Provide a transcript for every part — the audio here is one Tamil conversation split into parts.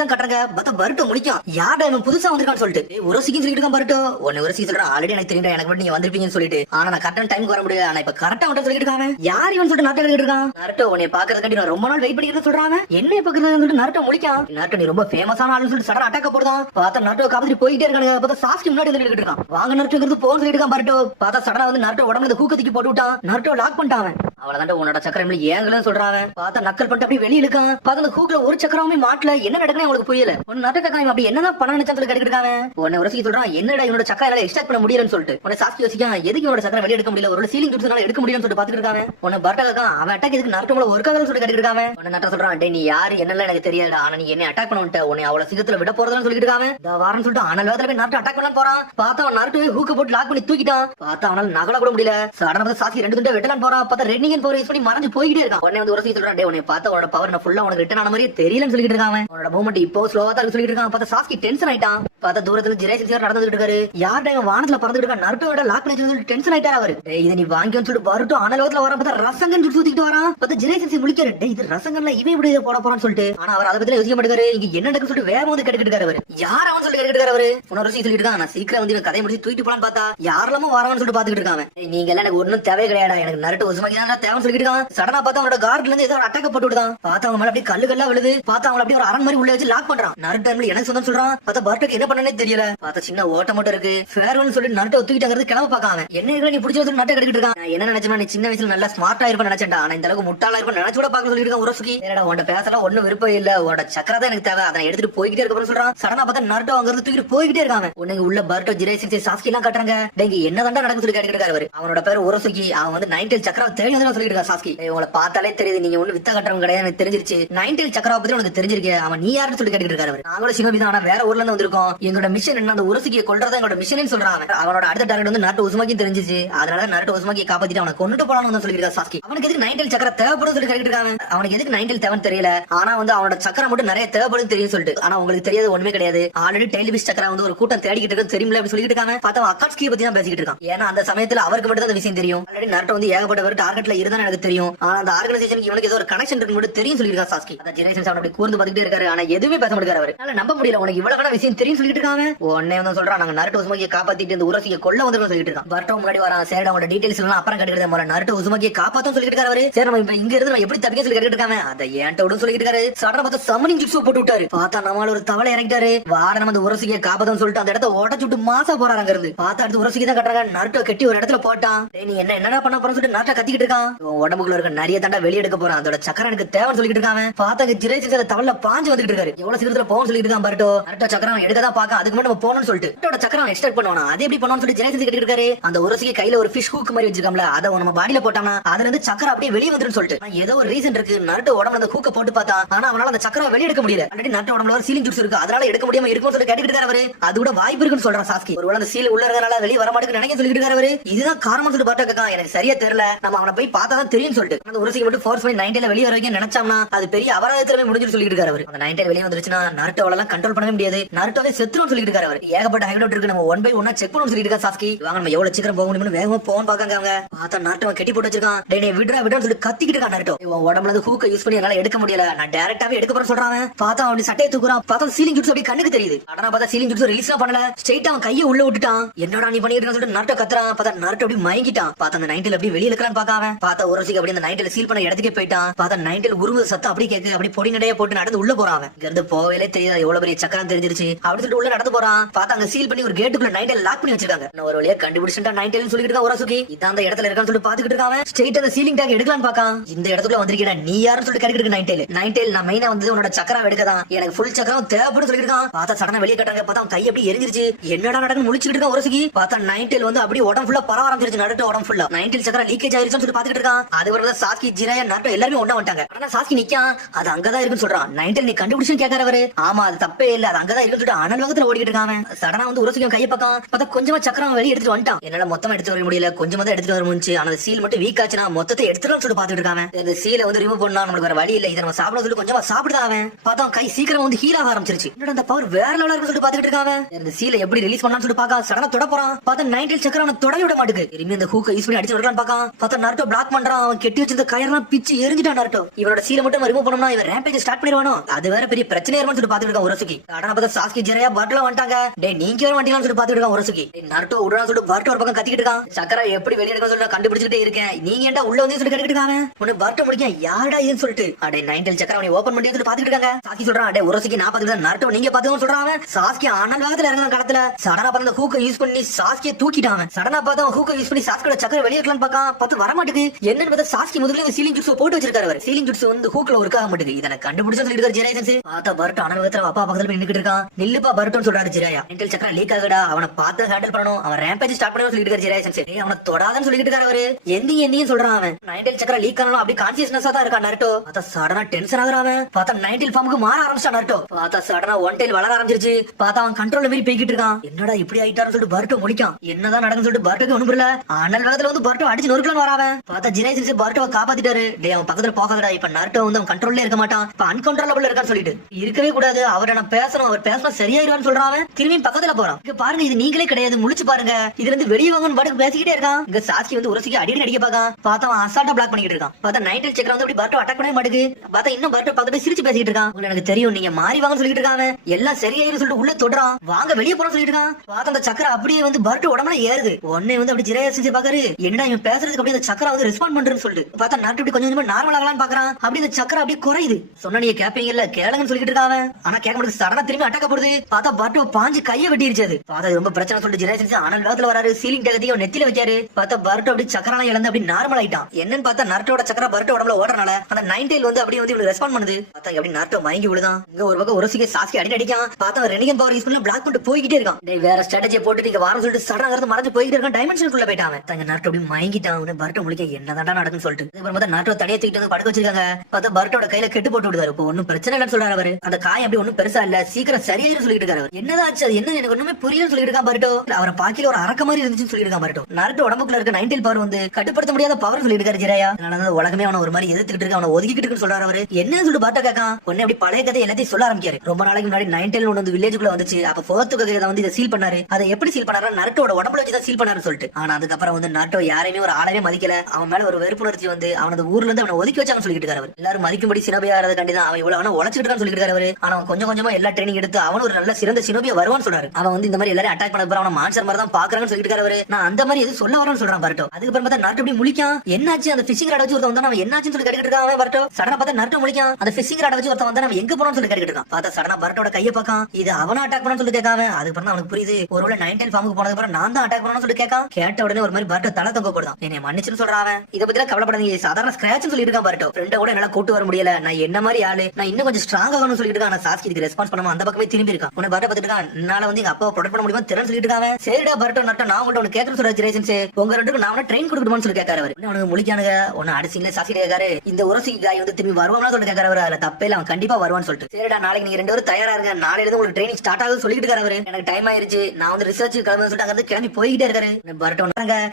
தான் கட்டுறாங்க. பார்த்தா பருட்டோ முடிக்கும். யாரா இவன் புதுசா வந்திருக்கான்னு சொல்லிட்டு ஒரு சீக்கிரம் சொல்லிட்டு இருக்கான் பருட்டோ. உன்னை ஒரு சீக்கிரம் சொல்றேன், ஆல்ரெடி எனக்கு தெரியும் எனக்கு நீங்க வந்திருப்பீங்கன்னு சொல்லிட்டு. ஆனா நான் கரெக்டான டைமுக்கு வர முடியாது. ஆனா இப்ப கரெக்டா வந்து சொல்லிட்டு இருக்காங்க. யார் இவன் சொல்லிட்டு நாட்டை கட்டிட்டு இருக்கான். நருட்டோ உன்னை பாக்குறதுக்காண்டி நான் ரொம்ப நாள் வெயிட் பண்ணிட்டு சொல்றாங்க. என்ன பாக்குறது சொல்லிட்டு நருட்டோ முடிக்கான். நருட்டோ நீ ரொம்ப ஃபேமஸான ஆளுன்னு சொல்லிட்டு சடனா அட்டாக்க போடுதான். பார்த்தா நருட்டோ காப்பாத்தி போயிட்டே இருக்காங்க. பார்த்தா சாஸ்கி முன்னாடி வந்துட்டு இருக்கான். வாங்க நருட்டோங்கிறது போன்னு சொல்லிட்டு இருக்கான் பருட்டோ. பார்த்தா சடனா வந்து நருட்டோ உடம்புல ஹூக்கத்துக்கு போட்டு விட்டான். நருட்டோ லாக் பண்ணிட்டான். அவ்வளவுதான் உன்னோட சக்கரம் ஏங்கலன்னு சொல்றாங்க. பார்த்தா நக்கல் பண்ணிட்டு அப்படியே வெளிய இருக்கான். பார்த்தா அந்த ஹூக்ல ஒரு சக்கரமே மாட்டல. என்ன நடக்குன்னு உங்களுக்கு புரியல. உன் நட்டக்கா அப்படி என்னதான் பண்ண நினைச்சான்னு சொல்லி கேட்டுருக்காங்க. உன்னை ஒரு சொல்றான், என்னடா என்னோட சக்கரம் எல்லாம் எக்ஸ்ட்ராக்ட் பண்ண முடியலன்னு சொல்லிட்டு. உன்னை சாஸ்கி யோசிக்கான், எதுக்கு என்னோட சக்கரம் வெளிய எடுக்க முடியல, ஒரு சீலிங் ஜூட்ஸ்னால எடுக்க முடியும்னு சொல்லிட்டு பாத்துட்டு இருக்காங்க. உன்னை பர்ட்டா அவன் அட்டாக் எதுக்கு நருட்டோல ஒர்க் ஆகலன்னு சொல்லி கேட்டுருக்காங்க. உன்னை நட்ட சொல்றான், டேய் நீ யாரு என்னெல்லாம் எனக்கு தெரியாது, ஆனா நீ என்ன அட்டாக் பண்ண வந்துட்ட, உன்னை அவ்வளவு சீக்கிரத்துல விட போறதுன்னு சொல்லிட்டு இருக்காங்க. வாரன்னு சொல்லிட்டு அனல் வேதத்துல போய் நருட்டோ அட்டாக் பண்ண போறான். பார்த்தா அவன் நருட்டோவே ஹூக்க போட்டு லாக் பண்ணி தூக்கிட்டான். பார்த்தா அவனால நகல கூட முடியல. சடனா சாஸ்கி ரெண்டு துண்டை வெட்டலான்னு போறான். பார்த்தா ரெட்னிங் பவர் யூஸ் பண்ணி மறைஞ்சு போயிட்டே இருக்கான். உடனே வந்து ஒரு சொல்றான், டேய் உன்னை பார்த்தா உன்னோட பவர் நான் ஃபுல்லா உனக்கு ரிட்டர்ன் ஆன மாதிரியே தெரியலன்னு சொல்லிட்டு இருக்காங்க. உன்னோட மூவ்மெண்ட் இப்போ ஸ்லோவா தான் சொல்லிட்டு இருக்கான். பார்த்தா சாஸ்கி டென்ஷன் ஆயிட்டான். பார்த்தா தூரத்துல ஜிரேசன் சார் நடந்துட்டு இருக்காரு. யார்டா இவன் வானத்துல பறந்துட்டு இருக்கான். நருட்டோட லாக் பண்ணி சொல்லிட்டு டென்ஷன் ஆயிட்டாரு அவரு. டேய் இத நீ வாங்கின்னு சொல்லிட்டு பருட்டோ அனலோகத்துல வர. பார்த்தா ரசங்கன் சுத்திட்டு வரான். பார்த்தா ஜிரேசன் சார் முழிக்காரு. டேய் இது ரசங்கன்ல இவன் இப்படி போட போறான்னு சொல்லிட்டு. ஆனா அவர் அதை பத்தி யோசிக்க மாட்டாரு. இங்க என்ன நடக்குன்னு சொல்லிட்டு வேற வந்து கேட்டுட்டு இருக்காரு அவரு. யார் அவன் சொல்லிட்டு கேட்டுட்டு இருக்காரு அவரு. உன்னோட சொல்லிட்டு இருக்கான், நான் சீக்கிரம் வந்து இவன் கதையை முடிச்சு தூக்கிட்டு போலான்னு பார்த்தா யாரெல்லாமோ வரவன்னு சொல்லிட்டு பாத்துக்கிட்டு இருக்காங்க. நீங்க எல்லாம் எனக்கு ஒன்னும் தேவை கிடையாடா, எனக்கு நருட்டோ உசுமாக்கி தான் தேவைன்னு சொல்லிட்டு இருக்கான். சடனா பார்த்தா அவனோட கார்ட்ல இருந்து ஏதோ அட்டாக் போட்டு விடுதான். பார்த்தா அவங்க மேல அப்படியே கல்லுகள்லாம் விழுது. பார்த்தா அவங்க அப்படியே ஒரு அரண் மாதிரி உள்ள வச்சு லாக் பண்றான். நருட்டோ எனக்கு சொந்தம் சொல்றான். பார்த்தா பர்ட்டோக்கு என்ன பண்ணனே தெரியல. பார்த்தா சின்ன ஓட்ட மட்டும் இருக்கு. ஃபேர்வெல் சொல்லிட்டு நருட்டோ தூக்கிட்டாங்கிறது கிளம்ப பாக்காம. என்ன நீ பிடிச்ச வந்து நட்டை கட்டிட்டு இருக்கான். நான் என்ன நினைச்சேன், நீ சின்ன வயசுல நல்லா ஸ்மார்ட்டா இருப்பேன் நினைச்சேன்டா, ஆனா இந்த அளவுக்கு முட்டாளா இருப்பேன் நினைச்சு கூட பாக்க சொல்லிட்டு இருக்கான். உரசுகி என்னடா உன்ட பேசலாம் ஒண்ணும் விருப்பம் இல்ல, உன்னோட சக்கரை தான் எனக்கு தேவை, அதை எடுத்துட்டு போய்கிட்டே இருக்க சொல்றான். சடனா பார்த்தா நருட்டோ அங்க இருந்து தூக்கிட்டு போய்கிட்டே இருக்காங்க. உனக்கு உள்ள பர்ட்டோ ஜிரேசன் சாஸ்கி எல்லாம் கட்டுறாங்க. டேங்க என்னதான் நடக்குது சொல்லி கேட்டுட்டு இருக்காரு. அவனோட பேர் உரசுகி. அவன் வந்து 9 சக்கரம் தேடி வந்து சொல்லிட்டு இருக்கான். சாஸ்கி உங்களை பார்த்தாலே தெரியுது நீங்க ஒண்ணு வித்த கட்டுறவங்க கிடையாது, எனக்கு தெரிஞ்சிருச்சு. 9 சக்கரா பத்தி உனக்கு தெரிஞ்சிருக்கு. அவன் நீ யாருன்னு சொல்லி கேட்டுட்டு இருக்காரு. நாங்களும் சினோபி தான், ஆனா வேற ஊர்ல இருந்து வந்திருக்கோம். எங்களோட மிஷன் என்ன, அந்த உரசுகியை கொல்றதா எங்களோட மிஷன் சொல்றான். அவனோட அடுத்த டார்கெட் வந்து நருட்டோ உசுமாக்கி தெரிஞ்சிச்சு. அதனால நருட்டோ உசுமாக்கியை காப்பாத்திட்டு அவனை கொண்டுட்டு போலான்னு சொல்லிட்டு சாஸ்கி. அவனுக்கு எதுக்கு 9 சக்கர தேவைப்படும் சொல்லி கேட்டுட்டு இருக்காங்க. அவனுக்கு எதுக்கு 9 தேவைன்னு தெரியல, ஆனா வந்து அவனோட சக்கரம் மட்டும் நிறைய தேவைப்படும் தெரியும் சொல்லிட்டு. ஆனா உங்களுக்கு தெரியாது ஒண்ணுமே கிடையாது. ஆல்ரெடி டெய்லிபிஷ் சக்கரா வந்து ஒரு கூட்டம் தேடிக்கிட்டு இருக்கு தெரியுமில்ல அப்படி சொல்லிட்டு இருக்காங்க. பார்த்தா அக்காட்ஸ்கியை பத்தி தான் பேசிக்கிட்டு இருக்கான். ஏன்னா அந்த சமயத்துல அவருக்கு மட்டும் தான் அந்த விஷயம் தெரியும். ஆல்ரெடி நருட்டோ வந்து ஏகப்பட்டவர் டார்கெட்ல இருந்தா எனக்கு தெரியும். ஆனா அந்த ஆர்கனைசேஷனுக்கு இவனுக்கு ஏதோ ஒரு கனெக்ஷன் இருக்கு மட்டும் தெரியும் சொல்லிருக்கான் சாஸ்கி. அந்த ஜெனரேஷன் அவன் அப்படி கூர்ந்து பாத்துக்கிட்டே இருக்காரு. ஆனா எதுவுமே பேச மாட்டாரு அவரு. அதனால நம்ப முடியல, உனக்கு இவ்வளவு விஷயம் தெரியும் சொல்லிட்டு இருக்காங்க. உடனே வந்து சொல்றான், நாங்க நருட்டோ உசுமாக்கியை காப்பாத்திட்டு இந்த உரசியை கொல்ல வந்து சொல்லிட்டு இருக்கான். பர்ட்டோ முன்னாடி வரான். சரி அவனோட டீடைல்ஸ் எல்லாம் அப்புறம் கேட்டுக்கிட்டு போற. நருட்டோ உசுமாக்கியை காப்பாத்தும் சொல்லிட்டு இருக்காரு அவரு. சரி நம்ம இங்க இருந்து நம்ம எப்படி தப்பிக்க சொல்லி கேட்டுட்டு இருக்காங்க. அதை ஏன்ட்ட விடும் சொல்லிட்டு இருக்காரு. சடனா பார்த்தா சமனிங் ஜிப்ஸ் போட்டு விட்டாரு. பார்த்தா நம்மளால ஒரு தவளை இறக்கிட்டாரு. வாட நம்ம அந்த உரசியை காப்பாத்தும் சொல்லிட்டு அந்த இடத்த உடச்சுட்டு மாசா போறாங்க அங்க இருந்து. பார்த்தா அடுத்து உரசியை தான் கட்டுறாங்க. நருட்டோ கட்டி ஒரு இடத்துல போட்டான். நீ என்ன பண்ண போறன்னு சொல்லிட்டு நருட்டோ கத்திக்கிட்டு இருக்கான். உடம்புக்குள்ள இருக்க நிறைய தண்டா வெளியே எடுக்க போறான். அதோட சக்கரம் எனக்கு தேவைன்னு சொல்லிட்டு இருக்காங்க. பார்த்தா ஜிரேசன் தவளை பாஞ்சு வந்துட்டு இருக்காரு. எவ்வளவு சீக்கிரத்துல போகணும்னு சொல்லிட்டு இருக்கான் பர்ட்டோ. நருட்டோ சக்கரம் எடுக்கதான் பாக்க, அதுக்கு மட்டும் நம்ம போகணும்னு சொல்லிட்டு நருட்டோட சக்கரம் எக்ஸ்ட்ராக்ட் பண்ணுவானா, அது எப்படி பண்ணுவான்னு சொல்லி ஜிரேசன் கட்டிட்டு இருக்காரு. அந்த உரசியை கையில ஒரு ஃபிஷ் ஹூக் மாதிரி வச்சிருக்காம்ல, அதை நம்ம பாடியில போட்டானா அதுல இருந்து சக்கரம் அப்படியே வெளியே வந்துரும் சொல்லிட்டு. ஏதோ ஒரு ரீசன் இருக்கு. நருட்டோ உடம்புல அந்த ஹூக்க போட்டு பார்த்தா, ஆனா அவனால அந்த சக்கரம் வெளிய எடுக்க முடியல. ஆல்ரெடி நருட்டோ உடம்புல ஒரு சீலிங் ஜூட்ஸ் இருக்கு, அதனால எடுக்க முடியாம இருக்கும்னு சொல்லி கேட்டுக்கிட்டு இருக்காரு அவரு. அது கூட வாய்ப்பு இருக்குன்னு சொல்றான் சாஸ்கி. ஒருவேளை அந்த சீல் உள்ள இருக்கறனால வெளிய வர மாட்டேங்குன்னு நினைக்க சொல்லிட்டு இருக்காரு அவரு. இதுதான் காரணம் சொல்லிட்டு பர்ட்டோ கேட்கான். எனக்கு சரியா தெரியல, நம்ம அவனை போய் பார்த்தா தான் தெரியும் சொல்லிட்டு. அந்த உரசியை மட்டும் ஃபோர்ஸ் பண்ணி 9 வெளிய வர வைக்க நினைச்சாம்னா அது பெரிய அபராதத்திலே முடிஞ்சிரு சொல்லிட்டு இருக்காரு அவரு. அந்த 9 வெளிய வந்துருச்சுனா நருட்டோவால கண்ட்ரோல் பண்ணவே முடியாது. நருட்டோவே செத்துருன்னு சொல்லிட்டு இருக்காரு அவரு. ஏகப்பட்ட ஹைடவுட் இருக்கு, நம்ம 1 by 1 செக் பண்ணனும் சொல்லிட்டு இருக்கா சாஸ்கி. வாங்க நம்ம எவ்வளவு சீக்கிரம் போக முடியும்னு வேகமா போன் பாக்காங்க அவங்க. பார்த்தா நருட்டோ கட்டி போட்டு வச்சிருக்கான். டேய் டேய் விடுடா விடுன்னு சொல்லி கத்திக்கிட்டு இருக்கான் நருட்டோ. இவன் உடம்புல இருந்து ஹூக்க யூஸ் பண்ணி என்னால எடுக்க முடியல, நான் டைரக்டாவே எடுக்க போறேன்னு சொல்றான். பார்த்தா அவன் சட்டையை தூக்குறான். பார்த்தா சீலிங் ஜூட்ஸ் அப்படியே கண்ணுக்கு தெரியுது. ஆனா பார்த்தா சீலிங் ஜூட்ஸ் ரிலீஸ்லாம் பண்ணல, ஸ்ட்ரைட்டா அவன் கையை உள்ள விட்டுட்டான். என்னடா நீ பண்ணிட்டு சொல்லிட்டு நருட்டோ கத்துறான். பார்த்தா நருட்டோ அப்படியே மயங்கிட்டான். பார்த்தா அந்த 9 அப்படியே வெளிய இருக்கறான்னு பாக்காம. பார்த்தா உரசிக்கு அப்படியே அந்த 9 சீல் பண்ண இடத்துக்கே போயிட்டான். பார்த்தா 9 உருவு சத்தம் அப்படியே கேக்கு. அப்படியே பொடி நடைய போட்டு நடந்து உள்ள போறான். இங்க இருந்து போவேலே தெரியாது எவ்வளவு பெரிய சக்கரம் தெரிஞ்சிருச்சு. அப்படி சொல்லிட்டு உள்ள நடந்து போறான். பார்த்தா அங்க சீல் பண்ணி ஒரு கேட்டுக்குள்ள 9 லாக் பண்ணி வச்சிருக்காங்க. ஒரு வழியா கண்டுபிடிச்சிட்டா 9 சொல்லிட்டு இருக்கா உரசுகி. இதான் அந்த இடத்துல இருக்கான்னு சொல்லிட்டு பாத்துக்கிட்டு இருக்கான். ஸ்ட்ரைட்டா அந்த சீலிங் டாக் எடுக்கலான்னு பாக்கான். இந்த இடத்துக்குள்ள வந்திருக்கேன் நீ யாருன்னு சொல்லிட்டு கேட்டுக்கிட்டு 9 நான் மெயினா வந்து உன்னோட சக்கரம் எடுக்கதான், எனக்கு ஃபுல் சக்கரம் தேவைப்படும் சொல்லிட்டு இருக்கான். பார்த்தா சடனா வெளியே கட்டாங்க. பார்த்தா கை அப்படி எரிஞ்சிருச்சு. என்னடா நடக்குன்னு முழிச்சுக்கிட்டு இருக்கான் உரசுகி. பார்த்தா 9 வந்து அப்படியே உடம்பு ஃபுல்லா பரவ ஆரம்பிச்சிருச்சு. நருட்டோ உடம்பு ஃபுல்லா 9 சக்கரம் லீக்கேஜ் ஆயிருச்சுன்னு சொல்லி பாத்துக்கிட்டு இருக்கான். அது வரல சாஸ்கி ஜிராயா நருட்டோ எல்லாரும் ஒண்ணா வந்துட்டாங்க. ஆனா சாஸ்கி நிக்கான். அது அங்கதான் இருக்குன்னு சொல்றான். 9 நீ கண்டுபிடிச்சுன்னு கேட்கறவரு. ஆமா அது தப்பே இல்ல, அது அங்கதான் இருக்குன்னு சொல்லிட்டு அனல் வேகத்துல ஓடிக்கிட்டு இருக்கான். சடனா வந்து உரசுகி கையை பக்கம் பார்த்தா கொஞ்சமா சக்கரம் வெளியே எடுத்துட்டு வந்துட்டான். என்னால மொத்தமா எடுத்து வர முடியல, கொஞ்சமா தான் எடுத்துட்டு வர முடிஞ்சு. ஆனா சீல் மட்டும் வீக் ஆச்சுன்னா மொத்தத்தை எடுத்துட்டு சொல்லி பாத்துட்டு இருக்காங்க. இந்த சீலை வந்து ரிமூவ் பண்ணா நமக்கு வேற வழி இல்ல, இதை நம்ம சாப்பிட சொல்லி கொஞ்சமா சாப்பிடுதான் அவன். பார்த்தா கை சீக்கிரம் வந்து ஹீல் ஆக ஆரம்பிச்சிருச்சு. என்னடா அந்த பவர் வேற லெவலா இருக்கு சொல்லிட்டு பாத்துட்டு இருக்காங்க. இந்த சீலை எப்படி ரிலீஸ் பண்ணலாம்னு சொல்லி பாக்க சடனா தொட போறான். பார்த்தா 9 சக்கரம் அவனை தொடவே விட மாட்டுக்கு. திரும்பி அந்த ஹூக்க யூஸ் பண்ணி அடிச்சு விடலான்னு பாக்கான். பார்த்தா நருட்டோ பிளாக் பண்றான். அவன் கெட்டி வச்சிருந்த கயர்லாம் பிச்சு எரிஞ்சிட்டான் நருட்டோ. இவனோட சீலை மட்டும் ரிமூவ் பண்ணோம்னா இவன் ரேம்பேஜ் ஸ்டார்ட் பண்ணிடுவானோ, அது வேற பெரிய பிரச்சனை ஏறும்னு சொல்லி பாத்துட்டு இருக்கான் உரசுகி. சடனா பார்த்தா சாஸ்கி ஜெரையா பர்ட்ல வந்துட்டாங்க. டேய் நீங்க வர வண்டிலாம் சொல்லி பாத்துட்டு இருக்கான் உரசுகி. நருட்டோ உடனே சொல்லிட்டு பர்ட் ஒரு பக்கம் கத்திக்கிட்டு இருக்கான். சக்கரை எப்படி வெளியே எடுக்க சொல்லி கண்டுபிடிச்சிட்டே இருக்கேன், நீங்க ஏன்டா உள்ள வந்து சொல்லி கேட்டுட்டு இருக்காங்க. உன்னை பர்ட் முடிக்க யாரடா இதுன்னு சொல்லிட்டு அடே நைன்டெல் சக்கரை அவனை ஓபன் பண்ணி சொல்லி பாத்துட்டு இருக்காங்க. சாஸ்கி சொல்றான் டே உரசுகி நான் பாத்துட்டு நருட்டோ நீங்க பாத்துக்கோன்னு சொல்றான். சாஸ்கி அனல் வேகத்துல இறங்குற களத்துல சடனா பார்த்த ஹூக்க யூஸ் பண்ணி சாஸ்கியை தூக்கிட்டான். சடனா பார்த்தா ஹூக்க யூஸ் பண்ணி சாஸ்கியோட சக்கரை வெளியே இருக்கலாம் பார்த்து வர மாட்டேங்குது. என்னன்னு பார்த்தா சாஸ்கி முதல்ல சீலிங் ஜுட்ஸ் போட்டு வச்சிருக்காரு. சீலிங் ஜுட்ஸ் வந்து ஹூக்ல ஒர்க் ஆக மாட்டேங்குது. இதை கண்டுபிடிச்சு சொல்லிட்டு ஜெராய்சன்ஸ் பார்த்தா பர்ட் அனல் வேகத்துல அப்பா பக்கத்துல போய் நின்னுட்டு இருக்கான். நில்லுப்பா பர்ட்னு சொல்றாரு ஜெராயா. நைன்டெல் சக்கரை லீக் ஆகுடா, அவனை பார்த்து ஹேண்டில் பண்ணணும், அவன் ரேம்பேஜ் ஸ்டார்ட் பண்ணணும் சொல்லிட்டு இருக்காரு ஜெராய்சன்ஸ். அவனை தொடாதன்னு சொல்லிட்டு இருக்காரு அவரு. எந்தியும் சொல்றான் அவன். நைன்டெல் சக்கரை லீக் ஆனாலும் அப்படி கான்சியஸ்னஸா தான் இருக்கான் நருட்டோ. பார்த்தா சடனா டென்ஷன் ஆகுறான். பார்த்தா நைன்டெல் ஃபார்முக்கு மாற ஆரம்பிச்சான் நருட்டோ. பார்த்தா சடனா ஒன் டெயில் வளர ஆரம்பிச்சிருச்சு. பார்த்தா அவன் கண்ட்ரோல்ல மீறி போய்கிட்டு இருக்கான். என்னடா இப்படி ஆயிட்டாருன்னு சொல்லிட்டு பர்ட்டோ முடிக்கான். என்னதான் நடக்குன்னு சொல்லிட்டு பர்ட்டுக்கு ஒண்ணும் புரியல. அனல் வேகத்துல வந்து பர்ட்டோ அடிச்சு நொறுக்கலாம் வராவன். பார்த்தா ஜெராய்சன்ஸ் பர்ட்டோவை காப்பாத்திட்டாரு. டே அவன் பக்கத்துல போகாதடா, இப்ப நருட்டோ வந்து அவன் கண்ட்ரோல்ல இருக்க மாட்டான், இப்ப அன்கண்ட்ரோலபிள் இருக்கான்னு சொல்லிட்டு இருக்கவே கூடாது, அவரை நான் பேசணும், அவர் பேசணும் சரியாயிருவான்னு சொல்றான். திரும்பி பக்கத்துல போறான். இங்க பாருங்க இது நீங்களே கிடையாது, முழிச்சு பாருங்க, இதுல இருந்து வெளியே வாங்கன்னு பாட்டுக்கு பேசிக்கிட்டே இருக்கான். இங்க சாஸ்கி வந்து உரசிக்கு அடிக்கடி அடிக்க பாக்கான். பார்த்தா அவன் அசால்ட்டா பிளாக் பண்ணிட்டு இருக்கான். பார்த்தா நைன்டெல் சக்கரை வந்து அப்படி பர்ட்டோ அட்டாக் பண்ணவே மாட்டுக்கு. பார்த்தா இன்னும் பர்ட்டோ பக்கத்துல சிரிச்சு பேசிட்டு இருக்கான். எனக்கு தெரியும் நீங்க மாறி வாங்கன்னு சொல்லிட்டு இருக்காங்க, எல்லாம் சரியாயிரும் சொல்லிட்டு உள்ள தொடுறான். வாங்க வெளியே போறோம் சொல்லிட்டு இருக்கான். பார்த்தா அந்த சக்கரை அப்படியே வந்து பர்ட்டோ உடம்புல ஏறுது. உடனே வந்து அப்படி ஜெராய்சன்ஸ் பாக்குறாரு. என்னடா இவன் பேசுறதுக்கு அப்படியே அந்த சக்கரை வந்து ரெஸ்பாண்ட் பண்றேன்னு சொல்லிட்டு பார்த்தா நட்டு அப்படி கொஞ்சம் கொஞ்சமா நார்மல் ஆகலான்னு பாக்குறான். அப்படி அந்த சக்கரை அப்படியே குறையுது. சொன்னா நீங்க கேப்பீங்கல்ல கேளுங்கன்னு சொல்லிட்டு இருக்காங்க. ஆனா கேட்க மாட்டேங்குது. சடனா திரும்பி அட்டாக்க போடுது. பார்த்தா பர்ட்டோ பாஞ்சு கையை வெட்டிருச்சு. பார்த்தா ரொம்ப பிரச்சனை சொல்லிட்டு ஜெராய்சன்ஸ் அனல் வேகத்துல வராரு. சீலிங் டேகத்தையும் அவன் நெத்தில வைக்காரு. பார்த்தா பர்ட்டோ அப்படி சக்கரெல்லாம் இழந்து அப்படி நார்மல் ஆயிட்டான். என்னன்னு பார்த்தா நருட்டோட சக்கரை பர்ட்டோ உடம்புல ஓடுறனால அந்த நைன்டெயில் வந்து அப்படியே வந்து இவனுக்கு ரெஸ்பாண்ட் பண்ணுது. பார்த்தா எப்படி நருட்டோ மயங்கி விழுதான். இங்க ஒரு பக்கம் உரசிக்கு சாஸ்கி அடி அடிக்கான். பார்த்தா ரெனிகன் பவர் யூஸ் பண்ணி பிளாக் பண்ணிட்டு போய்கிட்டே இருக்கான். டேய் வேற ஸ்ட்ராட்டஜியை போட்டு நீங்க வாரம் சொல்லிட்டு சடனா இருந்து மறைஞ்சு போய்கிட்டே இருக்கான். டைமென்ஷனுக்குள்ள போயிட்டான். தங்க நருட்டோ அப்படி மயங்கிட்டான். பர்ட்டோ முடிக்க என்னதான்டா நடக்குன்னு சொல்லிட்டு அப்புறம் பார்த்தா நருட்டோ தனியா தூக்கிட்டு வந்து படுக்க வச்சிருக்காங்க. பார்த்தா பர்ட்டோட கையில கெட்டு போட்டு விடுவாரு. இப்போ ஒன்னும் பிரச்சனை இல்லைன்னு சொல்றாரு அவரு. அந்த காயம் அப்படி ஒன்னும் பெருசா இல்ல, சீக்கிரம் சரியாயிரும் சொல்லிட்டு இருக்காரு. என்னதாச்சு அது என்ன எனக்கு ஒண்ணுமே புரியல சொல்லிட்டு இருக்கான் பர்ட்டோ. அவரை பாக்கில ஒரு அரக்க மாதிரி இருந்துச்சுன்னு சொல்லிட்டு இருக்கான் பர்ட்டோ. நருட்டோ உடம்புக்குள்ள இருக்க நைன்டெயில் பவர் வந்து கட்டுப்படுத்த முடியாத பவர் சொல்லிட்டு இருக்காரு ஜெராயா. அதனால உலகமே அவன ஒரு மாதிரி எதிர்த்துக்கிட்டு இருக்கு, அவனை ஒதுக்கிட்டு சொல்றாரு அவரு. என்ன சொல்லிட்டு பர்ட்டோ கேட்கான். உடனே அப்படி பழைய கதை எல்லாத்தையும் சொல்ல ஆரம்பிக்காரு. ரொம்ப நாளைக்கு முன்னாடி நைன்டெயில் ஒன்று வந்து வில்லேஜுக்குள்ள வந்துச்சு. அப்ப ஃபோர்த் கதை வந்து இதை சீல் பண்ணாரு. அதை எப்படி சீல் பண்ணாரு, நருட்டோட உடம்புல வச்சு தான் சீல் பண்ணாரு சொல்லிட்டு. ஆனா அதுக்கப்புறம் வந்து நருட்டோ யாரையுமே ஒரு ஆளவே மதிக்கல. அவன் மேல ஒரு வெறுப்புணர்ச்சி வந்து அவனது ஊர்ல இருந்து அவனை ஒதுக்கி வச்சாங்க சொல்லிட்டு இருக்காரு. எல்லாரும் மதிக்கும்படி சினோபியா கண்டிதான் அவன் இவ்வளவு உழைச்சிட்டு சொல்லிட்டு இருக்காரு. ஆனா கொஞ்சம் கொஞ்சமா எல்லா ட்ரைனிங் எடுத்து அவன் ஒரு நல்ல சிறந்த சினோபியா வருவான்னு சொல்றாரு. அவன் வந்து இந்த மாதிரி எல்லாரும் அட்டாக் பண்ண போற அவன மான்ஸ்டர் மாதிரி தான் பாக்குறாங்கன்னு சொல்லிட்டு இருக்காரு. நான் அந்த மாதிரி எது சொல்ல வரேன்னு சொல்றான் பர்ட்டோ. அதுக்கப்புறம் பார்த்தா நருட்டோ அப்படி முழிக்கான். என்னாச்சு அந்த ஃபிஷிங் ராட் வச்சு ஒருத்தன் வந்தா அவன் என்னாச்சுன்னு சொல்லி கேட்டுட்டு இருக்கான் பர்ட்டோ. சடனா பார்த்தா நருட்டோ முழிக்கான். அந்த ஃபிஷிங் ராட் வச்சு ஒருத்தன் வந்தா அவன் எங்க போறான்னு சொல்லி கேட்டுட்டு இருக்கான். பார்த்தா சடனா பர்ட்டோட கையை பார்க்கான். இது அவன அட்டாக் பண்ணான்னு சொல்லி கேட்காம அதுக்கப்புறம் அவனுக்கு புரியுது ஒருவேளை நைன்டெயில் ஃபார்முக்கு போனதுக்கு அப்புறம் நான் தான் அட்டாக் பண்ணணும்னு சொல்லி கேட்கான். கேட்ட உடனே ஒரு மாதிரி பர்ட்டோ தலை தொங்க போடுதான். என்னை மன்னிச்சுன்னு சொல்றான். இதை பத்தி கவலைப்படாதீங்க, சாதாரண ஸ்கிராட்ச் சொல்லிட்டு இருக்கான் பர்ட்டோ. ஃப்ரெண்ட கூட என்னால கூட்டு வர முடியல, நான் என்ன மாதிரி ஆளு, நான் இன்னும் கொஞ்சம் ஸ்ட்ராங் ஆகணும்னு சொல்லிட்டு இருக்கான். சாஸ்கி இதுக்கு ரெஸ்பான்ஸ் பண்ணாம அந்த பக்கமே திரும்பி இருக்கான். உன்னை பர்ட்டோ பார்த்துட்டு இருக்கான். என்னால வந்து எங்க அப்பாவை ப்ரொடெக்ட் பண்ண முடியுமா திறன் சொல்லிட்டு இருக்காங்க. சரிடா பர்ட்டோ நட்டோ நான் உங்கள்ட்ட ஒன்னு கேட்கணும் சொல்ற ஜெராய்சன்ஸ், உங்க ரெண்டுக்கும் நான் ட்ரெயின் கொடுக்கணும்னு சொல்லி கேட்காரு. அவனுக்கு முழிக்கானுங்க. ஒன்னு அடிச்சிங்களே சாஸ்கி கேட்காரு. இந்த உரசிக்கு காய் வந்து திரும்பி வருவான்னு சொல்லி கேட்காரு. அதுல தப்பே இல்ல, அவன் கண்டிப்பா வருவான்னு சொல்லிட்டு. சரிடா நாளைக்கு நீங்க ரெண்டு பேரும் தயாரா இருங்க, நாளையில இருந்து உங்களுக்கு ட்ரைனிங் ஸ்டார்ட் ஆகுது சொல்லிட்டு இருக்காரு. எனக்கு டைம் ஆயிருச்சு, நான் வந்து ரிசர்ச் கிளம்பி சொல்லிட்டு அங்க கிளம்பி போய்கிட்டே இருக்காரு. பர்ட்டோ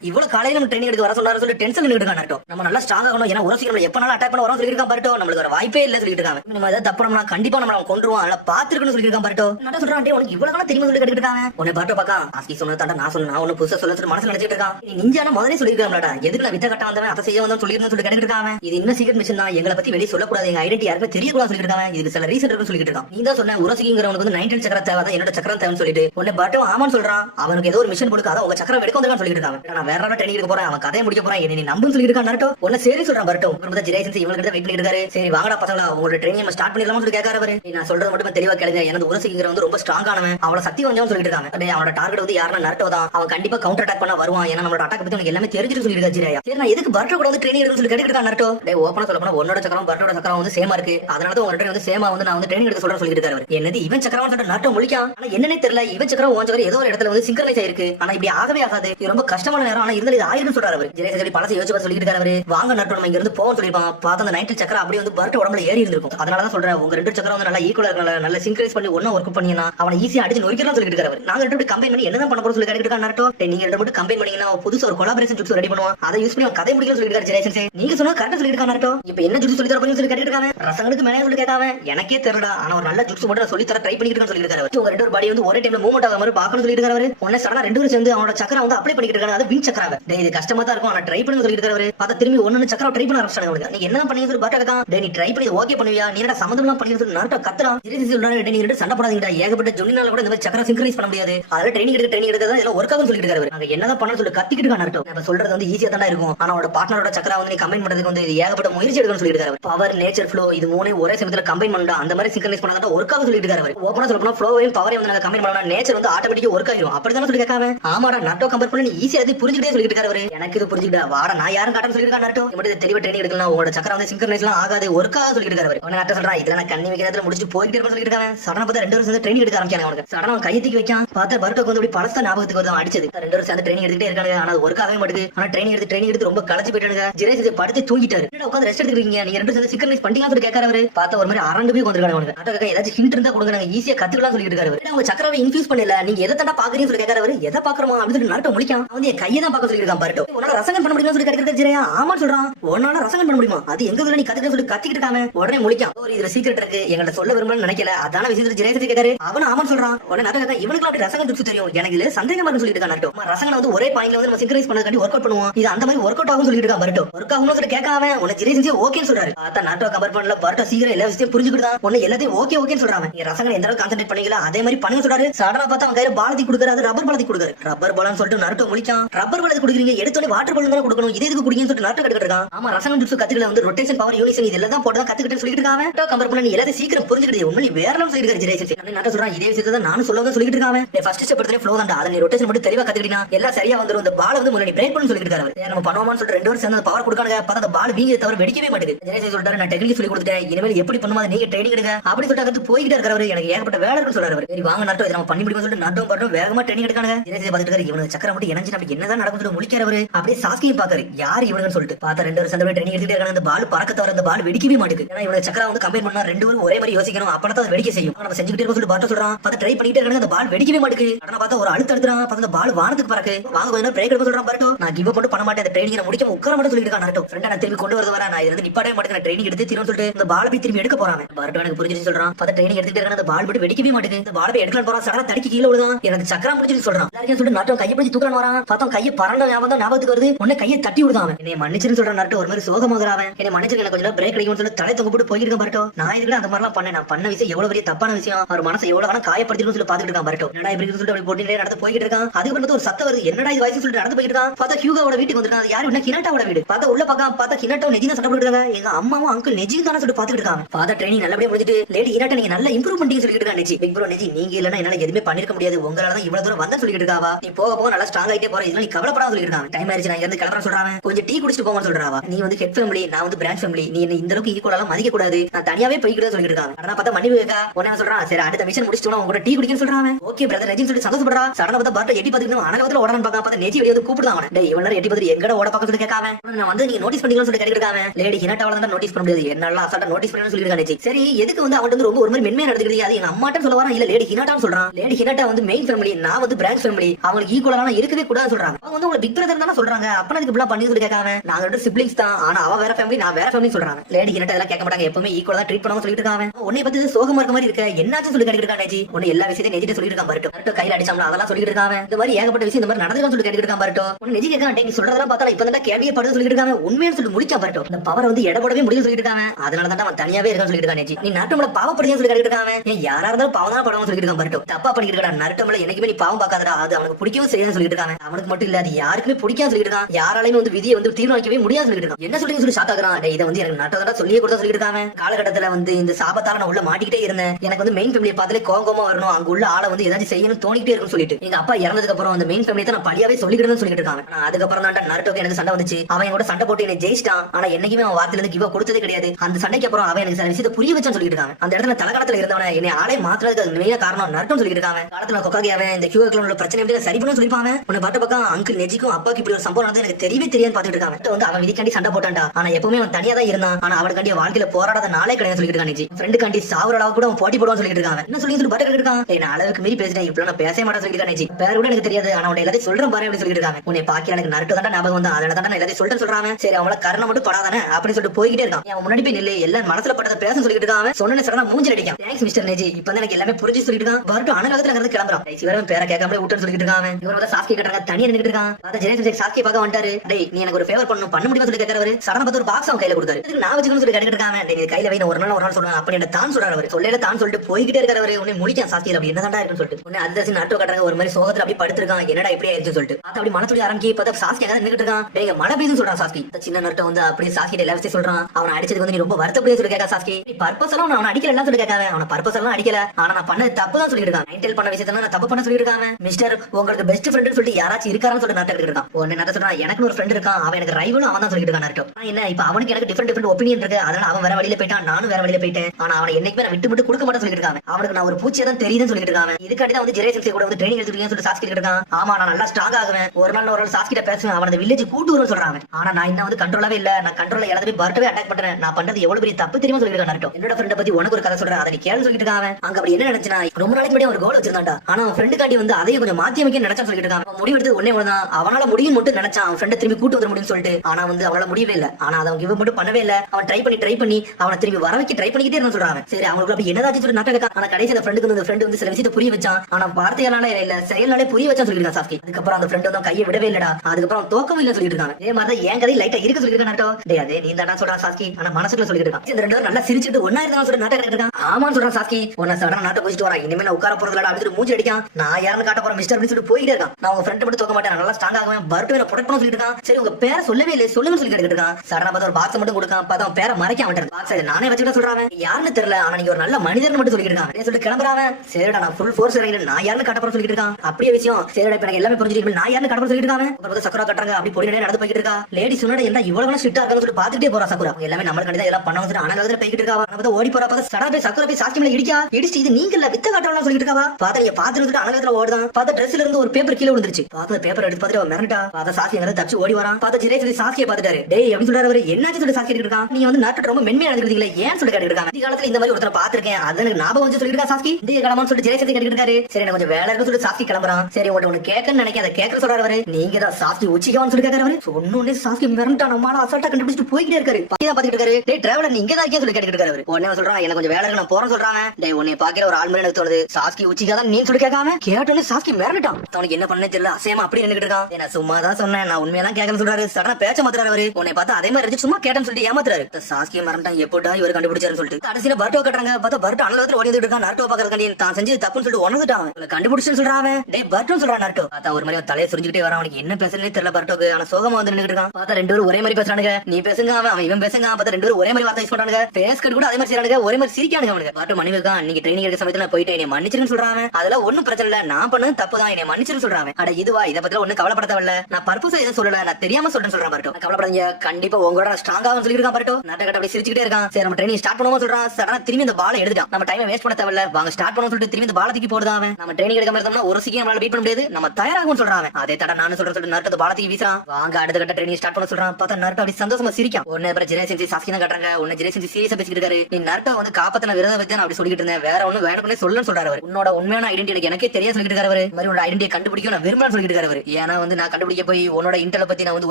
இவ்வளவு காலையில நம்ம ட்ரைனிங் எடுக்க வர சொன்னாரு சொல்லி டென்ஷன் எடுக்கான் நட்டோ. நம்ம நல்லா ஸ்ட்ராங் ஆகணும், ஏன்னா உரசிக்கு நம்ம எப்ப நாளும் அட்டாக் பண்ண வரோம் சொல்லிட்டு இருக்கான் பர்ட்டோ. நம்மளுக்கு ஒரு வாய்ப்பே இல்ல சொல்லிட்டு இருக்காங்க. நம்ம ஏதாவது தப்பு பண்ணா கண்டிப்பா நம்ம கொண்டுருவோம், அதனால பாத்துருக்கணும் சொல்லிட்டு இருக்கான் பர்ட்டோ. நட்டோ சொல்றான் உனக்கு இவ்வளவு காலம் தெரியுமா சொல்லி கேட்டுட்டு இருக்காங்க. உன்னை பர்ட்டோ பாக்கா ஆஸ்கி சொன்னது தாண்டா நான் சொன்னா ஒன்னு புதுசா சொல்ல மனசுல நினைச்சிட்டு இருக்கான். நீ நிஞ்சான முதலே சொல்லிருக்காங்கடா, எதுக்கு நான் வித்த கட்ட வந்தவன் அதை செய்ய வந்தோம் சொல்லிருந்தேன் சொல்லி கேட்டுட்டு இருக்காங்க. இது இன்னும் சீக்கிரம் மிஷன் தான், எங்களை பத்தி வெளியே சொல்லக்கூடாது, எங்க ஐடென்டி யாருக்கும் தெரியக்கூடாது சொல்லிட்டு இருக்காங்க. இதுக்கு சில ரீசன் இருக்கு சொல்லிட்டு இருக்கான். நீ தான் சொன்ன உரசிங்கிறவனுக்கு வந்து 19 சக்கர தேவை, என்னோட சக்கரம் தேவைன்னு சொல்லிட்டு உன்னை பர்ட்டோ ஆமான்னு சொல்றான். அவனுக்கு ஏதோ ஒரு மிஷன் கொடுக்க அதான் உங்க சக்கரம் எடுக்க வந்து சொல்லிட்டு இருக்காங்க. நான் வேற ட்ரைனிங் எடுக்க போறேன், அவன் கதையை முடிக்க போறேன், என்ன நீ நம்புன்னு சொல்லிட்டு இருக்கான் நட்டோ. உன்ன சரி சொல்றான் பர்ட்டோ. ஜெராய்சன்ஸ் இவங்களுக்கு வெயிட் பண்ணிட்டு இருக்காரு. சரி வாங்கடா பசங்களா உங்களோட ட்ரைனிங் ஸ்டார்ட் பண்ணிடலாம்னு சொல்லி கேட்காரு. நான் சொல்றது மட்டும் தெளிவா கேளுங்க, எனது உரசிங்கிற வந்து ரொம்ப ஸ்ட்ராங் ஆனவன், அவள சக்தி கொஞ்சம் சொல்லிட்டு இருக்காங்க. அவனோட டார்கெட் வந்து யாருன்னா நட்டோ தான். அவன் கண்டிப்பா கவுண்டர் அட்டாக் பண்ண வருவான், ஏன்னா நம்மளோட அட்டாக் பத்தி எல்லாமே தெரிஞ்சுட்டு சொல்லிட்டு ஜெராயா. சரி நான் எதுக்கு பர்ட்டோ கூட வந்து ட்ரைனிங் எடுக்க சொல்லி கேட்டுட்டு இருக்கான் நட்டோ. டேய் ஓபனா சொல்ல போனா உன்னோட சக்கரம் பர்ட்டோட சக்கரம் வந்து சேமா இருக்கு, அதனால தான் உங்க வந்து சேமா வந்து நான் வந்து ட்ரைனிங் எடுக்க சொல்றேன் சொல்லிட்டு இருக்காரு. என்னது இவன் சக்கரம் சொல்லிட்டு நட்டோ முழிக்கான். ஆனா என்னன்னே தெரியல, இவன் சக்கரம் ஓன் சக்கரம் ஏதோ ஒரு இடத்துல வந்து சிங்க்ரனைஸ் ஆயிருக்கு. ஆனா இப்படி ஆகவே ஆகாது, இது ரொம்ப கஷ்டமான நேரம், ஆனா இருந்தாலும் இது ஆயிருன்னு சொல்றாரு. ஜெராயா சொல்லி பழசை யோசிச்சு சொல்லிட்டு இருக்காரு. வாங்க நட்டோ நம்ம இங்க இருந்து போவோம் சொல்லிருப்பான். பார்த்தா அந்த 19 சக்கரம் அப்படியே வந்து பர்ட்டோ உடம்புல ஏறி இருந்திருக்கும். அதனால தான் சொல்றேன் உங்க ரெண்டு சக்கரம் வந்து நல்லா ஈக்குவலா இருக்கனால நல்ல சிங்க்ரைஸ் பண்ணி ஒண்ணா ஒர்க் பண்ணீங்கன்னா அவனை ஈஸியா அடிச்சு நொறுக்கலாம் சொல்லிட்டு இருக்காரு. நாங்க ரெண்டு கம்பைன் பண்ணி என்னதான் பண்ண போறோம் சொல்லி கேட்டுட்டு இருக்கான் நட்டோ. நீங்க ரெண்டு மட்டும் கம்பைன் பண்ணீங்கன்னா புதுசா ஒரு கொலாபரேஷன் ஜூஸ் ரெடி பண்ணுவோம், அதை யூஸ் பண்ணி கதை முடிக்கல சொல்லிட்டு இருக்காரு ஜெராய்சன்ஸ். நீங்க சொன்னா கரெக்டா சொல்லிட்டு இருக்கான் நட்டோ. இப்போ என்ன ஜூஸ் சொல்லி தர போறீங்க சொல்லி கேட்டுட்டு இருக்காங்க. ரசங்களுக்கு மேலே சொல்லி கேட்காம எனக்கே தெரியலடா, ஆனா ஒரு நல்ல ஜூஸ் மட்டும் சொல்லி தர ட்ரை பண்ணிட்டு இருக்கான்னு சொல்லிட்டு இருக்காரு. உங்க ரெண்டு பாடி வந்து ஒரே டைம்ல மூவ்மெண்ட் ஆகாம மாதிரி பாக்கணும் சொல்லிட்டு இருக்காரு. உடனே சடனா ரெண்டு பேரும் சேர்ந்து அவனோட சக்கரம் வந்து அப்ளை பண்ணிட்டு இருக்காங்க. அது வின் சக்கராவை. இது கஷ்டமா தான் இருக்கும், ஆனா ட்ரை பண்ணுங்க சொல்லி சொல்லிட்டு இருக்காரு. பார்த்தா திரும்பி ஒன்னு சக்கரம் ட்ரை பண்ண ஆரம்பிச்சாங்க. நீ என்ன பண்ணீங்க சொல்லி பாட்டு கேட்கான். டேய் நீ ட்ரை பண்ணி ஓகே பண்ணுவியா, நீ என்ன சம்மந்தம்லாம் பண்ணி சொல்லி நாட்டோ கத்துறான். நீ ரெண்டு சண்டை போடாதீங்கடா, ஏகப்பட்ட ஜொல்லினால கூட இந்த மாதிரி சக்கரம் சிங்க்ரனைஸ் பண்ண முடியாது, அதனால ட்ரைனிங் எடுக்கிறதா இதெல்லாம் ஒர்க் ஆகும் சொல்லிட்டு இருக்காரு. நாங்க என்னதான் பண்ண சொல்லி கத்திக்கிட்டு இருக்கான் நாட்டோ. நம்ம சொல்றது வந்து ஈஸியா தான் இருக்கும், ஆனா அவரோட பார்ட்னரோட சக்கரா வந்து நீ கம்பைன் பண்றதுக்கு வந்து ஏகப்பட்ட முயற்சி எடுக்கணும்னு சொல்லிட்டு இருக்காரு. பவர் நேச்சர் ஃப்ளோ இது மூணே ஒரே சமயத்துல கம்பைன் பண்ணா அந்த மாதிரி சிங்க்ரனைஸ் பண்ணா ஒர்க் ஆகும் சொல்லிட்டு இருக்காரு. ஓபனா சொல்ல போனா ஃப்ளோவையும் பவரையும் வந்து நாங்க கம்பைன் பண்ணா நேச்சர் வந்து ஆட்டோமேட்டிக்கா ஒர்க் ஆயிடும். அப்படிதான் சொல்லி கேட்காம ஆமாடா நாட்டோ கம்பேர் பண்ணி ஈஸியா அது புரிஞ்சுக்கிட்டே சொல்லிட்டு இருக்காரு. எனக்கு இது புரிஞ்சுக்கிட்டா வாடா நான் யாரும் காட்டணும் சொல்லிட்டு இருக்காரு நாட்டோ. இப்படி தெளிவா ட்ரைனிங் எடுக்கலாம், உங்களோட சக்கரம் வந்து சிங்க்ரனைஸ்லாம் ஆகாது ஒர்க் ஆக சொல்லிட்டு இருக்காரு. அவன் நாட்டோ சொல்றா இதெல்லாம் நான் கண்ணி வைக்கிறதுல முடிச்சு போயிட்டே இருப்பேன் சொல்லிட்டு இருக்காங்க. சடனா பார்த்தா 2 வருஷம் ட்ரைனிங் எடுக்க ஆரம்பிச்சாங்க. அவனுக்கு சடனா கையை தூக்கி வைக்கான். பார்த்தா பர்ட்டோக்கு வந்து அப்படி பழச ஞாபகத்துக்கு வந்து அடிச்சது. 2 வருஷம் அந்த ட்ரைனிங் எடுத்துட்டே இருக்காங்க, ஆனா ஒர்க் ஆகவே மாட்டேங்குது. ஆனா ட்ரைனிங் எடுத்து ரொம்ப களைச்சு போயிட்டானுங்க. ஜெரேஸ் படுத்து தூங்கிட்டாரு. உட்காந்து ரெஸ்ட் எடுத்துக்கிறீங்க, நீங்க 2 வருஷம் சிங்க்ரனைஸ் பண்ணிட்டீங்கன்னு சொல்லி கேட்கறாரு. பார்த்தா ஒரு மாதிரி அரண்டு போய் உட்கார்ந்திருக்காங்க. அவனுக்கு நாட்டோ ஏதாச்சும் ஹிண்ட் இருந்தா கொடுங்க, நாங்க ஈஸியா கத்துக்கலாம் சொல்லிட்டு இருக்காரு. அவங்க சக்கரவை இன்ஃபியூஸ் பண்ணல, நீங்க எதை தண்டா பாக்குறீங்கன்னு சொல்லி கேட்கறாரு. எதை பாக்குறோமா அப்படின்னு சொல்லி நாட்டோ முடிக்கான். அவன் என் கையை தான் பார்க்க சொல்லியிருக்கான். பர்ட்டோ உன்னால ரசங்கன் பண்ண முடியுமா சொல்லி கேட்கறது. ஜெரையா ஆமா சொல்றான். உன்னால ரசங்கன் பண்ண முடியுமா, அது எங்க நீ கத்துக்க சொல்லி கத்திக்கிட்டு இருக்காங்க. உடனே முடிக்கான். ஒரு இதுல சீக்கிரட் இருக்கு, எங்கள்ட்ட சொல்ல விரும்பலன்னு நினைக்கல, அதான விஷயத்துல ஜெரேஸ் கேட்காரு. அவன் ஆமா சொல்றான். உடனே நாட்டோ கேட்க இவனுக்கு அப்படி ரசங்கன் டிப்ஸ் தெரியும், எனக்கு இதுல சந்தேகமா இருக்கு சொல்லிட்டு இருக்கான். நாட்டோ ரசங்கன் வந்து ஒரே பாயிண்ட்ல வந்து நம்ம சிங்க்ரைஸ் பண்ணதுக்காண்டி ஒர்க் அவுட் பண்ணுவோம், இது அந்த மாதிரி ஒர்க் அவுட் ஆகும் சொல்லிட்டு இருக்கான். பர்ட்டோ ஒர்க் ஆகும்னு சொல்லி கேட்காம உனக்கு ஜெரேஸ் ஓகேன்னு சொல்றாரு. பார்த்தா நாட்டோ கம்பேர் பண்ணல. பர்ட்டோ சீக்கிரம் எல்லா விஷயத்தையும் புரிஞ்சுக்கிட்டான். உடனே எல்லாத்தையும் ஓகேன்னு சொல்றாங்க. நீங்க ரசங்கன் எந்த அளவுக்கு கான்சென்ட்ரேட் பண்ணீங்களா அதே மாதிரி பண்ணுங்க சொல்றாரு. சடனா பார்த்தா அவன் கையில பாலத்தி கொடுக்கறாரு, ரப்பர் பாலத்தி கொடுக்கறாரு. ரப்பர் பாலன்னு சொல்லிட்டு நாட்டோ முடிக்கான். ரப்பர் பாலத்தி கொடுக்குறீங்க, எடுத்தோடனே வாட்டர் பாலன் தான் கொடுக்கணும், இது எதுக்கு குடிங்கன்னு சொல்லிட்டு நாட்டோ கத்துக்கிட்டு இருக்கான். ஆமா ரசங்கன் டிப்ஸ் கத்துக்கல வந்து ரொட்டேஷன் பவர் யூனிசன் இதெல்லாம் தான் போட்டு தான் கத்துக்கிட்டு சொல்லிட்டு இருக்காங்க. நாட்டோ கம்பேர் பண்ண நீ எல்லாத்தையும் சீக்கிரம் புரிஞ்சுக்கிட்டு உண்மையிலே வேறலாம் சொல்லிட்டு இருக்காரு ஜெரேஸ். நாட்டோ சொல்றான் இதே விஷயத்தை தான் நானும் சொல்லதான் சொல்லிட்டு இருக்காங்க. ஃபர்ஸ்ட் ஸ்டெப் எடுத்தே ஃப்ளோ தான், அதை நீ ரொட்டேஷன் மட்டும் தெளிவா கத்துக்கிட்டீனா எல்லாம் சரியா வந்துரும். இந்த பால் வந்து முன்னாடி பிரேக் பண்ணு சொல்லிட்டு இருக்காரு. நம்ம பண்ணுவோம்னு சொல்லிட்டு 2 வருஷம் அந்த பவர் கொடுக்காங்க. பார்த்தா அந்த பால் வீங்க தவிர வெடிக்கவே மாட்டேங்குது. ஜெரேஸ் சொல்றாரு நான் டெக்னிக் சொல்லி கொடுத்துட்டேன், இனிமேல் எப்படி பண்ணுமா நீங்க ட்ரைனிங் எடுங்க அப்படி சொல்லிட்டு போய்கிட்டே இருக்காரு. எனக்கு ஏகப்பட்ட வேலை இருக்குன்னு சொல்றாரு. சரி வாங்க நாட்டோ இதை நம்ம பண்ணி முடியுமா சொல்லிட்டு நாட்டோ பர்ட்டோ வேகமா ட்ரைனிங் எடுக்காங்க. ஜெரேஸ் பார்த்துட்டு இருக்காரு. இவனுக்கு சக்கரம் மட்டும் இணைஞ்சு நம்ம என்னதான் நடக்கும் சொல்லி முழிக்கிறவரு. அப்படியே சாஸ்கியும் பாக்காரு யார் இவனுன்னு சொல்லிட்டு. பார்த்தா 2 வருஷம் ட்ரைனிங் எடுத்துட்டே இருக்காங்க. அந்த பால் பறக்க தவிர அந்த பால் வெடிக்கவே மாட்டேங்குது. ஏன்னா இவனுக்கு சக்கரம் வந்து கம்பைன் பண்ணா 2 பேரும் ஒரே மாதிரி யோசிக்கணும், அப்பதான் வெடிக்க செய்யும். நம்ம செஞ்சுக்கிட்டே இருக்க சொல்லி பர்ட்டோ சொல்றான். பார்த்தா ட்ரை பண்ணிட்டே இருக்காங்க, அந்த பால் வெடிக்கவே மாட்டேங்குது. ஆனா பார்த்தா ஒரு அழுத்த எடுத்துறான். பார்த்தா அந்த பால் வானத்துக்கு பறக்கு. வாங்க கொஞ்சம் பிரேக் எடுக்க சொல்றான் பர்ட்டோ. நான் கிவ் அப் பண்ண மாட்டேன், அந்த ட்ரைனிங் நான் முடிக்க உட்கார மாட்டேன் சொல்லிட்டு இருக்கான். நாட்டோ ஃப்ரெண்டா நான் திரும்பி கொண்டு வரது வரேன், நான் இருந்து நிப்பாட்டவே மாட்டேன், ட்ரைனிங் எடுத்து திரும்ப சொல்லிட்டு இந்த பால் போய் திரும்பி எடுக்க போறாங்க. பர்ட்டோ எனக்கு புரிஞ்சிச்சு சொல்றான். பார்த்தா ட்ரைனிங் எடுத்துட்டே இருக்காங்க, அந்த பால் போய் வெடிக்கவே மாட்டேங்குது. இந்த பால் போய் எடுக்கலாம் போறான், சடனா தடிக்கு கீழே விழுதான். எனக்கு சக்கரம் முடிஞ்சிச்சு சொல்றான். எல்லாரும் சொல்லிட்டு நாட்டோ கையை பிடிச்சி தூக்கலாம் வரான். பார்த்தா கையை பறந்த ஞாபகத்துக்கு வருது. உடனே கையை தட்டி விடுதான். என்னை மன்னிச்சுன்னு சொல்றான். நாட்டோ ஒரு மாதிரி சோகமாகறான். என்னை மன்னிச்சு எனக்கு கொஞ்சம் பிரேக் கிடைக்கும்னு சொல்லி தலை தொங்க போட்டு போயிட்டு பர்ட்டோ. நான் இதுல அந்த மாதிரிலாம் பண்ணேன், நான் பண்ண விஷயம் எவ்வளவு பெரிய தப்பான விஷயம், அவர் மனசை எவ்வளவு வேணா காயப்படுத்திட்டு சொல்லி பாத்துட்டு இருக்கான். பர்ட்டோ என்னடா இப்படி சொல்லிட்டு அப்படி போட்டு நடந்து போயிட்டு இருக்கான். அதுக்கு வந்து ஒரு சத்தம் வருது, என்னடா இது வயசு சொல்லிட்டு நடந்து போயிட்டு இருக்கான். பார்த்தா ஹியூகாவோட வீட்டுக்கு வந்திருக்கான். யாரு என்ன ஹினாட்டாவோட வீடு. பார்த்தா உள்ள பக்கம் பார்த்தா ஹினாட்டோ நெஜி தான் சண்டை போட்டுருக்காங்க. எங்க அம்மாவும் அங்கிள் நெஜி தானே சொல்லிட்டு பாத்துட்டு இருக்காங்க. பார்த்தா ட்ரைனிங் நல்லபடியா முடிஞ்சிட்டு லேடி ஹினாட்டா நீங்க நல்ல இம்ப்ரூவ் பண்ணிட்டு சொல்லிட்டு இருக்காங்க. நெஜி பிக் ப்ரோ நெஜி நீங்க இல்லனா என்னால எதுவுமே பண்ணிருக்க முடியாது, உங்களால தான் இவ்வளவு தூரம் வந்தா சொல்லிட்டு இருக்காவா. நீ போக போக நல்லா ஸ்ட்ராங் ஆயிட்டே போற, இதெல்லாம் நீ கவலைப்படாம சொல்லிட்டு இருக்காங்க. டைம் ஆயிடுச்சு நான் இருந்து கிளம்பறேன் சொல்றாங்க. கொஞ்சம் டீ குடிச்சிட்டு போங்கன்னு சொல்றாவா. நீ வந்து ஹெட் ஃபேமிலி, நான் வந்து பிரான்ச் ஃபேமிலி, நீ இந்த அளவுக்கு ஈக்குவலா மதிக்க கூடாது, நான் தனியாவே போய்கிட்டு சொல்லிட்டு இருக்காங்க. ஆனா பார்த்தா மன்னிப்பு கேட்கா உடனே சொல்றான் சரி அடுத்த மிஷன் முடிச்சிட்டு உங்க டீ குடிக்கன்னு சொல்றாங்க. ஓகே பிரதர் நெஜின்னு சொல்லி சந்தோஷப்படுறா. சடனா பார்த்தா பர்ட்டோ எட்டி பார்த்துட்டு அனகத்துல ஓடணும் பார்க்க. பார்த்தா நெஜி வெளியே வந்து கூப்பிடுதான் அவன். டேய் இவன் எட்டி பார்த்துட்டு எங்கட ஓட பார்க்க சொல்லி கேட்காம நான் வந்து நீங்க நோட்டீஸ் பண்ணீங்கன்னு சொல்லி கேட்டிருக்காங்க. லேடி ஹினாட்டாவால தான் நோட்டீஸ் பண்ண முடியாது, என்னால அசால்ட்டா நோட்டீஸ் பண்ணணும்னு சொல்லிருக்காங்க. நெஜி சரி எதுக்கு வந்து அவன் வந்து ரொம்ப ஒரு மாதிரி மென்மையா நடந்துக்கிறது, அது எங்க அம்மாட்ட சொல்ல வரா இல்ல லேடி ஹினாட்டான்னு சொல்றான். லேடி ஹினாட்டா வந்து மெயின் ஃபேமிலி, நான் வந்து பிரான்ச் ஃபேமிலி, அவங்களுக்கு ஈக்குவலான இருக்கவே கூடாது சொல்றாங்க. அவங்க வந்து உங்களை பிக் பிரதர் தானே சொல்றாங்க, அப்ப அதுக்கு இப்படி பண்ணி சொல்லி கேட்காம நாங்க ரெண்டு சிப்ளிங்ஸ் தான், ஆனா அவ வேற ஃபேமிலி நான் வேற ஃபேமிலி சொல்றாங்க. லேடி ஹினாட்டா எல்லாம் கேட்க மாட்டாங்க, எப்பவுமே ஈக்குவலா தான் ட்ரீட் பண்ணுவாங்க சொல்லிட்டு இருக்காங்க. உன்னை பத்தி சோகமா இருக்க மாதிரி இருக்க என்னாச்சு சொல்லி கேட்டுருக்கான். நெஜி உன்னை எல்லா விஷயத்தையும் நெஜிட்ட சொல்லிட்டு இருக்கான். பர்ட்டோ கையில அடிச்சாமல அதெல்லாம் சொல்லிட்டு இருக்காங்க. இந்த மாதிரி ஏகப்பட்ட விஷயம் இந்த மாதிரி நடந்துதான் சொல்லி கேட்டுட்டு இருக்கான். பர்ட்டோ உன்னை நெஜி கேட்கான். நீ சொல்றதெல்லாம் பார்த்தா இப்ப தான் கேள்வியே படுது சொல்லிட்டு இருக்காங்க. உண்மைன்னு சொல்லி முடிச்சா பர்ட்டோ இந்த பவர் வந்து எடப்படவே முடியும் சொல்லிட்டு இருக்காங்க. அதனால தான் அவன் தனியாவே இருக்கான்னு சொல்லிட்டு இருக்கான். நெஜி நீ நாட்டோட பாவப்படுறீங்கன்னு சொல்லி கேட்டுட்டு இருக்காங்க. ஏன் யாரா இருந்தாலும் பாவம் தான் படம்னு சொல்லிட்டு இருக்கான். பர்ட்டோ தப்பா பண்ணிட்டு இருக்கா நருட்டோம்ல என்னைக்குமே நீ பாவம் பார்க்காதடா, அது அவனுக்கு பிடிக்கவும் செய்யாதுன்னு சொல்லிட்டு இருக்காங்க. அவனுக்கு மட்டும் இல்ல அது யாருக்குமே பிடிக்காது சொல்லிட்டு இருக்கான். யாராலையும் வந்து விதியை வந்து தீர்மானிக்கவே முடியாது சொல்லிட்டு இருக்கான். என்ன சொல்றீங்க சொல்லி சாத்தாக்குறான். இதை வந்து எனக்கு நாட்டோட சொல்லியே கொடுத்தா சொல்லிட்டு இருக்காங்க. காலகட்டத்துல வந்து இந்த சாபத்தால நான் உள்ள மாட்டிக்கிட்டே இருந்தேன், எனக்கு வந்து மெயின் ஃபேமிலியை பார்த்தாலே கோவமா வரணும், அங்க உள்ள ஆளை வந்து ஏதாச்சும் செய்யணும் தோணிக்கிட்டே இருக்குன்னு சொல்லிட்டு எங்க அப்பா இறந்ததுக்கு அப்புறம் அந்த மெயின் ஃபேமிலியை நான் பழியாவே சொல்லிக்கிட்டு சொல்லிட்டு இருக்காங்க. அதுக்கப்புறம் தான் நருட்டோக்கு எனக்கு சண்டை வந்துச்சு, அவன் கூட சண்டை போட்டு என்ன ஜெயிச்சிட்டான். ஆனா என்னைக்குமே அவன் வார்த்தையில இருந்து கிவ் கொடுத்ததே கிடையாது. அந்த சண்டைக்கு அப்புறம் அவன் எனக்கு சில விஷயத்தை புரிய வச்சான்னு சொல்லிட்டு இருக்காங்க. அந்த இடத்துல தலகாலத்துல இருந்தவன என்னை ஆளை மாத்துறதுக்கு மெயினா காரணம் நருட்டோன்னு சொல்லிட்டு இருக்காங்க. காலத்துல கொக்காகி அவன் இந்த கியூக்ல உள்ள பிரச்சனை எப்படி சரி பண்ண சொல்லிப்பாங்க. உன்னை பாட்ட பக்கம் அங்கிள் நெஜிக்கும் அப்பாக்கு இப்படி ஒரு சம்பவம் எனக்கு தெரியவே தெரியாது பாத்துட்டு இருக்காங்க. வந்து அவன் விதிக்காண்டி சண்டை போட்டான்டா, ஆனா எப்பவுமே அவன் தனியா தான் இருந்தான், ஆனா அவனுக்காண்டி வாழ்க்கையில போராடாத நாளே கிடையாது சொல்லிட்டு இருக்கான். நெஜி ஃப்ரெண்டு காண்டி சாவர அளவு கூட அவன் போட்டி போடுவான்னு சொல்லிட்டு இருக்காங்க. என்ன சொல்லி பாட்டு இருக்கான். நான் அளவுக்கு மீறி பேசிட்டேன், இப்ப நான் பேச மாட்டேன் சொல்லிட்டு நெஜி பேர் கூட எனக்கு தெரியாது, ஆனா அவன் எல்லாத்தையும் சொல்றேன் பாரு அப்படின்னு சொல்லிட்டு இருக்காங்க. உன்னை பாக்கி எனக்கு நருட்டோ தான் ஞாபகம் வந்து அதனால தான் எல்லாத்தையும் சொல்றேன்னு சொல்றாங்க. சரி அவங்கள கரணம் மட்டும் படாதானே அப்படின்னு சொல்லிட்டு போய்கிட்டே இருக்கான். அவன் முன்னாடி போய் நில்லு எல்லாம் மனசுல பட்டத பேச சொல்லிட்டு இருக்கான். சொன்ன சடனா மூஞ்சி அடிக்கான். தேங்க்ஸ் மிஸ்டர் நெஜி, இப்ப வந்து எனக்கு எல்லாமே புரிஞ்சு சொல்லிட்டு இருக்கான். பர்ட்டோ அனலகத்துல இருந்து கிளம்புறான். சிவரவன் பேரை கேட்காம விட்டுன்னு சொல்லிட்டு இருக்காங்க. இவனோட சாஸ்கி கட்டுறாங்க, தனியா நின்னுட்டு இருக்கான். பார்த்தா ஜெனேஷ் சாஸ்கி பார்க்க வந்துட்டாரு. டேய் நீ எனக்கு ஒரு ஃபேவர் பண்ண முடியுமா சொல்லி கேட்கறவரு. சடனா பார்த்து ஒரு பாக்ஸ் அவன் கையில கொடுத்தாரு. இதுக்கு நான் வச்சுக்கணும் சொல்லி கேட்டுட்டு இருக்காங்க. நீ கையில வை, ஒரு நாள் சொல்லுவேன் அப்படி என்ன தான் சொல்றாரு. சொல்லல தான் சொல்லிட்டு போய்கிட்டே இருக்கிறவரு. உன்னை முடிக்கான் சாஸ்தி அப்படி என்னதான்டா இருக்குன்னு சொல்லிட்டு உன்னை அந்த சீன் நாட்டோ கட்டுறாங்க. ஒரு மாதிரி சோகத்துல அப்படி படுத்திருக்கான். என்னடா இப்படி ஆயிடுச்சு சொல்லிட்டு அப்படி மன சொல்லி ஆரம்பிக்கி பார்த்தா சாஸ்தி அங்க நின்னுட்டு இருக்கான். டேய் மழை பெய்யுதுன்னு சொல்றான் சாஸ்தி. சின்ன நட்டோ வந்து அப்படியே சாஸ்தி எல்லா விஷயம் சொல்றான். அவன் அடிச்சதுக்கு வந்து நீ ரொம்ப வருத்தப்படியே சொல்லி கேட்க சாஸ்தி. நீ பர்பஸ் எல்லாம் அவன் அடிக்கல சொல்லி கேட்காத. அவன பர்பஸ் எல்லாம் அடிக்கல, ஆனா நான் பண்ணது தப்பு தான் சொல்லிட்டு இருக்கான். மெயின்டைன் பண்ண விஷயத்த நான் தப்பு பண்ண சொல்லிட்டு இருக்காங்க. மிஸ்டர் உங்களுக்கு பெஸ்ட் ஃப்ரெண்ட்னு சொல்லிட்டு யாராச்சும் இருக்காரான்னு சொல்லிட்டு நாட்டோ இருக்கான். உடனே நான் சொல்றான் எனக்கு ஒரு ஃப்ரெண்ட் இருக்கான், அவன் எனக்கு ரைவலும் அவன் தான் சொல்லிட்டு இருக்கான் நாட்டோ. என்ன இப்ப அவனுக்கு எனக்கு டிஃபரெண்ட் ஒப்பீனியன் இருக்கு. அதனால அவன் வேற வழியில போயிட்டான், நானும் வேற வழியில போயிட்டேன். ஆனா அவனை என்னைக்குமே நான் விட்டு கொடுக்க மாட்டேன் சொல்லிட்டு இருக்காங்க. அவனுக்கு நான் ஒரு பூச்சியா தான் தெரியுதுன்னு சொல்லிட்டு இருக்காங்க. இதுக்காண்டி தான் வந்து ஜெரேசன்சி கூட வந்து ட்ரைனிங் எடுத்துருக்கீங்கன்னு சொல்லிட்டு சாஸ்கி இருக்கான். ஆமா நான் நல்லா ஸ்ட்ராங் ஆகுவேன், ஒரு நாள் சாஸ்கிட்ட பேசுவேன், அவன் வில்லேஜ் கூட்டு வரும்னு சொல்றாங்க. ஆனா நான் இன்னும் வந்து கண்ட்ரோலாவே இல்ல, நான் கண்ட்ரோல எல்லாத்தையும் பர்ட்டவே அட்டாக் பண்றேன். நான் பண்றது எவ்வளவு பெரிய தப்பு தெரியுமா சொல்லிட்டு இருக்கான். என்னோட ஃப்ரெண்ட பத்தி உனக்கு ஒரு கதை சொல்றேன், அதை கேள்வி சொல்லிட்டு இருக்காங்க. அங்க அப்படி என்ன நினைச்சா ரொம்ப நாளைக்கு முன்னாடி ஒரு கோல் வச்சிருந்தாண்டா. ஆனா அவன் ஃப்ரெண்டு காண்டி வந்து அதையும் கொஞ்சம் மாத்தி அமைக்க நினைச்சா சொல்லிட்டு இருக்கான். முடிவு எடுத்து ஒன்னே ஒண்ணுதான், அவனால முடியும் மட்டும் நினைச்சான் அவன் ஃப்ரெண்ட் திரும்பி கூட்டு வர முடியும்னு சொல்லிட்டு. ஆனா வந்து அவனால முடியவே இல்ல. ஆனா அதை கிவ் மட்டும் பண்ணவே இல்ல. அவன் ட்ரை பண்ணி அவனை திரும்பி வர வைக்க ட்ரை பண்ணிக்கிட்டே இருந்தா சொல்றாங்க. சரி அவங்களுக்கு அப்படி என்னதாச்சும் சொல்லி நாட்டக. ஆனா கடைசி அந்த ஃப்ரெண்டுக்கு வந்து ஃப்ரெண்ட் வந்து சில விஷயத்தை புரிய வச்சான். ஆனா வார்த்தையால இல்ல செயல்னாலே புரிய வச்சா சொல்லிருக்கான் சாஸ்கி. அதுக்கப்புறம் அந்த ஃப்ரெண்ட் வந்து கையை விடவே இல்லடா. அதுக்கப்புறம் தோக்கவும் இல்ல சொல்லிட்டு இருக்காங்க. இதே மாதிரி என் கதை லைட்டா இருக்க சொல்லிருக்கான் நாட்டோ. டேய் அதே நீ தானா சொல்றான் சாஸ்கி. ஆனா மனசுக்குள்ள சொல்லிட்டு இருக்கான். இந்த ரெண்டு பேரும் நல்லா சிரிச்சிட்டு ஒண்ணா இருந்தா சொல்ற நாட்டக இருக்கான். ஆமான்னு சொல்றான் சாஸ்கி. உன்ன சடனா நாட்டை குடிச்சிட்டு வரா. இனிமே நான் உட்கார போறதுல அப்படியே மூஞ்சி அடிக்கான். நான் யாருன்னு காட்ட போறேன் மிஸ்டர் சொல்லிட்டு போயிட்டே இருக்கான். நான் உங்க ஃப்ரெண்ட் மட்டும் தோக்க மாட்டேன், நல்லா ஸ்ட்ராங் ஆகுவேன், பர்ட்டு என்ன ப்ரொடெக்ட் பண்ண சொல்லிட்டு இருக்கான். சரி உங்க பேரை சொல்லவே இல்லை சொல்லுங்க சொல்லி கேட்டுட்டு இருக்கான். சடனா பார்த்து ஒரு பாக்ஸ் மட்டும் கொடுக்கான். பார்த்தா அவன் பேரை மறைக்க மாட்டேன். பாக்ஸ் நானே வச்சுக்கிட்ட சொல்றான். யாருன்னு தெரியல, ஆனா நீங்க ஒரு நல்ல மனிதர்னு மட்டும் சொல்லிட்டு இருக்கான். சொல்லிட்டு கிளம்புறான். சரிடா நான் ஃபுல் ஃபோர்ஸ் இறங்கிட்டு நான் யாருன்னு காட்ட போறேன் சொல்லிட்டு இருக்கான். அப்படியே விஷயம் சரிடா இப்ப எனக்கு எல்லாமே புரிஞ்சுட்டு நான் யாருன்னு காட்ட போறேன் சொல்லிட்டு இருக்கான். அப்புறம் சக்குரா கட்டுறாங்க. அப்படி பொடி நடந்து போயிட்டு இருக்கா. லேடி சொன்னா என்ன இவ்வளவு ஸ்ட்ரிக்ட்டா இருக்கான்னு சொல்லி பாத்துட்டே போறா சக்குரா. எல்லாமே நம்ம கண்டிப்பா எல்லாம் பண்ண வந்து அனகாலத்துல போயிட்டு இருக்கா. நம்ம ஓடி போறா. பார்த்தா சடா போய் சக்குரா போய் சாஸ்தி மேல இடிச்சு இது நீங்க இல்ல வித்த காட்டலாம் சொல்லிட்டு இருக்கா. பார்த்தா நீங்க பாத்துட்டு அனகாலத்துல ஓடுதான். பார்த்தா ட்ரெஸ்ல இருந்து ஒரு பேப்பர் கீழே விழுந்துருச்சு. பார்த்தா பேப்பர் எடுத்து பார்த்துட்டு மிரண்டா. பார்த்தா சாஸ்தி எங்க தப்பிச்சு ஓடி வரான். பார்த்தா ஜெரேசன் சாஸ்தியை பார்த்துட்டாரு. டேய் எப்படி சொல்றாரு அவரு என்னாச்சு சொல்லி சாஸ்தி இருக்கான். நீங்க வந்து நாட்டு ரொம்ப மென்மையா நடந்துக்கிறீங்களா ஏன் சொல்லி கேட்டு இருக்காங்க. இந்த காலத்துல இந்த மாதிரி ஒருத்தர பாத்திருக்கேன், அது எனக்கு ஞாபகம் வந்து சொல்லிட்டு இருக்கா சாஸ்தி. இந்த கிளம்பான்னு சொல்லிட்டு ஜெரேசன் கேட்டு இருக்காரு. சரி எனக்கு கொஞ்சம் வேலை இருக்கு சொல்லிட்டு சாஸ்தி கிளம்புறான். சரி உங்கள்ட்ட ஒண்ணு கேட்கன்னு நினைக்கிறேன், அதை கேட்க சொல்றாரு அவரு. நீங்க தான் சாஸ்தி உச்சிக்கவான்னு சொல்லி கேட்கறாரு. சொன்னோடனே சாஸ்தி மிரண்டா நம்மளால அசால்ட்டா கண்டுபிடிச்சிட்டு போய்கிட்டே இருக்காரு. பாத்துட்டு இருக்காரு. டேய் டிராவலர் நீங்க தான் இருக்கே சொல்லி கேட்டு இருக்காரு. உடனே சொல்றான் எனக்கு கொஞ்சம் வேலை இருக்கு நான் போறேன்னு சொல்றாங்க. டேய் உன்னை பாக்கிற ஒரு ஆள் மாதிரி எனக்கு தோணுது. சாஸ்தி உச்சிக்கா தான் நீ சொல்லி கேட்காம கேட்டோன்னு சாஸ்தி மிரண்டான். அவனுக்கு என்ன பண்ணே தெரியல, அசேமா அப்படி நின்னுட்டு இருக்கான். நான் சும்மா தான் சொன்னேன், நான் உண்மையா தான் கேட்கன்னு சொல்றாரு. சடனா பேச்ச மாத்துறாரு அவரு. உன்னை பார்த்தா அதே மாதிரி சும்மா கேட்டேன்னு சொல்லிட்டு ஏமாத்துறாரு. சாஸ்தியை மறந்துட்டான் எப்படா இவர் கண்டுபிடிச்சாருன்னு சொல்லிட்டு கடைசியில பர்ட்டோ கட்டுறாங்க. பார்த்தா பர்ட்டோ அனலத்துல ஓடி வந்துட்டு இருக்கான். நாட்டோ பாக்குறதுக்காண்டி தான் செஞ்சு தப்புன்னு சொல்லிட்டு உணர்ந்துட்டான். கண்டுபிடிச்சுன்னு சொல்றான். டேய் பர்ட்டோ சொல்றான் நாட்டோ. பார்த்தா ஒரு மாதிரி தலையை சுரிஞ்சுக்கிட்டே வரான். அவனுக்கு என்ன பேசுறதுனே தெரியல பர்ட்டோக்கு. ஆனா சோகமா வந்து நின்னுட்டு இருக்கான். பார்த்தா ரெண்டு பேரும் ஒரே மாதிரி பேசுறானுங்க. நீ பேசுங்க அவன் இவன் பேசுங்க. பார்த்தா ரெண்டு பேரும் ஒரே மாதிரி வார்த்தை யூஸ் பண்றானுங்க. பேஸ் கட் கூட அதே மாதிரி செய்றானுங்க. ஒரே மாதிரி சிரிக்கானுங்க அவனுங்க. பர்ட்டோ மணி இருக்கான். நீங்க ட்ரைனிங் எடுக்க சமயத்துல போயிட்டு என்னை மன்னிச்சிருன்னு சொல்றான். அதெல்லாம் ஒண்ணும் பிரச்சனை இல்ல, நான் பண்ணது தப்பு தான், என்னை மன்னிச்சிருன்னு சொல்றான். அட இதுவா இத பத்தி ஒண்ணு கவலைப்பட தேவையில்ல, நான் பர்பஸா எதுவும் சொல்லல, நான் தெரியாம சொல்றேன்னு சொல்றான் பர்ட்டோ. கவலைப்படாதீங்க கண்டிப்பா உங்களோட ஸ்ட்ராங்கா சொல்லி இருக்கான் பர்ட்டோ. நாட்டை அப்படி சிரிச்சுக்கிட்டே இருக்கான். சரி நம்ம ட்ரைனிங் ஸ்டார்ட் பண்ணுவோம் சொல்றான். சடனா திரும்பி இந்த பாலை எடுத்துட்டான். நம்ம டைம் வேஸ்ட் பண்ண தேவையில்ல, வாங்க ஸ்டார்ட் பண்ணுவோம் சொல்லிட்டு திரும்பி இந்த பாலை தூக்கி போடுதான் அவன். நம்ம ட்ரைனிங் எடுக்காம இருந்தோம்னா ஒரு சீக்கிரம் நம்மளால பீட் பண்ண முடியாது, நம்ம தயாராகும் சொல்றான். அதே தட நானும் சொல்றேன் சொல்லிட்டு நாட்டை பாலை தூக்கி வீசுறான். வாங்க அடுத்த கட்ட ட்ரைனிங் ஸ்டார்ட் பண்ண சொல்றான். பார்த்தா நாட்டை அப்படி சந்தோஷமா சிரிக்கான். ஒன்னு அப்புறம் ஜெரேசன் சாஸ்கி தான் கட்டுறாங்க. ஒன்னு ஜெரேசன் சீரியஸா பேசிட்டு இருக்காரு. நீ நாட்டை வந்து காப்பாத்தின விரத வச்சு அப்படி சொல்லிட்டு இருந்தேன், வேற ஒண்ணு வேணும்னே சொல்லணும்னு சொல்றாரு அவர். உன்னோட உண்மையான ஐடென்டிட்டி எனக்கே தெரிய சொல்லிட்டு இருக்காரு. இந்த மாதிரி உன்னோட ஐடென்டிட்டியை கண்டுபிடிக்க நான் விரும்புறேன்னு சொல்லிட்டு இருக்காரு. ஏன்னா வந்து நான் கண்டுபிடிக்க போய் உன்னோட இன்டெல பத்தி நான் வந்து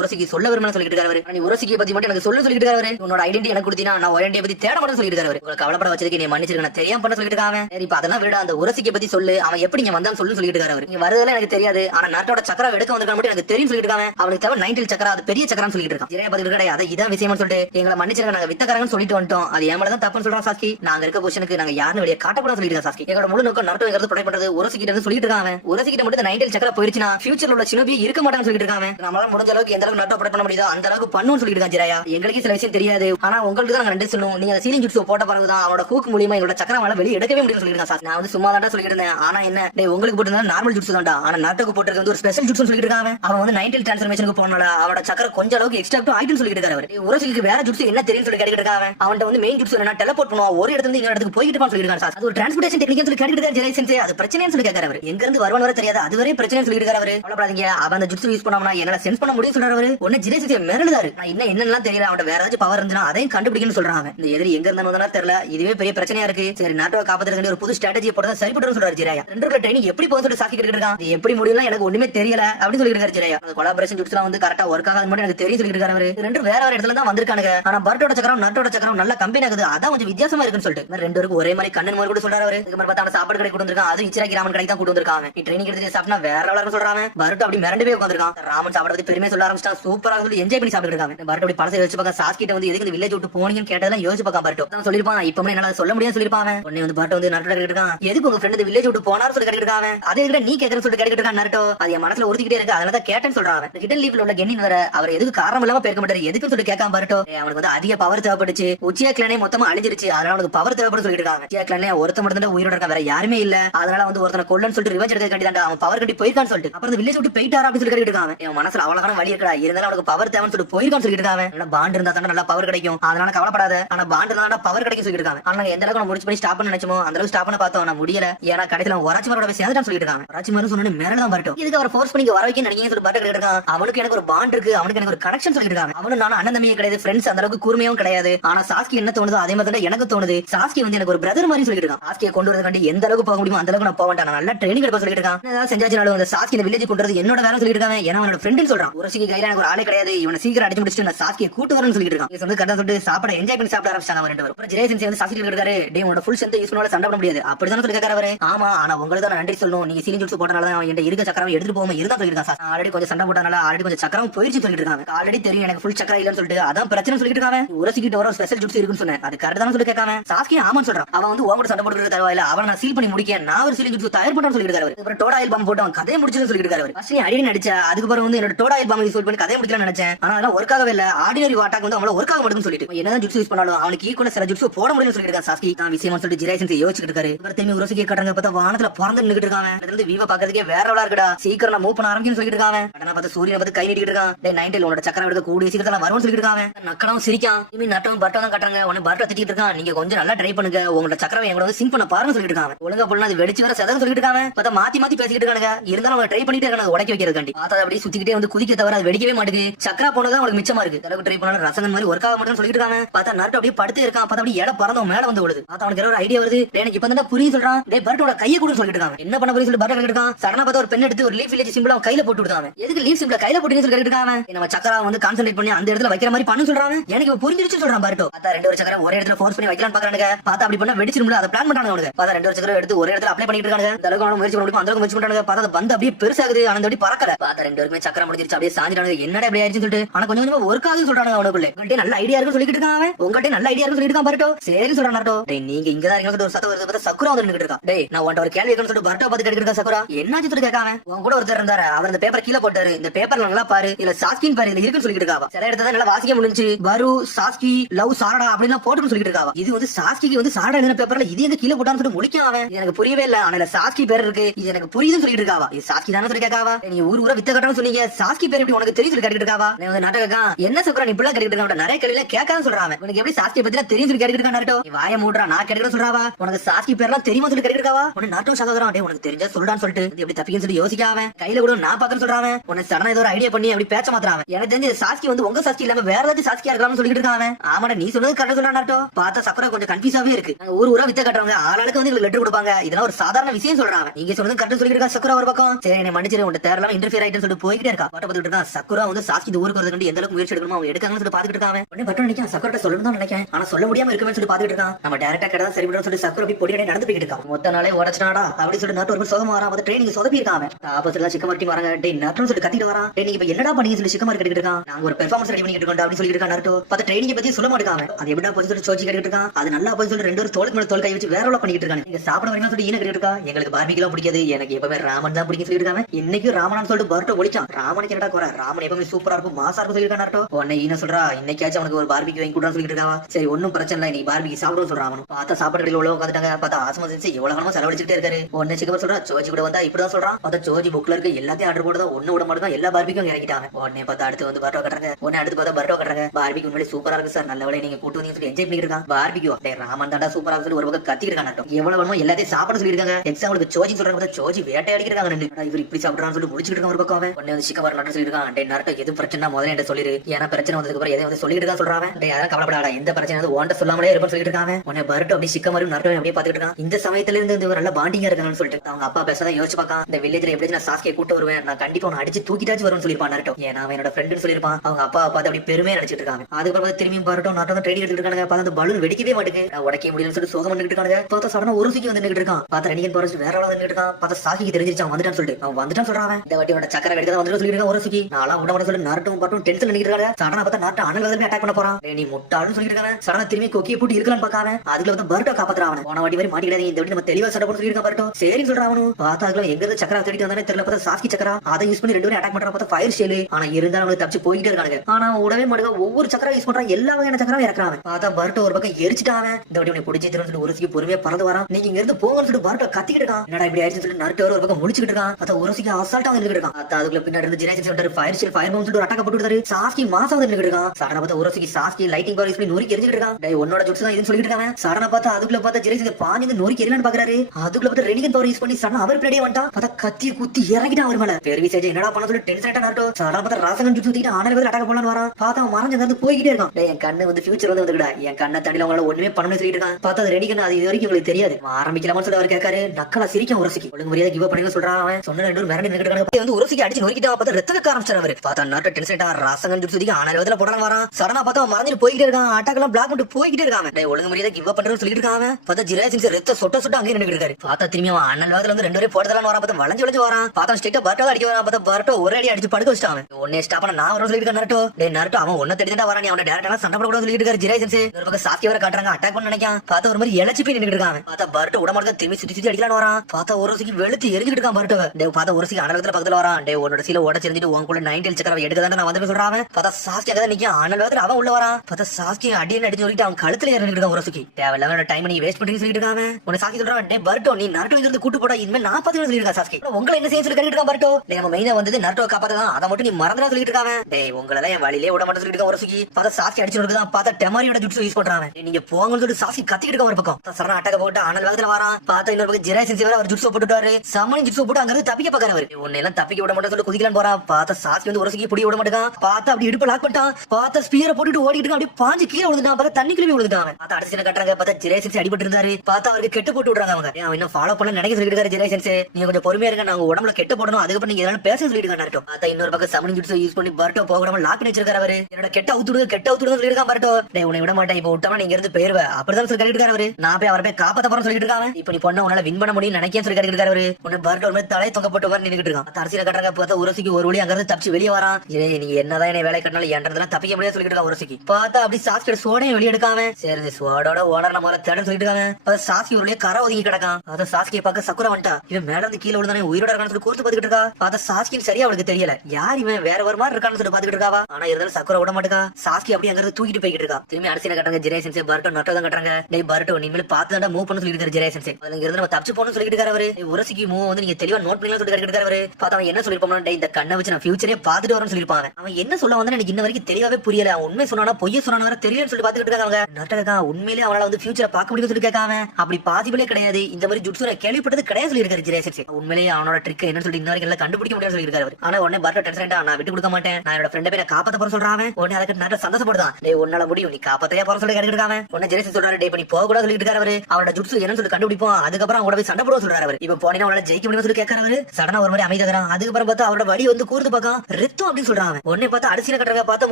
உரசிக்கு சொல்ல விரும்புறேன்னு சொல்லிட்டு இருக்காரு. நீ உரசிக்கு பத்தி மட்டும் எனக்கு சொல்ல சொல்லிட்டு இருக்காரு. உன்னோட ஐடென்டிட்டி எனக்கு கொடுத்தீனா நான் ஐடென்டிட்டி பத்தி தேட மாட்டேன்னு சொல்லிட்டு இருக்காரு. உங்களுக்கு கவலைப்பட வச்சதுக்கு நீ மன்னிச்சிருக்க, நான் தெரியாம பண்ண சொல்லிட்டு இருக்காங்க. சரி இப்ப அதெல்லாம் விட அந்த உரசிக்கு பத்தி சொல்லு, அவன் எப்படி இங்க வந்தான்னு சொல்லு சொல்லிட்டு இருக்காரு. நீ வரதெல்லாம் எனக்கு தெரியாது, ஆனா நாட்டோட சக்கரா எடுக்க வந்திருக்கான் மட்டும் எனக்கு தெரியும் சொல்லிட்டு இருக்காங்க. அவனுக்கு தேவை 90 சக்கரா, அது பெரிய சக்கரான்னு சொல்லிட்டு இருக்கான். ஜெரையா பதில் கிடையாது, அதை இதான் விஷயம்னு சொல்லிட்டு எங்களை மன்னிச்சிருக்க, நாங்க வித்தக்காரங்கன்னு சொல்லிட்டு வந்துட்டோம், அது ஏன் தான் தப்புன்னு சொல்றான் சாஸ்கி. நாங்க இருக்க பொசிஷனுக்கு நாங்க யாருன்னு வெளியே காட்டக்கூடாது சொல்லிட்டு இருக்கான் சாஸ்கி. எங்களோட முழு நோக்கம் நாட்டோ எங்கிறது ப்ரொடெக்ட் பண்றது. உரசிக்கிட்ட சொல்லிட்டு இருக்காங்க. உரசிக்கிட்ட மட்டும் 90 சக்கரா போயிருச்சுன்னா ஃபியூச்சர்ல உள்ள சினோபி இருக்க மாட்டான்னு சொல்லிட்டு இருக்காங்க. நம்மளால முடிஞ்ச அளவுக்கு எந்த அளவுக்கு நாட்டோ ப்ரொடெக்ட் பண்ண முடியுதோ அந்த அளவுக்கு பண்ணுன்னு சொல்லிட்டு இருக்கான் ஜெரையா. எங்களுக்கு சில விஷயம் தெரியாது, ஆனா உங்களுக்கு தான் நாங்க ரெண்டு சொல்லணும். நீங்க சீலிங் ஜுட்ஸு போட்ட பிறகுதான் அவனோட ஹூக் மூலியமா எங்களோட சக்கரமால வெளியே எடுக்கவே முடியும் சொல்லிட்டு இருக்கான். நான் வந்து சும்மா தான் சொல்லிட்டு இருந்தேன், ஆனா என்ன டேய் உங்களுக்கு போட்டு நார்மல் ஜுட்ஸு தான்டா, ஆனா நாட்டோக்கு போட்டு வந்து ஒரு ஸ்பெஷல் ஜுட்ஸு சொல்லிட்டு இருக்காங்க. அவன் வந்து 90 டிரான்ஸ்ஃபர்மேஷனுக்கு போனால அவனோட சக்கர கொஞ்சம் அளவுக்கு எக்ஸ்ட்ரா ஆயிட்டு சொல்லிட்டு இருக்காரு. உரசிக்கு வேற ஜுட்ஸு என்ன தெரியும் சொல்லி கேட்டுட்டு இருக்காங்க. அவன்கிட்ட வந்து மெயின் ஜுட்ஸு என்ன டெலபோர்ட் பண்ணுவான், ஒரு இடத்துல இருந்து இன்னொரு இடத்துக்கு போயிட்டு இருப்பான்னு சொல்லிட்டு இருக்காரு. அது ஒரு டிரான்ஸ்போர்ட்டேஷன் டெக்னிக் சொல்லி கேட்டுட்டு இருக்காரு ஜெரைசன். அது பிரச்சனைன்னு சொல்லி கேட்கறாரு. எங்க இருந்து வருவான்னு வர தெரியாது, அது வரை பிரச்சனை சொல்லிட்டு இருக்காரு. கவலைப்படாதீங்க, அவன் அந்த ஜுட்ஸு யூஸ் பண்ணாமனா என்னால சென்ஸ் பண்ண முடியும் சொல்றாரு. ஒன்னு ஜெரைசன் மிரளுதாரு. நான் இன்னும் என்னென்னலாம் தெரியல, அவன் வேற ஏதாச்சும் பவர் இருந்தா அதையும் கண்டுபிடிக்கணும்னு சொல்றாங்க. இந்த எதிரி எங்க இருந்தா வந்தாலும் தெரியல, இதுவே பெரிய பிரச்சனையா இருக்கு. சரி நாட்டோவை காப்பாத்துறதுக்கு ஒரு புது ஸ்ட்ராட்டஜி போட்டா சரிப்பட்டு சொல்றாரு ஜெரையா. ரெண்டு ட்ரைனிங் எப்படி போகுது சொல்லி சாக்கி கேட்டு இருக்கான். எப்படி முடியும்னா எனக்கு ஒண்ணுமே தெரியல அப்படின்னு சொல்லிட்டு இருக்காரு ஜெரையா. அந்த கொலாபரேஷன் ஜுட்ஸ்லாம் வந்து கரெக்டா ஒர்க் ஆகாது மட்டும் எனக்கு தெரியும் சொல்லிட்டு இருக்காரு. ரெண்டு வேற வேற இடத்துல தான் வந்திருக்கானுங்க, ஆனா பர்ட்டோட சக்கரம் நாட்டோட சக்கரம் நல்ல கம்பெனி ஆகுது, அதான் கொஞ்சம் வித்தியாசமா இருக்குன்னு சொல்லிட்டு ரெண்டு பேருக்கு ஒரே மாதிரி கண்ணன் மாதிரி கூட சொல்றாரு. இதுக்கு மாதிரி பார்த்தா சாப்பாடு கடை கொண்டு வந்திருக்கான், அது இச்சிராக்கி ராமன் கடை தான் கொண்டு வந்திருக்காங்க. நீ ட்ரைனிங் எடுத்து சாப்பிட்டா வேற விளாட சொல்றாங்க. பர்ட்டோ அப்படி மிரண்டு போய் உட்காந்துருக்கான். ராமன் சாப்பிட பத்தி பெருமை சொல்ல சாப்பிட ஆரம்பிச்சிட்டான். சூப்பரா சொல்லி என்ஜாய் பண்ணி சாப்பிட்டு இருக்காங்க. பரட்டோ அப்படி பழசை யோசிச்சு பார்க்க சாஸ்கிட்ட வந்து எதுக்கு இந்த வில்லேஜ் விட்டு போனீங்கன்னு கேட்டதெல்லாம் யோசிச்சு பார்க்க பரட்டோ தான் சொல்லிருப்பான். இப்ப என்னால சொல்ல முடியாது சொல்லிருப்பான். உடனே வந்து பரட்டோ வந்து நரட்டோ இருக்கான். எதுக்கு உங்க ஃப்ரெண்ட் வில்லேஜ் விட்டு போனாரு சொல்லி கேட்டுட்டு இருக்காங்க. அதே விட நீ கேட்கற சொல்லிட்டு கேட்டுட்டு இருக்கான் நரட்டோ. அது என் மனசுல உறுத்திக்கிட்டே இருக்கு, அதனால தான் கேட்டேன்னு சொல்றாங்க. ஹிடன் லீஃப்ல உள்ள கென்னின் வர அவர் எதுக்கு காரணம் இல்லாம பேர்க்க மாட்டாரு, எதுக்கு சொல்லி கேட்காம பரட்டோ. அவனுக்கு வந்து அதிக பவர் தேவைப்படுச்சு, உச்சியா கிளானே மொத்தமா அழிஞ்சிருச்சு, அதனால அவனுக்கு பவர் தேவைப்படும் சொல்லிட்டு இருக்காங்க. உச்சியா கிளானே ஒருத்த மட்டும் தான் உயிரோட இருக்கா, வேற யாருமே இல்ல, அதனால வந்து ஒருத்தனை கொல்லன்னு சொல்லிட்டு ரிவெஞ்ச் எடுக்க வேண்டியதாண்டா, அவன் பவர் கட்டி போயிருக்கான்னு சொல்லிட்டு அப்புறம் வில்லேஜ் விட்டு போயிட்டாரா அப்படின்னு சொல்லி கேட்டுட்டு இருக்காங்க. என் மனசுல அவ்வளவு வழி இருக்கா, இருந்தாலும் அவனுக்கு பவர் தேவைன்னு சொல்லிட்டு போயிருக்கான்னு சொல்லிட்டு இருக்காங்க. நல்லா பாண்ட் இருந்தா தான் நல்லா பவர் கிடைக்கும், அதனால கவலைப்படாத, ஆனா பாண்ட் இருந்தா பவர் கிடைக்கும் சொல்லிட்டு இருக்காங்க. ஆனா எந்த அளவுக்கு முடிச்சு பண்ணி ஸ்டாப் பண்ண நினைச்சோமோ அந்த அளவுக்கு ஸ்டாப் பண்ண பார்த்தோம், நான் முடியல. ஏன்னா கடைசியில ஒராச்சிமாரோட சேர்ந்துட்டான்னு சொல்லிட்டு இருக்காங்க. ஒராச்சிமாரும் சொன்ன மேல தான் பரட்டும், இதுக்கு அவர் ஃபோர்ஸ் பண்ணி வர வைக்க நினைக்கிறேன் சொல்லி பரட்டு இருக்கான். அவனுக்கு எனக்கு ஒரு பாண்ட் இருக்கு, அவனுக்கு எனக்கு ஒரு கனெக்ஷன் சொல்லிட்டு இருக்காங்க. அவனும் நானும் அண்ணன் தம்பியே கிடையாது, ஃப்ரெண்ட்ஸ் அந்த அளவுக்கு கூர்மையும் கிடையாது. ஆனா சாஸ்கி என்ன தோணுதோ அதே மாதிரி தான் எனக்கு தோணுது. சாஸ்கி வந்து எனக்கு ஒரு பிரதர் மாதிரி சொல்லிட்டு இருக்கான். சாஸ்கியை கொண்டு வரதுக்காண்டி எந்த அளவுக்கு போக முடியுமோ அந்த அளவுக்கு நான் போவேன், நான் நல்லா ட்ரைனிங் எடுப்ப சொல்லிட்டு இருக்கான். ஏதாவது செஞ்சாச்சுனாலும் அந்த சாஸ்கி இந்த வில்லேஜ் கொண்டு வரது என்னோட வேலை சொல்லிட்டு இருக்காங்க. ஏன்னா அவனோட ஃப்ரெண்ட்னு சொல்றான். ஒரு சிக்கி கையில எனக்கு ஒரு ஆளே கிடையாது, இவனை சீக்கிரம் அடிச்சு முடிச்சுட்டு நான் சாஸ்கியை கூட்டு வரேன்னு சொல்லிட்டு இருக்கான். சொன்னது கரெக்டா சொல்லிட்டு சாப்பாட என்ஜாய் பண்ணி சாப்பிட ஆரம்பிச்சாங்க அவர் ரெண்டு பேரும். அப்புறம் ஜெயசன்சி வந்து சாஸ்கி இருக்காரு, டே உன்னோட ஃபுல் ஸ்ட்ரென்த் யூஸ் பண்ணால சண்டை பண்ண முடியாது அப்படிதான் சொல்லி கேட்கறாரு. ஆமா, ஆனா உங்களுக்கு தான் நன்றி சொல்லணும், நீங்க சீலிங் ஜூஸ் போட்டனால தான் என் இருக்க சக்கரம் எடுத்துட்டு போகாம இருந்தா சொல்லிட்டு இருக்கான். ஆல்ரெடி கொஞ்சம் சண்டை போட்டனால ஆல்ரெடி கொஞ்சம் சக்கரம் போயிடுச்சு சொல்லிட்டு இருக்காங்க. ஆல்ரெடி தெரியும் எனக்கு ஃபுல் சக்கரம் இல்லன்னு சொல்லிட்டு, அதான் பிரச்சனை சொல்லிட்டு இருக்காங்க. உரசிக்கிட்டு வர ஸ்பெஷல் ஜூஸ் இருக்குன்னு சொன்னேன், அது கரெக்டா சொல்லி கேட்காம சாஸ்கி ஆமான்னு சொல்றான். அவன் வந்து உங்ககிட்ட சண்டை போட்டு தருவாயில, அவன் நான் சீல் பண்ணி முடிக்க நான் ஒரு சீலிங் ஜூஸ் தயார் பண்றேன்னு சொல்லிட்டு இருக்காரு. அப்புறம் டோடா ஆயில் பாம்பு போட்டு அவன் கதையை முடிச்சுன்னு சொல்லிட்டு இருக்காரு. ஃபர்ஸ்ட் அடி நடிச்சா அதுக்கப்புறம் வந்து என்னோட டோடா ஆயில் பாம்பு யூஸ் பண்ணி கதையை முடிச்சலாம்னு நினைச்சேன், ஆனா அதெல்லாம் ஒர்க் ஆகவே இல்ல. ஆர்டினரி வாட்டாக்கு வந்து அவங்கள ஒர்க் ஆக மாட்டேன்னு சொல்லிட்டு என்னதான் ஜூஸ் யூஸ் பண்ணாலும் அவனுக்கு ஈக்குவலா சில ஜூஸ் போட முடியும்னு சொல்லிட்டு இருக்கான். சாஸ்கி தான் விஷயமா சொல்லிட்டு ஜெயசன்சி யோசிச்சுட்டு இருக்காரு. அப்புறம் திரும்பி உரசிக்கே கட்டுறாங்க, பார்த்தா வானத்துல பறந்து நின்னுட்டு இருக்காங்க. அதுல இருந்து வீவ பாக்கிறதுக்கே வேற லெவலா இருக்குடா, சீக்கிரம் நான் மூவ் பண்ண ஆரம்பிக்குன்னு சொல்லிட்டு இருக்காங்க. கடனை பார்த்து சூரியனை பார்த்து கை நீட்டிட்டு இருக்கான். டேய் நைன்டேல் உன்னோட சக்கரம் எடுக்க கூடிய சீக்கிரத்துல வரும்னு சொல்லிட்டு இருக்காங்க. நக்கடம் சிரிக்கான். இனி நட்டம் பட்டம் தான் கட்டுறாங்க. உன்னை பட்டம் திட்டிட்டு இருக்கான், நீங்க கொஞ்சம் நல்லா ட்ரை பண்ணுங்க, உங்களோட சக்கரம் எங்களோட வந்து சிங்க் பண்ண பாருன்னு சொல்லிட்டு இருக்காங்க. ஒழுங்கா போனா அது வெடிச்சு வர செதன்னு சொல்லிட்டு இருக்காங்க. பார்த்தா மாத்தி மாத்தி பேசிக்கிட்டு இருக்காங்க. இருந்தாலும் அவங்க ட்ரை பண்ணிட்டே இருக்காங்க உடைக்க வைக்கிறதுக்காண்டி. பார்த்தா அப்படியே சுத்திக்கிட்டே வந்து குதிக்க தவிர அது வெடிக்கவே மாட்டேங்குது. சக்கரா போனதான் அவங்களுக்கு மிச்சமா இருக்கு. அளவுக்கு ட்ரை பண்ணாலும் ரசங்கன் மாதிரி ஒர்க் ஆக மாட்டேன்னு சொல்லிட்டு இருக்காங்க. பார்த்தா நரட்டோ அப்படியே படுத்து இருக்கான். பார்த்தா அப்படியே இடம் பறந்தவன் மேல வந்து விடுது. பார்த்தா அவனுக்கு ஒரு ஐடியா வருது. எனக்கு இப்ப தான் புரியும் சொல்றான். டேய் பர்ட்டோட கையை கூட சொல்லிட்டு இருக்காங்க. என்ன பண்ண போறீங்க சொல்லி பர்ட் கேட்டு இருக்கான். சடனா பார்த்தா ஒரு பென் எடுத்து ஒரு லீஃப் வில்லேஜ் சிம்பிள் அவன் கையில போட்டு விடுறாங்க. எதுக்கு லீஃப் சிம்பிள் கையில போட்டுன்னு சொல்லி கேட்டு இருக்காங்க. நம்ம சக்கரா வந்து கான்சென்ட்ரேட் பண்ணி அந்த இடத்துல வைக்கிற மாதிரி பண்ணு சொல்றாங்க. எனக்கு இப்ப புரிஞ்சிருச்சு சொல்றான் பர்ட்டோ. பார்த்தா ரெண்டு ஒரு சக்கரம் ஒரே இடத்துல ஃபோர்ஸ் பண்ணி வைக்கலாம்னு பாக்குறாங்க. பார்த்தா அப்படி பண்ணா வெடிச்சிரும்ல, அதை பிளான் பண்றாங்க அவனுக்கு. பார்த்தா ரெண்டு ஒரு சக்கரம் எடுத்து ஒரே இடத்துல அப்ளை பண்ணிட்டு இருக்காங்க. அந்த அளவுக்கு அவன் முயற்சி பண்ண முடியும் அந்த அளவுக்கு முயற்சி பண்றாங்க. பார்த்தா அந்த பந்து அப்படியே பெருசாகுது, ஆனந்த அப்படி பறக்கல. பார்த்தா ரெண்டு பேருமே சக்கரம் முடிஞ்சிருச்சு, அப்படியே சாஞ்சிட்டாங்க. என்னடா இப்படி ஆயிடுச்சுன்னு சொல்லிட்டு ஆனா கொஞ்சம் கொஞ்சமா ஒர்க் ஆகுதுன்னு சொல்றாங்க. அவனுக்குள்ள உங்கள்கிட்ட நல்ல ஐடியா இருக்குன்னு சொல்லிட்டு இருக்காங்க. உங்கள்கிட்ட நல்ல ஐடியா இருக்குன்னு சொல்லிட்டு இருக்கான் பர்ட்டோ. சரி சொல்றான் நரட்டோ. டேய் நீங்க இங்க தான் இருக்கீங்கன்னு ஒரு சத்தம் வருது. பார்த்தா சக்குரா வந்து நின்னுட்டு இருக்கான். டேய் நான் உன்கிட்ட ஒரு கேள்வி கேட்கணும்னு சொல்லிட்டு பர்ட்டோ பார்த்து கேட்டுட்டு இருக்கா. சக்குரா என்னாச்சு சொல்லி கேட்காம உன் கூட ஒருத்தர் இருந்தாரு, அவர் இந்த பேப்பர் கீழே போட்டாரு, இந்த பேப்பர்ல நல்லா பாரு, இல்ல சாஸ்கின் பாரு, இதுல இருக்குன்னு சொல்லிட்டு இருக்காவா. சில இடத்துல நல்லா வாசிக்க முடிஞ்சு பரு சாஸ்கி லவ் சாரடா அப்படின்னு போட்டுன்னு சொல்லிட்டு இருக்காவா. இது வந்து சாஸ்கிக்கு வந்து சாரடா எழுதின பேப்பர்ல இது எங்க கீழே போட்டான்னு சொல்லி முடிக்கும் அவன். எனக்கு புரியவே இல்ல, ஆனா சாஸ்கி பேர் இருக்கு, இது எனக்கு புரியுதுன்னு சொல்லிட்டு இருக்காவா. இது சாஸ்கி தானே சொல்லி கேட்காவா. நீ ஊர் ஊரா வித்த கட்டணும் சொன்னீங்க, சாஸ்கி பேர் எப்படி உனக்கு தெரியும் சொல்லி கேட்டுட்டு இருக்காவா. நீ வந்து நாட்டகா என்ன சக்குரா நீ இப்படிலாம் கேட்டுட்டு இருக்க, நிறைய கேள்வியில கேட்கான்னு சொல்றாங்க. உனக்கு எப்படி சாஸ்கி பத்தி தெரியும் சொல்லி கேட்டுட்டு இருக்கா நரட்டோ. நீ வாய மூடுறா, நான் கேட்டுட்டு சொல்றாவா. உனக்கு சாஸ்கி பேர்லாம் தெரியுமா சொல்லி கேட்டுட்டு இருக்காவா. உனக்கு நாட்டோ சகோதரன் டேய் உனக்கு தெரிஞ்சா சொல்றான்னு சொல்லிட்டு எப்படி தப்பிக்கன்னு சொல்லி யோசிக்காம கையில கூட நான் பாக்கன்னு சொல்றாங்க. உனக்கு சடனா ஏதோ ஒரு ஐடியா பண்ணி அப்படி பேச்ச மாத்துறாங்க. எனக்கு தெரிஞ்சு சாஸ்கி வந்து உங்க சாஸ்கி இல்லாம வேற ஏதாச்சும் சாஸ்கியா இருக்கலாம்னு சொல்லிட்டு இருக்காங்க. ஆமாடா நீ சொன்னது கரெக்டா சொல்றான் நரட்டோ. பார்த்தா சக்கரை கொஞ்சம் கன்ஃபியூஸாவே இருக்கு. நாங்க ஊர் ஊரா வித்த கட்டுறவங்க ஆளாளுக்கு வந்து லெட்டர் கொடுப்பாங்க, இதெல்லாம் ஒரு சாதாரண விஷயம் சொல்றாங்க. நீங்க சொன்னது கரெக்டா சொல்லிட்டு இருக்கா சக்கரா ஒரு பக்கம். சரி என்ன மன்னிச்சிரு, உங்க தேர்லாம் இன்டர்ஃபியர் ஆயிட்டுன்னு சொல்லிட்டு போயிட்டே இருக்கா. பாட்ட பார்த்துட்டு இருக்கா. சக்கரா வந்து சாஸ்கி இந்த ஊருக்கு வரதுக்கு எந்த அளவுக்கு முயற்சி எடுக்கணுமோ அவங்க எடுக்காங்கன்னு சொல்லி பாத்துட்டு இருக்காங்க. உடனே பட்டு நினைக்கிறேன் சக்கரட்ட சொல்லணும் தான் நினைக்கிறேன், ஆனா சொல்ல முடியாம இருக்குமே சொல்லி பாத்துட்டு இருக்கான். நம்ம டைரக்டா கிட்ட தான் சரி பண்ணணும் சொல்லி சக்கர போய் பொடியடை நடந்து போயிட்டு இருக்கான். மொத்த நாளே உடச்சுனாடா அப்படி சொல்லி நாட்டு ஒரு சோகமா வரா. வந்து ட்ரெயினிங் சொதப்பி இருக்காங்க. ஆபத்துல சிக்கமாட்டி வராங்க. டேய் நட்டுன்னு சொல்லி கத்திட்டு வரான். ட்ரெயினிங் இப்ப என்னடா பண்ணீங்க சொல்லி சிக்கமாரி கட்டிட்டு இருக்கான். நாங்க ஒரு பெர்ஃபார்மன்ஸ் ரெடி பண்ணிட்டு இருக்கோம் அப்படி சொல்லிட்டு இருக்கான் நருட்டோ. பார்த்து ட்ரெயினிங் பத்தி சொல்ல மாட்டேங்காம அது எப்படா போய் சொல்லி சோச்சி கட்டிட்டு இருக்கான். அது நல்லா போய் சொல்லி ரெண்டு ஒரு தோளுக்கு மேல தோல் கை வச்சு வேற பண்ணிட்டு இருக்காங்க. நீங்க சாப்பிட வரீங்க சொல்லி ஈன கட்டிட்டு இருக்கா. எங்களுக்கு பார்பிக்யூலாம் பிடிக்காது, எனக்கு எப்பவுமே ராமன் தான் பிடிக்கும் சொல்லிட்டு இருக்காங்க. இன்னைக்கு ராமனான்னு சொல்லிட்டு பர்ட்டோ ஒழிச்சான். ராமனுக்கு என்னடா குறை, ராமன் எப்பவுமே சூப்பரா இருக்கும் மாசா இருக்கும் சொல்லிட்டு நருட்டோ. உடனே ஈன சொல்றா இன்னைக்காச்சும் அவனுக்கு ஒரு பார்பிக்யூ வாங்கி கூடான்னு சொல்லிட்டு இருக்காவா. சரி ஒன்னும் பிரச்சனை இல்லை, இன்னைக்கு பார்பிக்யூ சாப்பிடுன்னு சொல்றான். பார்த்தா சாப்பாடு கடையில் உள்ள உட்காந்துட்டாங்க. பார்த்தா ஆசமா செஞ்சு எவ்வளவு காலமா செலவழிச்சுட்டே இருக்காரு. உடனே சிக்கமா சொல்றா சோஜி கூட வந்தா இப்படிதான் சொல்றான். பார்த்தா சோஜி புக்ல இருக்க எல்லாத்தையும் ஆர்டர் போடுறதா ஒன்னு விட மட்டும் எல்லா பார்பிக்கும் இறங்கிட்டாங்க. உடனே பார்த்தா அடுத்து வந்து பர்ட்டோ கட்டுறாங்க. உடனே அடுத்து பார்த்தா பர்ட்டோ கட்டுறாங்க. பார்பிக்கு உண்மையிலே சூப்பரா இருக்கு சார், நல்ல வேலை நீங்க கூட்டு வந்து சொல்லி என்ஜாய் பண்ணிட்டு இருக்கான். பார்பிக்கு டே ராமன் தாண்டா சூப்பரா சொல்லி ஒரு பக்கம் கத்திட்டு இருக்கான். எவ்வளவு வேணுமோ எல்லாத்தையும் சாப்பிட சொல்லிருக்காங்க. எக்ஸாம்பிளுக்கு சோஜி சொல்றாங்க, சோஜி வேட்டையாடிட்டு இருக்காங்க. இவர் இப்படி சாப்பிடுறான்னு சொல்லி முடிச்சுட்டு இருக்கான் ஒரு பக்கம். உடனே வந்து சிக்கன் நட்டு சொல்லிருக்கான். டே நரட்டோ எது பிரச்சனை முதல்ல என்கிட்ட சொல்லிரு, ஏன்னா பிரச்சனை வந்ததுக்கு அப்புறம் எதை வந்து சொல்லிட்டு தான் சொல்றாங்க. டே அதெல்லாம் கவலைப்படாடா, எந்த பிரச்சனை வந்து ஓண்ட சொல்லாமலே இருப்பேன்னு சொல்லிட்டு இருக்காங்க. உடனே பர்ட்டோ அப்படி சிக்கன் மாதிரி நரட்டோ அப்படியே பாத்துட்டு இருக்கான். இந்த சமயத்துல இருந்து இந்த நல்ல பாண்டிங்கா இருக்காங்கன்னு சொல்லிட்டு அவங்க அப்பா பேசதான் யோசிச்சு பார்க்கான். இந்த வில்லேஜ்ல எப்படி நான் சாஸ்கியை கூட்டு வருவேன், நான் கண்டிப்பா அவனை அடிச்சு தூக்கிட்டாச்சு வரும்னு சொல்லிருப்பான் நரட்டோ. ஏன்னா அவன் என்னோட ஃப்ரெண்டுன்னு சொல்லிருப்பான். அவங்க அப்பா பார்த்து அப்படி பெருமையா நினைச்சிட்டு இருக்காங்க. அதுக்கப்புறம் திரும்பி பர்ட்டோ நரட்டோ ட்ரெயின் எடுத்துட்டு இருக்காங்க. பார்த்தா அந்த பலூன் வெடிக்கவே மாட்டேங்குது, உடைக்க முடியலன்னு சொல்லி சோகம் பண்ணிட்டு இருக்காங்க. பார்த்தா சடனா ஒரு சிக்கி வந்து நின்னுட்டு இருக்கான். பார்த்தா ரெனிகன் போறச்சு வேற ஆளா நின்னுட்டு இருக்கான். பார்த்தா சாகிக்கு தெரிஞ்சிருச்சு அவன் வந்துட்டான்னு சொல்லிட்டு அவன் வந்துட்டான்னு சொல்றான். இந்த வாட்டி அவனோட சக்கரை வெடிக்க வந்துட்டு சொல்லிட்டு இருக்கான் ஒரு சிக்கி. நான்லாம் விட மாட்டேன் சொல்லி நருட்டும் பட்டும் டென்ஷன் நினைக்கிட்டு இருக்காங்க. சடனா பார்த்தா நாட்டு அனல் வேதனை அட்டாக் பண்ண போறான். நீ முட்டாள்னு சொல்லிட்டு இருக்காங்க. சடனா திரும்பி கொக்கியை போட்டு இருக்கலாம்னு பார்க்காம அதுக்குள்ள வந்து பர்ட்டோ காப்பாத்துறான். போன வாட்டி மாதிரி மாட்டிக்கிடாதீங்க, இந்த வாட்டி நம்ம தெளிவா சண்டை போட சொல்லிருக்கான் பர்ட்டோ. சரின்னு சொல்றான். பார்த்தா அதுல எங்க இருந்து சக்கரா தேடிட்டு வந்தானே தெரியல. பார்த்தா சாஸ்கி சக்கரா அதை யூஸ் பண்ணி ரெண்டு பேரும் அட்டாக் பண்றான். பார்த்தா ஃபயர் ஷேல். ஆனா இருந்தாலும் அவனுக்கு தப்பிச்சு போயிட்டே இருக்காங்க. ஆனா உடவே மாட்டுக ஒவ்வொரு சக்கரா யூஸ் பண்றான். எல்லா வகையான சக்கராவும் இறக்குறான். பார்த்தா பர்ட்டோ ஒரு பக்கம் எரிச்சிட்டான். இந்த வாட்டி உனக்கு பிடிச்சி சொல்லி உரசிக்கு பொறுமையா பறந்து வரான். நீங்க இங்க இருந்து போங்கன்னு சொல்லிட்டு பர்ட்டோ கத்திக்கிட்டு இருக்கான். என்னடா இப்படி ஆயிடுச்சு சொல்லி நருட்டோ ஒரு பக்கம் முடிச்சுக்கிட்டு இருக்கான். பார்த்தா உரசிக்கு அசால்ட்டா வந்து இருக்கான். பார்த்தா அதுக்குள்ள பின்னாடி இருந்து ஜிராய்சென்சே வந்து ஃபயர் ஷேல் ஃபயர் பவுன் சொல்லிட்டு அட்டாக் போட்டுட்டாரு. சாஸ்கி மாசம் வந்து இருக்கான். சடனா பார்த்தா உரசிக்கு சாஸ்கி லைட்டிங் பவர் யூஸ் பண்ணி நொறுக்கி எரிஞ்சிட்டு இருக்கான். டேய் உன்னோட ஜுட்ஸ் தான் இதுன்னு சொல்லிட்டு இருக்கான். சடனா பார்த்தா அதுக்குள்ள பார்த்தா ஜிராய்சென்சே பாஞ்சு நொறுக்கி எரியலான்னு பாக்குறாரு. அதுக்குள்ள பார்த்தா ரெனிகன் பவர் யூஸ் பண்ணி சடனா அவர் பின்னாடியே வந்துட்டான். பார்த்தா கத்திய குத்தி இறங்கிட்டான் அவர் மேல. பெரிய விசேஜ் என்னடா பண்ண சொல்லி டென்ஷன் ஆயிட்டா நருட்டோ. சடனா பார்த்தா ராசகன் ஜுட்ஸ் தூக்கிட்டு ஆனல் வேதனை அட்டாக் பண்ணலான்னு வரான். பார்த்தா அவன் மறைஞ்சு வந்து போய்கிட்டே இருக்கான். டேய் என் கண்ணு வந்து ஃபியூச்சர் வந்து வந்துடா, என் கண்ணை தடியில அவங்களால ஒண்ணுமே பண்ணணும்னு சொல்லிட்டு இருக்கான். பார்த்தா அது ரெனிகன் அது இது வரைக்கும் உங்களுக்கு தெரியாது. ஆரம்பிக்கலாமான்னு சொல்லி அவர் கேட்காரு. நக்கலா சிரிக்கும் உரசிக்கு. ஒழுங்கு மரியாதை கிவ் அப் பண்ணி சொல்றான். அவன் சொன்ன ரெண்டு மிரண்டு நின்னுட்டு வந்து உரசிக்கு அடிச்சு நொறுக்கிட்டா. பார்த்தா ரத்த வைக்க ஆரம்பிச்சாரு அவர். பார்த்தா நருட்டோ டென்ஷன் ஆயிட்டா. ராசகன் ஜுட்ஸ் தூக்கி ஆனல் வேதனை போடலாம் வரான். சடனா பார்த்தா அவன் மறைஞ்சு போய்கிட்டே இருக்கான். அட்டாக் எல்லாம் பிளாக் பண்ணிட்டு போய்கிட்டே இருக்கான். டேய் ஒழுங்கு மரியாதை கிவ் அப் பண்றேன்னு சொல்லிட்டு இருக்கான். பார்த்தா ஜிராய்சென்சே ரத்த சொட்ட சொட்ட அங்கே நின்னுட்டு இருக்காரு. பார்த்தா திரும்பி அவன் அனல் வேதனை வந்து ரெண்டு பேரும் போடலாம் வரான். பார்த்தா வளைஞ்சு வளைஞ்சு வரான். பார்த்தா ஸ்ட்ரைட்டா பர்ட்டோ அடிக்க வரான். பார்த்தா பர்ட்டோ ஒரே அடி அடிச்சு படுக்க வச்சிட்டான். ஒன்னே ஸ்டாப் பண்ண நான் வர சொல்லிட்டு இருக்கேன் நருட்டோ. டேய் நருட்டோ அவன் ஒன்ன தேடிட்டா வரான். அவன டைரக்டா சண்டை போட கூட சொல்லிட்டு இருக்காரு ஜிராய்சென்சே. ஒரு பக்கம் சாஸ்கி வர காட்டுறாங்க. அட்டாக் பண்ண நினைக்கான். பார்த்தா ஒரு மாதிரி எலச்சி போய் நின்னுட்டு இருக்கான். பார்த்தா பர்ட்டோ உடம்புல திரும்பி சுத்தி சுத்தி அடிக்கலான்னு வரான். பார்த்தா ஒருசிக்கு வெளுத்து எரிஞ்சிட்டு இருக்கான் பர்ட்டோ. டேய் பார்த்தா ஒருசிக்கு அனல் வேதனை பக்கத்துல வரான். டேய் உன்னோட சீல உடைச்சு எரிஞ்சிட்டு உனக்குள்ள 9 சக்கரவை எடுக்கதான் நான் வந்து சொல்றான். பார்த்தா சாஸ்கி அங்க நிக்கான். அனல் வேதனை அவன் உள்ள வரான். பார்த்தா சாஸ்கி அடின்னு அடிச்சு சொல்லிட்டு அவன் கழுத்துல ஏறிட்டு இருக்கான் ஒருசிக்கு. தேவையில்லாம டைம் நீ வேஸ்ட் பண்ணி சொல்லிட்டு இருக்கான். உன்னை சாஸ்கி சொல்றான். டேய் பர்ட்டோ நீ நருட்டோ இருந்து கூட்டு போடா, இனிமே நான் பாத்து சொல்லிட்டு இருக்கான் சாஸ்கி. உங்களை என்ன செய்ய சொல்லி கேட்டுட்டு இருக்கான் பர்ட்டோ. டேய் நம்ம மெயினா வந்தது நருட்டோ காப்பாத்ததான், அதை மட்டும் நீ மறந்துடா சொல்லிட்டு இருக்கான். டேய் உங்களெல்லாம் என் வழியிலே விட மாட்டேன் சொல்லிட்டு இருக்கான் ஒருசிக்கு. பார்த்தா சாஸ்கி அடிச்சு இருக்கான். பார்த்தா டெமாரியோட ஜுட்ஸ் யூஸ் பண்றான். நீங்க போங்கன்னு சொல்லிட்டு சாஸ்கி கத்திக்கிட்டு இருக்க ஒரு பக்கம். சரண அட்டாக்க போட்டு அனல் வேகத்துல வரான். பார்த்தா இன்னொரு பக்கம் ஜிராய்சென்சே அவர் ஜுட்ஸ் போட்டுட்டாரு. சமணி ஜுட்ஸ் போட்டு அங்க இருந்து தப்பிக்க பாக்குறாரு. உன்னை எல்லாம் தப்பிக்க விட மாட்டேன்னு சொல்லி குதிக்கலாம் போறான். பார்த்தா சாஸ்கி வந்து ஒருசிக்கு புடி விட மாட்டான். பார்த்தா அப்படி இடுப்பு லாக் பண்ணிட்டான். பார்த்தா ஸ்பியரை போட்டுட்டு ஓடிட்டு இருக்கான். அப்படியே பாஞ்சு கீழே விழுந்துட்டான். பார்த்தா தண்ணி கிளம்பி விழுந்துட்டான். பார்த்தா அடுத்த சீனை கட்டுறாங்க. பார்த்தா ஜிராய்சென்சே அடிபட்டு இருந்தாரு. பார்த்தா அவருக்கு கெட்டு போட்டு விடுறாங்க. அவங்க அவன் இன்னும் ஃபாலோ பண்ண நினைக்க சொல்லிட்டு இருக்காரு ஜிராய்சென்சே. நீங்க கொஞ்சம் பொறுமையா இருங்க, நாங்க உடம்புல கெட்டு போடணும், அதுக்கப்புறம் நீங்க எதனால பேச சொல்லிட்டு இருக்காரு. பார்த்தா இன்னொரு பக்கம் சமணி ஜுட்ஸ் யூஸ் பண்ணி பர்ட்டோ போகாம லாக் பண்ணி வச்சிருக்காரு. அவரு என்னோட கெட்ட அவுத்துடுங்க சொல்லிருக்கான் பர்ட்டோ. டேய் உன்னை விட மாட்டேன், இப்ப விட்டா நீங்க இருந்து போயிருவ அப்படிதான் சொல்லி கேட்டுட்டு இருக்காரு. நான் போய் அவரை போய் காப்பாத்த போறேன்னு சொல்லிட்டு இருக்காங்க. இப்ப நீ பொண்ணு உன்னால வின் பண்ண முடியும் நினைக்கேன்னு சொல்லி கேட்டுட்டு இருக்காரு. உன்னை பர்ட்டோ ஒரு தலை தொங்க போட்டு மாதிரி நின்னுட்டு இருக்கான். அரசியல கட்டுறாங்க. பார்த்தா உரசிக்கு ஒரு வழி அங்க இருந்து தப்பிச்சு வெளியே வரான். நீ என்னதான் என்ன வேலை கட்டினாலும் என்றதெல்லாம் தப்பிக்க முடியாது சொல்லிட்டு இருக்கான் உரசிக்கு. பார்த்தா அப்படி சாஸ்கி சோடையும் வெளியே எடுக்காம சரி சோடோட ஓனர் நம்ம தேட சொல்லிட்டு இருக்காங்க. சாஸ்கி ஒரு கரை ஒதுங்கி கிடக்கான். அதை சாஸ்கியை பார்க்க சக்குரா வந்துட்டா. இவன் மேல இருந்து கீழே விழுந்தானே உயிரோட இருக்கான்னு சொல்லி கூர்த்து பாத்துக்கிட்டு இருக்கா. பார்த்தா சாஸ்கின்னு சரியா அவளுக்கு தெரியல. யார் இவன் வேற ஒரு மாதிரி இருக்கான்னு சொல்லி பாத்துக்கிட்டு இருக்காவா. ஆனா இருந்தாலும் சக்குரா விட மாட்டேக்கா. சாஸ்கி அப்படி அங்க இருந்து தூக்கிட்டு போய்கிட்டு இருக்கா. திரும்பி அரசியல கட்டுறாங்க. ஜிராய்சென்சே பர்ட்டோ நட்டோ தான் கட்டுறாங்க. டேய் பர்ட்டோ நீ மேல பார்த்து தான் மூவ் பண்ண சொல்லிட்டு இருக்காரு ஜிராய்சென்சே. அதுல இருந்து நம்ம தப்பிச்சு போகணும்னு சொல்லிட்டு இருக்காரு. அவரு உரசிக்கு மூவ் வந்து நீங்க தெளிவா நோட் பண்ணலாம் சொல்லிட்டு இருக்காரு. அவரு பார்த்தா அவன் என்ன சொல்லிருப்பான். டேய் இந்த கண்ணை வச்சு நான் ஃபியூச்சரே பாத்துட்டு வரேன்னு சொல்லிருப்பாங்க. அவன் என்ன சொல்ல வந்து எனக்கு இன்ன வரைக்கும் தெரியவே புரியல. அவன் உண்மை சொன்னானா பொய்ய சொன்னானா வேற தெரியலன்னு சொல்லி பாத்துக்கிட்டு இருக்காங்க. நட்டக்கா உண்மையிலேயே அவனால வந்து ஃபியூச்சரை பார்க்க முடியும்னு சொல்லி கேட்காம அப்படி பாசிபிளே கிடையாது. இந்த மாதிரி ஜுட்ஸுரை கேள்விப்பட்டது கிடையாது சொல்லி இருக்காரு ஜிராய்சென்சே. உண்மையிலேயே அவனோட ட்ரிக் என்ன சொல்லி இன்ன வரைக்கும் எல்லாம் கண்டுபிடிக்க முடியாது சொல்லி இருக்காரு. ஆனா உடனே பர்ட்டோ டென்ஷன் ஆயிட்டா. நான் விட்டு கொடுக்க மாட்டேன், நான் என்னோட ஃப்ரெண்டை போய் காப்பாத்த போற சொல்றான். உடனே அதுக்கு நட்ட சந்தோஷப்படுதான். டேய் உன்னால முடியும், நீ காப்பாத்தையா போற சொல்லி கேட்டுட்டு இருக்காங்க. உடனே ஜிராய்சென்சே சொல்றாரு. டேய் பண்ணி போக கூட சொல்லிட்டு இருக்காரு. அவனோட ஜுட்ஸு என்னன்னு சொல்லி கண்டுபிடிப்போம், அதுக்கப்புறம் அவனோட போய் சண்டை போட சொல்றாரு. இப்ப போனீங்கன்னா அவனால ஜெயிக்க முடியும்னு சொல்லி கேட்கறாரு. சடனா ஒரு மாதிரி அமைதியாகிறான். அதுக்கப்புறம் பார்த்தா அவரோட வடி வந்து கூர்ந்து பார்க்கான். ரத்தம் அப்படின்னு சொல்றாங்க. உடனே பார்த்தா அரிசியில கட்டுறாங்க. பார்த்தா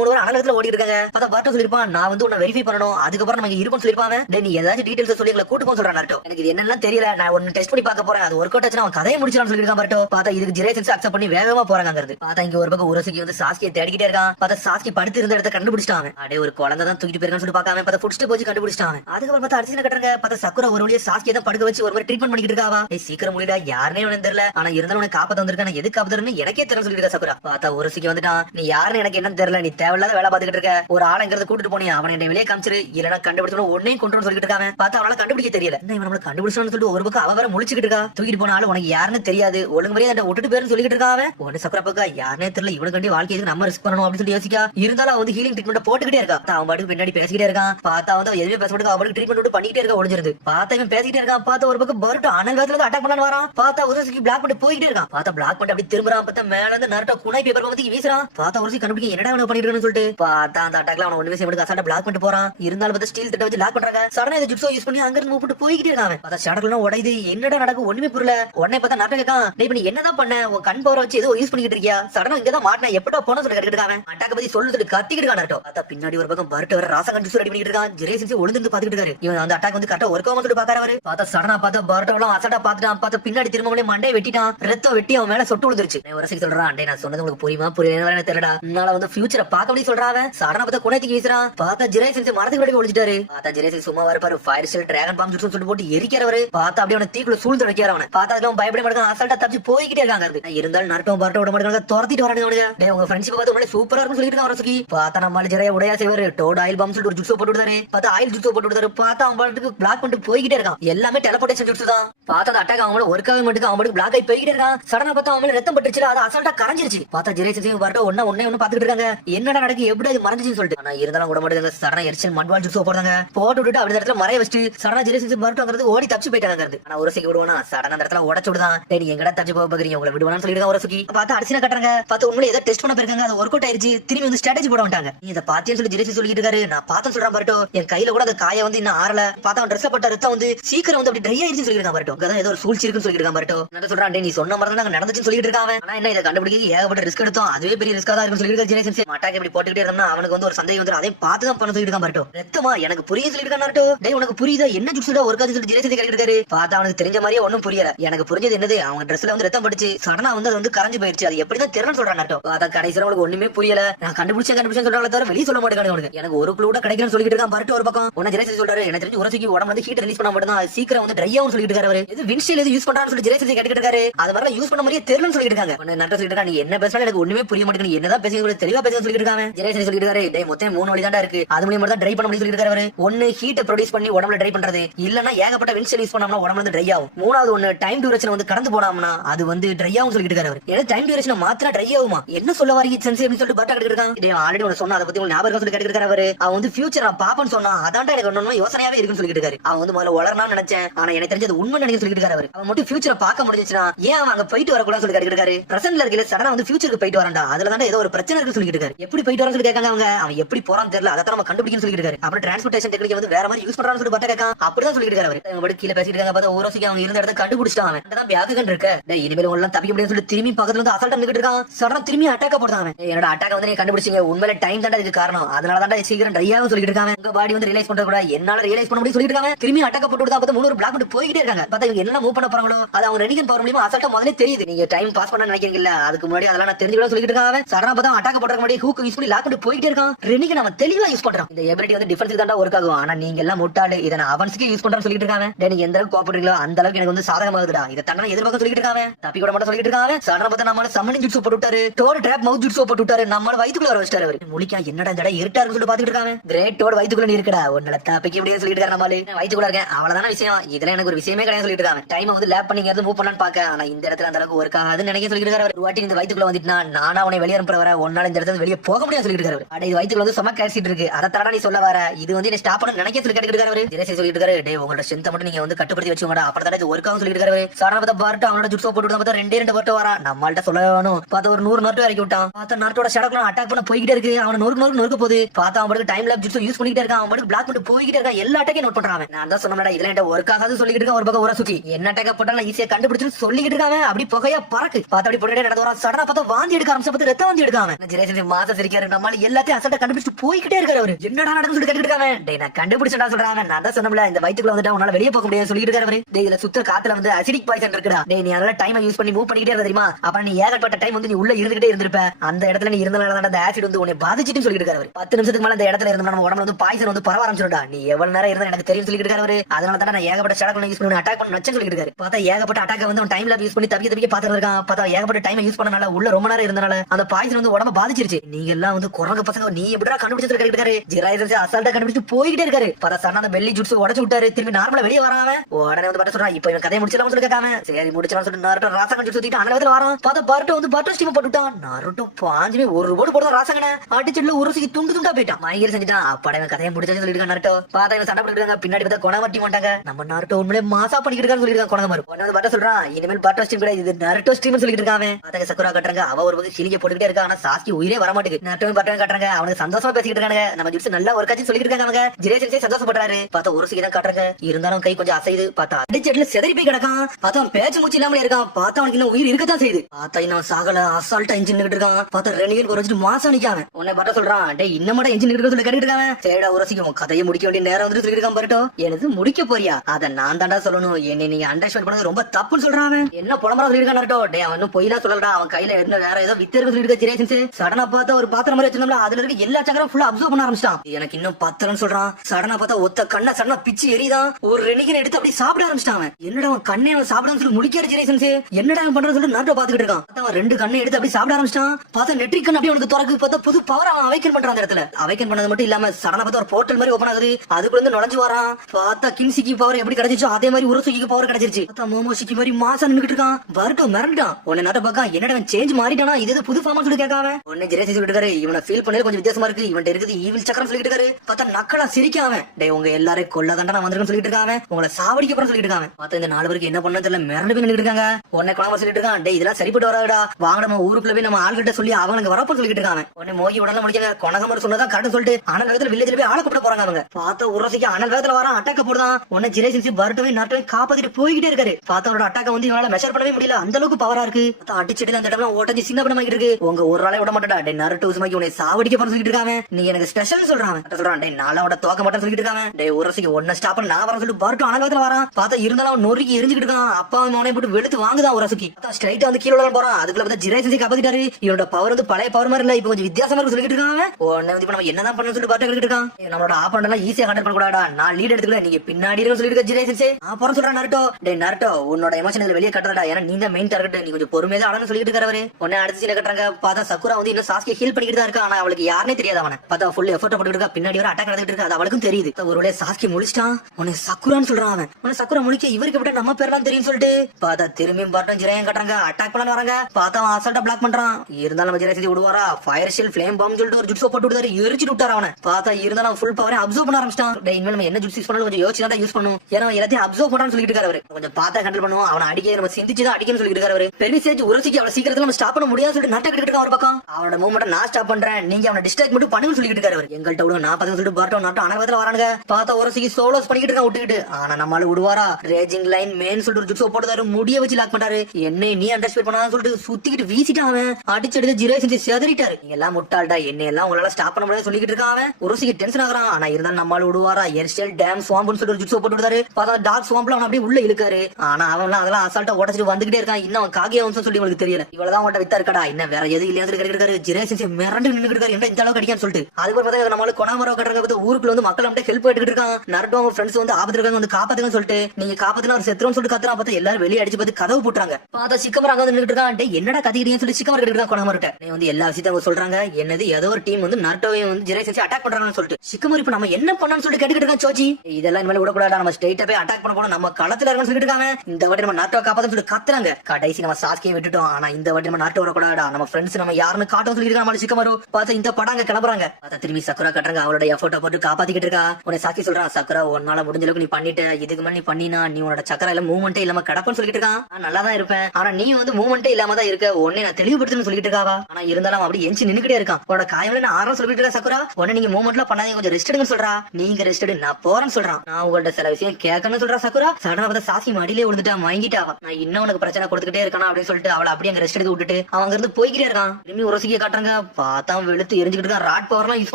3 வாரம் அனலத்துல ஓடி இருக்காங்க. பார்த்தா பர்ட்டோ சொல்லிருப்பான் நான் வந்து உன்னை வெரிஃபை பண்ணணும், அதுக்கப்புறம் நமக்கு இருக்கும்னு சொல்லிருப்பாங்க. டேய் நீ ஏதாச்சும் டீடைல்ஸ் சொல்லி எங்களை கூட்டு போக சொல்றான் நட்டோ. எனக்கு இது என்னன்னு தெரியல, நான் ஒன்னு டெஸ்ட் பண்ணி பார்க்க போறேன், அது ஒர்க் அவுட் ஆச்சுன்னா அவன் கதையை முடிச்சிடான்னு சொல்லிருக்கான் பர்ட்டோ. பார்த்தா இதுக்கு ஜிராய்சென்சே அக்செப்ட் பண்ணி வேகமா போறாங்கிறது. பார்த்தா இங்க ஒரு பக்கம் உரசிக்கு வந்து சாஸ்கியை தேடிக்கிட்டே இருக்கான். பார்த்தா சாஸ்கி படுத்து இருந்த இடத்த கண்டுபிடிச்சிட்டான். அடே ஒரு குழந்தை தான் தூக்கிட்டு போயிருக்கான்னு சொல்லி பார்க்காம பார்த்தா ஃபுட் ஸ்டெப் வச்சு கண்டுபிடிச்சிட்டான். அதுக்கப்புறம் பார்த்தா அரிசியில கட்டுறாங்க. பார்த்தா சக்குரா ஒரு வழியா சாஸ்கியை தான் படுக்க வச்சு ஒரு மாதிரி ட்ரீட்மெண்ட் பண்ணிட்டு இருக்காவா. ஏய் சீக்கிரம் முடியடா, யாருனே உனக்கு தெரியல, ஆனா இருந்தாலும் உனக்கு காப்பாத்த வந்திருக்கான எதுக்கு காப்பாத்துறன்னு எனக்கே தெரியல சொல்லிருக்கா சக்குரா. பார்த்தா உரசிக்கு வந்துட்டான். நீ யாருன்னு எனக்கு என்னன்னு தெரியல, நீ தேவையில்லாத வேலை பார்த்துக்கிட்டு இருக்க, ஒரு ஆளுங்கிறது கூட்டிட்டு போனியா அவனை என்ன வெளியே காமிச்சிரு, இல்லனா கண்டுபிடிச்சோம் ஒன்னையும் கொண்டு சொல்லிட்டு இருக்காங்க. பார்த்தா அவனால கண்டுபிடிக்க தெரியல. இவன் நம்மள கண்டுபிடிச்சோன்னு சொல்லிட்டு ஒரு பக்கம் அவ வேற முழிச்சுக்கிட்டு இருக்கா. தூக்கிட்டு போன ஆளு உனக்கு யாருன்னு தெரியாது, ஒழுங்கு முறையா அந்த விட்டுட்டு பேருன்னு சொல்லிட்டு இருக்காங்க. உடனே சக்குரா பக்கா யாருனே தெரியல, இவனுக்கு கண்டி வாழ்க்கை எதுக்கு நம்ம ரிஸ்க் பண்ணணும் அப்படின்னு சொல்லி யோசிக்கா. இருந்தாலும் அவன் வந்து ஹீலிங் ட்ரீட்மெண்ட் போட்டுக்கிட்டே இருக்கா. அவன் பாட்டுக்கு பின்னாடி பேசிக்கிட்டே இருக்கான். பார்த்தா வந்து எதுவுமே பேச மாட்டேங்க, அவனுக்கு ட்ரீட்மெண்ட் பண்ணிக்கிட்டே இருக்கா. ஒளிஞ்சிருந்து பார்த்தா இவன் பேசிக்கிட்டே இருக்கான். பார்த்தா ஒரு பக்கம் பர்ட்டோ அனல் வேகத்துல அட்டாக் பண்ணலான்னு வரான். பார்த்தா உரசிக்கு பிளாக் பண்ணி போயிட்டே இருக்கான். பார்த்தா பிளாக் பண்ணி அப்படி திரும்பறான். பார்த்தா மேல இருந்து நருட்டோ குனாய் பேப்பர் வந்து வீசுறான். பார்த்தா உரசி கண்டுபிடிக்க என்னடா அவன் பண்ணிட்டு இருக்கான்னு சொல்லிட்டு பார்த்தா அந்த அட்டாக்ல அவன் ஒண்ணுமே செய்ய முடியாது. அசால்ட்டா பிளாக் பண்ணிட்டு போறான். இருந்தாலும் பார்த்தா ஸ்டீல் தட்ட வச்சு லாக் பண்றாங்க. சடனா இந்த ஜுட்ஸோ யூஸ் பண்ணி அங்க இருந்து மூவ் பண்ணிட்டு போயிட்டே இருக்கான். பார்த்தா ஷடர்லாம் உடையுது. என்னடா நடக்கும் ஒண்ணுமே புரியல. உடனே பார்த்தா நருட்டோ கேட்கான். டேய் இப்ப நீ என்னதான் பண்ண, உன் கண் பவரை வச்சு ஏதோ யூஸ் பண்ணிட்டு இருக்கியா, சடனா இங்க தான் மாட்டேன் எப்படா போன சொல்லி கேட்டுட்டு இருக்கான். அட்டாக்க பத்தி சொல்லுது கத்திக்கிட்டு இருக்கான் நருட்டோ. பார்த்தா பின்னாடி ஒரு பக்கம் பர்ட்டோ வர ராசகன் ஜூஸ் ரெடி பண்ணிட்டு இருக்கான். ஜிராய்சென்சே ஒளிந்து பாத்துக்கிட்டு இருக்காரு. இவன் அந்த அட்டாக் வந்து கரெக்டா ஒர்க் ஆகும் சொல்லி பாக்காரு அவரு. பார்த்தா சடனா பார்த்தா பர்ட்டோலாம் அசால்ட்டா பாத்துட்டான். பார்த்தா பின்னாடி திரும்பவே மண்டையை வெட்டிட்டான். ரத்தம் வெட்டி அவன் மேல சொட்டு விழுந்துருச்சு. உரசிக்கு சொல்றான். டேய் நான் சொன்னது சொல்றது உங்களுக்கு புரியுமா புரியல தெரியலடா. என்னால வந்து ஃபியூச்சரை பார்க்க முடியும் சொல்றாங்க. சடனா பார்த்தா குணத்துக்கு வீசுறான். பார்த்தா ஜிரேஸ் மரத்துக்கு வெளியே ஒழிச்சிட்டாரு. பார்த்தா ஜிரேஸ் சும்மா வரப்பாரு. ஃபயர் ஷெல் டிராகன் பாம்பு சொல்லிட்டு போட்டு எரிக்கிறவரு. பார்த்தா அப்படியே அவனை தீக்குள்ள சூழ்ந்து வைக்கிறான். அவனை பார்த்தா அதுவும் பயப்பட மாட்டாங்க. அசால்ட்டா தப்பிச்சு போய்கிட்டே இருக்காங்க. இருந்தாலும் நரட்டோ பரட்டோ விட மாட்டாங்க. துரத்திட்டு வரானுங்க. உங்க ஃப்ரெண்ட்ஷிப் பார்த்து உங்களை சூப்பரா இருக்குன்னு சொல்லிட்டு வரசுக்கி. பார்த்தா நம்ம ஜிரையா உடையா செய்வாரு. டோட் ஆயில் பாம்பு சொல்லிட்டு ஒரு ஜூஸ் போட்டு விடுறாரு. பார்த்தா ஆயில் ஜூஸ் போட்டு விடுறாரு. பார்த்தா அவன் பாட்டுக்கு பிளாக் பண்ணிட்டு போய்கிட்டே இருக்கான். எல்லாமே டெலபோர்டேஷன் ஜூஸ் தான். பார்த்தா அட்டாக் அவங்கள ஒர்க்காக மட்டும் அவன் பாட்டுக்கு பிளாக் ஆகி போய்கிட்டே இருக்கான். சடனா பார்த்தா அவன் ரத்தம் பட்டுச்சு. அது அசால்ட்டா கரைஞ்சிருச்சு. பார்த்தா ஜிரேசையும் பரட்டோ ஒண்ணே பாத்துக்கிட்டு இருக்காங்க. என்னடா நடக்கு எப்படி அது மறைஞ்சிச்சுன்னு சொல்லிட்டு. ஆனா இருந்தாலும் கூட மாட்டேங்க. சடனா எரிச்சல் மண்வால் ஜூஸ் போடுறாங்க. போட்டு விட்டுட்டு அப்படி இடத்துல மறைய வச்சுட்டு சடனா ஜிரேசையும் பரட்டோங்கிறது ஓடி தப்பிச்சு போயிட்டாங்க. ஆனா ஒரு சிக்கி விடுவானா சடனா அந்த இடத்துல உடச்சு விடுதான். நீங்க எங்கடா தப்பிச்சு போக பாக்குறீங்க உங்களை விடுவானு சொல்லிட்டு ஒரு சுக்கி. பார்த்தா அடிசினா கட்டுறாங்க. பார்த்தா உண்மையில ஏதோ டெஸ்ட் பண்ண போயிருக்காங்க. அது ஒர்க் அவுட் ஆயிருச்சு. திரும்பி வந்து ஸ்ட்ராட்டஜி போட மாட்டாங்க. நீ இதை பாத்தியன்னு சொல்லி ஜிரேசி சொல்லிட்டு இருக்காரு. நான் பார்த்தேன் சொல்றான் பரட்டோ. என் கையில கூட அந்த காய வந்து இன்னும் ஆறல. பார்த்தா அவன் ட்ரெஸ்ல பட்ட ரத்தம் வந்து சீக்கிரம் வந்து அப்படி ட்ரை ஆயிருச்சுன்னு சொல்லிருக்கான் பரட்டோ. அதான் ஏதோ ஒரு சூழ்ச்சி இருக்குன்னு சொல்லிருக்கான் பரட்டோ. நான் சொல்றான் நீ சொன்ன மாதிரி தான் நடந்துச்சுன்னு சொல்லிட்டு இருக்கான். ஆனா என்ன இதை கண்டுபிடிக்க ஏகப்பட்ட ரிஸ்க் எடுத்தோம். அதுவே பெரிய ரிஸ்கா தான் இருக்குன்னு சொல்லிருக்காரு ஜிரேசி. அட்டாக் இப்படி போட்டுக்கிட்டே இருந்தா அவனுக்கு வந்து ஒரு சந்தேகம் வந்து அதை பார்த்து தான் பண்ண சொல்லிட்டு இருக்கான் பரட்டோ. ரத்தமா எனக்கு புரிய சொல்லிருக்கான் நரட்டோ. டேய் உனக்கு புரியுதா என்ன ஜூஸ்டா ஒர்க் ஆச்சு சொல்லி ஜிரேசி கேட்டுட்டு இருக்காரு. பார்த்தா அவனுக்கு தெரிஞ்ச மாதிரியே ஒன்னும் புரியல. எனக்கு புரிஞ்சது என்னது அவங்க ட்ரெஸ்ல வந்து ரத்தம் பட்டுச்சு. சடனா வந்து அது வந்து கரைஞ்சு போயிடுச்சு. அது எப்படிதான் தெரியல சொல்றான் நரட்டோ. பார்த்தா கடைசியில அவனுக்கு ஒண்ணுமே புரியல. நான் கண்டுபிடிச்சேன் சொல்றாங்க தவிர வெளியே சொல்ல மாட்டேங்கானு. எனக்கு ஒரு க்ளூ கூட கிடைக்கலன்னு சொல்லிட்டு இருக்கான் பரட்டோ ஒரு பக்கம். உடனே ஜிரேசி சொல்றாரு எனக்கு தெரிஞ்சு உரசிக்கு உடம்பு வந்து ஹீட் ரிலீஸ் பண்ண மட்டும் தான் சீக்கிரம் வந்து ட்ரை ஆகும் சொல்லிட்டு இருக்காரு. இது விண்ட்ஷீல்ட் எது யூஸ் பண்றான்னு சொல்லி ஜிரேசி கேட்டுட்டு இருக்காரு. அது மாதிரி யூஸ் பண்ண மாதிரியே தெரியலன்னு சொல்லிட்டு இருக்காங்க. உடனே நரட்டோ சொல்லிட்டு இருக்கான் நீ என்ன பேசினா எனக்கு ஒண்ணுமே புரிய மாட்டேங்குது. என்னதான் பேசுறது தெளிவா பேசுன்னு சொல்லிட்டு இருக்காங்க. ஜிரேசி சொல்லிட்டு இருக்காரு டேய் மொத்தம் 3 வழி தான் இருக்கு. அது மூலமா தான் ட்ரை பண்ண முடியும் சொல்லிட்டு இருக்காரு. ஒன்னு ஹீட் ப்ரொடியூஸ் பண்ணி உடம்புல ட்ரை பண்றது. இல்லனா ஏகப்பட்ட விண்ட்ஷீல்ட் யூஸ் பண்ணாமனா உடம்புல வந்து ட்ரை ஆகும். மூணாவது ஒன்னு டைம் டியூரேஷன் வந்து கடந்து போனாமனா அது வந்து ட்ரை ஆகும் சொல்லிட்டு இருக்காரு. ஏன்னா டைம் டியூரேஷன் மாத்திர ட்ரை ஆகுமா என்ன சொல்ல வரீங்க சென்சி அப்படின்னு சொல்லிட்டு பட்டா கேட்டுட்டு இருக்கான். டேய் ஆல்ரெடி உன சொன்னா அத பத்தி உங்களுக்கு ஞாபகம் சொல்லி கேட்டுட்டு இருக்காரு. அவன் வந்து ஃபியூச்சர் பாப்பன்னு சொன்னா அதான்டா எனக்கு ஒண்ணும் யோசனையாவே இருக்குன்னு சொல்லிட்டு இருக்காரு. அவன் வந்து முதல்ல வளரணும்னு நினைச்சேன். ஆனா எனக்கு தெரிஞ்சது உண்மை நினைக்க சொல்லிட்டு இருக்காரு. அவன் மட்டும் ஃபியூச்சரை பார்க்க முடிஞ்சுச்சுனா ஏன் அவன் அங்க போயிட்டு வரக்கூடாதுன்னு சொல்லி கேட்டுட்டு இருக்காரு. பிரசன்ட்ல இருக்கல சடனா வந்து ஃபியூச்சருக்கு போயிட்டு வரண்டா. அதுல தான் ஏதோ ஒரு பிரச்சனை இருக்குன்னு சொல்லிட்டு இருக்காரு. எப்படி போயிட்டு வரன்னு சொல்லி கேட்காங்க அவங்க. அவன் எப்படி போறான்னு தெரியல. அத நம்ம கண்டுபிடிக்கணும்னு சொல்லிட்டு இருக்காரு. அப்புறம் டிரான்ஸ்போர்ட்டேஷன் டெக்னிக் வந்து வேற மாதிரி யூஸ் பண்றான்னு சொல்லி பட்டா கேட்கான். அப்படிதான் சொல்லிட்டு இருக்காரு. அவங்க படி கீழ பேசிட்டு இருக்காங்க. பார்த்தா ஓரோசிக்கு அவங்க இருந்த இடத்தை கண்டுபிடிச்சிட்டான். அதான் பேக்கன் இருக்க. டேய் இனிமேல் எல்லாம் தப்பிக்க முடியும்னு சொல்லி திரும்பி பக்கத்துல வந்து அசால்ட்டா நிக்கிட்டு இருக்கான். சடனா திரும்பி அட்டாக் போடுறான். என்னோட அட்டாக் வந்து நீங்க கண்டுபிடிச்சீங்க. உண்மையில டைம் தான் இதுக்கு காரணம். அதனால தான் சீக்கிரம் ட்ரை ஆகும் சொல்லிட்டு இருக்காங்க. உங்க பாடி வந்து ரியலைஸ் பண்ற கூட என்னால ரியலைஸ் பண்ண முடியும் சொல்லிட்டு இருக்காங்க. திரும்பி அட்டாக் போட்டு விட்டா பார்த்தா முன்னூறு பிளாக் பண்ணிட்டு போயிட்டே இருக்காங்க. பார்த்தா இவங்க என்ன மூவ் பண்ண போறாங்களோ அது அவங்க ரெனிகன் பவர் மூலமா அசால்ட்டா முதல்ல தெரியுது. நீங்க டைம் பாஸ் பண்ண நினைக்கிறீங்கல்ல அதுக்கு முன்னாடி அதெல்லாம் நான் தெரிஞ்சுக்கலாம் சொல்லிட்டு இருக்காங்க. சடனா பார்த்தா அட்டாக் போடுறதுக்கு முன்னாடி ஹூக் யூஸ் பண்ணி லாக் பண்ணிட்டு போயிட்டே இருக்கான். ரெனிகன் நம்ம தெளிவா யூஸ் பண்றான். இந்த எபிலிட்டி வந்து டிஃபென்ஸ்க்கு தான் ஒர்க் ஆகும். ஆனா நீங்க எல்லாம் முட்டாளு. இத நான் அவன்ஸ்க்கு யூஸ் பண்றேன்னு சொல்லிட்டு இருக்காங்க. நீங்க எந்த அளவுக்கு கோபப்படுறீங்களோ அந்த அளவுக்கு எனக்கு வந்து சாதகமாகுதுடா. இத தண்டனை எதிர்பார்க்க சொல்லிட்டு இருக்காங்க. தப்பி கூட மாட்ட சொல்லிட்டு இருக்காங்க. சடனா பார்த்தா நம்மள சம்மனிங் ஜூட்ஸ் போட்டு விட்டாரு. டோர் டிராப் மவுத் ஜூட்ஸ் போட்டு விட்டாரு. நம்மள வயித்துக்குள்ள வர வச்சிட்டாரு. அவரு முழிக்கா என்னடா இந்த இடம் இருட்டா இருக்குன்னு சொல்லி பாத்துட்டு இருக்காங்க. கிரேட் டோர் வயித்துக்குள்ள நீ இருக்கடா. உன்னால தப்பிக்க முடியும்னு சொல்லிட்டு இருக்காரு. நம்மள வயித்துக்குள்ள இருக்கேன் அவ்வளவுதான விஷயம். இதெல்லாம் எனக்கு ஒரு விஷயமே கிடையாது சொல்லிட்டு இருக்காங்க. டைம் வந்து லேப் பண்ணி மூவ் பண்ணலான்னு பாக்க. ஆனா இந்த இடத்துல அந்த அளவுக்கு ஒர்க் ஆகாதுன்னு நினைக்க சொல்லிட்டு இருக்காரு. ஒரு வாட்டி இந்த வயித்துக்குள்ள வந்துட்டா நானா உன்னை வெளியே அனுப்புற வர உன்னால இந்த இடத்துல வெளியே போக முடியாது சொல்லிட்டு இருக்காரு. அட இது வயித்துக்குள்ள வந்து சம கேசிட்டு இருக்கு. அதை தடா நீ சொல்ல வர இது வந்து என்ன ஸ்டாப் பண்ண நினைக்க சொல்லி கேட்டுட்டு இருக்காரு. ஜெரேசி சொல்லிட்டு இருக்காரு. டேய் உங்களோட ஸ்ட்ரென்த் மட்டும் நீங்க வந்து கட்டுப்படுத்தி வச்சுங்கடா. அப்பதான் இது ஒர்க் ஆகும் சொல்லிட்டு இருக்காரு. சடனா பார்த்தா பார்ட் அவனோட ஜூட்ஸ் போட்டு பார்த்தா ரெண்டு பர்ட் வரா. நம்மள்ட்ட சொல்ல வேணும். பார்த்தா ஒரு 100 நோட்டு இறக்கி விட்டான். பார்த்தா நாட்டோட ஷடக்குள்ள அட்டாக் பண்ண போய்கிட்டே இருக்கு. அவன நொறுக்க போகுது. பார்த்தா அவனுக்கு டைம் லேப் ஜூட்ஸ் யூஸ் பண்ணிட்டே இருக்கான். அவனுக்கு பிளாக் பண்ணிட்டு போய்கிட்டே இருக்கான். எல்லா அட்டாக்கையும் நோட் பண்றான். நான் தான் சொன்னேன்டா இதெல்லாம் என்கிட்ட ஒர்க் ஆகாது சொல்லிட்டு இருக்கான். ஒரு பக்கம் ஒரு சுக்கி என்ன அட்டாக் போட்டாலும் ஈஸியா கண்டுபிடிச்சு சொல்லிட்டு இருக்காங்க. அப்படி புகையா பறக்கு. பார்த்தா அப்படி போட்டுட்டே நடந்து வரா. சடனா பார்த்தா வாந்தி எடுக்க ஆரம்பிச்ச. பார்த்து ரத்தம் வாந்தி எடுக்காம ஜெரேசி மாசம் சிரிக்காரு. நம்மால எல்லாத்தையும் அசல்ட்டா கண்டுபிடிச்சு போய்கிட்டே இருக்காரு. அவரு என்னடா நடக்குன்னு சொல்லி கேட்டுட்டு இருக்காங்க. டேய் நான் கண்டுபிடிச்சடா சொல்றாங்க. நான் தான் சொன்னேன்ல இந்த வயித்துக்குள்ள வந்துட்டா உன்னால வெளியே போக முடியாது சொல்லிட்டு இருக்காரு. டேய் இதுல சுத்த காத்துல வந்து அசிடிக் பாய்சன் இருக்குடா. டேய் நீ அதனால டைமை யூஸ் பண்ணி மூவ் பண்ணிட்டே இருக்க தெரியுமா. அப்ப நீ ஏகப்பட்ட டைம் வந்து நீ உள்ள இருந்துகிட்டே இருந்திருப்ப. அந்த இடத்துல நீ இருந்தனால தான் அந்த ஆசிட் வந்து உன்னை பாதிச்சிட்டு சொல்லிட்டு இருக்காரு. 10 நிமிஷத்துக்கு மேல அந்த இடத்துல இருந்தா நம்ம உடம்புல வந்து பாய்சன் வந்து பரவ ஆரம்பிச்சிடும்டா. நீ எவ்வளவு நேரம் இருந்தா எனக்கு தெரியும் சொல்லிட்டு இருக்காரு. அதனால தான் நான் ஏகப்பட்ட ஷடக்குள்ள யூஸ் பண்ணி அட்டாக் பண்ண நச்சன்னு சொல்லிட்டு இருக்காரு. பார்த்தா ஏகப்பட்ட அட்டாக் வந்து அவன் டைம்ல யூஸ் பண்ணி தப்பிக்க பாத்துட்டு இருக்கான். பார்த்தா ஏகப்பட்ட டைம் யூஸ் பண்ணனால உள்ள ரொம்ப நேரம் இருந்தனால அந்த பாய்சன் வந்து உடம்ப பாதிச்சிருச்சு. நீங்க எல்லாம் வந்து குரங்கு பசங்க நீ எப்படிடா கண்டுபிடிச்சு இருக்காரு. ஜெராய்ஸ் அசால்ட்டா கண்டுபிடிச்சு போய்கிட்டே இருக்காரு. பார்த்தா சடனா அந்த பெல்லி ஜூட்ஸ் உடைச்சு விட்டாரு. திரும்பி நார்மலா வெளியே வராம உடனே வந்து பட்ட சொல்றான். இப்போ இவன் கதையை முடிச்சலாம் சொல்லி கேட்காம சரி முடிச்சலாம் சொல்லிட்டு நாருட்டோ ராசகன் ஜூஸ் ஊத்திட்டு அனலத்துல வரான். பார்த்தா பர்ட்டோ வந்து பர்ட்டோ ஸ்டீம் போட்டுட்டான். நாருட்டோ பாஞ்சுமே ஒரு போடு போடுற ராசகனை அடிச்சுட்டு உருசிக்கு துண்டு துண்டா போயிட்டான். மயங்கி செஞ்சுட்டான். அப்பட இவன் கதையை முடிச்சு சொல்லிட்டு நாருட்டோ. பார்த்தா இவன் சண்டை போட்டுருக்காங்க. பின்னாடி பார்த்தா கொணவட்டி மாட்டாங்க. நம்ம நாருட்டோ உண்மையிலே மாசா பண்ணிக்கிட்டு இருக்கான்னு சொல்லிருக்கான். கொணகமாரு ஒன்னு பட்ட சொல்றான். இனிமேல் பர்ட்டோ ஸ்டீம் கிடையாது இது நாருட்டோ ஸ்டீம் சொல்லிட்டு இருக்காங்க. பார்த்தா சக்குரா கட்டுறாங்க. அவ ஒரு பக்கம் சிலிக்க போட்டுக்கிட்டே இருக்கா. ஆனா சாஸ்கி உயிரே வர மாட்டேங்குது. நாருட்டோ பர்ட்டோ கட்டுறாங்க. அவனுக்கு சந்தோஷமா பேசிக்கிட்டு இருக்காங்க. நம்ம ஜூஸ் நல்லா ஒர்க் ஆச்சு சொல்லிட்டு இருக்காங்க. அவங்க ஜெரேசி சந்தோஷப்படுறாரு. பார்த்தா ஒரு சிக்கி தான் காட்டுறாங்க. இருந்தாலும் கை கொஞ்சம் அசைது. பார்த்தா அடிச்சட்ல செதறி போய் கிடக்கான். பார்த்தா அவன் பேச்சு மூச்சு இல்லாமலே இருக்கான். பார்த்தா அவனுக்கு இன்னும் உயிர் இருக்கத்தான் செய்யுது. பார்த்தா இன்னும் சாகல அசால்ட்டா இன்ஜின் இருக்கான். பார்த்தா ரெனிகன் குறைச்சிட்டு மாசம் நிக்காம உன்னை பட்ட சொல்றான். டேய் இன்னமோட இன்ஜின் இருக்க சொல்லி கேட்டுட்டு இருக்காங்க. சரிடா உரசிக்கும் கதையை முடிக்க வேண்டிய நேரம் வந்து சொல்லிட்டு இருக்கான். பரட்டோ எனக்கு முடிக்க போறியா அதை நான் தாண்டா சொல்லணும். என்னை நீங்க அண்டர்ஸ்டாண்ட் பண்ணது ரொம்ப தப்புன்னு சொல்றான். என்ன புலம்பரா சொல்லிருக்கான். டே அவன் பொய்லாம் சொல்லலடா. அவன் கையில இல்ல வேற ஏதோ வித்தியாசம் சொல்லிட்டு ஜெரேசன்ஸ் சடனா பார்த்தா ஒரு பாத்திரம் மாதிரி வச்சிருந்தோம்ல அதுல இருக்க எல்லா சக்கரம் ஃபுல்லா அப்சர்வ் பண்ண ஆரம்பிச்சிட்டான். எனக்கு இன்னும் பத்தலன்னு சொல்றான். சடனா பார்த்தா ஒத்த கண்ணை சடனா பிச்சு எரிதான் ஒரு ரெனிகன் எடுத்து அப்படி சாப்பிட ஆரம்பிச்சிட்டான். என்னடா அவன் கண்ணை அவன் சாப்பிடான்னு சொல்லி முடிக்காரு ஜெரேசன்ஸ். என்னடா அவன் பண்றது சொல்லிட்டு நாட்டை பாத்துக்கிட்டு இருக்கான். அவன் ரெண்டு கண்ணை எடுத்து அப்படி சாப்பிட ஆரம்பிச்சிட்டான். பார்த்தா நெட்ரிக் கண் அப்படியே அவனுக்கு திறக்கு. பார்த்தா புது பவர் அவன் அவைக்கன் பண்றான் அந்த இடத்துல. அவைக்கன் பண்ணது மட்டும் இல்லாம சடனா பார்த்தா ஒரு போர்ட்டல் மாதிரி ஓபன் ஆகுது. அதுக்குள்ள இருந்து நுழைஞ்சு வரான். பார்த்தா கின்சிக்கு பவர் எப்படி கிடைச்சிச்சோ அதே மாதிரி உரசுக்கு பவர் கிடைச்சிருச்சு. பார்த்தா மோமோசிக்கு மாதிரி மாசா நின்னுட்டு இருக்கான். பர்ட்டோ மிரண்டான். உன்னை நாட்ட பாக்கா என்னடா சேஞ்ச் மாறிட்டானா இது புது ஃபார்மா சொல்லி கேட்காம உடனே ஜெரேசி சொல்லிட்டு இருக்காரு. இவனை ஃபீல் பண்ணல கொஞ்சம் வித்தியாசமா இருக்கு. இவன்ட்ட இருக்குது ஈவில் சக்கரம் சொல்லிட்டு இருக்காரு. பார்த்தா நக்கலா சிரிக்காம டேய் உங்க எல்லாரையும் கொல்ல தாண்டா நான் வந்திருக்கேன்னு சொல்லிட்டு இருக்காங்க. உங்களை சாவடிக்க போறேன்னு சொல்லிட்டு இருக்காங்க. பார்த்தா இந்த 4 பேருக்கு என்ன பண்ண தெரியல மிரண்டு போய் நின்னுட்டு இருக்காங்க. உடனே குழம்பு சொல்லிட்டு இருக்கான். டேய் இதெல்லாம் சரிப்பட்டு வராடா வாங்க நம்ம ஊருக்குள்ள போய் நம்ம ஆள்கிட்ட சொல்லி அவனுக்கு வரப்போ சொல்லிட்டு இருக்காங்க. உடனே மோகி உடனே முடிக்காங்க. கொனகமர் சொன்னதா கரெக்ட் சொல்லிட்டு அனல் வேகத்துல வில்லேஜ்ல போய் ஆளை கூப்பிட போறாங்க அவங்க. பார்த்தா உரசிக்கு அனல் வேகத்துல வரான். அட்டாக்க போடுதான். உடனே ஜெரேசி பர்ட்டோவை நாட்டோவை காப்பாத்திட்டு போய்கிட்டே இருக்காரு. பார்த்தா அவரோட அட்டாக்க வந்து இவனால மெஷர் பண்ணவே முடியல. அந்த அளவுக்கு பவரா இருக்கு. அடிச்சுட்டு அந்த இடம்லாம் ஓட்டஞ்சி சின்ன பண்ண இருக்கு. உங்க ஒரு ஆளை விட மாட்டா. டே நருட்டோ உசுமாக்கி உன்னை சாவடிக்க போற சொல்லிட்டு இருக்காங்க. நீ எனக்கு ஸ்பெஷல் சொல்றான். சொல்றான் டே நாளோட தோக்க மாட்டேன்னு சொல்லிட்டு இருக்காங்க. டே உரசிக்கு ஒன்ன ஸ்டாப் பண்ண நான் வரேன் சொல்லிட்டு பர்ட்டோ அனல் வரான். பார்த்தா இருந்தாலும் அவன் நொறுக்கி எரிஞ்சுக்கிட்டு இருக்கான். அப்பா அவனை போட்டு வெளுத்து வாங்குதான் உரசிக்கு. பார்த்தா ஸ்ட்ரைட்டா வந்து கீழே போறான். அதுக்குள்ள பார்த்தா ஜெரேசி காப்பாத்திட்டாரு. இவனோட பவர் வந்து பழைய பவர் மாதிரி இல்ல இப்ப கொஞ்சம் வித்தியாசமா இருக்கு சொல்லிட்டு இருக்காங்க. உடனே வந்து நம்ம என்னதான் பண்ணணும் சொல்லிட்டு பர்ட்டோ கேட்டுட்டு இருக்கான். நம்மளோட ஆப்பண்ட் எல்லாம் ஈஸியா கண்டக்ட் பண்ண கூடாடா. நான் லீட் எடுத்துக்கல நீங்க பின்னாடி சொல்லிட்டு ஜெரேசி அப்புறம் சொல்றான் நருட்டோ. டே நருட்டோ உன்னோட எமோஷன் இதுல வெளியே கட்டுறடா. ஏன்னா நீ தான் மெயின் டார்கெட். நீ கொஞ்சம் பொறுமையா ஆடணும் சொல்லிட்டு இருக்காரு. உடனே அடுத்த சீனை கட்டுறாங்க. பார்த்தா சக்குரா வந்து இன்னும் சாஸ்கே ஹீல் பண்ணிட்டு தான் இருக்கா. ஆனா அவளுக்கு யாருனே தெரியாது. அவனை பார்த்தா ஃபுல் எஃபோர்ட் போட்டு இருக்கா. பின்னாடி வர அட்டாக் நடந்துட்டு இருக்கு. அது அவளுக்கும் தெரியுது. ஒருவேளை சாஸ்கே முழிச்சிட்டான். உன்னை சக்குரான்னு சொல்றான் அவன். உன்னை சக்குரா முழிக்க இவருக்கு எப்படி நம்ம பேர்லாம் தெரியும் சொல்லிட்டு பார்த்தா திரும்பியும் பாட்டம் ஜிரையம் கட்டுறாங்க. அட்டாக் பண்ண வராங்க. பார்த்தா அவன் அசால்ட்டா பிளாக் பண்றான். இருந்தாலும் நம்ம ஜெரேசி விடுவாரா. ஃபயர் ஷெல் ஃப்ளேம் பாம் சொல்லிட்டு ஒரு ஜுட்ஸோ போட்டு விட்டாரு. எரிச்சிட்டு விட்டாரு அவனை. பார்த்தா இருந்தாலும் ஃபுல் பவரை அப்சர்வ் பண்ண ஆரம்பிச்சிட்டான். இனிமேல் நம்ம என்ன ஜுட்ஸ் யூஸ் பண்ணாலும் கொஞ்சம் யோசிச்சு தான் யூஸ் பண்ணும். ஏன்னா எல்லாத்தையும் அப்சர்வ் பண்றான்னு சொல்லிட்டு இருக்காரு. கொஞ்சம் பார்த்தா ஹேண்டில் பண்ணுவோம். அவனை அடிக்க நம்ம சிந்திச்சுதான் அடிக்கணும்னு சொல்லிட்டு இருக்காரு. பெருசேஜ் உரசிக்கு அவளை சீக்கிரத்துல நம்ம ஸ்டாப் பண்ண முடியாது சொல்லிட்டு நட்ட கிட்ட ஒரு பக்கம் அவனோட மூவ்மெண்ட் நான் ஸ்டாப் பண்றேன். நீங்க அவனை டிஸ்ட்ராக்ட் மட்டும் பண்ணுன்னு சொல்லிட்டு இருக்காரு. எங்கள்ட்ட விடுங்க நான் பார்த்து சொல்லிட்டு பர்ட்டோ நாட்டம் அனர்வத்துல வரானுங்க. பார்த்தா உரசிக்கு சோலோஸ் பண்ணிக்கிட்டு இருக்கான் விட்டுக்கிட்டு. ஆனா நம்மளால விடுவாரா. ரேஜிங் லைன் மேன் சொல்லிட்டு ஜுட்ஸோ போட்டுதாரு. முடிய வச்சு லாக் பண்றாரு. என்னை நீ அண்டர்ஸ்டாண்ட் பண்ணான்னு சொல்லிட்டு சுத்திக்கிட்டு வீசிட்டான். அவன் அடிச்செடுத்து ஜெரேசி செதறிட்டாரு. நீங்க எல்லாம் முட்டாள்டா என்னை எல்லாம் உங்களால ஸ்டாப் பண்ண முடியாது சொல்லிட்டு இருக்கான். அவன் உரசிக்கு டென்ஷன் ஆகுறான். ஆனா இருந்தாலும் நம்மளால விடுவாரா. எர்ஸ்டெல் டேம் ஸ்வாம்ப்னு சொல்லிட்டு ஜுட்ஸோ போட்டு விடுறாரு. பார்த்தா டார்க் ஸ்வாம்ப்ல அவன் அப்படியே உள்ள இழுக்காரு. ஆனா அவன் அதெல்லாம் அசால்ட்டா உடச்சிட்டு வந்துகிட்டே இருக்கான். இன்னும் அவன் காகிய வம்சம் சொல்லி உங்களுக்கு தெரியல. இவ்வளவுதான் உன்ட்ட வித்தா இருக்கடா. இன்னும் வேற எது இல்லையா சொல்லி இருக்காரு. ஜெரேசி மிரண்டு நின்னுட்டு இருக்காரு. என்ன இந்த அளவுக்கு அடிக்கான்னு சொல்லிட்டு அதுக்கு பார்த்தா நம்மளுக்கு கொனாமரோ கட்டுறதுக்கு ஊருக்குள்ள வந்து மக்கள் நம்மகிட்ட ஹெல்ப் பண்ணிட்டு இருக்கான். நருட்டோ அவங்க ஃப்ரெண்ட்ஸ் வந்து ஆபத்து இருக்காங்க வந்து காப்பாத்துங்கன்னு சொல்லிட்டு நீங்க காப்பாத்தினா ஒரு செத்துறோம்னு சொல்லிட்டு கத்துறான். பார்த்தா எல்லாரும் வெளியே அடிச்சு பார்த்து கதவு போட்டுறாங்க. பார்த்தா சிக்கமர் அங்க வந்து நின்னுட்டு இருக்கான். டேய் என்னடா கத்திக்கிறீங்கன்னு சொல்லி சிக்கமர் கேட்டு இருக்கான் கொனாமர்ட்ட. நீ வந்து எல்லா விஷயத்தையும் சொல்றாங்க. என்னது ஏதோ ஒரு டீம் வந்து நருட்டோவை வந்து ஜெரேசி அட்டாக் பண்றாங்கன்னு சொல்லிட்டு சிக்கமர் இப்ப நம்ம என்ன பண்ணணும்னு சொல்லிட்டு கேட்டுக்கிட்டு இருக்கான். சோஜி இதெல்லாம் இனிமேல் விடக்கூடாது. நம்ம ஸ்ட்ரைட்டா போய் அட்டாக் பண்ண போறோம். நம்ம களத்துல இருக்கணும்னு சொல்லிட்டு இருக்காங்க. இந்த வாட்டி நம்ம நருட்டோ காப்பாத்தன்னு சொல்லிட்டு கத்துறாங்க. கடைசி நம்ம சாஸ்கே விட்டுட்டோம். ஆனா இந்த வாட்டி நம்ம நருட்டோ வரக்கூடாதா. நம்ம ஃப்ரெண்ட்ஸ் நம்ம யாருன்னு காட்டும் சொல்லிட்டு இருக்காங்க. சிக்கமரு பார்த்தா இந்த படாங்க கிளம்புறாங்க. பார்த்தா திரும்பி சக்குரா கட்டுறாங்க. அவளோட எஃபோர்ட்டை போட்டு காப்பாத்திக்கிட்டு இருக்கா. உன்னை சாக்கி சொல்றான். சக்குரா உன்னால முடிஞ்ச அளவுக்கு நீ பண்ணிட்ட. இதுக்கு மேல நீ பண்ணினா நீ உன்னோட சக்கரா இல்ல மூவ்மெண்டே இல்லாம கடப்பன்னு சொல்லிட்டு இருக்கான். நான் நல்லா தான் இருப்பேன். ஆனா நீ வந்து மூவ்மெண்டே இல்லாம தான் இருக்க. உன்னை நான் தெளிவுபடுத்துன்னு சொல்லிட்டு இருக்காவா. ஆனா இருந்தாலும் அப்படி எஞ்சி நின்னுக்கிட்டே இருக்கான். உன்னோட காயம்ல நான் ஆரம் சொல்லிட்டு இருக்கா. சக்குரா உடனே நீங்க மூவ்மெண்ட்லாம் பண்ணாதீங்க கொஞ்சம் ரெஸ்ட் எடுங்கன்னு சொல்றா. நீங்க ரெஸ்ட் எடு நான் போறேன்னு சொல்றான். நான் உங்கள்ட்ட சில விஷயம் கேட்கணும்னு சொல்றா. சக்குரா சடனா பார்த்தா சாசி மடியிலே விழுந்துட்டா வாங்கிட்டாவா. நான் இன்னும் உனக்கு பிரச்சனை கொடுத்துக்கிட்டே இருக்கானா அப்படின்னு சொல்லிட்டு அவளை அப்படியே அங்க ரெஸ்ட் எடுத்து விட்டுட்டு அவங்க இருந்து போய்கிட்டே இருக்கான். திரும்பி உரசிக்க காட்டுறாங்க. பார்த்தா வெளுத்து எரிஞ்சுக்கிட்டு இருக்கான். ராட் பவர் எல்லாம் யூஸ்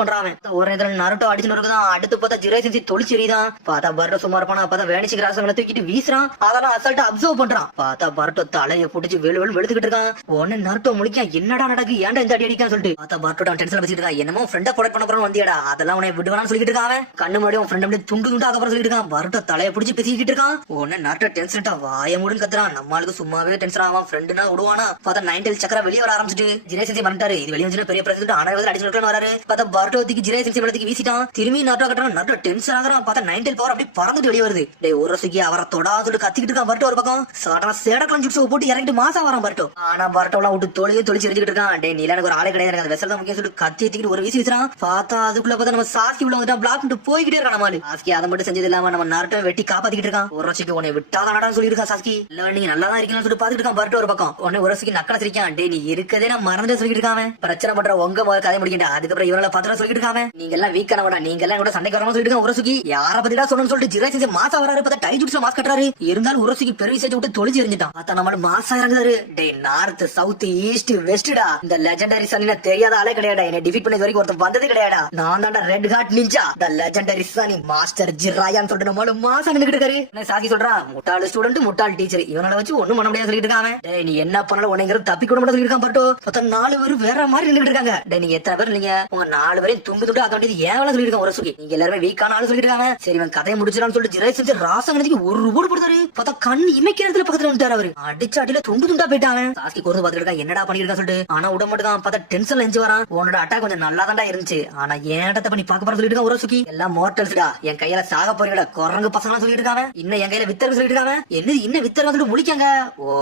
பண்றான். ஒரு நேரத்துல நருட்டோ அடிச்சு இருக்குதான். அடுத்து பார்த்தா ஜெரேசி தொழிச்செறிதான். பார்த்தா பர்ட்டோ சும்மா இருப்பானா. பார்த்தா வேணிச்சு கிராசங்களை தூக்கிட்டு வீசுறான். அதெல்லாம் அசால்ட்டா அப்சர்வ் பண்றான். பார்த்தா பர்ட்டோ தலையை புடிச்சு வெளுத்துக்கிட்டு இருக்கான். உடனே நருட்டோ முழிக்க என்னடா நடக்கு ஏன்டா இந்த அடி அடிக்கான்னு சொல்லிட்டு பார்த்தா பர்ட்டோ டென்ஷன்ல வச்சிட்டு இருக்கான். என்னமோ ஃப்ரெண்டை ப்ரொடெக்ட் பண்ண போறோம் வந்தியாடா. அதெல்லாம் உன்னை விடுவான்னு சொல்லிட்டு இருக்கான். கண்ணு முன்னாடி உன் ஃப்ரெண்ட் அப்படியே துண்டு துண்டு ஆக போற சொல்லிட்டு இருக்கான். பர்ட்டோ தலையை பிடிச்சி பேசிக்கிட்டு இருக்கான். உடனே நருட்டோ டென்ஷன்ட்டா வாய மூடுன்னு கத்துறான். நம்மளுக்கு சும்மாவே டென்ஷன் ஆவான். ஃப்ரெண்டுனா விடுவானா. பார்த்தா 9 சக்கரா வெளியே வர ஆரம்பிச்சிட்டு ஜெரேசி பண்ணிட்டாரு. இது வெளியே வந்து பெரிய பிரச்சனை ஆனாவது அடிச்சு வராரு. பார்த்தா பர்ட்டோ தூக்கி ஜெரேசி மேலத்துக்கு வீசிட்டான். திரும்பி நருட்டோ கட்டுறான். நருட்டோ டென்ஷன் ஆகுறான். பார்த்தா 9 பவர் அப்படியே பறந்துட்டு வெளியே வருது. டேய் உரசிக்கு அவரை தொடாது சொல்லிட்டு கத்திக்கிட்டு இருக்கான். பர்ட்டோ ஒரு பக்கம் சாட்டா சேடக்கலாம் ஜுட்ஸோ போட்டு இறங்கிட்டு மாசம் வரான் பர்ட்டோ. ஆனா பர்ட்டோ எல்லாம் விட்டு தொழில் எரிஞ்சுக்கிட்டு இருக்கான். டே நீ எனக்கு ஒரு ஆளே கிடையாது. அந்த வெசல் தான் முக்கியம் சொல்லிட்டு கத்தி தூக்கிட்டு ஒரு வீசி வீசுறான். பார்த்தா அதுக்குள்ள பார்த்தா நம்ம சாஸ்கி உள்ள வந்துட்டா பிளாக் பண்ணிட்டு போய்கிட்டே இருக்கான். நம்மளு சாஸ்கி அதை மட்டும் செஞ்சது இல்லாம நம்ம நருட்டோ வெட்டி காப்பாத்திக்கிட்டு இருக்கான். உரசிக்கு உன்னை விட்டாதான் சொல்லி இருக்கான். சாஸ்கி இல்ல நீங்க நல்லா தான் இருக்கீங்கன்னு சொல்லிட்டு பாத்துட்டு இருக்கான். பர்ட்டோ ஒரு பக்கம் உடனே உரசிக்கு நக்கல சிரிக்கான். டே நீ இருக்கதே நான் மறந்து சொல்லிட்டு இருக்கான். பிரச்சனை பண்ற உங்க கதை முடிக்கிட்டா. அதுக்கப்புறம் இவரை பார்த்து சொல்லிட்டு இருக்காங்க. நீங்க எல்லாம் வீக்கான நீங்க எல்லாம் கூட சண்டைக்கு வரணும் சொல்லிட்டு உரசுக்கு யார பத்திடா சொன்னு சொல்லிட்டு ஜெரேசி மாசா வராரு. பார்த்தா டை ஜுட்ஸ்ல மாஸ் கட்டுறாரு. இருந்தாலும் உரசுக்கு பெரிய சேஜ் விட்டு தொலைச்சு எரிஞ்சிட்டான். பார்த்தா நம்ம மாசா இறங்குறாரு. டே நார்த் சவுத் ஈஸ்ட் வெஸ்டா இந்த லெஜெண்டரி சனி தெரியாத ஆளே கிடையாடா. என்ன டிஃபீட் பண்ணது வரைக்கும் ஒருத்தர் வந்ததே கிடையாடா. நான் தான்டா red heart ninja the legendary sannin master ஜிராயான்னு சொல்லிட்டு நம்ம மாசா நின்னுட்டு இருக்காரு. சாக்கி சொல்றான் முட்டாள் ஸ்டூடெண்ட் முட்டாள் டீச்சர் இவனால வச்சு ஒண்ணும் பண்ண முடியாது சொல்லிட்டு இருக்காங்க. டேய் நீ என்ன பண்ணல உனங்கிறது தப்பி டாபிக் கூட மட்டும் சொல்லிருக்கான் பாட்டோ. மொத்த 4 பேரும் வேற மாதிரி நின்னுட்டு இருக்காங்க. டேய் நீங்க எத்தனை பேர் நீங்க உங்க 4 பேரையும் துண்டு துண்டு ஆக்க வேண்டியது ஏன் வேலை சொல்லிருக்கான் ஒரசுகி. நீங்க எல்லாரும் வீக்கான ஆளு சொல்லிருக்காங்க. சரி இவன் கதையை முடிச்சிடான்னு சொல்லிட்டு ஜிரை செஞ்சு ராசங்கனதுக்கு ஒரு போடு போடுறாரு. பார்த்தா கண் இமைக்கிற இடத்துல பக்கத்துல வந்துட்டாரு அவரு. அடிச்ச அடியில துண்டு துண்டா போயிட்டாங்க. சாஸ்கி கூர்ந்து பாத்துட்டு இருக்கான் என்னடா பண்ணிருக்கான்னு சொல்லிட்டு. ஆனா விட மாட்டான். பார்த்தா டென்ஷன்ல எஞ்சி வரான். உன்னோட அட்டாக் கொஞ்சம் நல்லா தான்டா இருந்துச்சு. ஆனா ஏன் அட்டத்தை பண்ணி பாக்க போற சொல்லிட்டு இருக்கான் ஒரசுகி. எல்லாம் மோர்டல்ஸ்டா என் கையில சாக போறீங்கடா குரங்கு பசங்க சொல்லிட்டு இருக்காங்க. இன்னும் என் கையில வித்தருக்கு சொல்லிட்டு இருக்காங்க. என்ன இன்னும் வித்தருக்கு சொல்லிட்டு முழிக்காங்க.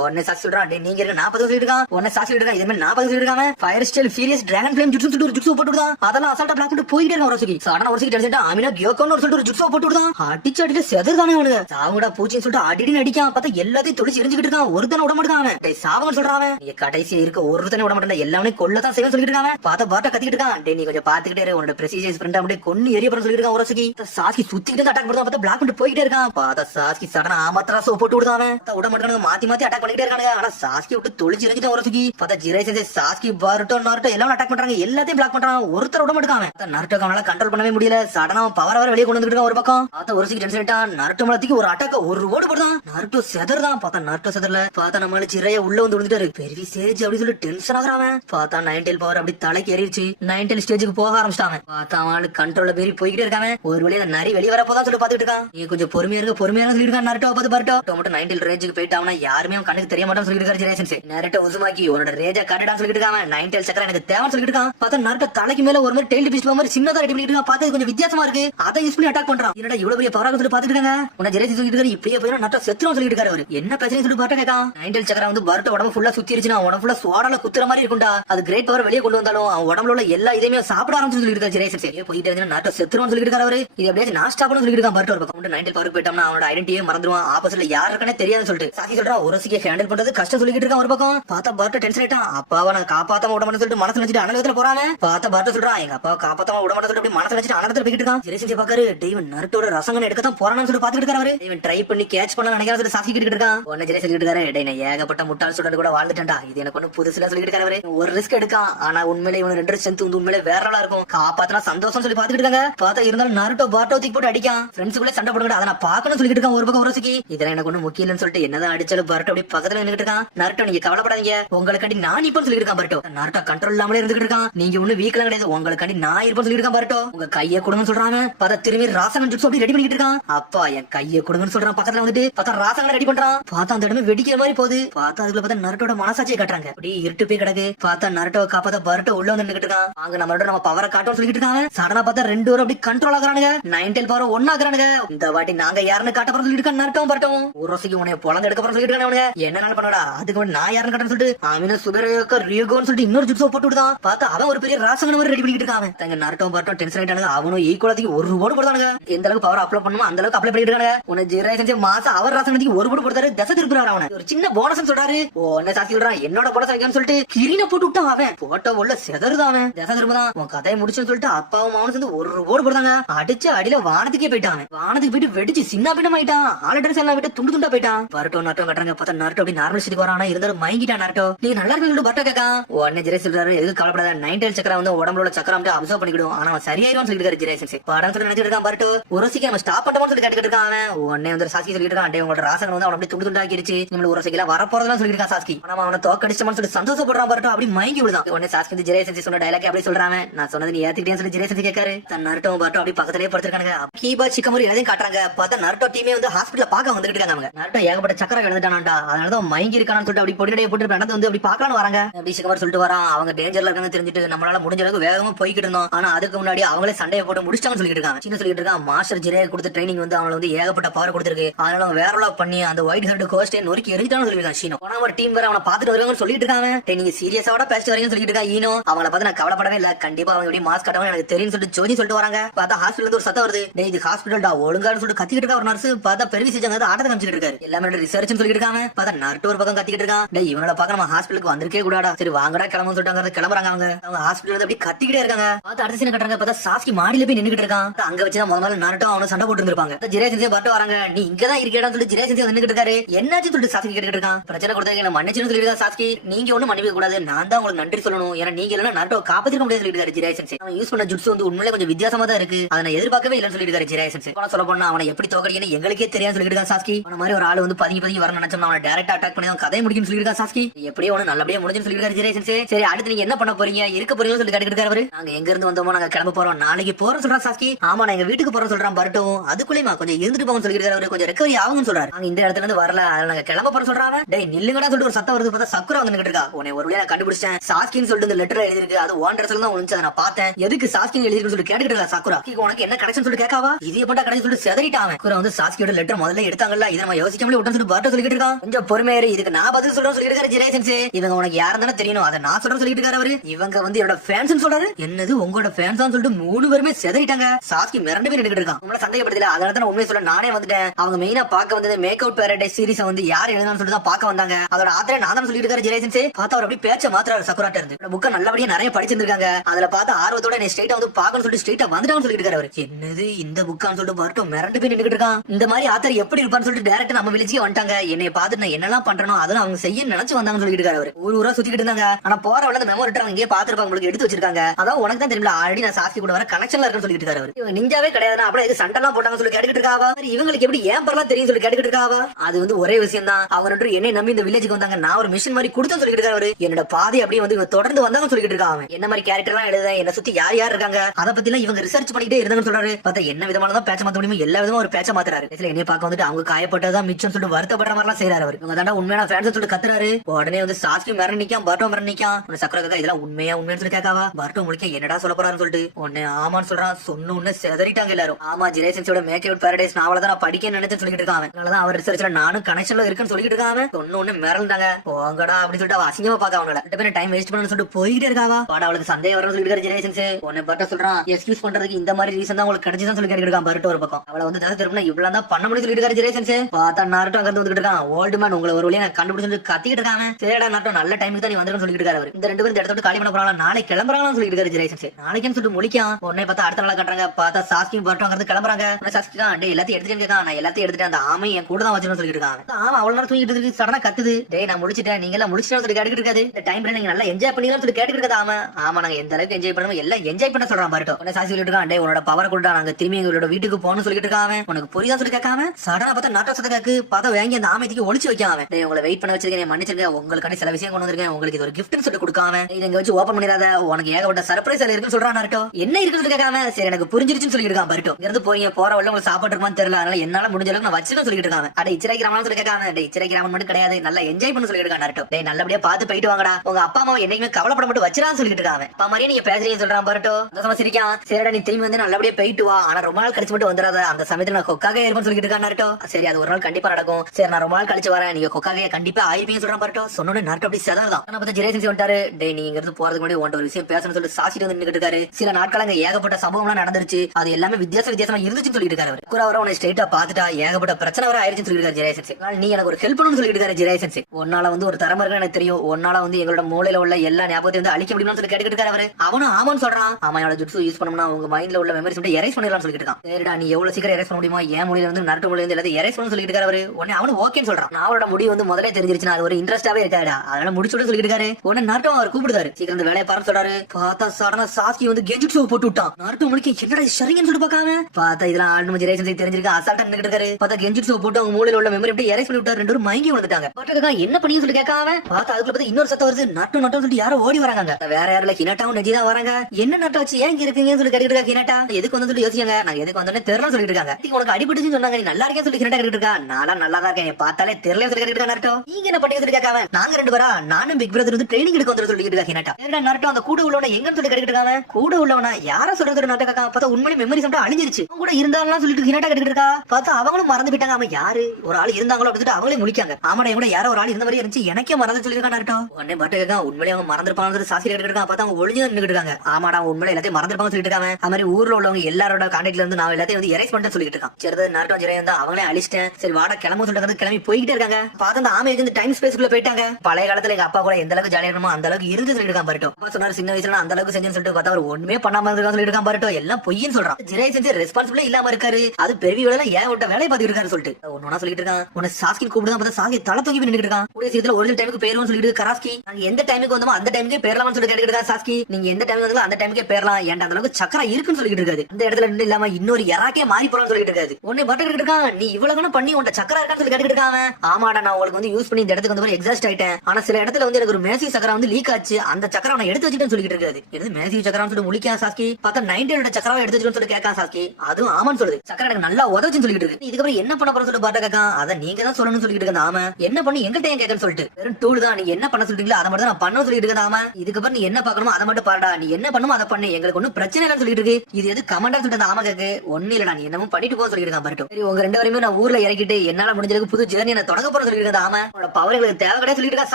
ஒன்னு சாசி சொல்றான். நீங்க இருக்க 40 சொல்லிட்டு இருக்கான். ஒன்னு சாசி சொல்லிட்டு இருக்கான். இதே மாதிரி 40 சொல்லிட்டு இருக்காங்க. Fire style furious dragon flame jutsu சொல்லிட்டு ஒரு ஜுட்சு போட்டுடுதான். அதெல்லாம் அசால்ட்டா பிளாக் பண்ணிட்டு போயிட்டே இருக்கான் ஒரசுகி. சடனா ஒரசுகி டென்ஷன் ஆமினா கியோகோன்னு சொல்லிட்டு ஒரு ஜுட்சு போட்டுடுதான். அடிச்சு அடியில செதர்தானே அவனுங்க. சாவுடா பூச்சின்னு சொல்லிட்டு அடிடின்னு அடிக்கான். பார்த்தா எல்லாத்தையும் தொழிச்சு எரிஞ்சுக்கிட்டு இருக்கான். ஒருத்தனை விட மாட்டான் அவன். டேய் சாவங்கன்னு சொல்றான். நீ கடைசி இருக்க ஒருத்தனை விட மாட்டான். எல்லாமே கொல்லதான் செய்வேன் சொல்லிட்டு இருக்கான். பார்த்தா பாட்ட கத்திக்கிட்டு இருக்கான். டேய் நீ கொஞ்சம் பாத்துக்கிட்டே இரு. உன்னோட பிரசிஜியஸ் ஃப்ரெண்ட் அப்படியே கொன்னு எரிய போறன்னு சொல்லிட்டு இருக்கான் ஒரசுகி. சாஸ்கி சுத்திக்கிட்டு அட்டாக் பண்ணுவான். பார்த்தா பிளாக் பண்ணிட்டு போயிட்டே இருக்கான். பார்த்தா சாஸ்கி சடனா ஆமாத்ரா சோ போட்டு விடுதான். விட மாட்டானுங்க மாத்தி மாத்தி அட்டாக் பண்ணிட்டே இருக்கானுங்க. ஆனா சாஸ்கி விட்டு தொழிச்சு எரிஞ்சிட்டு ஒரசுகி. பார்த்தா ஜிரை செஞ்சு சாஸ்கி பாருட்டோ நாருட்டோ எல்லாம் அட்டாக் பண்றாங்க. எல்லாத்தையும் பிளாக் பண்றான். ஒருத்தர் விட மாட்டான். நருட்டோ அவனால கண்ட்ரோல் பண்ணவே முடியல. சடனா பவர் வர வெளியே கொண்டு வந்துட்டு ஒரு பக்கம். பார்த்தா ஒரசுகி டென்ஷன் ஆயிட்டான். நருட்டோ மலத்துக்கு ஒரு அட்டாக் ஒரு ஓடு போடுதான். நருட்டோ செதர்தான். பார்த்தா நருட்டோ செதர்ல. பார்த்தா நம்மள சிறைய உள்ள வந்து விழுந்துட்டாரு. பெரிய ஸ்டேஜ் அப்படி சொல்லி டென்ஷன் ஆகுறான். பார்த்தா 9 பவர் அப்படி தலைக்கு ஏறிடுச்சு. 9 ஸ்டேஜுக்கு போக ஆரம்பிச்சிட்டாங்க. பார்த்தா அவன் கண்ட்ரோல்ல மீறி போய்கிட்டே இருக்காங்க. ஒரு வழியில நரி வெளியே வரப்போதான் சொல்லி பாத்துட்டு இருக்கான். நீ கொஞ்சம் பொறுமையா சொல்லிட்டு இருக்கான். நருட்டோ பார்த்து பாருட்டோ மட்டும் 9 ரேஞ்சுக்கு போயிட்டாங்கன்னா யாருமே அவன் கண்ணுக்கு தெரிய மாட்டான்னு சொல்லிட்டு இருக்காரு ஜெரேசன்ஸ். நருட்டோ உசுமாக்கி உன்னோட ரேஜா காட்டடான்னு சொல்லிட்டு இருக்கான். 9 சக்கரம் எனக்கு தேவைன்னு சொல்லிட்டு இருக்கான். பார்த்தா நருட்டோ தலைக்கு மேல ஒரு மாதிரி டெய்ல் பிஸ்ட் மாதிரி சின்னதா ரெடி பண்ணிட்டு இருக்கான். பார்த்தா கொஞ்சம் வித்தியாசமா இருக்கு. அதை யூஸ் பண்ணி அட்டாக் பண்றான். என்னடா இவ்வளவு பெரிய பவராக சொல்லி பாத்துட்டு இருக்காங்க. உன்ன ஜெரேசன்ஸ் சொல்லிட்டு இருக்காரு. இப்படியே போய் நருட்டோ செத்துரும் சொல்லிட்டு இருக்காரு. அவரு என்ன பிரச்சனை சொல்லி பாட்டு கேட்கான். 9 சக்கரம் வந்து பருட்டோ உடம்பு ஃபுல்லா சுத்திருச்சுனா உடம்பு ஃபுல்லா சுவாடால குத்துற மாதிரி இருக்கும்டா. அது கிரேட் பவர் வெளியே கொண்டு வந்தாலும் அவன் உடம்புல உள்ள எல்லா இதையுமே சாப்பிட ஆரம்பிச்சு சொல்லிட்டு இருக்காரு ஜெரேசன்ஸ். போயிட்டு இருந்தா நருட்டோ செத்துரும் சொல்லிட்டு இருக்காரு. அவரு இது அப்படியே நான் ஸ்டாப் பண்ண சொல்லிட்டு இருக்கான். பருட்டோ ஒரு பக்கம் 9 பவருக்கு போயிட்டோம்னா அவனோட ஐடென்டிட்டியே மறந்துடுவான். ஆப்போசிட்ல யார் இருக்கானே தெரியாதுன்னு சொல்லிட்டு சாசி சொல்றா. ஒரசுகியை ஹேண்டில் பண்றது கஷ்டம் சொல்லிட்டு இருக்கான். ஒரு பக்கம் பார்த்தா பருட்டோ டென்ஷன் ஆயிட்டான். அப்பாவை நான் காப்பாத்தாம விட மாட்டேன்னு சொல்லிட்டு மனசுல வச்சுட்டு அனலத்துல போறாங்க. பார்த்தா பருட்டோ சொல்றான் எங்க அப்பாவை காப்பாத்தாம விட மாட்டேன்னு சொல்லிட்டு மனசுல வச்சுட்டு அனலத்துல போயிட்டு இருக்கான். ஜெரேசன்ஸ் பாக்காரு. டேவன் நருட்டோட ரசங்கன் எடுக்கத்தான் போறான்னு சொல்லி பாத்துட்டு இருக்காரு. இவன் ட்ரை பண்ணி கேட்ச் பண்ண நினைக்கிற சொல்லி சாசி கிட்டு இருக்கான். உடனே ஜெரேசன்ஸ் கிட்டு இருக்காரு. டேய் நான் ஏகப்பட்ட முட்டாள் சுடல் கூட வாழ்ந்துட்டேன்டா. இது எனக்கு ஒண்ணு புதுசுல சொல்லிட்டு இருக்காரு. ஒரு ரிஸ்க் எடுக்கான். ஆனா உண்மையிலே இவன் 2 ஸ்ட்ரென்த் வந்து உண்மையிலே வேற ஆளா இருக்கும். காப்பாத்தினா சந்தோஷம் சொல்லி பாத்துட்டு இருக்காங்க. பார்த்தா இருந்தாலும் நருட்டோ பாட்டோ தூக்கி போட்டு அடிக்கான். ஃப்ரெண்ட்ஸுக்குள்ள சண்டை போடுங்க. அதை நான் பாக்கணும்னு சொல்லிட்டு இருக்கான். ஒரு பக்கம் ஒரசுகி இதெல்லாம் எனக்கு ஒண்ணு முக்கியம் இல்லைன்னு சொல்லிட்டு என்னதான் அடிச்சாலும் பருட்டோ அப்படி பக்கத்துல நின்னுட்டு இருக்கான். நருட்டோ நீங்க கவலைப்படாதீங்க உங்களுக்காண்டி நான் இப்ப சொல்லிட்டு இருக்கான். பருட்டோ நருட்டோ கண்ட்ரோல் இல்லாமலே இருந்துட்டு இருக்கான். நீங்க ஒண்ணு வீக்கெல்லாம் கிடையாது உங்களுக்காண்டி நான் இருப்பேன் சொல்லிட்டு இருக்கான். பருட்டோ உங்க கையை கொடுங்கன்னு சொல்றாங்க. பார்த்தா திரும்பி ராசகன் ஜுட்சு அப்படி ரெடி பண்ணிட்டு இருக்கான். அப்பா என் கையை கொடுங்கன்னு சொல்றான். பக்கத்துல வந்துட்டு பார்த்தா ராசகன் ரெடி பண்றான். பார்த்தா அந்த இடமே வெடிக்கிற மாதிரி போகுது. பார்த்தா அதுக்குள்ள பார்த்தா நருட்டோட மனசாட்சியை காட்டுறாங்க. அப்படி இருட்டு போய் கிடக்கு. பார்த்தா நருட்டோ காப்பாத்த பருட்டோ உள்ள வந்து நின்னுட்டு இருக்கான். அங்க நம்ம பவரை காட்டோம் சொல்லிட்டு இருக்காங்க. சடனா பார்த்தா 2 பேரும் அப்படி கண்ட்ரோல் ஆகுறானுங்க. 9 பவர் 1 ஆகுறானுங்க. இந்த வாட்டி நாங்க யாருன்னு காட்ட போறோம் சொல்லிட்டு இருக்கான். நருட்டோவும் பருட்டோவும் ஒரசுகி உன்னை பொழந்து எடுக்க போறோம் சொல்லிட்டு இருக்காங்க. என்ன பண்ணடா அதுக்கு நான் யாருன்னு காட்டணும் சொல்லிட்டு ஆமினா சுபரேயோக ரியோகோன்னு சொல்லிட்டு இன்னொரு ஜுட்சோ போட்டு விடுதான். பார்த்தா அவன் ஒரு பெரிய ராசகன் மாதிரி ரெடி பண்ணிட்டு இருக்கான். தங்க நருட்டோவும் பருட்டோவும் டென்ஷன் ஆயிட்டானுங்க. அவனும் ஈக்குவலாதிக்கு ஒரு ஓடு போடுறானுங்க. எந்த அளவுக்கு பவர் அப்ளை பண்ணுமோ அந்த அளவுக்கு அப்ளை பண்ணிட்டு இருக்காங்க. உன்னை ஜெரேசன்ஸ் மாசம் அவர் ராசகனுக்கு ஒரு போடு போடுறாரு. தசை திருப்புறாரு. அவனை ஒரு சின்ன போனஸ் சொல்றாரு. என்ன சாசி சொல்றான் என்னோட போனஸ் வைக்கணும்னு சொல்லிட்டு கிரீனை போட்டு விட்டான். அவன் போட்டோ உள்ள செதறுதான். அவன் தசை திரும்பதான் உன் கதையை முடிச்சுன்னு சொல்லிட்டு அப்பாவும் அவனு சேர்ந்து ஒரு ஓடு போடுறாங்க. அடிச்சு அடியில வானத்துக்கே போயிட்டான். வானத்துக்கு போயிட்டு வெடிச்சு சின்ன பின்னம் ஆயிட்டான். ஆள் ட்ரெஸ் எல்லாம் விட்டு துண்டு துண்டா போயிட்டான். பருட்டோ நருட்டோ கட்டுறாங்க. பார்த்தா நருட்டோ அப்படி நார்மல் ஸ்டேஜ்க்கு வரானா இருந்தாலும் மயங்கிட்டான். நருட்டோ நீங்க நல்லா இருக்கு சொல்லிட்டு பருட்டோ கேட்கான். உடனே ஜெரேசன்ஸ் சொல்றாரு எதுக்கு கவலைப்படாத 9 சக்கரம் வந்து உடம்புல உள்ள சக்கரம் வந்து அப்சர்வ் பண்ணிக்கிடும். ஆனா அவன் சரியாயிருவான்னு சொல்லிட்டு இருக்காரு ஜெரேசன்ஸ். படம் சொல்லி நினைச்சிட்டு இருக்கான். பருட்டோ ஒரசுகி நம்ம ஸ்டாப் பண்ணோம்னு சொல்லி கேட்டுக்கிட்டு இருக்கான். அவன் உடனே வந்து சாசி சொல்லிட்டு இருக்கான். உங்களோட ராசகன் வந்து அவன் அப்படி துண்டு துண்டாக்கிடுச்சு. நம்மள ஒரசுகில வரப்போறதெல்லாம் சொல்லிட்டு இருக்கான் சாஸ்கி. ஆனா அவனை தோக்கடிச்சமான்னு சொல்லி சந்தோஷப்படுறான். பருட்டோ அப்படி மயங்கி விடுதான். உடனே சாஸ்கி வந்து ஜெரேசன்ஸ் சொன்ன டைலாக் அப்படி சொல்றாங்க. நான் சொன்னது நீ ஏத்துக்கிட்டேன்னு சொல்லி ஜெரேசன்ஸ் கேட்காரு. தன் நருட்டோ பருட்டோ அப்படி பக்கத்திலேயே படுத்திருக்காங்க. கீபா சிக்கமரி எதையும் காட்டுறாங்க. பார்த்தா நருட்டோ டீமே வந்து ஹாஸ்பிட்டல்ல பாக்க வந்துட்டு இருக்காங்க. அவங்க நருட்டோ ஏகப்பட்ட சக்கரம் எழுந்துட்டானா. அதனாலதான் மயங்கி இருக்கான்னு சொல்லிட்டு அப்படி பொடிநடைய போட்டு நடந்து வந்து அப்படி பாக்கலான்னு வராங்க. சிக்கமர் சொல்லிட்டு வரான். அவங்க டேஞ்சர்ல இருக்காங்க தெரிஞ்சுட்டு நம்மளால முடிஞ்ச அளவுக்கு வேகமா போய்கிட்டு இருந்தோம். ஆனா அதுக்கு முன்னாடி அவங்களே சண்டையை போட்டு முடிச்சிட்டாங்கன்னு சொல்லிட்டு இருக்காங்க. சின்ன சொல்லிட்டு இருக்கான். மாஸ்டர் ஜிரே கொடுத்த ட்ரைனிங் வந்து அவங்களை வந்து ஏகப்பட்ட பவர் கொடுத்திருக்கு. அதனால அவங்க வேற லவ் பண்ணி அந்த ஒயிட் ஹெட் கோஸ்டே நொறுக்கி எரிஞ்சான்னு சொல்லிருக்கான். ஷீனோ போன ஒரு டீம் வேற அவனை பாத்துட்டு வருவாங்கன்னு சொல்லிட்டு இருக்காங்க. நீங்க சீரியஸாவோட பேசிட்டு வரீங்கன்னு சொல்லிட்டு இருக்கா ஈனோ. அவங்கள பார்த்து நான் கவலைப்படவே இல்ல. கண்டிப்பா அவங்க எப்படி மாஸ்க் கட்டவும் எனக்கு தெரியும் சொல்லிட்டு ஜோஜி சொல்லிட்டு வராங்க. பார்த்தா ஹாஸ்பிட்டல் இருந்து ஒரு சத்தம் வருது. டேய் இது ஹாஸ்பிட்டல்டா ஒழுங்கான்னு சொல்லிட்டு கத்திக்கிட்டு இருக்க ஒரு நர்ஸ். பார்த்தா பெருவி செஞ்சாங்க ஆட்டத்தை காமிச்சிட்டு இருக்காரு. எல்லாமே ரிசர்ச்னு சொல்லிட்டு இருக்காங்க. பார்த்தா நருட்டோ ஒரு பக்கம் கத்திக்கிட்டு இருக்கான். டேய் இவனோட பார்க்க நம்ம ஹாஸ்பிட்டலுக்கு வந்திருக்கே கூடாடா. சரி வாங்கடா கிளம்புன்னு சொல்லிட்டாங்க. கிளம்புறாங்க. அவங்க ஹாஸ்பிட்டல் அப்படி கத்திக்கிட்டே இருக்காங்க. பார்த்து அடுத்த சீன் கட்டுறாங்க. பார்த்தா சாஸ்கி மாடியில போய் நின்னுட்டு இருக்கான். அங்க வச்சுதான் முதல்ல நருட்டோ அவனும் சண்டை போட்டு இருந்திருப்பாங்க. ஜெரேசன்ஸ் பட்டு வராங்க. நீ இங்கதான் இருக்கேடா சொல்லி ஜெரேசன்ஸ் நின்னுட்டு இருக்காரு. என்னாச்சு சொல்லிட்டு சாஸ்கி கேட்டுட்டு இருக்கான். பிரச்சனை கொடுத்தா மன்னிச்சுன்னு சொல்லிட்டு சாஸ்கி நீங்க ஒண்ணும் மன்னிக்க கூடாது. நான் தான் உங்களுக்கு நன்றி சொல்லணும். ஏன்னா நீங்க இல்லைன்னா நருட்டோ காப்பாத்திருக்க முடியாது சொல்லிட்டு ஜெரேசன்ஸ். அவன் யூஸ் பண்ண ஜுட்சு வந்து உண்மையிலே கொஞ்சம் வித்தியாசமா தான் இருக்கு. அதை நான் எதிர்பார்க்கவே இல்லைன்னு சொல்லிட்டு ஜெரேசன்ஸ். சொல்ல போனா அவனை எப்படி தோக்கடிக்கணும் எங்களுக்கே தெரியாது சொல்லிட்டு சாஸ்கி. அவன மாதிரி ஒரு ஆள் வந்து பதுங்கி வரணும் நினைச்சோம். அவனை டைரக்டா அட்டாக் பண்ணி அவன் கதையை முடிக்கும்னு சொல்லிட்டு சாஸ்கி. எப்படியோ ஒண்ணு நல்லபடியா முடிஞ்சுன்னு சொல்லிருக்காரு ஜெரேசன்ஸ். சரி அடுத்து நீங்க என்ன பண்ண போறீங்க, இருக்க போறீங்கன்னு சொல்லி கேட்டுக்கிட்டு அவரு. நாங்க எங்க இருந்து வந்தோமோ நாங்க கிளம்ப போறோம், நாளைக்கு போறோம் சொல்றா சாஸ்கி. ஆமா நான் எங்க வீட்டுக்கு போறோம் சொல்றான் பரட்டும். அதுக்குள்ளேயுமா கொஞ்சம் இருந்துட்டு போங்கன்னு சொல்லிருக்காரு அவரு, கொஞ்சம் ரெக்கவரி ஆகும்னு சொல்றாரு. நாங்க இந்த இடத்துல இருந்து வரல, அதனால நாங்க கிளம்ப போறோம் சொல்றாங்க. டேய் நில்லுங்கடா சொல்லிட்டு ஒரு சத்தம் வருது, பார்த்தா சக்குரா வந்து நின்னுட்டு இருக்கா. உன்னை ஒரு வழியா நான் கண்டுபிடிச்சேன், சாஸ்கின்னு சொல்லிட்டு இந்த லெட்டர் எழுதிருக்கு, அது ஓன் ட்ரெஸ்ல தான் ஒளிஞ்சு நான் பார்த்தேன். எதுக்கு சாஸ்கின்னு எழுதிருக்குன்னு சொல்லி கேட்டுக்கிட்டு இருக்கா சக்குரா. உனக்கு என்ன கனெக்ஷன் சொல்லி கேட்காவா, இது எப்படா கனெக்ஷன் சொல்லிட்டு செதறிட்டான். சக்குரா வந்து சாஸ்கியோட லெட்டர் முதல்ல எடுத்தாங்கல்ல, இதை நம்ம யோசிக்காமலே விட்டு சொல்லிட்டு பரட்ட சொல்லிட்டு இருக்கான். கொஞ்சம் பொறுமையாரு, இதுக்கு நான் பதில் சொல்றேன் சொல்லிட்டு இருக்காரு ஜெரேசன்ஸ். இவங்க உனக்கு யாரும் தானே தெரியணும், அதை நான் சொல்றேன் சொல்லிட்டு இருக்காரு அவரு. இவங்க வந்து என்னோட ஃபேன்ஸ் சொல்றாரு. என்னது உங்களோட ஃபேன்ஸ் சொல்லிட்டு 3 பேருமே செதறிட்டாங்க. சாஸ்கி மிரண்டு போய் நின்னுட்டு இருக்கான். உங்களை சந்தேகப்படுத்தல, அதனால தான் உண்மையை சொல்ல நானே வந்துட்டேன். அவங்க மெயினா பார்க்க வந்தது மேக் அவுட் பாரடைஸ் சீரிஸ் வந்து யார் எழுதுனான்னு சொல்லிட்டு தான் பார்க்க வந்தாங்க. அதோட ஆத்திரே நான் தான் சொல்லிட்டு இருக்காரு ஜெரேசன்ஸ். பார்த்தா அவர் அப்படி பேச்ச மாத்திராரு சக்குராட்ட இருந்து. புக்க நல்லபடியா நிறைய படிச்சிருக்காங்க. அதுல பார்த்து ஆர்வத்தோட என்ன ஸ்ட்ரைட்டா வந்து பார்க்கணும்னு சொல்லிட்டு ஸ்ட்ரைட்டா வந்துட்டான்னு சொல்லிட்டு இருக்காரு அவர். என்னது இந்த புக்கான்னு சொல்லிட்டு வரட்டும் மிரண்டு போய் நின்னுட்டு இருக்கான். இந்த மாதிரி ஆத்தர் எப்படி இருப்பான்னு சொல்லிட்டு டைரக்டா நம்ம வில்லேஜ்க்கு வந்துட்டாங்க. என்னைய பார்த்து நான் என்னெல்லாம் பண்றனோ அதெல்லாம் அவங்க செய்ய நினைச்சு வந்தாங்கன்னு சொல்லிட்டு இருக்காரு அவர். ஊரா சுத்திக்கிட்டு இருந்தாங்க. ஆனா போற வழியில மெமோ லெட்டர் அவங்க பாத்துருப்பாங்க, உங்களுக்கு எடுத்து வச்சிருக்காங்க. அதான் உனக்கு தான் தெரியல, ஆல்ரெடி நான் சாஸ்கி கூட வர கனெக்ஷன்ல இருக்குன்னு சொல்லிட்டு இருக்காரு அவர். இவங்க நிஞ்சாவே கிடையாதுன்னா அப்படியே இது சண்டெல்லாம் போட்டாங்க சொல்லி கேட்டுக்கிட்டு இருக்காவா. இவங்களுக்கு எப்படி ஏன் பரலாம் தெரியும் சொல்லி கேட்டுக்கிட்டு இருக்காவா. அது வந்து ஒரே விஷயம் தான், அவங்க என்னை நம்பி இந்த வில்லேஜுக்கு வந்தாங்க, நான் ஒரு மிஷன் மாதிரி கொடுத்தேன்னு சொல்லிட்டு இருக்காரு அவரு. என்னோட பாதை அப்படியே வந்து இவங்க தொடர்ந்து வந்தாங்கன்னு சொல்லிட்டு இருக்காங்க. என்ன மாதிரி கேரக்டர் எல்லாம் எழுத, என்ன சுத்தி யார் யார் இருக்காங்க அதை பத்தி எல்லாம் இவங்க ரிசர்ச் பண்ணிட்டே இருந்தாங்கன்னு சொல்றாரு. பார்த்தா என்ன விதமானதான் பேச்ச மாத்த முடியுமோ எல்லா விதமும் ஒரு பேச்ச மாத்துறாரு. இதுல என்னைய பார்க்க வந்துட்டு அவங்க காயப்பட்டதான் மிச்சம் சொல்லிட்டு வருத்தப்படுற மாதிரி எல்லாம் செய்யறாரு அவர். இவங்க தாண்டா உண்மையான ஃபேன்ஸ் சொல்லிட்டு கத்துறாரு. உடனே வந்து சாஸ்கி மிரண்டு நிக்கான், பர்ட்டோ மிரண்டு நிக்கான். சக்கர காக்கா இதெல்லாம் உண்மைன்னு சொல்லி கேட்காவா. பர்ட்டோ முழிக்க என்னடா சொல்ல போறாருன்னு சொல்லிட்டு உடனே ஆமான்னு சொல்றான். சொன்ன உடனே செதறிட்டாங்க எல்லாரும். ஆமா ஜெரேசன்ஸோட மேக் அவுட் பாரடைஸ் நாவல தான் நான் படிக்க நினைச்சு சொல்லிட்டு இருக்காங்க. அதனாலதான் அவர் ரிசர்ச்ல நானும் கனெக்ஷன்ல இருக்குன்னு சொல்லிட்டு இருக்காங்க. சொன்ன உடனே மிரண்டாங்க. போங்கடா அப்படின்னு சொல்லிட்டு அவ அசிங்கமா பாக்க அவங்கள ரெண்டு பேரும் டைம் வேஸ்ட் பண்ணணும்னு சொல்லிட்டு போயிட்டே இருக்காவா. பாடா அவளுக்கு சந்தேகம் வரும் சொல்லிட்டு இருக்காரு ஜெரேசன்ஸ். உடனே பர்ட்டோ சொல்றான் எக்ஸ்கியூஸ் பண்றதுக்கு இந்த மாதிரி ரீசன் தான் உங்களுக்கு கிடைச்சுதான் சொல்லி கேட்டு இருக்கான் பர்ட்டோ ஒரு பக்கம். அவளை வந்து தலை திரும்பினா இவ்வளவு தான் பண்ண முடியும் சொல்லிட்டு இருக்காரு ஜெரேசன்ஸ். பார்த்தா நாருட்டோ அங்க வந்துட்டு இருக்கான். ஓல்டு மேன் உங்களை ஒரு வழியா கண்டுபிடிச்சு கத்திக்கிட்டு இருக்காங்க. சரிடா நாட்டோ நல்ல டைமுக்கு தான் நீ வந்துடும் சொல்லிட்டு இருக்காரு அவர். இந்த 2 பேரும் இந்த இடத்த காலி பண்ண போறாங்க, நாளைக்கு கிளம்புறாங்கன்னு சொல்லிட்டு இருக்காரு ஜெரேசன்ஸ். நாளைக்குன்னு சொல்லிட்டு முழிக்கான். உடனே பார்த்தா அடுத்த நாளா கட்டுறாங்க. பார்த்தா சாஸ்கி பர்ட்டோ அங்க கிளம்புறாங்க. சாஸ்கி டே எல்லாத்தையும் எடுத்துட்டு கேட்கான். நான் எல்லாத்தையும் எடுத்துட்டு அந்த ஆமை என் கூட தான் வச்சுன்னு சொல்லிட்டு இருக்காங்க. ஆமா அவ்வளவு நேரம் தூங்கிட்டு இருக்கு, சடனா கத்துது. டேய் நான் முடிச்சிட்டேன், நீங்க எல்லாம் முடிச்சிட்டேன்னு சொல்லி கேட்டுக்கிட்டு இருக்காது. இந்த டைம்ல நீங்க நல்லா என்ஜாய் பண்ணீங்கன்னு சொல்லி கேட்டுக்கிட்டு இருக்காது. ஆமா நாங்க எந்த அளவுக்கு என்ஜாய் பண்ணணும் எல்லாம் என்ஜாய் பண்ண சொல்றான் பர்ட்டோ. உடனே சாஸ்கி சொல்லிட்டு இருக்கான். டேய் உன்னோட பவர் கொடுடா, நாங்க திரும்பி எங்களோட வீட்டுக்கு போகணும்னு சொல்லிட்டு இருக்கான். உனக்கு புரியுதா சொல்லி கேட்காம சடனா பார்த்தா நாட்டோ சத்த கேக்கு. பார்த்தா வாங்கி அந்த ஆமைக்கு ஒளிச்சு வைக்காம. டேய் உங்களை வெயிட் பண்ண வச்சிருக்கேன், மன்னிச்சிருக்கேன், உங்களுக்கான சில விஷயம் கொண்டு வந்திருக்கேன், உங்களுக்கு இது ஒரு கிஃப்ட்னு சொல்லிட்டு கொடுக்காம இதை இங்க வச்சு ஓபன் பண்ணிடாத, உனக்கு ஏகப்பட்ட சர்ப்ரைஸ் இருக்குன்னு சொல்றான் நாட்டோ. என்ன இருக்குன்னு சொல்லி கேட்காம சரி எனக்கு புரிஞ்சிருச்சுன்னு சொல்லிட்டு இருக்கான் பர்ட்டோ. இருந்து போய் போற வழியில உங்களுக்கு சாப்பாடு இருக்குமான்னு தெரியல, அதனால என்னால முடிஞ்ச அளவுக்கு நான் வச்சுன்னு சொல்லிட்டு இருக்காங்க. அட இச்சிரை கிராமம் சொல்லி கேட்காம டேய் இச்சிரை கிராமம் மட்டும் கிடையாது, நல்லா என்ஜாய் பண்ண சொல்லிட்டு இருக்கான் நாட்டோ. டேய் நல்லபடியா பார்த்து போயிட்டு வாங்கடா, உங்க அப்பா அம்மா என்னைக்குமே கவலைப்பட மட்டும் வச்சிரான்னு சொல்லிட்டு இருக்காங்க. அப்பா மாதிரியே நீங்க பேசுறீங்க சொல்றான் பர்ட்டோ. அந்த சிரிக்கான். சரிடா நீ திரும்பி வந்து நல்லபடியா போயிட்டு வா, ஆனா ரொம்ப நாள் கழிச்சு மட்டும் வந்துடாத, அந்த சமயத்துல நான் கொக்காக இருப்பேன்னு சொல்லிட்டு இருக்கான் நாட்டோ. சரி அது ஒரு நாள் கண்டிப்பா நடக்கும், சரி நான் ரொம்ப நாள் கழிச்சு வரேன், நீங்க கொக்காக கண்டிப்பா ஆயிருப்பீங்க சொல்றான் பர்ட்டோ. சொன்னோட நாட்டோ அப்படி செதாதான். பார்த்தா ஜெரேசன்ஸ் வந்துட்டாரு. டேய் நீங்க இருந்து போறதுக்கு முன்னாடி உன்ட்ட ஒரு விஷயம் பேசணும்னு சொல்லிட்டு சாசிட்டு வந்து நின்னுட்டு இருக்காரு. சில நாட்கள் அங்க ஏகப்பட்ட சம்பவம்லாம் நடந்துருச்சு, அது எல்லாமே வித்தியாசமா இருந்துச்சுன்னு சொல்லிட்டு இருக்காரு. குரவர உன்னை ஸ்ட்ரைட்டா பாத்துட்டா ஏகப்பட்ட பிரச்சனை வர ஆயிருச்சுன்னு சொல்லிட்டு இருக்காரு ஜெரேசன்ஸ். நீ எனக்கு ஒரு ஹெல்ப் பண்ணணும்னு சொல்லிட்டு இருக்காரு ஜெரேசன்ஸ். உன்னால வந்து ஒரு தரமா இருக்கு எனக்கு தெரியும், உன்னால வந்து எங்களோட மூளையில உள்ள எல்லா ஞாபகத்தையும் வந்து அழிக்க முடியும்னு சொல்லி கேட்டுக்கிட்டு இருக்காரு அவரு. அவனும் ஆமான்னு சொல்றான். ஆமாயோட ஜுட்சு யூஸ் பண்ணோம்னா உங்க மைண்ட்ல உள்ள மெமரிஸ் மட்டும் எரேஸ் பண்ணிடலாம்னு சொல்லிட்டு இருக்கான். சரிடா நீ எவ்வளவு சீக்கிரம் எரேஸ் பண்ண முடியுமா, என் மொழியில வந்து நரட்டு மொழியில இருந்து எல்லாத்தையும் எரேஸ் பண்ணு சொல்லிட்டு இருக்காரு அவரு. உடனே அவனு ஓகேன்னு சொல்றான். நான் அவரோட முடி வந்து முதல்ல தெரிஞ்சிருச்சுன்னா அது ஒரு இன்ட்ரெஸ்டாவே இருக்காடா, அதனால முடிச்சுட்டு சொல்லிட்டு இருக்காரு. உடனே நரட்டோ அவர் கூப்பிடுறாரு, சீக்கிரம் இந்த வேலையை பாருன்னு சொல்றாரு. பார்த்தா சடனா சாஸ்கி வந்து கெஞ்சிட்சு போட்டு விட்டான். நரட்டோ முடிக்க என்னடா சரிங்கன்னு சொல்லிட்டு பார்க்காம பார்த்தா இதெல்லாம் ஆல்மோ ஜெரேசன்ஸ் தெரிஞ்சிருக்க அசால்ட்டா நின்னுட்டு இருக்காரு. பார்த்தா கெஞ்சிட்சு போட்டு அவங்க மூளையில உள்ள மெமரி அப்படியே எரேஸ் பண்ணி விட்டாரு. 2 பேரும் மயங்கி விழுந்துட்டாங்க. பாட்டுக்கா என்ன பண்ணி சொல்லி கேட்காம பார்த்தா அதுக்குள்ள பார்த்து இன்னொரு சத்தம் வருது. நட்டு நட்டு சொல்லிட்டு யாரோ ஓடி வராங்க. வேற யாரும் இல்ல ஹினாட்டாவும் நெஜிதா வராங்க. என்ன நட்டு வச்சு ஏன் இருக்கீங்கன்னு சொல்லி கேட்டுட்டு இருக்கா ஹினாட்டா. எதுக்கு வந்து சொல்லி யோசிக்காங்க, நான் எதுக்கு வந்தோன்னே தெரியல சொல்லிட்டு இருக்காங்க. உனக்கு அடிபட்டுச்சுன்னு சொன்னாங்க, நீ நல்லா இருக்கேன்னு சொல்லி ஹினாட்டா கேட்டுட்டு இருக்கா. நானும் நல்லா தான் இருக்கேன், பார்த்தாலே தெரியல சொல்லி கேட்டுட்டு இருக்கா நட்டோ. நீங்க என்ன பண்ணி சொல்லி கேட்காம நாங்க 2 பேரா நானும் பிக் பிரதர் வந்து ட்ரைனிங் எடுக்க வந்து சொல்லிட்டு இருக்கா ஹினாட்டா. ஏன்னா நட்டோ அந்த கூட உள்ளவன எங்கன்னு சொல்லி கேட்டுட்டு இருக்காங்க. கூட உள்ளவனா யார சொல்றது நட்டோ காக்கா. பார்த்தா உண்மையிலே மெமரிஸ் மட்டும் அழிஞ்சிருச்சு. கூட இருந்தாலும் சொல்லிட்டு ஹினாட்டா கேட்டுட்டு இருக்கா. பார்த்தா அவங்களும் மறந்து போயிட்டாங்க. அவன் யாரு ஒரு ஆள் இருந்தாங்களோ அப்படின்னு அவங்களே முடிக்காங்க. ஆமாடா கூட யாரோ ஒரு ஆள் இருந்த மாதிரி இருந்துச்சு, எனக்கே மறந்து சொல்லிருக்கான் நட்டோ. உடனே பட்டு கேட்கா உண்மையிலே அவங்க மறந்துருப்பாங்க சாசி கேட்டுட்டு இருக்கான். பார்த்தா அவங்க ஒளிஞ்சு நின்னுட்டு இருக்காங்க. ஆமாடா உண்மையிலே எல்லாத்தையும் மறந்துருப்பாங்க சொல்லிட்டு இருக்காங்க. அது மாதிரி ஊர்ல உள்ளவங்க எல்லாரோட கான்டாக்ட்ல இருந்து நான் எல்லாத்தையும் வந்து எரேஸ் பண்ணிட்டு சொல்லிட்டு இருக்கான். சரி நட்டோ ஜெரே வந்து அவங்களே அழிச்சிட்டேன், சரி வாடா கிளம்ப சொல்லிட்டு கிளம்பி போய்கிட்டே இருக்காங்க. பார்த்தா அந்த ஆமை வந்து டைம் ஸ்பேஸ்க்குள்ள போயிட்டாங்க. பழைய காலத்துல எங்க அப்பா கூட எந்த அளவுக்கு ஜாலியா இருக்கணுமோ அந்த அளவுக்கு இருந்து சொல்லிட்டு இருக்கான் பர்ட்டோ. அப்பா சொன்னாரு சின்ன வயசுல அந்த அளவுக்கு செஞ்சு சொல்லிட்டு பார்த்தா அவர் ஒண்ணுமே பண்ணாம இருக்கான்னு சொல்லிட்டு இருக்கான் பர்ட்டோ. எல்லாம் பொய்ன்னு சொல்றான். ஜெரே செஞ்சு ரெஸ்பான்சிபிளா இல்லாம இருக்காரு, அது பெரிய வேலை ஏன் விட்ட வேலையை பார்த்துட்டு இருக்காரு சொல்லிட்டு ஒன்னொன்னா சொல்லிட்டு இருக்கான். உன்னை சாஸ்கி கூப்பிடுதான் பார்த்தா சாஸ்கி தலை தூக்கி நின்னுட்டு இருக்கான். கூடிய சீக்கிரத்துல ஒரிஜினல் டைமுக்கு பேருன்னு சொல்லிட்டு கராஸ்கி. நாங்க எந்த டைமுக்கு வந்தோமோ அந்த டைமுக்கே பேரலாம்னு சொல்லி கேட்டுட்டு இருக்கா சாஸ்கி. நீங்க எந்த டைமுக்கு வந்தாலும் அந்த டைமுக்கே பேரலாம், ஏன்டா அந்த அளவுக்கு சக்கரா இருக்குன்னு சொல்லிட்டு இருக்காரு. அந்த இடத்துல நின்று இல்லாம இன்னொரு யாராக்கே மாறி போறான்னு சொல்லிட்டு இருக்காரு. உடனே பட்டு இருக்கான், நீ இவ்வளவு பண்ணி உன்ட சக்கரா இருக்கான்னு சொல்லி கேட்டுட்டு இருக்காங்க. ஆமாடா நான் உங்களுக்கு வந்து யூஸ் பண்ணி இந்த இடத்துக்கு வந்து எக்ஸாஸ்ட் ஆயிட்டேன். ஆனா சில இடத்துல வந்து எனக்கு ஒரு மேசிவ் சக்கரம் வந்து லீக் ஆச்சு, அந்த சக்கரம் நான் எடுத்து வச்சுட்டேன்னு சொல்லிட்டு இருக்காது. எது மேசிவ் சக்கரம் சொல்லிட்டு முழிக்கான் சாஸ்கி. பார்த்தா 90 சக்கரம் எடுத்து வச்சுட்டு சொல்லி கேட்கான் சாஸ்கி. அதுவும் ஆமான்னு சொல்லுது. சக்கரம் எனக்கு நல்லா உதவுச்சுன்னு சொல்லிட்டு இருக்கு. இதுக்கப்புறம் என்ன பண்ண போற சொல்லிட்டு பாட்டா கேட்கான். அதை நீங்க தான் சொல்லணும்னு சொல்லிட்டு இருக்க. ஆமா என்ன பண்ணி எங்கள்கிட்ட ஏன் கேட்கன்னு சொல்லிட்டு வெறும் டூல் தான், நீ என்ன பண்ண சொல்றீங்களோ அதை மட்டும் நான் பண்ண சொல்லிட்டு இருக்கேன். ஆமா இதுக்கப்புறம் நீ என்ன பாக்கணுமோ அதை மட்டும் பாருடா, நீ என்ன பண்ணுமோ அதை பண்ணு, எங்களுக்கு ஒன்னும் பிரச்சனை இல்லைன்னு சொல்லிட்டு இருக்கு. இது எது கமெண்டா சொல்லிட்டு ஆமா கேக்கு ஒண்ணு இல்லடா, நீ என்னமோ பண்ணிட்டு போக சொல்லிட்டு இருக்கான். பரட்டும் சரி உங்க ரெண்டு வரையுமே நான் ஊர்ல இறக்கிட்டு என்னால முடிஞ்சதுக்கு புது ஜேர்னி நான் தொடங்க போற சொல்லிட்டு இருக்கேன். ஆமா உங்களோட பவர் எங்களுக்கு தேவை கிடையாது சொல்லிட்டு இருக்கா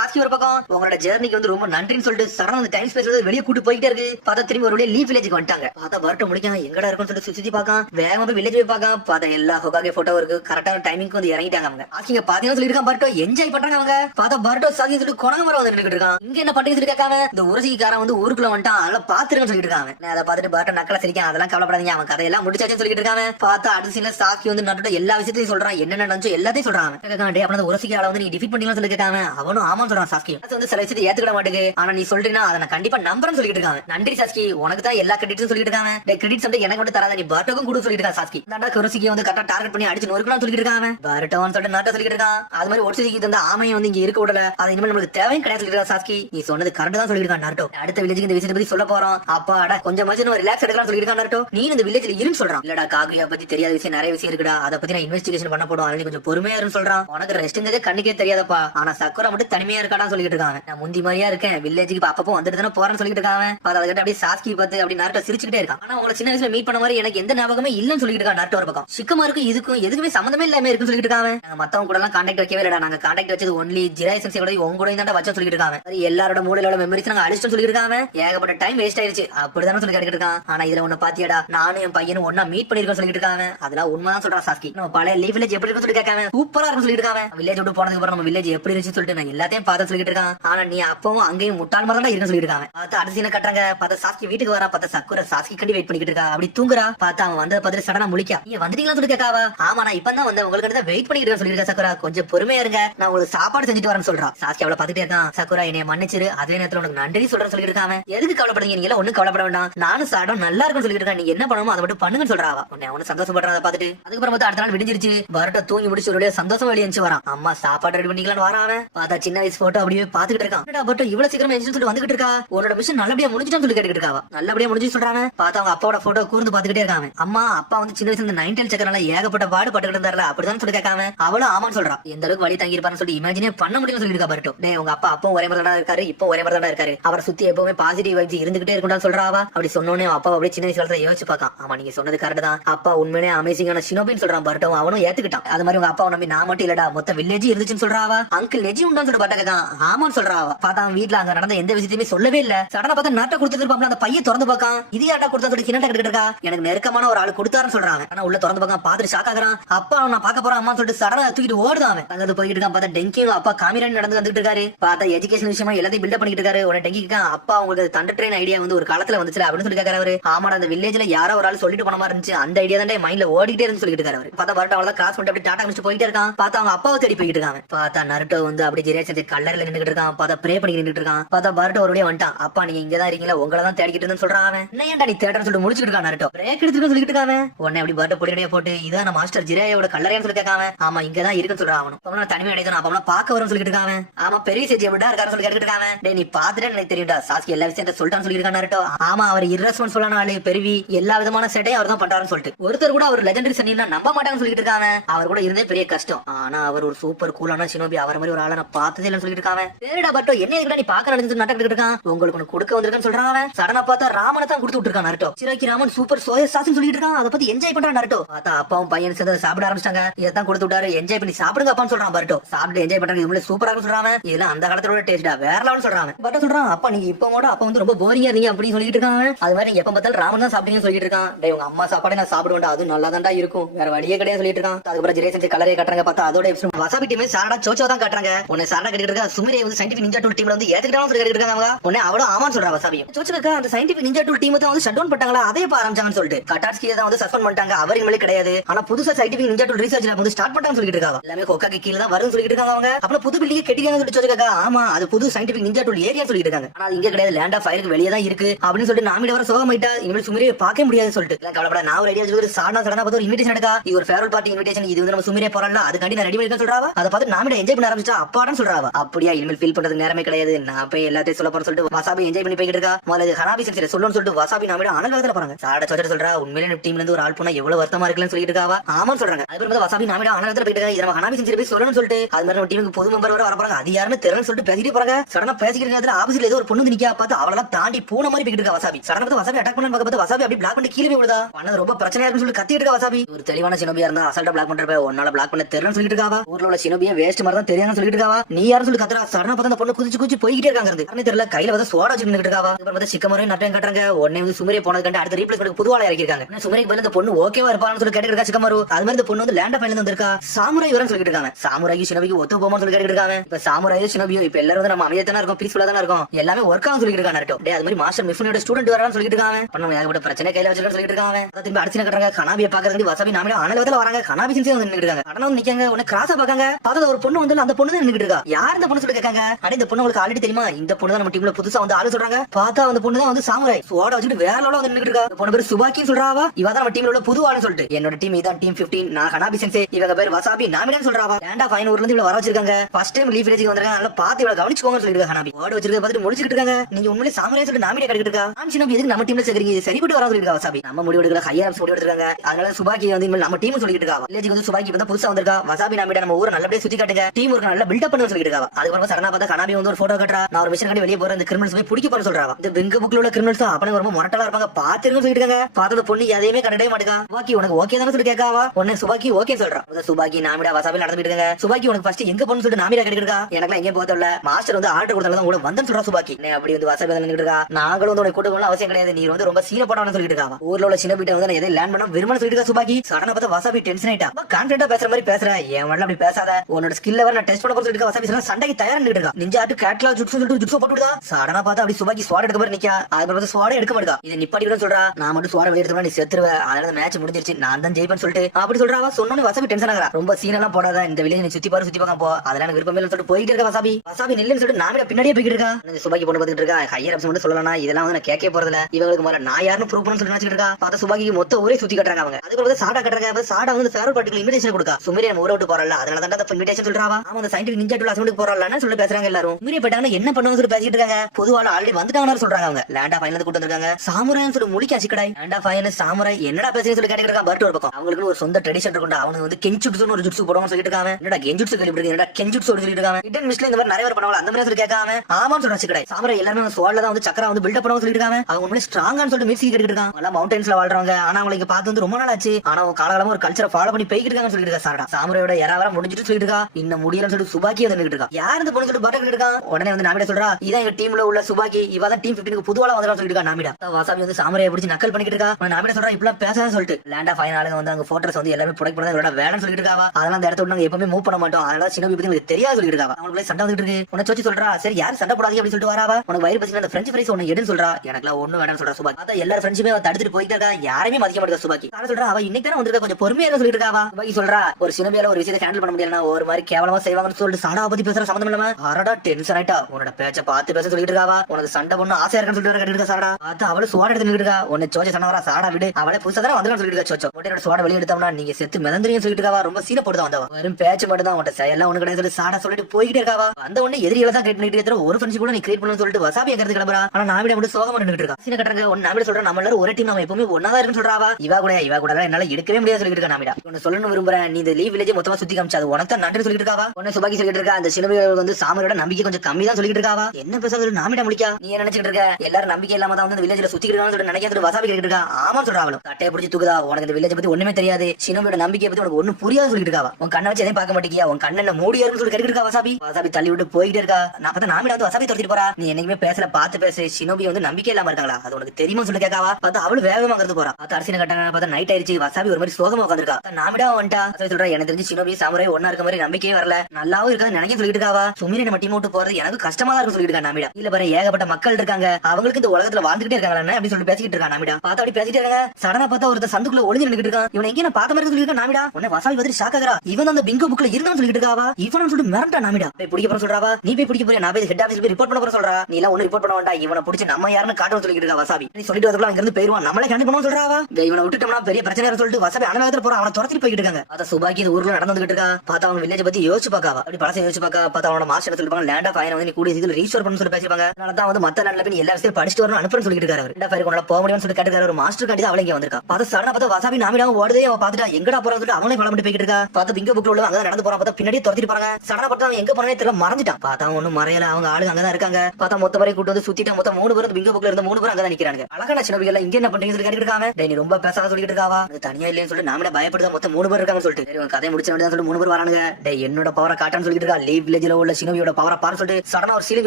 சாஸ்கி. ஒரு பக்கம் உங்களோட ஜேர்னிக்கு வந்து ரொம்ப நன்றின்னு சொல்லிட்டு சடனா அந்த டைம் ஸ்பேஸ் வெளியே கூட்டு போயிட்டே இருக்கு. பார்த்தா திரும்பி ஒரு வழியா லீஃப் வில்லேஜுக்கு வந்துட்டாங்க. பார்த்தா பரட்டும் முடிக்காம எங்கடா இருக்குன்னு சொல்லிட்டு சுத்தி பார்க்கான். வேகமா போய் வில்லேஜ் போய் பார்க்கான். பார்த்தா எல்லா ஹொகாகே போட்டோ இருக்கு. கரெக்டான டைமிங்க்கு வந்து இறங்கிட்டாங்க. அவங்க ஆஸ்கிங்க பாத்தீங்கன்னா சொல்லிருக்கான். பரட்டும் என்ஜாய் பண்றாங்க அவங்க. பார்த்தா பரட்டும் சாஸ்கி சொல்லிட்டு கொணங்க மரம் வந்து நின்னுட்டு இருக்கான். இங்க என்ன பண்றீங்க சொல்லி கேட்காம இந்த உரசிக்காரன் வந்து ஊருக்குள்ள வந்துட்டான். அதெல்லாம் பாத்துருக்கேன்னு சொல்லிட்டு இருக்காங்க. நான் அதை பார்த்துட்டு பரட்டும் நக்கல சிரிக்கான். அதெல்லாம் கவலைப்படாதீங்க, அவன் கதையெல்லாம் முடிச்சாச்சுன்னு சொல்லிட்டு இருக்காங்க. பார்த்தா அடுத்த சீன்ல சாஸ்கி வந்து நட்டு எல்லா விஷயத்தையும் சொல்றான். என்னென்ன நடந்துச்சோ எல்லாத்தையும் சொல்றான். அப்ப உரசிக்கார வந்து நீ டிஃபீட் பண்ணீங்கன்னு சொல்லி கேட்காம அவனும் ஆமான்னு சொல்றான். சாஸ்கி வந்து சில விஷயத்தை ஏத்துக்கிட மாட்டேங்குது. ஆனா நீ சொல்றீங்கன்னா அதை நான் கண்டிப்பா நம்புறேன்னு சொல்லிட்டு இருக்காங்க. நன்றி சாஸ்கி, உனக்கு தான் எல்லா கிரெடிட்ஸும் சொல்லிட்டு இருக்காங்க. கிரெடிட்ஸ் வந்து எனக்கு மட்டும் தராத, நீ பரட்டோக்கும் கூட சொல்லிட்டு இருக்கான். சாஸ்கி நாட்டா குரசிக்கு வந்து கரெக்டா டார்கெட் பண்ணி அடிச்சு நொறுக்கணும்னு சொல்லிட்டு இருக்காங்க. பரட்டோன்னு சொல்லிட்டு நாட்டா சொல்லிட்டு இருக்கான். அது மாதிரி ஒடிசிக்கு தந்த ஆமையை வந்து இங்க இருக்க விடல, அது இனிமேல் நமக்கு தேவையும் கிடையாது சொல்லிட்டு இருக்கான். சாஸ்கி நீ சொன்னது கரெக்ட் தான் சொல்லிட்டு இருக்கான். நாட்டோ அடுத்த வில்லேஜுக்கு இந்த விஷயத்தை பத்தி சொல்ல போறோம். அப்பாடா கொஞ்சம் மச்சு ரிலாக்ஸ் எடுக்கலாம் சொல்லிட்டு இருக்கான். நாட்டோ நீ இந்த வில்லேஜ்ல இருன்னு சொல்றான். இல்லடா காக்ரியா பத்தி தெரியாத விஷயம் நிறைய விஷயம் இருக்குடா, அதை பத்தி நான் இன்வெஸ்டிகேஷன் பண்ண போடும், அதனால கொஞ்சம் பொறுமையா இருன்னு சொல்றான். உனக்கு ரெஸ்ட்ங்கிறதே கண்ணுக்கே தெரியாதப்பா, ஆனா சக்கரை மட்டும் தனிமையா இருக்காடா சொல்லிட்டு இருக்காங்க. நான் முந்தி மாதிரியா இருக்கேன், வில்லேஜுக்கு அப்பப்போ வந்துட்டு தானே போறேன்னு சொல்லிட்டு இருக்காங்க. அதை கிட்ட அப்படியே சாஸ்கி பார்த்து அப்படி நாட்டோ சிரிச்சுக்கிட்டே இருக்கான். ஆனா உங்களை சின்ன வயசுல மீட் பண்ண மாதிரி எனக்கு எந்த ஞாபகமே இல்லன்னு சொல்லிட்டு இருக்கான். நாட்டோ ஒரு பக்கம் சிக்கமாருக்கும் இதுக்கும் எதுக்குமே சம்மந்தமே இல்லாம இருக்குன்னு சொல்லிட்டு இருக்காங்க. நாங்க மத்தவங்க கூட எல்லாம் கான்டாக்ட் வைக்கவே இல்லடா, நாங்க கான்டாக்ட் வச்சது ஒன்லி ஜிராய்சன்ஸ் கூட உங்க கூட தான் வச்சோம் சொல்லிட்டு இருக்காங்க. எல்லாரோட மூலையில மெமரிஸ் நாங்க அழிச்சோம் சொல்லிட்டு இருக்காங்க. ஏகப்பட்ட டைம் வேஸ்ட் ஆயிருச்சு அப்படிதானே சொல்லி கேட்டுட்டு இருக்கான். ஆனா இதுல ஒண்ணு பாத்தியாடா, நானும் என் பையனும் ஒன்னா மீட் பண்ணிருக்கோம் சொல்லிட்டு இருக்காங்க. அதெல்லாம் உண்மைதான் சொல்றான் சாஸ்கி. நம்ம பழைய லீவ் வில்லேஜ் எப்படி இருக்கு சொல்லி கேட்காம சூப்பரா இருக்கும் சொல்லிட்டு இருக்காங்க. வில்லேஜ் விட்டு போனதுக்கு அப்புறம் நம்ம வில்லேஜ் எப்படி இருந்துச்சு சொல்லிட்டு நான் எல்லாத்தையும் பார்த்து சொல்லிட்டு இருக்கான். ஆனா நீ அப்பவும் அங்கேயும் முட்டாள் மாதிரி தான் இருக்குன்னு சொல்லிட்டு இருக்காங்க. பார்த்தா அடுத்த சீனை கட்டுறாங்க. பார்த்தா சாஸ்கி வீட்டுக்கு வரா. பார்த்தா சக்குர சாஸ்கி கண்டி வெயிட் பண்ணிட்டு இருக்கா. அப்படி தூங்குறா. பார்த்தா அவன் வந்த பதில் சடனா முழிக்கா. நீ வந்துட்டீங்களா சொல்லி கேட்காவா. ஆமா நான் இப்பதான் வந்து உங்களுக்கு வெயிட் பண்ணிட்டு சொல்லிருக்கா. சக்குரா கொஞ்சம் பொறுமையா இருங்க, நான் உங்களுக்கு சாப்பாடு செஞ்சுட்டு வரேன்னு சொல்றா. சாஸ்கி அவளை பாத்துட்டே இருக்கான். சக்குரா என்னைய மன்னிச்சிரு, அதே நேரத்துல உனக்கு நன்றி சொல்றேன்னு சொல்லிட்டு இருக்காங்க. எதுக்கு கவலைப்படுறீங்க, நீங்க ஒன்னும் கவலைப்பட வேண்டாம், நானும் சாடம் நல்லா இருக்குன்னு சொல்லிட்டு இருக்கேன், நீங்க என்ன பண்ணணுமோ அதை மட்டும் பண்ணுங்கன்னு சொல்றாவா. உன்னை அவனு சந்தோஷப்படுறத அதை பார்த்துட்டு அதுக்கப்புறம் அடுத்த நாள் விடிஞ்சிருச்சு. பரட்டை தூங்கி முடிச்சு ஒரு சந்தோஷம் வெளியே வரான். அம்மா சாப்பாடு ரெடி பண்ணிக்கலான்னு வரான். பார்த்தா சின்ன வயசு போட்டோ அப்படியே பாத்துக்கிட்டு இருக்கான். பட் இவ்வளவு சீக்கிரமா எஞ்சின்னு சொல்லி வந்துகிட்டு இருக்கா. உன்னோட மிஷன் நல்லபடியா முடிஞ்சுட்டான்னு சொல்லி கேட்டுக்கிட்டு இருக்காவா. நல்லபடியா முடிஞ்சு சொல்றாங்க. பார்த்தா அவங்க அப்பாவோட போட்டோ கூர்ந்து பாத்துக்கிட்டே இருக்காங்க. அம்மா அப்பா வந்து சின்ன வயசுல 90 சக்கரனால ஏகப்பட்ட பாடு பட்டுக்கிட்டு இருந்தாருல, அப்படிதான் சொல்லி கேட்காம அவளும் ஆமான்னு சொல்றா. எந்த அளவுக்கு வழி தங்கி இருப்பான்னு சொல்லி இமேஜினே பண்ண முடியும்னு சொல்லி இருக்கா. பரட்டும் டே உங்க அப்பா அப்பவும் ஒரே மாதிரி தான் இருக்காரு, இப்போ ஒரே மாதிரி தான் இருக்காரு, அவரை சுத்தி எப்பவுமே பாசிட்டிவ் வைப்ஸ் இருந்துகிட்டே இருக்கும்னு சொல்றாவா. அப்படி சொன்னோன்னே அப்பா அப்படியே சின்ன வயசுல யோசிச்சு பார்க்கான். ஆமா நீங்க சொன்னது கரெக்ட் தான், அப்பா உண்மையிலே அமேசிங்கான ஷினோபின்னு சொல்றான். பரட்டும் அவனும் ஏத்துக்கிட்டான். அது மாதிரி உங்க அப்பா நம்பி நான் மட்டும் இல்லடா மொத்த வில்லேஜ் இருந்துச்சுன்னு சொல்றாவா. அங்கிள் நெஜி உண்டான்னு சொல்லிட்டு பட்டாக்கதான் ஆமான்னு சொல்றாவா. பார்த்தா வீட்டுல அங்க நடந்த எந்த விஷயத்தையுமே சொல்லவே இல்ல. சடனா பார்த்தா நாட்டை கொடுத்துருப்பாங்க. அந்த பையன் திறந்து பார்க்கான். இது யாட்டா கொடுத்தா சொல்லி கிணட்டா கிட்ட இருக்கா. எனக்கு நெருக்கமான ஒரு ஆள் கொடுத்தாருன்னு சொல்றாங்க. ஆனா உள்ள திறந்து பார்க்க பாத்துட்டு ஷாக் ஆகுறான். அப்பா நான் பார்க்க போறேன் அம்மா சொல்லிட்டு சடனா தூக்கிட்டு ஓடுதான். அவன் அங்க போயிட்டு இருக்கான். பார்த்தா டெங்கியும் அப்பா காமிராணி நடந்து வந்துட்டு இருக்காரு. பார்த்தா எஜுகேஷன் விஷயமா எல்லாத்தையும் பில்டப் பண்ணிட்டு இருக்காரு. உடனே டெங்கிக்கு அப்பா உங்களுக்கு தண்டர் ட்ரெயின் ஐடியா வந்து ஒரு காலத்துல வந்துச்சு அப்படின்னு சொல்லி கேட்கறாரு அவரு. ஆமாடா அந்த வில்லேஜ்ல யாரோ ஒரு ஆள் சொல்லிட்டு போன மாதிரி இருந்துச்சு, அந்த ஐடியா தான் மைண்ட்ல ஓடிட்டே இருந்து சொல்லிட்டு இருக்காரு அவரு. பார்த்தா பரட்டா அவளை கிராஸ் பண்ணிட்டு அப்படி டாடா முடிச்சு போயிட்டே இருக்கான். பார்த்தா அவங்க அப்பாவை தேடி போயிட்டு இருக்காங்க. பார்த்தா நருட்டோ வந்து அப்படி ஜெரியா கல்லறையில நின்னுட்டு இருக்கான். பார்த்தா ப்ரே பண்ணி நின்னுட்டு இருக்கான். பார்த்தா பரட்டோ ஒருவழியா வந்துட்டான். அப்பா நீங்க இங்கதான் இருக்கீங்களா, உங்களை தான் தேடிக்கிட்டு இருந்தேன்னு சொல்றான். அவன் என்ன நீ தேடுறன்னு சொல்லிட்டு முடிச்சுட்டு இருக்கான். நருட்டோ பிரேக் எடுத்துட்டு சொல்லிட்டு இருக்காங்க. உடனே அப்படி பரட்டோ பொடியடைய போட்டு இதான் மாஸ்டர் ஜிராயோட கல்லறையான்னு சொல்லி கேட்காம. ஆமா இங்கதான் இருக்குன்னு சொல்றான். அவனும் தனிமை அடைதான் அப்பா பார்க்க வரும்னு சொல்லிட்டு இருக்காங்க. ஆமா பெரிய சேஜி எப்படிடா இருக்காரு சொல்லி கேட்டுட்டு இருக்காங்க. டே நீ பாத்துட்டு எனக்கு தெரியும்டா சாஸ்கி எல்லா விஷயத்த சொல்லிட்டான்னு சொல்லிருக்கான் நருட்டோ. ஆமா அவர் இரஸ்பான்ஸ் சொல்லானாலே பெருவி எல்லா விதமான சேட்டையும் அவர் தான் பண்றாருன்னு சொல்லிட்டு ஒருத்தர் கூட அவர் லெஜெண்டரி சன்னினா நம்ப மாட்டாங்கன்னு சொல்லிட்டு இருக்காங்க. அவர் கூட இருந்தே பெரிய கஷ்டம். ஆனா அவர் ஒரு சூப்பர் கூலான ஷினோபி, அவர் மாதிரி ஒரு ஆளை நான் பார்த்ததே இல்லைன்னு சொல்லிட்டு இருக்காங்க. சரிடா பட்டோ என்ன இருக்கா நீ பாக்க நடந்து நடக்கிட்டு இருக்கான், உங்களுக்கு ஒண்ணு கொடுக்க வந்திருக்கான்னு சொல்றாங்க. சடனா பார்த்தா ராமனை தான் கொடுத்து விட்டுருக்கான் நருட்டோ. சிராக்கி ராமன் சூப்பர் சோயா சாஸ்னு சொல்லிட்டு இருக்கான். அதை பத்தி என்ஜாய் பண்றான் நருட்டோ. பார்த்தா அப்பாவும் பையன் சேர்ந்து சாப்பிட ஆரம்பிச்சாங்க. இதான் கொடுத்து விட்டாரு, என்ஜாய் பண்ணி சாப்பிடுங்க அப்பான்னு சொல்றான். பட்டோ சாப்பிட்டு என்ஜாய் பண்றாங்க, இவங்க சூப்பரா சொல்றாங்க. இதெல்லாம் அந்த காலத்தோட டேஸ்டா வேற லெவல் சொல்றாங்க. பட்டோ சொல்றான் அப்பா நீங்க இப்ப கூட அப்பா வந்து ரொம்ப போரிங்கா இருந்தீங்க அப்படின்னு சொல்லிட்டு இருக்காங்க. அது மாதிரி எப்ப பார்த்தாலும் ராமன் தான் சாப்பிட்டீங்கன்னு சொல்லிட்டு இருக்கான். டேய் உங்க அம்மா சாப்பாடு நான் சாப்பிடுவேன்டா, அது நல்லா தான்டா இருக்கும், வேற வழியே கிடையாது சொல்லிட்டு இருக்கான். அதுக்கப்புறம் ஜெரே செஞ்ச கலரே கட்டுறாங்க. பார்த்தா அதோட வசாபி டீம் சாரடா சோச்சோ தான் காட்டுறாங்க. உன்னை சாரடா கட்டிட்டு இருக்கா. சுமிரே வந்து சயின்டிபிக் நிஞ்சா டூல் டீம்ல வந்து ஏத்துக்கிட்டாலும் சொல்லி கட்டிட்டு இருக்காங்க. உடனே அவளோ ஆமான்னு சொல்றா வசாபி. சோச்சோக்கா அந்த சயின்டிபிக் நிஞ்சா டூல் டீம் தான் வந்து ஷட் டவுன் பண்ணாங்களா, அதே ஆரம்பிச்சாங்கன்னு சொல்லிட்டு கட்டாட்ஸ்கியை தான் வந்து சஸ்பெண்ட் பண்ணிட்டாங்க. அவர் இனிமேல் கிடையாது. ஆனா புதுசா சயின்டிபிக் நிஞ்சா டூல் ரிசர்ச் வந்து ஸ்டார்ட் பண்ணான்னு சொல்லிட்டு இருக்காங்க. எல்லாமே கொக்காக்கு கீழ தான் வரும்னு சொல்லிட்டு இருக்காங்க. அவங்க அப்புறம் புது பில்டிங் கட்டிட்டாங்கன்னு சொல்லிட்டு சோச்சோக்கா. ஆமா அது புது சயின்டிபிக் நிஞ்சா டூல் ஏரியா சொல்லிட்டு இருக்காங்க. ஆனா இங்க கிடையாது, லேண்ட் ஆஃப் ஃபயருக்கு வெளியே தான் இருக்கு அப்படின்னு சொல்லிட்டு நாமிட வர சோகமாயிட்டா. இனிமேல் சுமிரே பார்க்க முடியாது சொல்லிட்டு கவலைப்பட நான் ஒரு ஐடியா சொல்லி சாடனா சடனா பார்த்து ஒரு இன்விடேஷன் எடுக்கா. இது ஒரு ஃபேர்வெல் பார்ட்டி இன்விடேஷன், இது வந்து நம்ம சுமிரே போறல அதுக்காண்டி நான் ரெடி பண்ணி சொல்றாவா. அதை பார்த்து நாமிட என்ஜாய் பண்ண ஆரம்பிச்சா அப்பாடான்னு சொல்றாங்க. சொல்றாவ. அப்படியா இனிமேல் ஃபீல் பண்றது நேரமே கிடையாது, நான் போய் எல்லாத்தையும் சொல்ல போறேன் சொல்லிட்டு வசாபி என்ஜாய் பண்ணி போய்கிட்டு இருக்கா. முதல்ல ஹனாபி சென்சில சொல்லணும்னு சொல்லிட்டு வசாபி நாம அனல் வேகத்துல போறாங்க. சாட சோச்சட சொல்றா உண்மையிலே டீம்ல இருந்து ஒரு ஆள் போனா எவ்வளவு வருத்தமா இருக்குன்னு சொல்லிட்டு இருக்காவா. ஆமான்னு சொல்றாங்க. அதுக்கு வசாபி நாம அனல் வேகத்துல போயிட்டு இதை நம்ம ஹனாபி சென்சில போய் சொல்லணும்னு சொல்லிட்டு அது மாதிரி நம்ம டீமுக்கு புது மெம்பர் வர போறாங்க. அது யாருன்னு தெரியலன்னு சொல்லிட்டு பேசிட்டு போறாங்க. சடனா பேசிக்கிட்டு நேரத்துல ஆபீஸ்ல ஏதோ ஒரு பொண்ணு நிக்கா பார்த்து அவளெல்லாம் தாண்டி பூனை மாதிரி போயிட்டு இருக்கா வசாபி. சடனா பார்த்து வசாபி அட்டாக் பண்ண பார்த்து வசாபி அப்படி பிளாக் பண்ணி கீழே விழுதா. பண்ணது ரொம்ப பிரச்சனையா இருக்குன்னு சொல்லி கத்திட்டு இருக்கா வசாபி. ஒரு தெளிவான சினோபியா இருந்தா அசால்ட்டா பிளாக் பண்றப்ப உன்னால பிளாக் பண்ண தெரியலன்னு சொல்லிட்டு இருக்காவா. ஊர்ல உள்ள சினோபியா வேஸ்ட் மாதிரி தான் தெரியாதுன்னு சொல்லிட்டு இருக்காவா. நீ யாரும் சொல்லி கத்துறா. சடனா பார்த்து அந்த பொண்ணு குதிச்சு குதிச்சு போய்கிட்டே இருக்காங்க. யாருன்னு தெரியல கையில வந்து சோடா வச்சு நின்னுட்டு இருக்காவா. அப்புறம் பார்த்து சிக்கமரையும் நட்டம் கட்டுறாங்க. உடனே வந்து சுமரியை போனது கண்டு அடுத்த ரீப்ளேஸ்மெண்ட் புதுவாளை இறக்கிருக்காங்க. சுமரிக்கு பதில் இந்த பொண்ணு ஓகேவா இருப்பான்னு சொல்லி கேட்டு இருக்கா சிக்கமரு. அது மாதிரி இந்த பொண்ணு வந்து லேண்ட் ஆஃப் வந்திருக்கா. சாமுராய் வரன்னு சொல்லிட்டு இருக்காங்க. சாமுராய்க்கு சினோபிக்கு ஒத்து போமான்னு சொல்லி கேட்டு இருக்காங்க. இப்ப சாமுராயும் சினோபியும் இப்ப எல்லாரும் வந்து நம்ம அமைதியா இருக்கும், பீஸ்ஃபுல்லா தான் இருக்கும், எல்லாமே ஒர்க் ஆகும் சொல்லிட்டு இருக்காங்க. அது மாதிரி மாஸ்டர் மிஃபுனியோட ஸ்டூடெண்ட் வரான்னு சொல்லிட்டு இருக்காங்க. நம்ம ஏகப்பட்ட பிரச்சனை கையில வச்சுட்டு சொல்லிட்டு இருக்காங்க. திரும்பி அடிச்சு கட்டுறாங்க. கனாபியை பாக்குறது வசாபி நாம அனலவத்துல வராங்க. கனாபி சென்சி வந்து நின்னுட்டு இருக்காங்க. கடனை நிக்காங்க. உடனே கிராஸா பாக்காங்க. பார்த்தா ஒரு பொண்ணு வந்து அந்த பொண்ணு தான் நின்னுட்டு இருக்கா. யார் இந்த பொண்ணு சொல்லி கேட்காங்க. அட இந்த பொண்ணு உங்களுக்கு ஆல்ரெடி தெரியுமா, இந்த பொண்ணு தான் நம்ம டீம்ல புதுசா வந்து ஆளு சொல்றாங்க. பார்த்தா அந்த பொண்ணு தான் வந்து சாமுராய் சோடா வச்சுட்டு வேற லெவல்ல வந்து நின்னுட்டு இருக்கா. இந்த பொண்ணு பேர் சுபாக்கின்னு சொல்றாவா. இவ தான் நம்ம டீம்ல உள்ள புது ஆளுன்னு சொல்லிட்டு என்னோட டீம் இதான் டீம் 15, நான் கனாபி சென்சி, இவங்க பேர் வசாபி நாமிடான்னு சொல்றாவா. லேண்ட் ஆஃப் ஊர்ல இருந்து இவள வர வச்சிருக்காங்க. ஃபர்ஸ்ட் டைம் லீவ் வில்லேஜ்க்கு வந்திருக்காங்க. அதனால பாத்து இவள கவனிச்சுக்கோங்கன்னு சொல்லிருக்காங்க. கனாபி ஓட வச்சிருக்க பார்த்துட்டு முடிச்சிட்டு இருக்காங்க. நீங்க உண்மையிலே சாமுராய் சொல்லிட்டு நாமிடே கிடைக்கிட்டு இருக்கா. ஆன்சினோபி எதுக்கு நம்ம டீம்ல சேர்க்கறீங்க, இது சரிப்பட்டு வராது இருக்கா வசாபி. நம்ம முடிவு எடுக்கிற ஹையர் அப்ஸ் முடிவு எடுத்துறாங்க. அதனால சுபாக்கி வந்து நம்ம டீம் சொல்லிட்டு இருக்கா. வில்லேஜ்க்கு வந்து சுபாக்கி வந்து புதுசா வந்திருக்கா. வசாபி நாமிடா நம்ம ஊரை நல்லபடியா சுத்தி காட்டுங்க, டீம் ஒர்க் நல்லா பில்ட் அப் பண்ணு சொல்லிட்டு இருக்கா. அதுக்கப்புறம் சடனா பார்த்தா கனாபி வந்து ஒரு போட்டோ கட்டறா. நான் ஒரு மிஷன் கட்டி வெளிய போறேன், இந்த கிரிமினல்ஸ் போய் பிடிக்க போறேன்னு சொல்றாவா. இந்த பெங்க புக்ல உள்ள கிரிமினல்ஸ் அப்பனே ரொம்ப மொரட்டலா இருப்பாங்க, பாத்துருங்க சொல்லிட்டு இருக்காங்க. பார்த்தது பொண்ணு எதையுமே கண்டே மாட்டேங்கா. சுபாக்கி உனக்கு ஓகே தானே சொல்லி கேட்காவா. உடனே சுபாக்கி ஓகே சொல்றா. சுபாக்கி நாமிடா வசாபி நடந்துட்டு இருக்காங்க. சுபாக்கி உனக்கு ஃபர்ஸ்ட் எங்க போன்னு சொல்லிட்டு நாமிடா கேட்டுருக்கா. எனக்கு எங்க போதல்ல மாஸ்டர் வந்து ஆர்டர் கொடுத்தால கூட வந்து சொல்றா சுபாக்கி. அப்படி வந்து வசாபி வந்து நின்னுட்டு இருக்கா. நாங்களும் வந்து உனக்கு கூட்டணும் அவசியம் கிடையாது, நீ வந்து ரொம்ப சீன போடான்னு சொல்லிட்டு இருக்கா. ஊர்ல உள்ள சின்ன பீட்ட வந்து எதை லேண்ட் பண்ண விரும்பணும் சொல்லிட்டு இருக்கா சுபாக்கி. சடனா பார்த்தா வசாபி டென்ஷன் ஆயிட்டா. கான்ஃபிடென்ட்டா பேசுற மாதிரி பேசுற, என் வரல அப்படி பேசாத, உன்னோட ஸ்கில்ல வர நான் டெஸ்ட் பண்ண சொல்லிட்டு இருக்கா. வசாபி சண்டைக்கு தயாரா நின்னுட்டு இருக்கா. நிஞ்சா ஆட்டு கேட்லா ஜுட்சு சொல்லிட்டு ஜுட்சு போட்டுடா. சடனா பார்த்தா அப்படி சுபாக்கி ஸ்வாட் எடுக்க மாதிரி நிக்கா. அது பார்த்து ஸ்வாட் எடுக்க மாட்டா. இதை நிப்பாட்டி கூட சொல்றா, நான் மட்டும் ஸ்வாட் வெளிய எடுத்தா நீ செத்துருவ, அதனால மேட்ச் முடிஞ்சிருச்சு, நான் தான் ஜெயிப்பேன்னு சொல்லிட்டு அப்படி சொல்றாவா. சொன்னோனே வசாபி டென்ஷன் ஆகறா. ரொம்ப சீனெல்லாம் போடாத, இந்த வில்லேஜ் நீ சுத்தி பாரு, சுத்தி பார்க்க போ, அதெல்லாம் எனக்கு விருப்பம் இல்லன்னு சொல்லிட்டு போயிட்டு இருக்க வசாபி. வசாபி நில்லுன்னு சொல்லிட்டு நாமிடா பின்னாடியே போயிட்டு இருக்கா. இந்த சுபாக்கி பொண்ணு பார்த்துட்டு இருக்கா. ஹையர் அப்ஸ் மட்டும் சொல்லலாம், இதெல்லாம் வந்து நான் கேட்கவே போறதில்ல, இவங்களுக்கு முதல்ல நான் யாருன்னு ப்ரூவ் பண்ணணும்னு சொல்லி நினைச்சிட்டு இருக்கா. பார்த்தா சுபாக்கி மொத்த ஊரே சுத்தி கட்டுறாங்க அவங்க. அதுக்கு வந்து சாடா கட்டுறாங்க. சாடா வந்து ஃபேவரட் பார்ட்டிக்கு இன்விடேஷன் கொடுக்கா. சுமரி நம்ம ஊரை விட்டு போறல, அதனால தான் அந்த இன்விடேஷன் சொல்றாவா. அவன் அந்த சயின்டிபிக் நிஞ்சா டூல் அசெம்பிளிக்கு போறலன்னு சொல்லி பேசுறாங்க எல்லாரும். சுமரி போயிட்டாங்கன்னா என்ன பண்ணுவாங்க சொல்லி பேசிட்டு இருக்காங்க. பொதுவால ஆல்ரெடி வந்துட்டாங்கன்னு சொல்றாங்க அவங்க. லேண்ட் ஆஃப் ஃபைனல் கூட்டு வந்திருக்காங்க. சாமுராய்னு சொல்லி முழிக்க அசிக்கடாய். லேண்ட் ஆஃப் ஃபைனல் சாமுராய் என்னடா பேசுறீங்க சொல்லி கேட்டுட்டு இருக்கா. பர்ட் ஒரு பக்கம் அவங்களுக்கு ஒரு சொந்த ட்ரெடிஷன் இருக்கும்டா. அவனுக்கு வந்து கெஞ்சுட்சுன்னு ஒரு ஜுட்சு போடுவான்னு சொல்லிட்டு இருக்காங்க. என்னடா கெஞ்சுட்சு கேள்விப்பட்டிருக்கீங்க, என்னடா கெஞ்சுட்சு சொல்லிட்டு இருக்காங்க. ஹிடன் மிஸ்ல இந்த மாதிரி நிறைய பேர் பண்ணுவாங்க, அந்த மாதிரி சொல்லி கேட்காம ஆமான்னு சொல்ற அசிக்கடாய். சாமுராய் எல்லாரும் சோல்ல தான் வந்து சக்கரா வந்து பில்ட் அப் பண்ண சொல்லிட்டு இருக்காங்க. அவங்க உண்மையிலே ஸ்ட்ராங்கான்னு சொல்லிட்டு மியூசிக் கேட்டுட்டு இருக்காங்க. எல்லாம் மவுண்டன்ஸ்ல வாழ்றாங்க. ஆனா அவங்களுக்கு பார்த்து வந்து ரொம்ப நாள் ஆச்சு. ஆனா அவங்க காலகாலமா ஒரு கல்ச்சரை ஃபாலோ பண்ணி போய்கிட்டு இருக்காங்கன்னு சொல்லிட்டு இருக்கா. சாடா சாமுராயோட யாராவர முடிஞ்சிட்டு சொல்லிட்டு இருக்கா. இன்னும் முடியலன்னு சொல்லிட்டு சுபாக்கி வந்து நின்னுட்டு இருக்கா. யார் இந்த பொண்ணு சொல்லிட்டு பட்டக்கிட்டு இருக்கா. உடனே வந்து நாமிடா சொல்றா, இதான் எங்க டீம்ல உள்ள சுபாக்கி, இவ தான் டீம் 15க்கு புதுவாளா வந்தா சொல்லிட்டு இருக்கா. நாமிடா வசாபி வந்து சாமுராயை பிடிச்சி நக்கல் பண்ணிட்டு இருக்கா. நாமிடா சொல்றா இப்பலாம் பேசாத சொல்லிட்டு. லேண்ட் ஆஃப் ஃபைனல் வந்து அங்க போட்டோஸ் வந்து எல்லாமே ப்ரொடெக்ட் பண்ணது இவரோட வேலைன்னு சொல்லிட்டு இருக்காவா. அதனால அந்த இடத்த நாங்க எப்பவுமே மூவ் பண்ண மாட்டோம், அதனால சின்ன பத்தி உங்களுக்கு தெரியாது சொல்லிட்டு இருக்காவா. அவங்களுக்கு சண்டை வந்துட்டு இருக்கு. உன்னை சொல்லி சொல்றா, சரி யாரும் சண்டை போடாதீங்க அப்படின்னு சொல்லிட்டு வராவா. உனக்கு வயிறு பசி அந்த ஃப்ரெஞ்ச் ஃப்ரைஸ் ஒன்னு எடுன்னு சொல்றா. எனக்குலாம் ஒண்ணு வேண்டாம்னு சொல்றா சுபாக்கி. அதான் எல்லாரும் ஃப்ரெண்ட்ஷிப்பே தடுத்துட்டு போயிட்டு இருக்கா. யாரையுமே மதிக்க மாட்டேங்க சுபாக்கி. நான் சொல்றா அவ இன்னைக்கு தானே வந்திருக்கா, கொஞ்சம் பொறுமையா சொல்லிட்டு இருக்காவா. சுபாக்கி சொல்றா ஒரு சினிமால ஒரு விஷயத்தை ஹேண்டில் பண்ண முடியலன்னா ஒரு மாதிரி கேவலமா செய்வாங்கன்னு சொல்லிட்டு சாடா பத்தி பேசுற சம்பந்தம் இல்லாம அரடா டென்ஷன் ஆயிட்டா. உன்னோட பேச்ச பார்த்து பேச சொல்லிட்டு இருக்காவா. உனக்கு சண்டை பண்ண ஆசையா இருக்குன்னு சொல்லிட்டு கேட்டு இருக்கா. சாடா பார்த்து அவளு சுவாட எடுத்து இருக்கா. உன்னை சோச்ச சண்டை சாடா விடு, அவளை புதுசா தான் வந்து சொல்லிட்டு இருக்கா. சோச்சோ மொட்டையோட சுவாட வெளியே எடுத்தோம்னா நீங்க செத்து மிதந்துறீங்க சொல்லிட்டு இருக்காவா. ரொம்ப சீன போட்டு வந்தவா. வெறும் பேச்சு மட்டும் தான் உன்ட்ட செயல்லாம் ஒண்ணு கிடையாது சொல்லி சாடா சொல்லிட்டு போய்கிட்டே இருக்காவா. அந்த உடனே எதிரிகளை தான் கிரியேட் பண்ணிட்டு இருக்கிற ஒரு ஃப்ரெண்ட்ஷிப் கூட நீ கிரியேட் பண்ணணும்னு சொல்லிட்டு வசாபி எங்கிறது கிளம்புறா. ஆனா நாமிடா மட்டும் சோகமா நின்னுட்டு இருக்கா. சீன கட்டுறாங்க. ஒன்னு நாமிடா சொல்றா நம்ம எல்லாரும் ஒரே டீம், நம்ம எப்பவுமே ஒன்னா தான் இருக்குன்னு சொல்றாவா. இவ கூட என்னால எடுக்கவே முடியாது சொல்லிட்டு இருக்கா. நாமிடா ஒன்னு சொல்லணும் விரும்புறேன், நீ இந்த லீவ் வில்லேஜ் மொத்தமா சுத்தி காமிச்சா அது உனக்கு தான் நன்றி சொல்லிட்டு இருக்காவா. ஒன்னு சுபாக்கி சொல்லிட்டு இருக்கா. அந்த சினிமாவுக்கு வந்து சாமரோட நம்பிக்கை கொஞ்சம் கம்மி தான் சொல்லிட்டு இருக்காவா. என்ன பேசாத நாமிடா முடிக்கா. நீ என்ன நினைச்சிட்டு இருக்க, எல்லாரும் நம்பிக்கை இல்லாம தான் வந்து வில்லேஜ்ல சுத்தி இருக்கான்னு சொல்லிட்டு நினைக்காத வசாபி கேட்டு இருக்கா. ஆமா சொல்றா. அவளும் தட்டையை பிடிச்சி தூக்குதா. உனக்கு இந்த வில்லேஜ் பத்தி ஒண்ணுமே தெரியாது, சினிமாவோட நம்பிக்கை பத்தி உனக்கு ஒண்ணு புரியாது சொல்லிட்டு இருக்காவா. உன் கண்ணை வச்சு எதையும் பார்க்க மாட்டேங்கியா, உன் கண்ணை மூடியா இருக்குன்னு சொல்லி கேட்டு இருக்கா. வசாபி தள்ளி விட்டு போயிட்டே இருக்கா. நான் பார்த்தா நாமிடா வந்து வசாபி துரத்திட்டு போறா. நீ என்னைக்குமே பேசல பார்த்து பேசு, சினோபி வந்து நம்பிக்கை இல்லாம இருக்காங்களா அது உனக்கு தெரியுமா சொல்லி கேட்காவா. பார்த்தா அவளு வேகமா கருது போறா. பார்த்தா அரசியல் கட்டாங்க. பார்த்தா நைட் ஆயிடுச்சு. வசாபி ஒரு மாதிரி சோகமா உட்காந்துருக்கா. நாமிடா வந்துட்டா சொல்றா, எனக்கு தெரிஞ்சு சினோபி சாமுராய் ஒன்னா இருக்க மாதிரி நம்பிக்கையே வரல, நல்லாவும் இருக்காது நினைக்க சொல்லிட்டு இருக்காவா. சுமீரி நம்ம டீம் விட்டு போறது எனக்கு கஷ்டமா தான் இருக்கு சொல்லிட்டு இருக்கா. நாமிடா இல்ல பாரு ஏகப்பட்ட மக்கள் இருக்காங்க, அவங்களுக்கு இந்த உலகத்துல வாழ்ந்துட்டே இருக்காங்க அப்படின்னு சொல்லி பேசிட்டு இருக்கா. நாமிடா பார்த்தா அப்படி பேசிட்டு இருக்காங்க. சடனா பார்த்தா ஒருத்தர் சந்துக்குள்ள ஒளிஞ்சு நின்னுட்டு இருக்கான். இவன் எங்க நான் பார்த்த மாதிரி சொல்லிட்டு நாமிடா. உடனே வசாபி வந்து ஷாக் ஆகுறா. இவன் அந்த பிங்கோ புக்ல இருந்தான்னு சொல்லிட்டு இருக்காவா. இவன் சொல்லிட்டு மிரண்டா. நாமிடா போய் பிடிக்க போற சொல்றாவா. நீ போய் பிடிக்க போறியா, நான் போய் ஹெட் ஆபீஸ்ல போய் ரிப்போர்ட் பண்ண போற சொல்றா. நீ எல்லாம் ஒண்ணு ரிப்போர்ட் பண்ண வேண்டாம், இவனை பிடிச்சி நம்ம யாருன்னு காட்டணும் சொல்லிட்டு இருக்கா. வசாபி நீ சொல்லிட்டு வரதுக்குள்ள அங்க இருந்து போயிருவான், நம்மளே ஹேண்டில் பண்ணணும் சொல்றாவா. இவனை விட்டுட்டோம்னா பெரிய பிரச்சனை சொல்லிட்டு வசாபி அனவேகத்துல போறான். அவனை துரத்திட்டு போயிட்டு இருக்காங்க. அத சுபாக்கி இந்த ஊர்ல நடந்துகிட்டு இருக்கா. பார்த்தா அவங்க வில்லேஜ் பத்தி யோசிச்சு பாக்காவா. அப்படி பழசை யோசிச்சு யோசிச்சு பார்த்தா அவனோட மாஸ்டர் சொல்லிருப்பாங்க லேண்ட் ஆஃப் ஃபயர் வந்து நீ கூடிய சீக்கிரம் ரீஸ்டோர் பண்ணு சொல்லி பேசிப்பாங்க. அதனால தான் வந்து மத்த லேண்ட்ல போய் எல்லா விஷயம் படிச்சுட்டு வரணும் அனுப்புறேன்னு சொல்லிட்டு இருக்காரு. லேண்ட் ஆஃப் ஃபயர் கொண்டாட போக முடியும்னு சொல்லி கேட்டுக்காரு. ஒரு மாஸ்டர் காண்டி அவளை இங்க வந்திருக்கா. பார்த்தா சடனா பார்த்தா வசாபி நாமிடாவும் ஓடுதே. அவ பார்த்துட்டா எங்கடா போறான்னு சொல்லிட்டு அவங்களே ஃபாலோ பண்ணி போயிட்டு இருக்கா. பார்த்தா பிங்க புக்ல உள்ள அங்க நடந்து போறான். பார்த்தா பின்னாடியே துரத்திட்டு போறாங்க. சடனா பார்த்தா அவன் எங்க போறானே தெரியல மறந்துட்டான். பார்த்தா ஒன்னும் மறையல. அவங்க ஆளுங்க அங்கதான் இருக்காங்க. பார்த்தா மொத்த வரை கூட்டு வந்து சுத்திட்டு மொத்தம் 3 பேர் பிங்க புக்ல இருந்த 3 பேர் அங்கதான் நிக்கிறாங்க. அழகான சின்னபிகள் இங்க என்ன பண்றீங்கன்னு சொல்லி கேட்டுட்டு இருக்காங்க. நீ ரொம்ப பேசாத சொல்லிட்டு இருக்காவா. தனியா இல்லைன்னு சொல்லிட்டு நாமளே பயப்படுதா. மொத்தம் 3 பேர் இருக்காங்கன்னு சொல்லிட்டு சரி கதை முடிச்ச வேண்டியதான் சொல்லிட்டு 3 பேர் வரானுங்க. டேய் என்னோட பவரை காட்டான்னு சொல்லிட்டு இருக்கா. லீவ் வில்லேஜ்ல உள்ள சினோவியோட பவரை பாரு சொல்லிட்டு சடனா ஒரு சீலிங்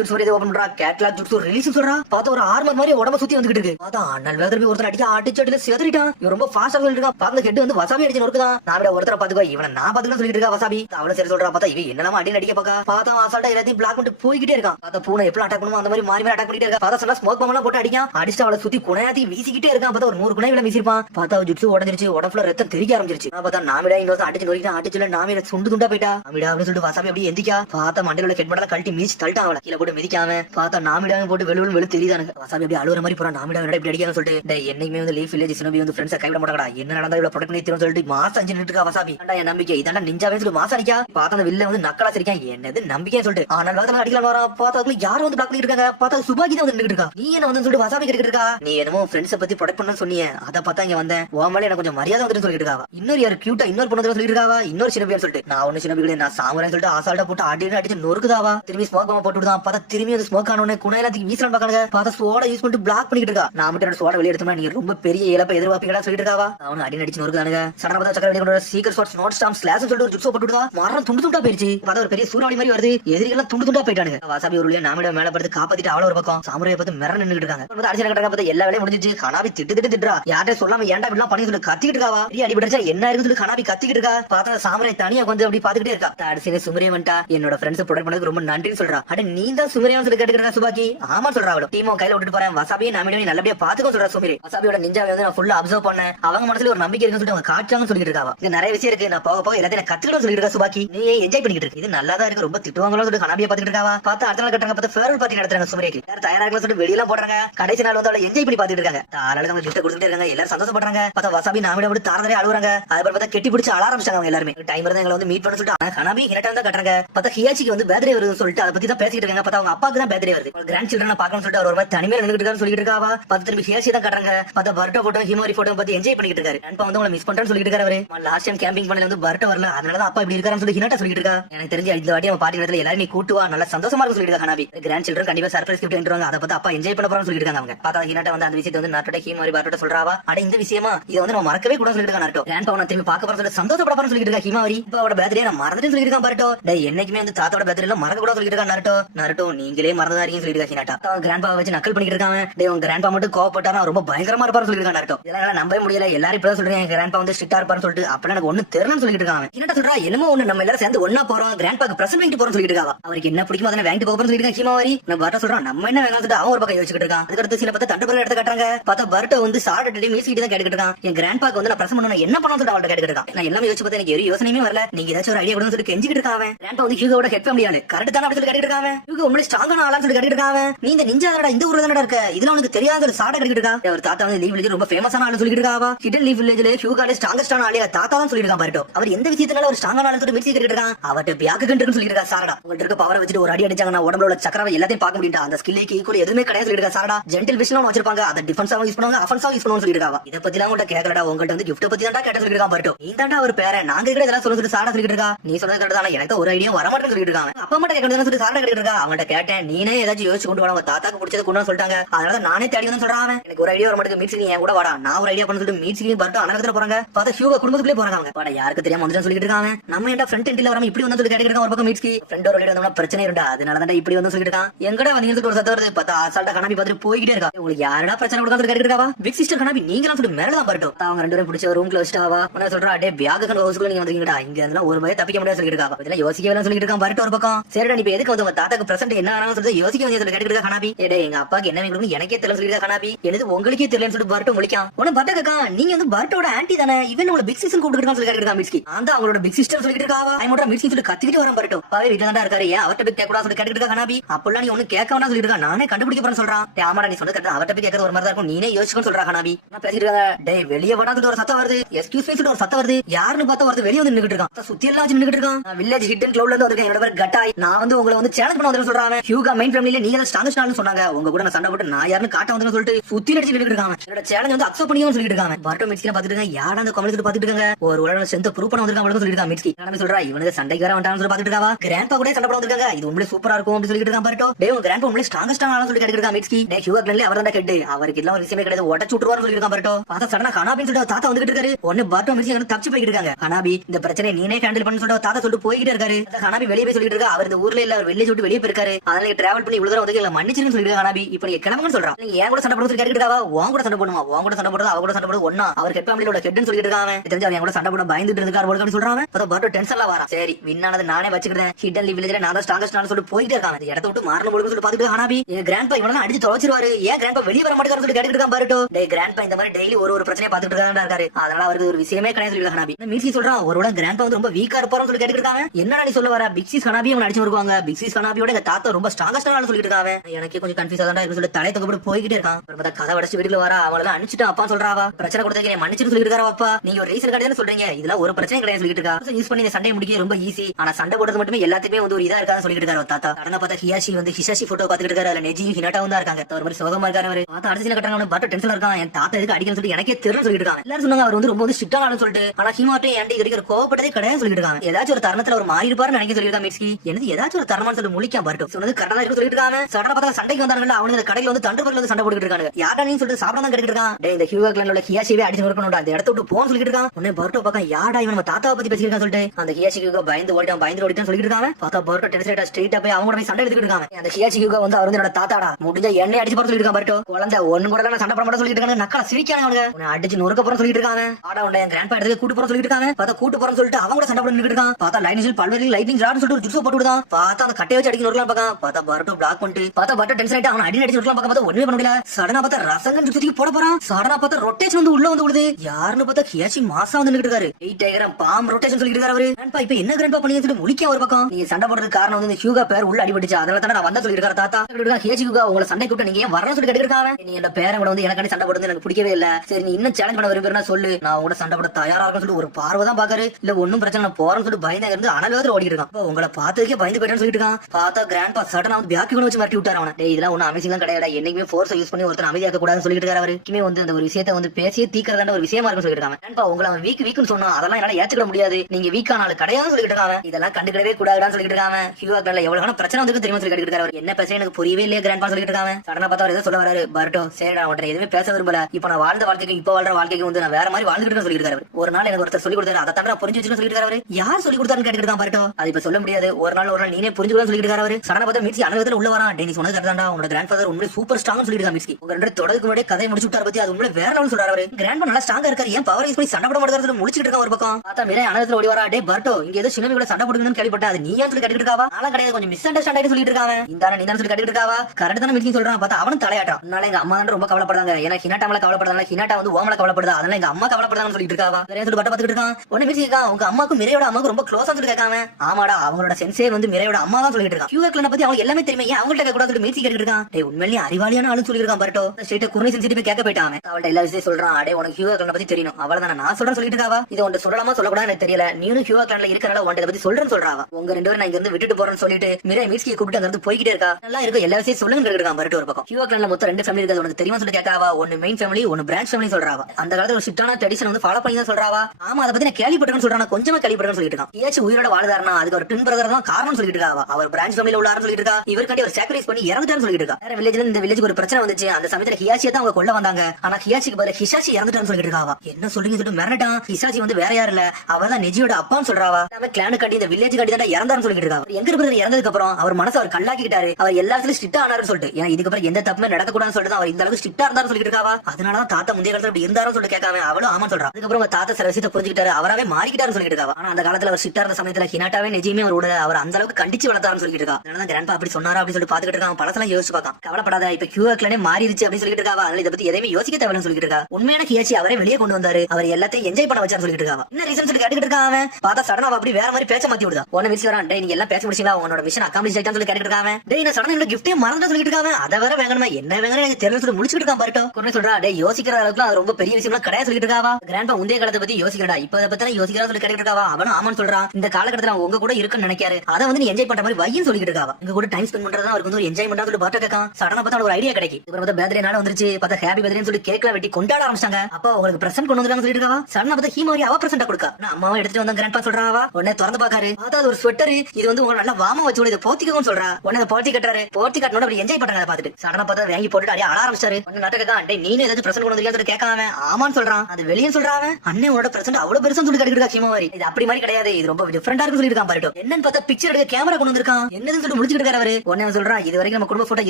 ஜுட்ஸ் ஓபன் பண்றா. கேட்லாக் ஜுட்ஸ் ரிலீஸ் சொல்றா. பார்த்தா ஒரு ஆர்மர் மாதிரி உடம்ப சுத்தி வந்துகிட்டு இருக்கு. பார்த்தா அண்ணல் வேதர் ஒருத்தர் அடிச்சு செதறிட்டான். இவன் ரொம்ப ஃபாஸ்டா சொல்லிட்டு இருக்கான். பார்த்த ஹெட் வந்து வசாபி அடிச்சு நொறுக்குதான். நாம ஒருத்தர பாத்துக்கோ இவனை நான் பாத்துக்கலாம் சொல்லிட்டு இருக்கா வசாபி. அவளை சரி சொல்றா. பார்த்தா இவன் என்னமா அடி அடிக்க பாக்கா. பார்த்தா அசால்ட்டா எல்லாத்தையும் பிளாக் பண்ணிட்டு போய்கிட்டே இருக்கான். பார்த்தா பூனை எப்படி அட்டாக் பண்ணுமோ அந்த மாதிரி மாறி அட்டாக் பண்ணிட்டே இருக்கா. பார்த்தா சொன்னா ஸ்மோக் பாம் எல்லாம் போட்டு அடிக்கான். அடிச்சு அவளை சுத்தி குணையாத்தி வீசிக்கிட்டே இருக்கான். பார்த்தா ஒரு 100 குணை வீசிருப்பான். பார்த்தா ஜுட்ஸ் உடஞ்சிருச்சு. உடம்புல ரத்தம் தெறிக்க ஆரம்பிச்சிருச்சு. பார்த்தா நாமிடா இன்னொரு அடிச்சு நொறுக்கிட்டான். அடிச்சுல நாமிட சுண்டு துண்டா போயிட்டா. நாமிடா அப்படின்னு சொல்லிட்டு வசாபி அப்படியே எந்திக்கா. பார்த்தா மண்டையில ஹெட் மண்டல கழட்டி மீச்சு தள்ளிட்டான். அவளை கீழே போட்டு மிதிக்காம பார்த்தா நாமிடாவை போட்டு வெளு தெரியுதானுங்க. வசாபி அப்படியே அழுவுற மாதிரி போறான். நாமிடா இப்படி அடிக்கான்னு சொல்லிட்டு என்னைக்குமே வந்து லீஃப் வில்லேஜ் சினோபி வந்து ஃப்ரெண்ட்ஸை கைவிட மாட்டாங்கடா. என்ன நடந்தா இவ்வளவு ப்ரொடெக்ட் பண்ணி தரும் சொல்லிட்டு மாசம் 5 நின்று இருக்கா வசாபி. என் நம்பிக்கை இதாண்டா நிஞ்சாவே சொல்லி மாசம் அடிக்கா. பார்த்தா அந்த வில்ல வந்து நக்கலா சிரிக்கான். என்னது நம்பிக்கைன்னு சொல்லிட்டு ஆனால் வேகத்துல அடிக்கலாம் வரா. பார்த்தா யாரும் வந்து பிளாக் பண்ணிட்டு இருக்காங்க. பார்த்தா சுபாகி தான் வந்து நின்னுட்டு இருக்கா. நீ என்ன வந்து சொல்லிட்டு வசாபி கேட்டுட்டு இருக்கா. நீ என்னமோ ஃப்ரெண்ட்ஸை பத்தி ப்ரொடெக்ட் பண்ணு சொன்னீங்க. அதை பார்த்தா இங்க வந்தேன். உன் மேல எனக்கு கொஞ்சம் மரியாதை வந்துட்டு சொல்லிட்டு இருக்கா. இன்னொரு யாரு கியூட்டா இன்னொரு பொண்ணு சொல்லிட்டு இருக்கா. இன்னொரு சினபியான்னு சொல்லிட்டு நான் ஒண்ணு சினபிகளே நான் சாமுரான்னு சொல்லிட்டு அசால்ட்டா போட்டு அடிச்சு நொறுக்குதாவா. திரும்பி ஸ்மோக் பாம் போட்டு விடுதான். பார்த்தா திரும்பி அந்த ஸ்மோக் ஆனோட குணையெல்லாம் வீசலாம் பாக்காங்க. பார்த்தா சோட யூஸ் பண்ணிட்டு பிளாக் பண்ணிட்டு இருக்கா. நான் மட்டும் சோட வெளியே எடுத்தோம்னா நீங்க ரொம்ப பெரிய இழப்பை எதிர்பார்ப்பீங்களா சொல்லிட்டு இருக்காவா. அவனு அடி நடிச்சு நொறுக்குதானுங்க. சடனா பார்த்தா சக்கர சீக்கிரம் ஷாட்ஸ் நோட் ஸ்டாம் ஸ்லாஷ் சொல்லிட்டு ஒரு ஜுட்ஸோ போட்டுடா. மரம் துண்டு துண்டா போயிருச்சு. பார்த்தா ஒரு பெரிய சூறாவளி மாதிரி வருது. எதிரிகள் துண்டு துண்டா போயிட்டானுங்க. வாசாபி ஒரு நாமிட மேல படுத்து காப்பாத்திட்டு அவள ஒரு பக்கம் சாமுரையை பார்த்து மிரண்டு நின்னுட்டு இருக்காங்க. அடிச்சு கட்டங்க. பார்த்தா எல்லா வேலையும் முடிஞ்சிச்சு. கனாபி திட்டுறா. யார்கிட்ட சொல்லாம ஏன்டா இப்படிலாம் பண்ணி சொல்லி கத்திக்கிட்டு இருக்காவா. அடிபடுச்சா என்ன இருக்கு சொல்லி கனாபி கத்திக்கிட்டு இருக்கா. பார்த்தா சாமுரை தனியா கொஞ்சம் அப்படி பாத்துக்கிட்டே இருக்கா. அடிச்சு சுமரியா வந்துட்டா. என்னோட ஃப்ரெண்ட்ஸ் ப்ரொடெக்ட் பண்ணதுக்கு ரொம்ப நன்றின்னு சொல்றா. அட நீ தான் சுமரியான்னு சொல்லி கேட்டுக்கிட்டு சுபாக்கி. ஆமா சொல்றா. அவளோ டீமோ கையில விட்டுட்டு போறேன். வசாபியை நாமிட நீ நல்லபடியா பாத்துக்கோ சொல்றா சுமரி. வசாபியோட நிஞ்சாவை வந்து நான் ஃபுல்லா அப்சர்வ் பண்ணேன். அவங்க மனசுல ஒரு நம்பிக்கை இருக்குன்னு சொல்லிட்டு அவங்க காட்சாங்கன்னு சொல்லிட்டு இருக்காவா. இங்க நிறைய விஷயம் இருக்கு. நான் போக போக எல்லாத்தையும் கத்துக்கிட்டு சொல்லிட்டு இருக்கா சுபாக்கி. நீ என்ஜாய் பண்ணிட்டு இருக்கு. இது நல்லா தான் இருக்கு. ரொம்ப திட்டுவாங்களோ சொல்லிட்டு கனாபியை பாத்துக்கிட்டு இருக்காவா. பார்த்தா அடுத்த நாள் கட்டுறாங்க. பார்த்தா ஃபேர்வெல் பார்ட்டி நடத்துறாங்க சுமரிக்கு. எல்லாரும் தயாரா இருக்கலாம் சொல்லிட்டு வெளியெல்லாம் போடுறாங்க. கடைசி நாள் வந்து அவளை என்ஜாய் பண்ணி பாத்துட்டு இருக்காங்க. ஆளுங்க அவங்க கிஃப்ட் கொடுத்துட்டே இருக்காங்க. எல்லாரும் சந்தோஷப்படுறாங்க. பார்த்தா வசாபி நாமிட விட்டு தாரதரே அழுவுறாங்க. அதுக்கப்புறம் பார்த்தா கெட்டி பிடிச்சு அழ ஆரம்பிச்சாங்க. அவங்க எல்லாருமே டைம் இருந்தா எங்களை வந்து மீட் பண்ண சொல்லிட்டு கனாபி ஹினட்டா தான் கட்டுறாங்க. பார்த்தா ஹியாச்சிக்கு வந்து பேர்த்டே வருதுன்னு சொல்லிட்டு அதை பத்தி தான் பேசிட்டு இருக்காங்க. பார்த்தா அவங்க அப்பாக்கு தான் பேர்த்டே வருது. கிராண்ட் சில்ட்ரன் பாக்கணும்னு சொல்லிட்டு அவர் ஒரு மாதிரி தனிமையில நின்னுட்டு இருக்காரு சொல்லிட்டு இருக்காவா. பார்த்தா திரும்பி ஹியாச்சி தான் கட்டுறாங்க. பார்த்தா பர்ட்டோ போட்டோ ஹிமோரி போட்டோ பத்தி என்ஜாய் பண்ணிட்டு இருக்காரு. அப்பா வந்து உங்களை மிஸ் பண்றேன்னு சொல்லிட்டு இருக்காரு. அவரு லாஸ்ட் டைம் கேம்பிங் பண்ணல வந்து பர்ட்டோ வரல. அதனால அப்பா இப்படி இருக்காருன்னு சொல்லி ஹினட்டா சொல்லிட்டு இருக்கா. எனக்கு தெரிஞ்சு இந்த வாட்டி அவன் பாட்டி இடத்துல எல்லாரும் நீ கூட்டுவா நல்லா சந்தோஷமா இருக்கும் சொல்லிட்டு கனாபி. கிராண்ட் சில்ட்ரன் கண்டிப்பா சர்ப்ரைஸ் கிஃப்ட் என்றாங்க. அதை பார்த்து அப்பா என்ஜாய் பண்ண போறான்னு சொல்லிட்டு இருக்காங்க. அவங்க பார்த்தா ஹினட்டா வந்து அந்த விஷயத்தை வந்து நாட்டோட ஹிமோரி பர்ட்டோ சொல்றாவா. அட இந்த விஷயமா இதை வந்து நம்ம மறக்கவே கூட சொல்லிட்டு இருக்காங்க. நாட்டோ கிராண்ட் பா திரும்பி பார்க்க போற சொல்லி சந்தோஷப்பட போறன்னு சொல்லிட்டு இருக்கா. ஹிமோரி இப்போ அவரோட பேர்த்டே நான் மறந்துட்டு சொல்லிட்டு இருக்கான் பர்ட்டோ. டேய் என்னைக்குமே வந்து தாத்தாவோட பேர்த்டே எல்லாம் மறக்க கூட சொல்லிட்டு இருக்கா. நாட்டோ நீங்களே மறந்ததா இருக்கீங்கன்னு சொல்லிட்டு இருக்கா. ஹினட்டா கிராண்ட் பா வச்சு நக்கல் பண்ணிட்டு இருக்காங்க. டேய் உங்க கிராண்ட் பா மட்டும் கோவப்பட்டாரா ரொம்ப பயங்கரமா இருப்பாரு சொல்லிட்டு இருக்கா. நாட்டோ இதெல்லாம் நம்பவே முடியல. எல்லாரும் இப்ப சொல்றேன் கிராண்ட் பா வந்து ஸ்ட்ரிக்ட்டா இருப்பாருன்னு சொல்லிட்டு அப்ப எனக்கு ஒண்ணு தெரியலன்னு சொல்லிட்டு இருக்காங்க. ஹினட்டா சொல்றா என்னமோ ஒண்ணு நம்ம எல்லாரும் சேர்ந்து ஒண்ணா போறோம். கிராண்ட் பாக்கு பிரசன்ட் வாங்கிட்டு போறோம் சொல்லிட்டு இருக்காங்க. அவருக்கு என்ன பிடிக்குமோ அதை வாங்கிட்டு போறோம்னு சொல்லிட்டு இருக்கா. ஹிமோரி நான் பர்ட்டோ சொல்றான் நம்ம என்ன வேணாம் சொல்லிட்டு அவன் ஒரு பக்கம் யோசிச்சுட்டு இருக்கான். அதுக்கடுத்து சில பத்த தண்டு எடுத்து கட்டுறாங்க. பார்த்தா பர்ட்டோ வந்து சாப்பிட்டு மியூசிக் தான் கேட்டுக்கிட்டு இருக்கான். என் கிராண்ட் பாக்கு வந்து நான் பிரசன்ட் பண்ணணும் என்ன பண்ணணும் சொல்லிட்டு அவள்கிட்ட கேட்டுக்கிட்டு இருக்கான். நான் எல்லாமே யோசிச்சு பார்த்தா எனக்கு ஒரு யோசனையுமே வரல. நீங்க ஏதாச்சும் ஒரு ஐடியா கொடுன்னு சொல்லி கெஞ்சிக்கிட்டு இருக்காங்க. கிராண்ட் பா வந்து ஹியூகோட ஹெட் ஃபேமிலி ஆளு கரெக்ட் தானே அப்படி சொல்லி கேட்டுக்கிட்டு இருக்காங்க. ஹியூகோ உண்மையிலே ஸ்ட்ராங்கான ஆளான்னு சொல்லி கேட்டுக்கிட்டு இருக்காங்க. நீ இந்த நிஞ்சாடா இந்த ஊர்ல தானடா இருக்க. இதெல்லாம் உனக்கு தெரியாத ஒரு சாடை கேட்டுக்கிட்டு இருக்கா. அவர் தாத்தா வந்து லீவ் வில்லேஜ் ரொம்ப ஃபேமஸான ஆளு சொல்லிட்டு இருக்காவா. ஹிடன் லீவ் வில்லேஜ்ல ஹியூகாலே ஸ்ட்ராங்கஸ்டான ஆளு தாத்தா தான் சொல்லிட்டு இருக்கான். பர்ட்டோ அவர் எந்த விஷயத்தினால ஒரு ஸ்ட்ராங்கான ஆளு சொல்லி மியூசிக் கேட்டுக்கிட்டு இருக்கான். அவர்ட்ட பியாக்கு கண்டுன்னு சொல்லிட்டு இருக்கா. சாரடா உங்கள்ட்ட இருக்க பவரை வச்சுட்டு ஒரு அடி அடிச்சாங்கன்னா உடம்புல உள்ள சக்கரவை எல்லாத்தையும் பார்க்க முடியும். அந்த ஸ்கில்லுக்கு ஈக்குவல் எதுவுமே கிடையாது சொல்லிட்டு இருக்கா. சாரடா ஜென்டில் விஷயம் வச்சிருப்பாங்க. அதை டிஃபென்ஸாவும் யூஸ் பண்ணுவாங்க அஃபென்ஸாவும் யூஸ் பண்ணுவாங்க சொல்லிட்டு இருக்கா. இதை பத்தி எல்லாம் உங்கள்ட்ட கேட்கலடா. உங்கள்ட்ட வந்து கிஃப்ட் பத்தி தான் கேட்ட சொல்லிட்டு இருக்கான். பர்ட்டோ நீ தாண்டா ஒரு பேர நாங்க கிட்ட இதெல்லாம் சொல்லிட்டு சாரடா சொல்லிட்டு இருக்கா. நீ சொல்றது கரெக்ட் தான். எனக்கு ஒரு ஐடியா வர மாட்டேன்னு சொல்லிட்டு இருக்காங்க. அப்பா மட்டும் கேட்கணும் சொல்லி சாரடா கேட்டு இருக்கா. அவங்கள்ட்ட கேட்டேன் நீனே ஏதாச்சும் யோசிச்சு கொண்டு வர தாத்தாக்கு பிடிச்சது கொண்டு சொல்லிட்டாங்க. அதனால நானே தேடி வந்து சொல்றான். எனக்கு ஒரு ஐடியா வர மாட்டேங்குது. மீட்ஸ் என் கூட வாடா நான் ஒரு ஐடியா பண்ண சொல்லிட்டு மீட்ஸ் பர்ட்டோ அனகத்துல போறாங்க. பார்த்தா ஹியூகோ குடும்பத்துக்குள்ளே போறாங்க. வாடா யாருக்கு தெரியாம வந்து சொல்லிட்டு இருக்காங்க. நம்ம என்ன ஃப்ரெண்ட் எண்டில வராம இப்படி வந்து சொல்லி கேட்டுக்கிட்டு ஒரு பக்கம் மீட்ஸ்க்கு ஃப்ரெண்ட் ஒரு வந்தா பிரச்சனை இருந்தா அதனால தான் இப்படி வந்து சொல்லிட்டு இருக்கான். எங்கடா வந்து ஒரு சத்தம் வருது. பார்த்தா அசால்ட்டா கனாபி பார்த்துட்டு போய்கிட்டே இருக்கா. உங்களுக்கு யாரடா பிரச்சனை கொடுக்காது கேட்டுட்டு இருக்காவா. பிக் சிஸ்டர் கனாபி நீங்களாம் சொல்லி மேல தான் பர்ட்டோ. அவங்க ரெண்டு பேரும் பிடிச்ச ரூம்ல வச்சுட்டாவா. உடனே சொல்றா டே பியாக கன் ஹவுஸ்க்குள்ள நீங்க வந்தீங்கடா. இங்க இருந்தா ஒரு பய தப்பிக்க முடியாது சொல்லிட்டு இருக்காவா. இதெல்லாம் யோசிக்க வேணாம் சொல்லிட்டு இருக்கான் பர்ட்டோ ஒரு பக்கம். சரிடா நீ எதுக்கு வந்து உங்க தாத்தாக்கு பிரசன்ட் என்ன ஆனாலும் சொல்லி யோசிக்க வேண்டிய சொல்லி கேட்டுட்டு இருக்கா கனாபி. ஏடே எங்க அப்பாக்கு என்ன வேணும் எனக்கே தெரியல சொல்லிட்டு இருக்கா கனாபி. எனக்கு உங்களுக்கே தெரியலன்னு சொல்லிட்டு பர்ட்டோ முழிக்கான். உடனே பர்ட்டோ கேக்கா நீங்க வந்து பர்ட்டோட ஆன்ட்டி தானே இவன் உங்கள பிக் சிஸ்டர் கூப்பிட்டு சொல்லி கேட்டுட்டு இருக்கா மிட்ஸ்கி. அந்த அவங்களோட பிக் சிஸ்டர் சொல்லிட்டு இருக்காவா. ஐமோட மிட்ஸ்கி சொல்லி கத்திக்கிட்டு வரான் பர்ட்டோ. பாவே வீட்ல தான் இருக்காரு. ஏன் அவர்ட்ட போய் கேட்கக்கூடாது சொல்லி கேட்டுட்டு இருக்கா கனாபி. அப்பெல்லாம் நீ ஒண்ணு கேட்க வேணாம் சொல்லிட்டு இருக்கா. நானே கண்டுபிடிக்க போறேன்னு சொல்றான். ஆமாடா நீ சொன்னது கரெக்ட். அவர்ட்ட போய் கேட்கறது ஒரு மாதிரி தான் இருக்கும். நீனே யோசிச்சுன்னு சொல்றா கனாபி. நான் பேசிட்டு இருக்காங்க. டே வெளியே வராது ஒரு சத்தம் வருது. எக்ஸ்கியூஸ் மீ சொல்லிட்டு ஒரு சத்தம் வருது. யாருன்னு பார்த்தா ஒருத்தர் வெளியே வந்து நின்னுட்டு இருக்கான். சுத்தி எல்லாம் வச்சு நின்னுட்டு இருக்கான். வில்லேஜ் ஹிடன் கிளவுட்ல புதுசா வந்திருக்கேன். என்னோட பேர் கட்டாய். நான் வந்து உங்களை வந்து சேலஞ்ச் பண்ண வந்து சொல்றாங்க. ஹியூகா மெயின் ஃபேமிலில நீங்க தான் ஸ்ட்ராங்கஸ்ட் ஆள்னு சொன்னாங்க. உங்க கூட நான் சண்டை போட்டு நான் யாருன்னு காட்ட வந்து சொல்லிட்டு சுத்தி அடிச்சிட்டு இருக்காங்க. என்னோட சேலஞ்ச் வந்து அக்செப்ட் பண்ணியும் சொல்லிட்டு இருக்காங்க. பர்ட்டோ மிட்ஸ்கி பாத்துட்டு இருக்காங்க. யாரா அந்த கமெண்ட்ஸ் பாத்துட்டு இருக்காங்க. ஒரு உலக ஸ்ட்ரென்த் ப்ரூவ் பண்ண வந்திருக்காங்க சொல்லிட்டு மிட்ஸ்கி. நான் சொல்றா இவனுக்கு சண்டைக்கு வர வந்தான்னு சொல்லி பாத்துட்டு இருக்காவா. கிராண்ட்பா கூட சண்டை போட வந்திருக்காங்க. இது உண்மையிலே சூப்பரா இருக்கும் அப்படி சொல்லிட்டு இருக்கான் பர்ட்டோ. டேய் உங்க கிராண்ட்பா உண்மையிலே ஸ்ட்ராங்கஸ்ட் ஆளு சொல்லி கேட்டுட்டு இருக்கான் மிட்ஸ்கி. டேய் ஹியூகா கிளன்ல அவர் தான் கேட்டு அவருக்கு எல்லாம் ஒரு விஷயமே கிடையாது உடச்சு விட்டுருவாரு சொல்லி இருக்கான் பர்ட்டோ. பார்த்தா சடனா ஹனாபின்னு சொல்லிட்டு தாத்தா வந்துட்டு இருக்காரு. ஒன்னு பர்ட்டோ மிட்ஸ்கி வந்து தப்பிச்சு போயிட்டு இருக்காங்க. ஹனாபி இந்த பிரச்சனை நீனே ஹேண்டில் பண்ணு சொல்லிட்டு தாத்தா சொல்லிட்டு போயிட்டே இருக்காரு. ஹனாபி வெளியே போய் சொல்லிட்டு இருக்கா. அவர் இந்த ஊர்ல இல்ல அவர் வெளியே விட்டு வெளியே போயிருக்காரு. அதனால டிராவல் பண்ணி இவ்வளவு தூரம் வந்து மன்னிச்சிருன்னு சொல்லிட்டு ஹனாபி. இப்போ நீங்க கிளம்புன்னு சொல்றான். நீங்க ஏன் கூட சண்டை போட சொல்லி கேட்டுட்டாவா. உன் கூட சண்டை போடுமா. உன் கூட சண்டை போடுறது அவ கூட சண்டை போடுறது ஒண்ணா. அவர் ஹெட் ஃபேமிலியோட ஹெட்னு சொல்லிட்டு இருக்காங்க. தெரிஞ்சு அவன் கூட சண்டை போட பயந்துட்டு இருக்காரு போல அப்படி சொல்றாங்க. அப்ப பர்ட்டோ டென்ஷன்ல வரா. சரி வின்னானது நானே வச்சுக்கிறேன். ஹிடன் வில்லேஜ்ல நான் தான் ஸ்ட்ராங்கஸ்ட் ஆளு சொல்லிட்டு போயிட்டே இருக்காங்க. இந்த இடத்த விட்டு மாறணும் போல சொல்லி பாத்துட்டு ஹனாபி என் கிராண்ட்பா இவன அடிச்சு தொலைச்சிருவாரு. ஏன் கிராண்ட்பா வெளிய வர மாட்டேங்கிறாரு சொல்லி கேட்டுட்டு இருக்கான் பர்ட்டோ. டேய் கிராண்ட்பா இந்த மாதிரி டெய்லி ஒரு பிரச்சனையை பாத்துட்டு இருக்காரு. அதனால அவருக்கு ஒரு விஷயமே கிடையாது சொல்லி ஹனாபி. மீசி சொல்றான் ஒருவேளை கிராண்ட்பா வந்து ரொம்ப வீக்கா இருப்பாருன்னு சொல்லி கேட்டுட்டு இருக்காங்க. என்னடா நீ சொல்ல வர. பிக்ஸிஸ் ஹனாபி அவன் அடிச்சு வருவாங்க. பிக்ஸிஸ் ஹனாபியோட எங்க தாத்தா ரொம்ப ஸ்ட்ராங்கஸ்ட் ஆளு சொல்லிட்டு இருக்காங்க. எனக்கே கொஞ்சம் கன்ஃபியூஸா தான் இருக்கு சொல்லி தலை தொங்க போய்கிட்டே இருக்கான். கதை வடச்சு வீட்டுல வர அவங்கள அனுப்பிச்சுட்டு அப்பா சொல்றாவா. பிரச்சனை கொடுத்தா மன்னிச்சு சொல்லிட்டு இருக்காரு அப்பா. நீங்க ஒரு ரீசன் கிடையாது சொல்றீங்க. இதெல்லாம் ஒரு பிரச்சனை கிடையாது சொல்லிட்டு இருக்கா. யூஸ் பண்ணி சண்டை முடிக்க ரொம்ப ஈஸி. ஆனா சண்டை போடுறது மட்டுமே எல்லாத்துக்குமே வந்து ஒரு இதா இருக்காது சொல்லிட்டு இருக்காரு தாத்தா. கடனை பார்த்தா ஹியாஷி வந்து ஹிஷாஷி போட்டோ பாத்துட்டு இருக்காரு. அதுல நெஜி ஹினாட்டாவும் தான் இருக்காங்க. ஒரு மாதிரி சோகமா இருக்காரு. அவரு பார்த்தா அடிச்சு கட்டுறாங்க. பட் டென்ஷன்ல இருக்கான். என் தாத்தா எதுக்கு அடிக்கணும்னு சொல்லிட்டு எனக்கே தெரியல சொல்லிட்டு இருக்காங்க. எல்லாரும் சொன்னாங்க அவர் வந்து ரொம்ப ஸ்ட்ரிக்டான ஆளு சொல்லிட்டு. ஆனா ஹிமாட்டே ஏன்டி இருக்கிற கோவப்பட்டதே கிடையாது சொல்லிட்டு இருக்காங்க. ஏதாச்சும் ஒரு தருணத்துல அவர் மாறி இருப்பாரு நினைக்க சொல்லிருக்காங்க மிட்ஸ்கி. எனக்கு ஏதாச்சும் ஒரு தருணம் சொல்லி முழிக்காம பர்ட்டோ சொன்னது கரெக்டா இருக்கு சொல்லிட்டு இருக்காங்க. சடனா பார்த்தா சண்டைக்கு வந்தாங்க. அவனுக்கு கடையில வந்து தண்டுபர்ல வந்து சண்டை போட்டுட்டு இருக்காங்க. யாரா நீ சொல்லிட்டு சாப்பிட தான் கேட்டுட்டு இருக்கான். டேய் இந்த ஹியூகா கிளன்ல ஹியாஷிவே அடிச்சு நொறுக்கணும்டா. அந்த இடத்த விட்டு போன்னு சொல்லிட்டு இருக்கான். உடனே பர்ட்டோ பக்கம் யாரா இவன் நம்ம தாத்தாவை பத்தி பேசிருக்கான் சொல்லிட்டு அந்த ஹியாஷி ஹியூகா பயந்து ஓடிட்டான் சொல்லிட்டு இருக்காங்க. பார்த்தா பர்ட்டோ டென்ஷன் ஸ்ட்ரெயிட்டா போய் அவங்க போய் சண்டை எடுத்துட்டு இருக்காங்க. அந்த ஹியாஷி ஹியூகா வந்து அவர் வந்து என்னோட தாத்தாடா முடிஞ்ச எண்ணெய் அடிச்சு போற சொல்லிட்டு இருக்கான் பர்ட்டோ. குழந்தை ஒண்ணு கூட நான் சண்டை போட மாட்டேன் சொல்லிட்டு இருக்காங்க. நக்கல சிரிக்கானே அவனுங்க. உன்னை அடிச்சு நொறுக்க போறேன்னு சொல்லிட்டு இருக்காங்க. ஆடா உன்னை என் கிராண்ட்பா எடுத்து கூட்டு போற சொல்லிட்டு இருக்காங்க. பார்த்தா கூட்டு போறேன்னு சொல்லிட்டு அவங்க கூட சண்டை போட நின்னுட்டு இருக்கான். பார்த்தா லைனில் பல்வேறு லைட்டிங் ராட்னு சொல்லிட்டு ஒரு ஜூஸ் போட்டு விடுதான். பார்த்தா அந்த கட்டையை வச்சு அடிக்க நொறுக்கலாம் பார்க்க. பார்த்தா பர்ட்டோ பிளாக் பண்ணிட்டு பார்த்தா பர்ட்டோ டென்ஷன் ஆயிட்டு அவன் அடி அடிச்சு நொறுக்கலாம் பார்க்க. பார்த்தா ஒண்ணுமே பண்ண முடியல. சடனா பார்த்தா ரசங்கன் சுத்திக்கு போட போறான். சடனா பார்த்தா ரொட்டேஷன் வந்து உள்ள வந்து விடுது. யாருன்னு பார்த்தா ஹியாஷி மாசா வந்து நின்னுட்டு இருக்காரு. 8 டயக்ராம் பாம் ரொட்டேஷன் சொல்லிட்டு இருக்காரு அவரு. கிராண்ட்பா இப்போ என்ன கிராண்ட்பா பண்ணி சொல்லிட்டு முழிக்க ஒரு பக்கம். நீங்க சண்டை போடுறதுக்கு காரணம் வந்து இந்த ஹியூகா பேர் உள்ள அடிபட்டுச்சு. அதனால தான் நான் வந்தா சொல்லிட்டு இருக்காரு தாத்தா. ஹியாஷி ஹியூகா உங்களை சண்டை கூப்பிட்டு நீங்க ஏன் வரணும் சொல்லி கேட்டுருக்காங்க. நீ என்ன பேரன் கூட வந்து எனக்கு சண்டை போடுறது எனக்கு பிடிக்கவே இல்ல. சரி நீ இன்னும் சேலஞ்ச் பண்ண விரும்புறா சொல்லு. நான் உங்களோட சண்டை போட தயாரா இருக்கும் சொல்லி ஒரு பார்வை தான் பாக்காரு. இல்ல ஒன்னும் பிரச்சனை நான் போறேன்னு சொல்லிட்டு பயந்து இருந்து அனல்வேதத்துல ஓடிட்டு இருக்கான். உங்களை பார்த்ததுக்கே பயந்து போயிட்டேன்னு சொல்லிட்டு இருக்கான். பார்த்தா கிராண்ட்பா சடனா வந்து பேக்கி வச்சு மாட்டி விட்டாரு அவனை. இதெல்லாம் ஒன்னும் அமேசிங் கிடையாது. என்னைக்குமே ஃபோர்ஸ் யூஸ் பண்ணி ஒருத்தர் அமைதியாக்க கூடாதுன்னு சொல்லிட்டு இருக்காரு. அவருக்குமே வந்து அந்த ஒரு விஷயத்தை வந்து பேசியே தீக்கிறதான ஒரு விஷயமா இருக்கும் சொல்லிட்டு இருக்காங்க. கிராண்ட்பா உங்களை அவன் வீக்னு சொன்னா அதெல்லாம் என்னால ஏத்துக்க முடியாது. நீங்க வீக்கான ஆளு கிடையாதுன்னு சொல்லிட்டு இருக்காங்க. இதெல்லாம் கண்டுக்கவே கூடாதுன்னு சொல்லிட்டு இருக்காங்க. ஹியூகா கிளன்ல எவ்வளவு பிரச்சனை வந்து தெரியுமா சொல்லி கேட்டுட்டு இருக்காரு. என்ன பிரச்சனை எனக்கு புரியவே இல்லையே கிராண்ட்பா சொல்லிட்டு இருக்காங்க. சடனா பார்த்தா அவர் ஏதோ சொல்ல வராரு. பர்ட்டோ சரி நான் உடனே எதுவுமே பேச விரும்பல. இப்ப நான் வாழ்ந்த வாழ்க்கைக்கு இப்ப வாழ்ற வாழ்க்கைக்கு வந்து நான் வேற மாதிரி வாழ்ந்துட்டு சொல்லிட்டு இருக்காரு. ஒரு நாள் எனக்கு ஒருத்தர் சொல்லி கொடுத்தாரு. அதை தான் புரிஞ்சு வச்சுன்னு சொல்லிட்டு இருக்காரு. யார் சொல்லி கொடுத்தாருன்னு கேட்டுட்டு இருக்கான் பர்ட்டோ. அது இப்ப சொல்ல முடியாது. ஒரு நாள் நீனே புரிஞ்சுக்கலாம்னு சொல்லிட்டு இருக்காரு அவரு. சடனா பார்த்தா மிட்ஸ்கி அனுபவத்துல உள்ள வரான். டேய் நீ சொன்னது கரெக்டாண்டா. உங்களோட கிராண்ட்ஃபாதர் உண்மையிலே சூப்பர் ஸ்ட்ராங்னு சொல்லிட்டு இருக்கான் மிட்ஸ்கி. உங்க ரெண்டு தொடருக்கு முன்னாடி கதை முடிச்சு விட்டாரு பத்தி அது உண்மையிலே வேற லெவல் சொல்றாரு அவரு. கிராண்ட்பா நல்லா ஸ்ட்ராங்கா இருக்காரு. ஏன் பவர் யூஸ் பண்ணி சண்டை போட மாட்டாரு முடிச்சிட்டு இருக்கான் ஒரு பக்கம். பார்த்தா மீரே அனுபவத்துல ஓடி வரா. டேய் பர்ட்டோ இங்க ஏதோ சின்ன கூட சண்டை போடுங்கன்னு கேள்விப்பட்டா. அது நீ ஏன் சொல்லி கேட்டுட்டு இருக்காவா. நாளா கிடையாது கொஞ்சம் மிஸ் அண்டர்ஸ்டாண்ட் ஆயிட்டு சொல்லிட்டு இருக்காங்க. இந்தான நீ தான் சொல்லி கேட்டுட்டு இருக்காவா. கரெக்ட் தான மிட்ஸ்கி சொல்றான். பார்த்தா அவனும் தலையாட்டான். அதனால எங்க அம்மா தான் ரொம்ப கவலைப்படுறாங்க. ஏன்னா ஹினாட்டா மேல கவலைப்படுறாங்க. ஹினாட்டா வந்து ஓமல கவலைப்படுதா. அதனால எங்க அம்மா கவலைப்படுறாங்கன்னு சொல்லிட்டு இருக்காவா. வேற சொல்லி பட்ட பாத்துட்டு இருக்கான். ஒண்ணு மிட்ஸ்கி இருக்கான். உங்க அம்மாக்கு மிரையோட அம்மாக்கு ரொம்ப க்ளோஸா சொல்லி கேட்காம. ஆமாடா அவங்களோட சென்சே வந்து மிரையோட அம்மா தான் சொல்லிட்டு இருக்கான். ஹியூகா கிளன் பத்தி அவங்க எல்லாமே தெரியுமா. ஏன் அவங்கள்ட்ட கேட்க கூடாது மிட்ஸ்கி கேட்டுட்டு இருக்கான். டேய் உண்மையிலேயே அறிவாளியான ஆளு சொல்லி இருக்கான் பர்ட்டோ. ஸ்ட்ரைட்டா குர்னி சென்சிட்டி போய் கேட்க போயிட்டான். அவள்ட்ட எல்லா விஷயம் சொல்றான். டேய் உனக்கு ஹியூகா கிளன் பத்தி தெரியும். அவளதான் நான் சொல்றேன் சொல்லிட்டு இருக்காவா. இதை உன்ட்ட சொல்லலாமா சொல்லக்கூடாது எனக்கு தெரியல. நீனும் ஹியூகா கிளன்ல இருக்கறனால உன்ட்ட பத்தி சொல்றேன்னு சொல்றாவா. உங்க ரெண்டு பேரும் நான் இங்க இருந்து விட்டுட்டு போறேன்னு சொல்லிட்டு மிரை மிட்ஸ்கியை கூப்பிட்டு அங்க இருந்து போய்கிட்டே இருக்கா. நல்லா இருக்கும் எல்லா விஷயம் சொல்லுங்க கேட்டுருக்கான் பர்ட்டோ ஒரு பக்கம். ஹியூகா கிளன்ல மொத்தம் 2 ஃபேமிலி இருக்கு. உனக்கு தெரியுமா சொல்லி கேட்காவா. ஒன்னு மெயின் ஃபேமிலி ஒன்னு பிரான்ச் ஃபேமிலி சொல்றாவா. அந்த காலத்துல ஒரு ஸ்ட்ரிக்டான ட்ரெடிஷன் வந்து ஃபாலோ பண்ணி தான் சொல்றாவா. ஆமா அதை பத்தி நான் கேள்விப்பட்டேன்னு சொல்றான். கொஞ்சமா கேள்விப்பட்டேன்னு சொல்லிட்டு இருக்கான். ஏச்சு உயிரோட வாழதாருனா அதுக்கு ஒரு ட்வின் பிரதர் தான் காரணம் சொல்லிட்டு இருக்காவா. அவர் பிரான்ச் ஃபேமிலில உள்ளாருன்னு சொல்லிட்டு இருக்கா. இவர்காண்டி ஒரு சாக்ரிஃபைஸ் பண்ணி இறந்துட்டான்னு சொல்லிட்டு இருக்கா. வேற வில்லேஜ்ல இந்த வில்லேஜ்க்கு ஒரு பிரச்சனை வந்துச்சு. அந்த சமயத்துல ஹியாஷியை தான் அவங்க கொல்ல வந்தாங்க. ஆனா ஹியாஷிக்கு பதிலா ஹிஷாஷி இறந்துட்டான்னு சொல்லிட்டு இருக்காவா. என்ன சொல்றீங்க சொல்லிட்டு மிரட்டான். ஹிஷாஷி வந்து வேற யாரும் இல்ல அவர் தான் நெஜியோட அப்பான்னு சொல்றாவா. நம்ம கிளானு காண்டி இந்த வில்லேஜ் காண்டி தான் இறந்தாருன்னு சொல்லிட்டு இருக்கா. எங்க பிரதர் இறந்ததுக்கு அப்புறம் அவர் மனசு அவர் கல்லாக்கிட்டாரு. அவர் எல்லாத்துலயும் ஸ்ட்ரிக்டா ஆனாருன்னு சொல்லிட்டு. ஏன்னா இதுக்கு அப்புறம் எந்த தப்புமே நடக்கக்கூடாதுன்னு சொல்லிட்டு அவர் இந்த அளவுக்கு ஸ்ட்ரிக்டா இருந்தாருன்னு சொல்லிட்டு இருக்காவா. அதனாலதான் தாத்தா முந்தைய காலத்துல அப்படி இருந்தாருன்னு சொல்லிட்டு கேட்காம அவளும் ஆமா சொல்றான். அதுக்கப்புறம் தாத்தா சில விஷயத்தை புரிஞ்சுக்கிட்டாரு. அவராவே மாறிக்கிட்டாருன்னு சொல்லிட்டு இருக்காவா. ஆனா அந்த காலத்துல அவர் ஸ்ட்ரிக்டா இருந்த சமயத்துல ஹினாட்டாவே நெஜியுமே அவர் அந்த அளவுக்கு கண்டிச்சு வளர்த்தாருன்னு சொல்லிட்டு இருக்கா. அதனால கிராண்ட்பா அப்படி சொன்னாரா அப்படின்னு சொல்லி பாத்துக்கிட்டு இருக்கான். பழசெல்லாம் யோசிச்சு பார்த்தான். கவலைப்படாத இப்ப ஹியூகா கிளனே மாறிடுச்சு அப்படின்னு சொல்லிட்டு இருக்காவா. அதனால இதை பத்தி எதையுமே யோசிக்க தேவைன்னு சொல்லிட்டு இருக்கா. உண்மையான ஹியாஷி அவரே வெளியே கொண்டு வந்தாரு. அவர் எல்லாத்தையும் என்ஜாய் பண்ண வச்சாரு சொல்லிட்டு இருக்காவா. என்ன ரீசன் சொல்லி கேட்டுக்கிட்டு இருக்கான். பார்த்தா சடனா அப்படி வேற மாதிரி பேச்ச மாத்தி விடுதா. உடனே மிஸ் வரான். டேய் நீங்க எல்லாம் பேச முடிச்சீங்களா. உன்னோட மிஷன் அக்காம்ப்ளிஷ் ஆயிட்டான்னு சொல்லி கேட்டுட்டு இருக்கான். டேய் நான் சடனா என்னோட கிஃப்டே மறந்துட்டேன் சொல்லிட்டு இருக்கான். அதை வேற வேணுமா என்ன வேணும் எனக்கு தெரியல சொல்லி முடிச்சுட்டு இருக்கான் பர்ட்டோ. குர்னி சொல்றா. டேய் யோசிக்கிற அளவுக்கு அது ரொம்ப பெரிய விஷயம் கிடையாது சொல்லிட்டு இருக்காவா. கிராண்ட்பா முந்தைய காலத்தை பத்தி யோசிக்கிறடா. இப்ப பத்தி யோசிக்கிறா சொல்லி கேட்டுட்டு இருக்காவா. அவனும் ஆமான்னு சொல்றான். இந்த காலகட்டத்துல உங்க கூட கூட இருக்குன்னு நினைக்காரு. அதை வந்து நீ என்ஜாய் பண்ற மாதிரி வையும் சொல்லிட்டு இருக்காவா. இங்க கூட டைம் ஸ்பெண்ட் பண்றதா அவருக்கு வந்து ஒரு என்ஜாய்மெண்டா சொல்லி பாட்டு கேட்கான். சடனா பார்த்தா ஒரு ஐடியா கிடைக்கும். இவர பார்த்தா பர்த்டே நாள் வந்துருச்சு. பார்த்தா ஹாப்பி பர்த்டேன்னு சொல்லி கேக்ல வெட்டி கொண்டாட ஆரம்பிச்சாங்க. அப்பா உங்களுக்கு பிரசன்ட் கொண்டு வந்துருக்காங்க சொல்லிட்டு இருக்காவா. சடனா பார்த்தா ஹீமாரி அவ பிரசன்ட் கொடுக்கா. அம்மாவை எடுத்துட்டு வந்த கிராண்ட்பா சொல்றாவா. உடனே திறந்து பாக்காரு. பார்த்தா அது ஒரு ஸ்வெட்டர். இது வந்து உங்களுக்கு நல்லா வாமா வச்சு இதை போத்திக்கணும்னு சொல்றா. உடனே போத்தி கட்டுறாரு. போத்தி கட்டணும் அப்படி என்ஜாய் பண்றாங்க. பார்த்துட்டு சடனா பார்த்தா வாங்கி போட்டுட்டு அப்படியே அழ ஆரம்பிச்சாரு. நாட்டக்கா நீனு ஏதாச்சும் பிரசன்ட் கொண்டு வந்திருக்கான்னு கேட்காம ஆமான்னு சொல்றான். அது வெளியே சொல்றான். அண்ணே உன்னோட பிரசன்ட் அவ்வளவு பெருசா சொல்லி கிடைக்கிறா ஹீமாரி. இது அப்படி மாதிரி கிடையாது. இது ரொம்ப டிஃபரெண்டா இருக்கு சொல்லிருக்கான் பாருட்டு. என்னன்னு பார்த்தா பிக்சர் எடுக்க கேமரா கொண்டு வந்திருக்கான். என்னன்னு சொல்லி முடிச்சிட்டு இருக்காரு அவரு. உடனே சொல்றா இது வரைக்கும் நம்ம குடும்ப போட்டோ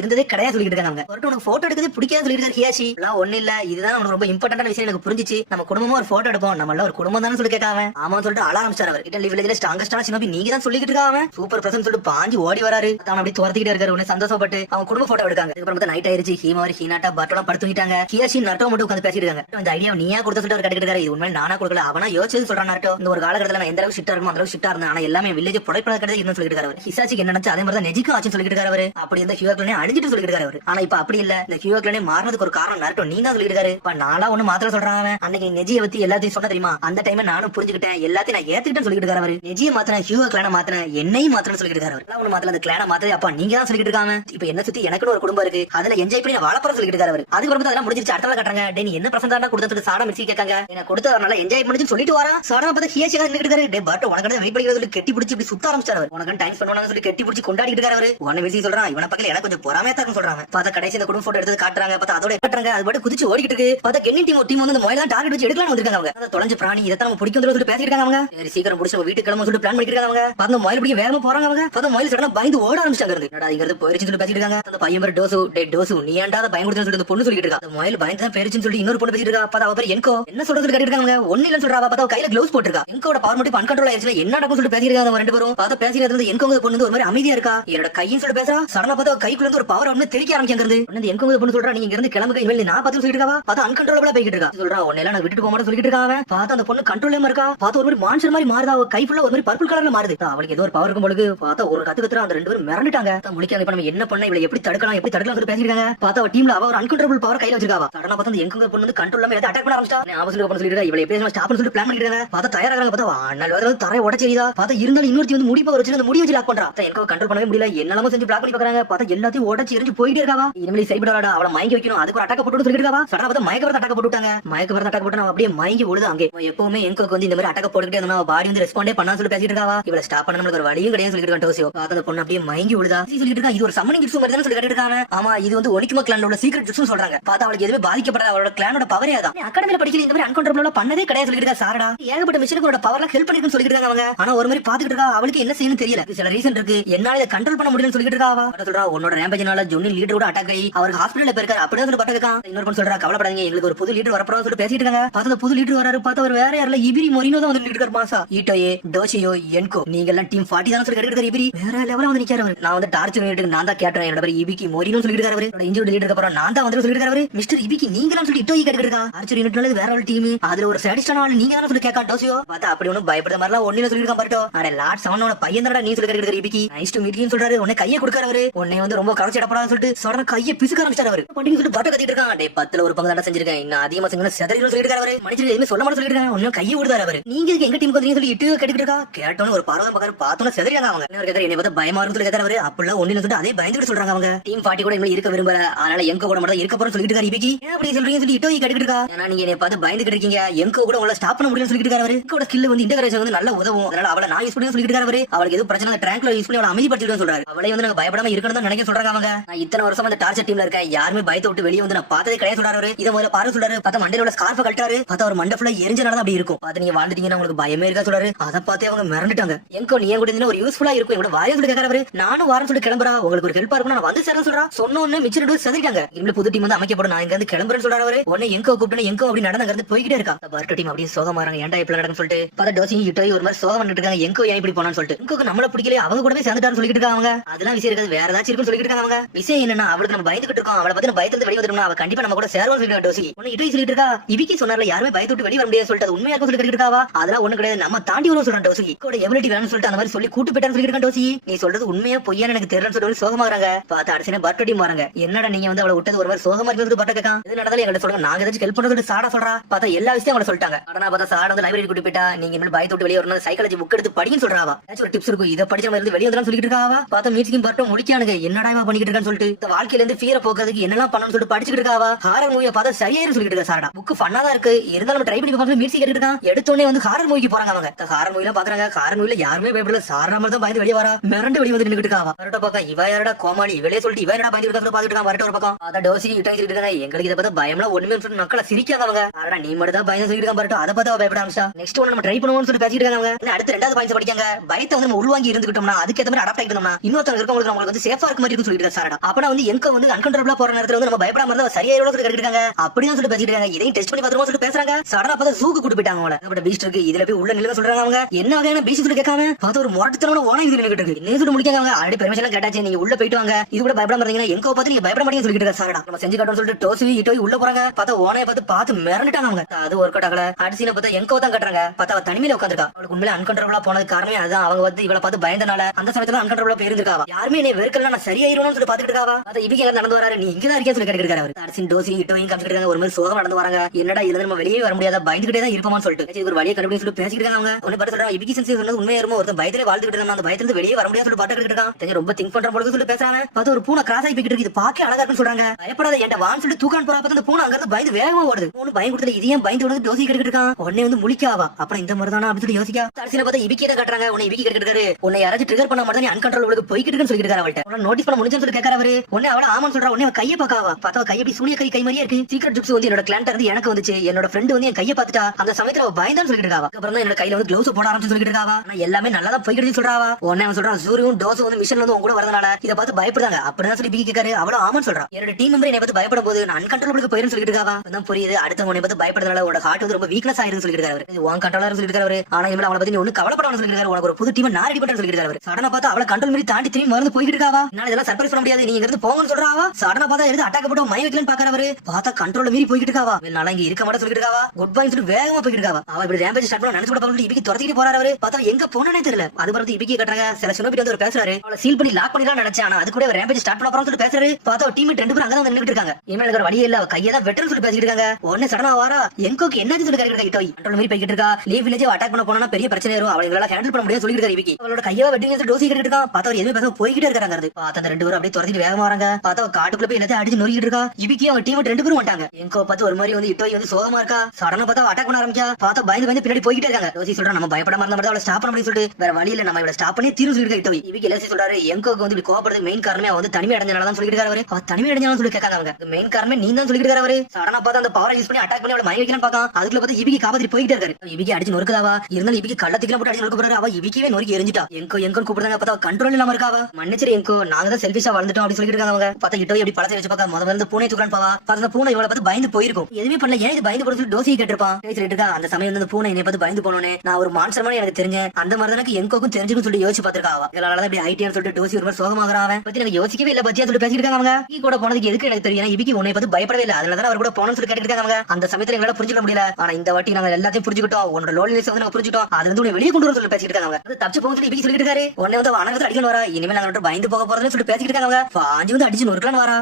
இருந்ததே கிடையாது சொல்லிட்டு இருக்காங்க. உனக்கு போட்டோ எடுக்கிறது பிடிக்காது சொல்லிட்டு இருக்காரு ஹியாஷி. ஒண்ணு இல்ல இதுதான் உனக்கு ரொம்ப இம்பார்ட்டன்டான விஷயம் எனக்கு புரிஞ்சிச்சு. நம்ம குடும்பமா ஒரு போட்டோ எடுப்போம். நம்ம ஒரு குடும்பம் தானே சொல்லி கேட்காம ஆமா சொல்லிட்டு அழ ஆரம்பிச்சாரு. அவர் கிட்ட வில்லேஜ்ல ஸ்ட்ராங்கஸ்டான சின்னப்பி நீங்க தான் சொல்லிட்டு இருக்காங்க. சூப்பர் பிரசன்ட் சொல்லிட்டு பாஞ்சு ஓடி வராரு. அவன் அப்படி துரத்திக்கிட்டே இருக்காரு. உடனே சந்தோஷப்பட்டு அவங்க குடும்ப போட்டோ எடுக்காங்க. அதுக்கப்புறம் நைட் ஆயிருச்சு. ஹீமாரி ஹீனாட்டா பட்டோலாம் படுத்துக்கிட்டாங்க. ஹியாஷி நட்டோ மட்டும் உட்காந்து பேசிட்டு இருக்காங்க. இந்த ஐடியா நீயா கொடுத்த சொல்லிட்டு கட்டிட்டு இருக்காரு. இது உண்மையில நானா கொடுக்கல அவனா யோசிச்சு சொல்றான். நட்டோ இந்த ஒரு காலகட்டத்துல நான் எந்த அளவுக்கு ஷிட்டா இருக்கும் அந்த அளவுக்கு ஷிட்டா இருந்தேன். ஆனா எல்லாமே வில்லேஜ் புடைப்பட கிடையாது இன்னும் சொல்லிட்டு இருக்காரு. ஹிசாச்சிக்கு என்ன நினைச்சு அதே மாதிரி தான் நெஜிக்கும் ஆச்சுன்னு சொல்லிட்டு இருக்காரு அவரு. அப்படி இந்த ஹியூக்லனே அழிஞ்சிட்டு சொல்லிட்டு இருக்காரு. ஆனா இப்ப அப்படி இல்ல. இந்த ஹியூக்லனே மாறினதுக்கு ஒரு காரணம் நட்டோ நீ தான் சொல்லிட்டு இருக்காரு. இப்ப நாளா ஒண்ணு மாத்திர சொல்றான். அன்னைக்கு நெஜியை பத்தி எல்லாத்தையும் சொன்ன தெரியுமா. அந்த டைம் நானும் புரிஞ்சுக்கிட்டேன். எல்லாத்தையும் நான் ஏத்துக்கிட்டேன்னு சொல்லிட்டு இருக்காரு அவரு. நெஜியை மாத்தின ஹியூக்லனை மாத்தின என்னையும் மாத்திரன்னு சொல்லிட்டு இருக்காரு. ஒண்ணு மாத்திர அந்த கிளான மாத்திர அப்பா நீங்க தான் சொல்லிட்டு இருக்காங்க. இப்ப என்ன சுத்தி எனக்கு ஒரு குடும்பம் இருக்கு. அதுல என்ஜாய் பண்ணி நான் வாழப்போற சொல்லிட்டு இருக்காரு அவரு. அதுக்கப்புறம் அதெல்லாம் முடிஞ்சிருச்சு. அடுத்த கட்டுறாங்க. டே நீ என்ன பிரசன்ட் கொடுத்து சாட மிச்சி கேட்காங்க. என்ன கொடுத்து நல்லா என்ஜாய் பண்ணி சொல்லிட்டு வரா. சாடா பார்த்தா ஹியாஷியா நின்னுட்டு இருக்காரு. டே பட் உனக்கு வெயிட் பண்ணி சொல்லி கெட்டி பிடிச்சி இப்படி சுத்த ஆரம்பிச்சாரு. உனக்கு டைம் ஸ்பெண்ட் பண்ணான்னு சொல்லி கெட்டி பிடிச்சி கொண்டாடிட்டு இருக்காரு அவரு. உடனே விசி சொல்றான் இவன பக்கத்துல எனக்கு கொஞ்சம் பொறாமையா தான் சொல்றாங்க. பார்த்தா கடைசி இந்த குடும்ப போட்டோ எடுத்து காட்டுறாங்க. பார்த்தா அதோட கட்டுறாங்க. அது பாட்டு குதிச்சு ஓடிக்கிட்டு இருக்கு. பார்த்தா கென்னி டீம் வந்து இந்த மொபைல் தான் டார்கெட் வச்சு எடுக்கலாம்னு வந்திருக்காங்க அவங்க. அந்த தொலைஞ்ச பிராணி இதை நம்ம பிடிக்கும் சொல்லிட்டு பேசிட்டு இருக்காங்க அவங்க. சரி சீக்கிரம் பிடிச்சி வீட்டுக்கு கிளம்ப சொல்லிட்டு பிளான் பண்ணிட்டு இருக்காங்க. பார்த்தா மொபைல் பிடிக்க வேகமா போறாங்க அவங்க. பார்த்தா மொபைல் சடனா பயந்து ஓட ஆரம்பிச்சாங்க. என்னடா இங்க இருந்து போயிருச்சுன்னு சொல்லி பேசிட்டு இருக்காங்க. அந்த பையன் பேர் டோசு. டே டோசு நீ ஏன்டா பயமுடுத்துன்னு சொல்லிட்டு பொண்ணு சொல்லிட்டு இருக்கா. அந்த மொபைல் பயந்து தான் பேருச்சுன்னு சொல்லி இன்னொரு பொண்ணு பேசிட்டு இருக்கா. பார்த்தா அவ பேர் என்கோ என்ன சொல்றது கேட்டிட்டு இருக்காங்க. ஒண்ணு இல்லன்னு சொல்றா. பார்த்தா கையில கிளவுஸ் போட்டுருக்கா. என்கோட பவர் மட்டும் அன்கண்ட்ரோல் ஆயிருச்சு. என்ன நடக்கும் சொல்லிட்டு பேசிருக்காங்க ரெண்டு பேரும். பார்த்தா பேசிட்டு இருந்து என்கோங்க பொண்ணு ஒரு மாதிரி அமைதியா இருக்கா. என்னோட கையும் சொல்லிட்டு பேசுறா. சடனா பார்த்தா கைக்குள்ள இருந்து ஒரு பவர் ஒண்ணு தெளிக்க ஆரம்பிச்சிருந்தது. உடனே என்கோங்க பொண்ணு சொல்றா நீங்க இங்க இருந்து கிளம்புங்க. இனிமேல் நான் பார்த்து சொல்லிட்டு இருக்கா. பார்த்தா அன்கண்ட்ரோலபிளா போயிட்டு இருக்கா. சொல்றா ஒண்ணு நான் விட்டுட்டு போக மாட்டேன்னு சொல்லிட்டு இருக்காங்க. பார்த்தா அந்த பொண்ணு கண்ட்ரோல்ல இருக்கா. பார்த்தா ஒரு மாதிரி மான்ஸ்டர் மாதிரி மாறுதா. கை ஃபுல்லா ஒரு மாதிரி பர்பிள் கலர்ல மாறுது. அவளுக்கு ஏதோ ஒரு பவர் இருக்கும் பொழுது பார்த்தா ஒரு கத்துக்கத்துல அந்த ரெண்டு பேரும் மிரண்டுட்டாங்க. முடிக்காங்க. இப்ப நம்ம என்ன பண்ண இவளை எப்படி தடுக்கலாம் சொல்லி பேசிருக்காங்க. பார்த்தா அவ டீம்ல அவ ஒரு அன்கண்ட்ரோலபிள் பவர் கையில வச்சிருக்காவா. சடனா பார்த்தா என்கோங்க பொண்ணு வந்து கண்ட்ரோல் இல்லாம அட்டாக் பண்ண ஆரம்பிச்சா. ஆப்போசிட் பண்ண சொல்லிட்டு இவளை எப்படி ஸ்டாப் சொல்லி பிளான் பண்ணிட்டு இருக்காங்க. பார்த்தா தயாராக பார்த்தா அண்ணல் தரைய உடைச்சேரியா. பார்த்தா இருந்தாலும் இன்னொருத்தி வந்து முடி பவர் வச்சு அந்த முடி வச்சு லாக் பண்றா. எனக்கு கண்ட்ரோல் பண்ணவே முடியல. என்னெல்லாம் செஞ்சு பிளாக் பண்ணி பாக்குறாங்க. பார்த்தா எல்லாத்தையும் உடைச்சு எரிஞ்சு போயிட்டே இருக்காவா. இனிமேல் சைபடாடா அவளை மயங்கி வைக்கணும். அதுக்கு ஒரு அட்டாக் போட்டு சொல்லிட்டு இருக்காவா. சடனா பார்த்தா மயக்க வரத அட்டாக் போட்டுட்டாங்க. மயக்க வரத அட்டாக் போட்டு அப்படியே மயங்கி விழுது. அங்கே எப்பவுமே என்கோக்கு வந்து இந்த மாதிரி அட்டாக் போட்டுக்கிட்டே இருந்தா பாடி வந்து ரெஸ்பாண்டே பண்ணா சொல்லி பேசிட்டு இருக்காவா. இவளை ஸ்டாப் பண்ண நம்மளுக்கு ஒரு வழியும் கிடையாது சொல்லிட்டு இருக்கான் டோசியோ. பார்த்தா அந்த பொண்ணு அப்படியே மயங்கி விழுதா. சொல்லிட்டு இருக்கா இது ஒரு சம்மனிங் கிட்ஸ் மாதிரி தான் சொல்லி கேட்டுட்டு இருக்காங்க. ஆமா இது வந்து ஒலிக்குமா கிளானோட சீக்ரெட் கிட்ஸ் சொல்றாங்க. பார்த்தா அவளுக்கு எதுவுமே பாதிக்கப்படாத அவளோட கிளானோட பவரே அதான். அகாடமில படிக்கிற இந்த மாதிரி அன்கண்ட்ரோலபிளா பண்ணதே கிடையாது சொல்லிட்டு இருக்கா. சாரடா ஏகப்பட்ட மிஷனுக்கு பவர்ல ஹெல்ப் பண்ணிருக்குன்னு சொல்லிட்டு இருக்காங்க அவங்க. ஆனா ஒரு மாதிரி பாத்துக்கிட்டு இருக்கா. அவளுக்கு என்ன செய்யணும் தெரியல. சில ரீசன் இருக்கு என்னால இதை கண்ட்ரோல் பண்ண முடியலன்னு சொல்லிட்டு இருக்கா. சொல்றா உன்னோட ரேம்பேஜ்னால ஜொன்னி லீடர் கூட அட்டாக் ஆகி அவருக்கு ஹாஸ்பிடல்ல போயிருக்காரு. அப்படியே சொல்லி பட்டிருக்கான். இன்னொரு பொண்ணு சொல்றா கவலைப்படாதீங்க எங்களுக்கு ஒரு புது லீடர் வரப்போறான்னு சொல்லிட்டு பேசிட்டு இருக்காங்க. பார்த்தா புது லீடர் வராரு. பார்த்தா அவர் வேற யாரல இபிரி மொரினோ தான் வந்து லீடர் மாசா ஈட்டோயே டோஷியோ என்கோ நீங்க எல்லாம் டீம் 40 தான் சொல்லி கேட்டுட்டு இபிரி வேற லெவல்ல வந்து நிக்காரு. நான் வந்து டார்ச்சர் லீடர் நான் தான் கேட்டேன். என்னோட பேர் இபிகி மொரினோ சொல்லிட்டு இருக்காரு. இன்ஜூர்ட் லீடருக்கு அப்புறம் நான் தான் வந்து சொல்லிட்டு இருக்காரு. மிஸ்டர் இபிகி நீங்க எல்லாம் சொல்லி இட்டோயே கேட்டுட்டு இருக்கா. டார்ச்சர் யூனிட்ல வேற ஒரு டீம் அதுல ஒரு சாடிஸ்டான ஆளு நீங்க தான் சொல்லி கேட்கா டோஷியோ. பார்த்தா அப்படி ஒன்னும் பயப்படுற மாதிரி எல்லாம் ஒண்ணு சொல்லிருக்கான் பாருட்டோ. அட லார்ட் சவனோட பையன் தானடா நீ சொல்லி கேட்டுட்டு இபிகி நைஸ் டு மீட் யூ சொல்றாரு. உன்னை கையை கொடுக்கறாரு. உன்னை வந்து ரொம்ப கவலைச்சடப்படாத சொல்லிட்டு சடனா கையை பிசுக்க ஆரம்பிச்சாரு அவரு. பண்ணிட்டு சொல்லிட்டு பாட்ட கத்திட்டு இருக்கான். டே 10ல ஒரு பங்கு தான் செஞ்சிருக்கேன். இன்னும் அதிகமா செஞ்சா செதறிடும் சொல்லிட்டு இருக்காரு. மனுஷன் எதுவுமே சொல்ல மாட்டேன்னு சொல்லிட்டு இருக்காங்க. ஒன்னும் கையை விடுறாரு அவரு. நீங்க எங்க டீமுக்கு வந்து சொல்லி இட்டு கேட்டுட்டு இருக்கா. கேட்டோன்னு ஒரு பார்வை பார்க்கற பார்த்தோன்னு செதறியாங்க அவங்க. என்ன கேக்குற என்னை பார்த்தா பயமா இருக்குன்னு சொல்லி கேக்குறாரு. அப்பெல்லாம் ஒண்ணுல சொல்லிட்டு அதே பயந்துட்டு சொல்றாங்க அவங்க. டீம் 40 கூட இனிமே இருக்க விரும்பல. அதனால எங்க கூட மட்டும் இருக்க போறேன்னு சொல்லிட்டு இருக்காரு இபிகி. ஏன் அப்படி சொல்றீங்க சொல்லி இட்டோய் கேட்டுட்டு இருக்கா. ஏன்னா நீங்க என்னை பார்த்து பயந்துட்டு இருக்கீங்க. எங்க கூட உங்களை ஸ்டாப் பண்ண முடியும்னு சொல்லிட்டு இருக்காரு அவரு. எங்கோட ஸ்கில் வந்து இன்டகிரேஷன் வந்து நல்ல உதவும். அதனால அவளை நான் யூஸ் பண்ணி சொல்லிட்டு இருக்காரு. அவளுக்கு எது பிரச்சனை ட்ராங்க்ல யூஸ் பண்ணி அவளை அமைதிப்படுத்திட்டு சொல்றாரு. அவளை வந்து நாங்க பயப்படாம இருக்கணும் தான் நினைக்க சொல்றாங்க அவங்க. நான் இத்தனை வருஷம் அந்த டார்ச்சர் டீம்ல இருக்கேன். யாருமே பயத்தை விட்டு வெளியே வந்து நான் பார்த்ததே கிடையாது சொல்றாரு. இதை முதல்ல பாரு சொல்றாரு. பார்த்தா மண்டையில உள்ள ஸ்கார்ஃப கழட்டாரு. பார்த்தா ஒரு மண்டை ஃபுல்லா எரிஞ்சனால அப்படி இருக்கும். பார்த்து நீங்க வாழ்ந்துட்டீங்கன்னா உங்களுக்கு பயமே இருக்கா சொல்றாரு. அதை பார்த்தே அவங்க மிரண்டுட்டாங்க. எங்கோ நீ கூட ஒரு யூஸ்ஃபுல்லா இருக்கும். இவ்வளவு வாரம் சொல்லி கேட்கறாரு. நானும் வாரம் சொல்லி கிளம்புறா. உங்களுக்கு ஒரு ஹெல்ப்பா இருக்கும். நான் வந்து சேர சொல்றா. சொன்னோன்னு மிச்சம் ரெண்டு செதறிட்டாங்க. இனிமேல் புது டீம் வந்து அமைக்கப்படும். நான் இங்க இருந்து கிளம்புறேன்னு சொல்றாரு. உடனே எங்கோ கூப்பிட்டு எங்கோ அப்படி நடந்து அங்க போய்கிட்டே இருக்கா. பார்க்க டீம் அப்படியே சோகமாறாங்க. ஏன்டா இப்படி நடக்குன்னு சொல்லிட்டு பார்த்தா டோசி இட்டோய் ஒரு மாதிரி சோகம் பண்ணிட்டு இருக்காங்க. எங்கோ ஏன் இப்படி போனான்னு சொல்லிட்டு எங்கோ நம்மள பிடிக்கல அவங்க கூடவே சேர்ந்துட்டாரு சொல்லிட்டு இருக்காங்க. அதெல்லாம் விஷயம் இருக்காது வேற ஏதாச்சும் இருக்குன்னு சொல்லிட்டு இருக்காங்க அவங்க. விஷயம் என்னன்னா அவளுக்கு நம்ம பயந்துகிட்டு இருக்கோம். அவளை பத்தி பயத்துல வெளியே வந்துடும். அவ கண்டிப்பா நம்ம கூட சேருவோம் சொல்லிட்டு டோசி ஒன்னு இட்டோய் சொல்லிட்டு இருக்கா. இபிகி சொன்னார்ல யாருமே பயத்தை விட்டு வெளியே வர முடியாது சொல்லிட்டு அது உண்மையா இருக்கும் சொல்லிட்டு இருக்காவா. அதெல்லாம் ஒண்ணு கிடையாது நம்ம தாண்டி வரும் சொல்றான் டோசி. கூட எபிலிட்டி வேணும்னு சொல்லிட்டு அந்த மாதிரி சொல்லி கூட்டு போயிட்டான்னு சொல்லிட்டு இருக்கான் டோசி. நீ சொல்றது உண்மையா பொய்யான்னு எனக்கு தெரியலன்னு சொல்லி சோகமாறாங்க. பார்த்தா அடிச்சனே பர்த்டே டீம் வராங்க. என்னடா நீங்க வந்து அவளை விட்டது ஒரு மாதிரி சோகமா இருக்கிறது பட்ட கேட்கான். இது நடந்தாலும் எங்களை சொல்லுங்க நாங்க ஏதாச்சும் ஹெல்ப் பண்றது சாடா சொல்றா. பார்த்தா எல்லா விஷயம் அவளை சொல்லிட்டாங்க. ஆனா பார்த்தா சாடா வந்து லைப்ரரி கூட்டி போயிட்டா. நீங்க பயத்தை விட்டு வெளியே வரணும் சைக்காலஜி புக் எடுத்து படின்னு சொல்றாவா. ஏதாச்சும் ஒரு டிப்ஸ் இருக்கும், இதை படிச்ச மாதிரி இருந்து வெளியே வந்து சொல்லிட்டு இருக்காவா. பார்த்தா மீட்சிக்கும் பட்டம் முடிக்கானுங்க, என்னடா பண்ணிட்டு இருக்கான்னு சொல்லிட்டு இந்த வாழ்க்கையில இருந்து ஃபீரை போக்குறதுக்கு என்னெல்லாம் பண்ணணும்னு சொல்லிட்டு படிச்சுட்டு இருக்காவா. ஹாரர் மூவியை பார்த்தா சரியாயிரும் சொல்லிட்டு இருக்கா சாரடா. புக் ஃபன்னா தான் இருக்கு, இருந்தாலும் நம்ம ட்ரை பண்ணி பார்க்கலாம். மீட்சி கேட்டுட்டு இருக்கான். எடுத்தோடனே வந்து ஹாரர் மூவிக்கு போறாங்க அவங்க. ஹாரர் மூவில பாக்குறாங்க, ஹாரர் மூவில யாருமே பயப்படல, சாரா மாதிரி தான் பயந்து வெளியே வரா. மிரண்டு வெளியே வந்து நின்னுட்டு இருக்காவா. வரட்ட பக்கம் இவ யாரடா கோமாளி, இவளே சொல்லிட்டு இவ என்னடா பயந்து இருக்காங்க பாத்துட்டு இருக்கான். வரட்ட ஒரு பக்கம் அத டோசி இட்டாச்சிட்டு இருக்காங்க. எங்களுக்கு இதை பார்த்தா பயம்லாம் ஒண்ணுமே சொல்லிட்டு மக்களை சிரிக்காங்க அவங்க. ஆனா நீ மட்டும் தான் பயந்து சொல்லிட்டு இருக்கான். வரட்டும் அதை பார்த்தா பயப்பட ஆரம்பிச்சா. நெக்ஸ்ட் ஒன்னு நம்ம ட்ரை பண்ணுவோம்னு சொல்லிட்டு பேசிட்டு இருக்காங்க அவங்க. அடுத்து ரெண்டாவது பாயிண்ட்ஸ் படிக்காங்க. பயத்தை வந்து நம்ம உள்வாங்கி இருந்துக்கிட்டோம்னா அதுக்கேற்ற மாதிரி அடாப்ட் ஆகிட்டோம்னா இன்னொருத்தங்க இருக்கவங்களுக்கு நம்மளுக்கு வந்து சேஃபா இருக்க மாதிரி சொல்லிட்டு இருக்காங்க சாரடா. அப்பனா வந்து எங்க வந்து அன்கண்ட்ரோலா போற நேரத்துல வந்து நம்ம பயப்படாம இருந்தா சரியாயிரோட சொல்லிட்டு கேட்டுருக்காங்க. அப்படிதான் சொல்லிட்டு பேசிட்டு இருக்காங்க. இதையும் டெஸ்ட் பண்ணி பாத்துருவோம் சொல்லிட்டு பேசுறாங்க. சடனா பார்த்தா ஜூக்கு கூட்டு போயிட்டாங்க அவங்கள. அப்ப பீஸ்ட் இருக்கு, இதுல போய் உள்ள நில்லுங்க சொல்றாங்க அவங்க. என்ன வகையான பீஸ்ட் சொல்லி கேட்காம பார்த்தா ஒரு முரட்டுத்தனோட ஓனா இது நின்னுட்டு இருக்கு. என்ன சொல்லி முடிக்காங்க அவங்க. ஆல்ரெடி பெர்மிஷன் கேட்டாச்சு, நீங்க உள்ள போயிட்டு வாங்க, இது கூட பயப்படாம இருந்தீங்கன்னா எங்க பார்த்து நீங்க பயப்பட மாட்டீங்கன்னு சொல்லிட்டு இருக்காங்க சாரடா. நம்ம செஞ்சு காட்டோம்னு சொல்லிட்டு டோசி இட்டோய் உள்ள போறாங்க. பார்த்தா ஓனைய பார்த்து மிரண்டுட்டாங்க அவங்க. அது ஒர்க் அவுட் ஆகல. அடுத்த பார்த்தா எங்கோ தான் கட்டுறாங்க. பார்த்தா அவ தனிமையில உட்காந்துருக்கா. அவளுக்கு உண்மையில அன்கண்ட்ரோலா போனது காரணமே அதுதான். அவங்க வந்து இவளை பார்த்து பயந்தனால அந்த சமயத்துல அன்கண்ட்ரோலா போயிருந்திருக்காவா. யாருமே என்ன வெறுக்கலாம் நான் சரியாயிரும்னு சொல்லி பாத்துட்டு இருக்காவா. அதை இபிக்கு நடந்து வராரு, நீ இங்கதான் இருக்கேன்னு சொல்லி கேட்டுருக்காரு அவர். அடுத்த டோசி இட்டோயும் காமிச்சிட்டு இருக்காங்க. ஒரு மாதிரி சோகம் நடந்து வராங்க. என்னடா இதுல நம்ம வெளியே வர முடியாத, பயந்துகிட்டே தான் இருப்போம்னு சொல்லிட்டு ஒரு வழியை கண்டுபிடி சொல்லி பேசிட்டு இருக்காங்க அவங்க. ஒன்னு பார்த்து சொல்றாங்க இபிக்கு சென்ஸ் சொன்னது உண்மையா இருக்கும். ஒருத்தன் பயத்திலே வாழ்ந்துட்டு இருக்கான், அந்த பயத்துல வெளியே வர முடியாது சொல்லி பாட்டு இருக்கான். ரொம்ப திங்க் பண்ற போது சொல்லி பேசுறாங்க. பார்த்து ஒரு பூனை கிராஸ் ஆகி போயிட்டு இருக்கு. இது பாக்க அழகா இருக்குன்னு சொல்றாங்க. பயப்படாத என்கிட்ட வான்னு சொல்லி தூக்கான் போறா. பார்த்து அந்த பூனை அங்க இருந்து பயந்து வேகமா ஓடுது. பூனை பயம் கொடுத்தது இதையும் பயந்து ஓடுது. டோசி கேட்டுட்டு இருக்கான். உடனே வந்து முழிக்காவா. அப்புறம் இந்த மாதிரி தானா அப்படின்னு சொல்லி யோசிக்கா. கடைசியில பார்த்தா இபிக்கே தான் கட்டுறாங்க. உன்னை இபிக்கி கேட்டுட்டு இருக்காரு. உன்னை யாராச்சும் ட்ரிகர் பண்ண மாட்டேன், அன்கண்ட்ரோல் உங்களுக்கு போய்கிட்டு இருக்குன்னு சொல்லிட்டு இருக்காரு. அவள்கிட்ட நோட்டீஸ் பண்ண முடிஞ்சுன்னு சொல்லி கேட்கறாரு. உடனே அவள ஆமான்னு சொல்றா. உடனே கையை பாக்காவா. பார்த்தா கை எப்படி சூனிய கை மாதிரியே இருக்கு. சீக்ரெட் ஜுக்ஸ் வந்து என்னோட கிளான்ட் இருந்து எனக்கு வந்துச்சு. என்னோட ஃப்ரெண்ட் வந்து என் கையை பார்த்துட்டா. அந்த சமயத்துல அவ பயந்தான்னு சொல்லிட்டு இருக்காவா. அப்புறம் தான் என்னோட கையில வந்து க்ளவுஸ் போட ஆரம்பிச்சு சொல்லிட்டு இருக்காவா. ஆனா எல்லாமே நல்லா தான் போய்கிட்டு சொல்றாவா. உடனே அவன் சொல்றான் சூரியும் டோஸும் வந்து மிஷன்ல வந்து உங்க கூட வரதுனால இதை பார்த்து பயப்படுறாங்க. அப்படிதான் சொல்லி பிகி கேட்காரு. அவளும் ஆமான்னு சொல்றான். என்னோட டீம் மெம்பர் என்னை பார்த்து பயப்படும் போது நான் அன்கண்ட்ரோலுக்கு போயிருந்து சொல்லிட்டு இருக்காவா. அதான் புரியுது. அடுத்த உன்னை பார்த்து பயப்படுறதுனால உனோட ஹார்ட் வந்து ரொம்ப வீக்னஸ் ஆயிருன்னு சொல்லிட்டு இருக்காரு. இது உன் கண்ட்ரோலர் சொல்லிட்டு இருக்காரு. ஆனா இவள அவளை பத்தி நீ ஒண்ணு கவலைப்படாம சொல்லிட்டு இருக்காரு. உனக்கு ஒரு புது டீம் நான் ரெடி பண்றேன்னு சொல்லிட்டு இருக்காரு. சடனா பார்த்தா அவளை கண்ட்ரோல் மீறி தாண்டி திரும்பி மறந்து போயிட்டு இருக்காவா. என்னால இதெல்லாம் சர்ப்ரைஸ் பண்ண முடியாது, நீங்க இருந்து போங்கன்னு சொல்றாவா. சடனா பார்த்தா எடுத்து அட்டாக் போட்டு மய வைக்கலன்னு பாக்குறவரு. பார்த்தா கண்ட்ரோல் மீறி போயிட்டு இருக்காவா. நல்லா இங்க இருக்க மாட்டேன் சொல்லிட்டு இருக்காவா. குட் பை சொல்லி வேகமா போயிட்டு இருக்காவா. அவ இப்படி ரேம்பேஜ் ஸ்டார்ட் பண்ண நினைச்சு கூட பார்த்து இபிக்கு துரத்திட்டு போறாரு. அவரு பார்த்தா எங்க போனனே தெரியல. அது பார்த்து இபிக்கு கட்டுறாங்க. சில சுனோபிட்ட வந்து ஒரு பேசுறாரு. அவளை சீல் பண்ணி லாக் பண்ணிடலாம் நினைச்சேன். ஆனா அது கூட ரேம்பேஜ் ஸ்டார்ட் பண்ண போறோம்னு சொல்லி பேசுறாரு. பார்த்தா டீம் ரெண்டு பேரும் அங்கதான் நின்னுட்டு இருக்காங்க. இனிமேல் எனக்கு வழியே இல்ல, கையை தான் வெட்டர்னு சொல்லி பேசிட்டு இருக்காங்க. உடனே சடனா வாரா எங்கோக்கு என்னது சொல்லி கேட்க இட்டோய் கண்ட்ரோல் மீறி போயிட்டு இருக்கா. லீவ் வில்லேஜ் அட்டாக் பண்ண போனா பெரிய பிரச்சனை வரும். அவங்களால ஹேண்டில் பண்ண முடியாது சொல்லிட்டு இருக்காரு இபிக்கு. அவளோட கையை வெட்டிங்க டோசி கேட்டுட்டு இருக்கா. பார்த்தா அவர் எதுவுமே பேச போய்கிட்டே இருக்காங்க. பார்த்தா அந்த ரெண்டு பேரும் அப்படியே துரத்திட்டு வேகமா வராங்க. பார்த்தா காட்டுக்குள்ள போய் எல்லாத்தையும் அடிச்சு நொறுக்கிட்டு இருக்கா. இபிக்கு அவங்க டீம் ரெண்டு பேரும் வந்துட்டாங்க. எங்கோ பார்த்து ஒரு மாதிரி வந்து இட்டோய் வந்து சோகமா இருக்கா. சடனா பார்த்தா அட்டாக் பண்ண ஆரம்பிச்சா. பார்த்தா பயந்து பின்னாடி போய்கிட்டே இருக்காங்க. டோசி சொல்றா நம்ம பயப்படாம இருந்தா அவளை ஸ்டாப் பண்ண முடியும் சொல்லிட்டு வேற வழி இல்ல, நம்ம இவளை ஸ்டாப் பண்ணி தீர்வு சொல்லிட்டு இட்டோய். இபிக்கு எல்லாம் சொல்றாரு எங்கோக்கு வந்து கோபப்படுறதுக்கு மெயின் காரணமே அவ வந்து தனிமை அடைஞ்சனால தான் சொல்லிட்டு இருக்காரு. அவ தனிமை அடைஞ்சாலும் சொல்லி கேட்காங்க அவங்க. மெயின் காரணமே நீ தான் சொல்லிட்டு இருக்காரு. சடனா பார்த்தா அந்த பவரை யூஸ் பண்ணி அட்டாக் பண்ணி அவளை மயக்க வைக்கலாம்னு பார்த்தான். அதுக்குள்ள பார்த்தா இபிக்கு காப்பாத்தி போயிட்டே இருக்காரு. இபிக்கு அடிச்சு நொறுக்குதாவா. இருந்தாலும் இபிக்கு கள்ளத்துக்கு போட்டு அடிச்சு நொறுக்க போறாரு. அவ இபிக்கவே நொறுக்கி எரிஞ்சிட்டா. எங்கோ கூப்பிடுறாங்க. பார்த்தா கண்ட்ரோல் இல்லாம இருக்காவா. மன்னிச்சிரு எங்கோ, நாங்க தான் செல்ஃபிஷா வாழ்ந்துட்டோம் அப்படி சொல்லிட்டு இருக்காங்க அவங்க. பார்த்தா இட்டோய் எப்படி பழத்தை வச்சு பார்க்க முதல்ல பூனை தூக்கலான்னு பாவா. பார்த்தா பூனை இவளை பார்த்து பயந்து போயிருக்கும். எதுவுமே பண்ணல, ஏன் இது பயந்து போட சொல்லி டோசி கேட்டிருப்பான். பேசிட்டு இருக்கா. அந்த சமயம் வந்து பூனை என்னை பார்த்து பயந்து போனோனே நான் ஒரு மான்ஸ்டர் மாதிரி எனக்கு தெரிஞ்சேன். அந்த மாதிரி எனக்கு எங்கோக்கும் தெரிஞ்சுன்னு சொல்லி யோசிச்சு பார்த்திருக்காவா. இதனால இப்படி ஐடியான்னு சொல்லிட்டு டோசி ஒரு மாதிரி சோகமாகறான். அவன் பத்தி எனக்கு யோசிக்கவே இல்ல பத்தியா சொல்லி பேசிட்டு இருக்காங்க அவங்க. நீ கூட போனதுக்கு எதுக்கு எனக்கு தெரியும். இபிக்கு உன்னை பார்த்து பயப்படவே இல்லை, அதனால தான் அவர் கூட போனோம்னு சொல்லி கேட்டுட்டு இருக்காங்க. அந்த சமயத்துல எங்களால புரிஞ்சுக்க முடியல. ஆனா இந்த வாட்டி நாங்க எல்லாத்தையும் புரிஞ்சுக்கிட்டோம். உன்னோட லோன்லினஸ் வந்து நாங்க புரிஞ்சுட்டோம். அது வந்து உன்னை வெளியே கொண்டு வர சொல்லி பேசிட்டு இருக்காங்க. அது தப்பிச்சு போக சொல்லி இபிக்கு சொல்லிட்டு இருக்காரு. உடனே வந்து அனகத்துல அடிக்கணும் வரா. இனிமேல் நாங்க பயந்து போக போறதுன்னு சொல்லி பேசிட்டு இருக்காங்க. பாஞ்சு வந்து அடிச்சு நொறுக்கலான்னு வரா.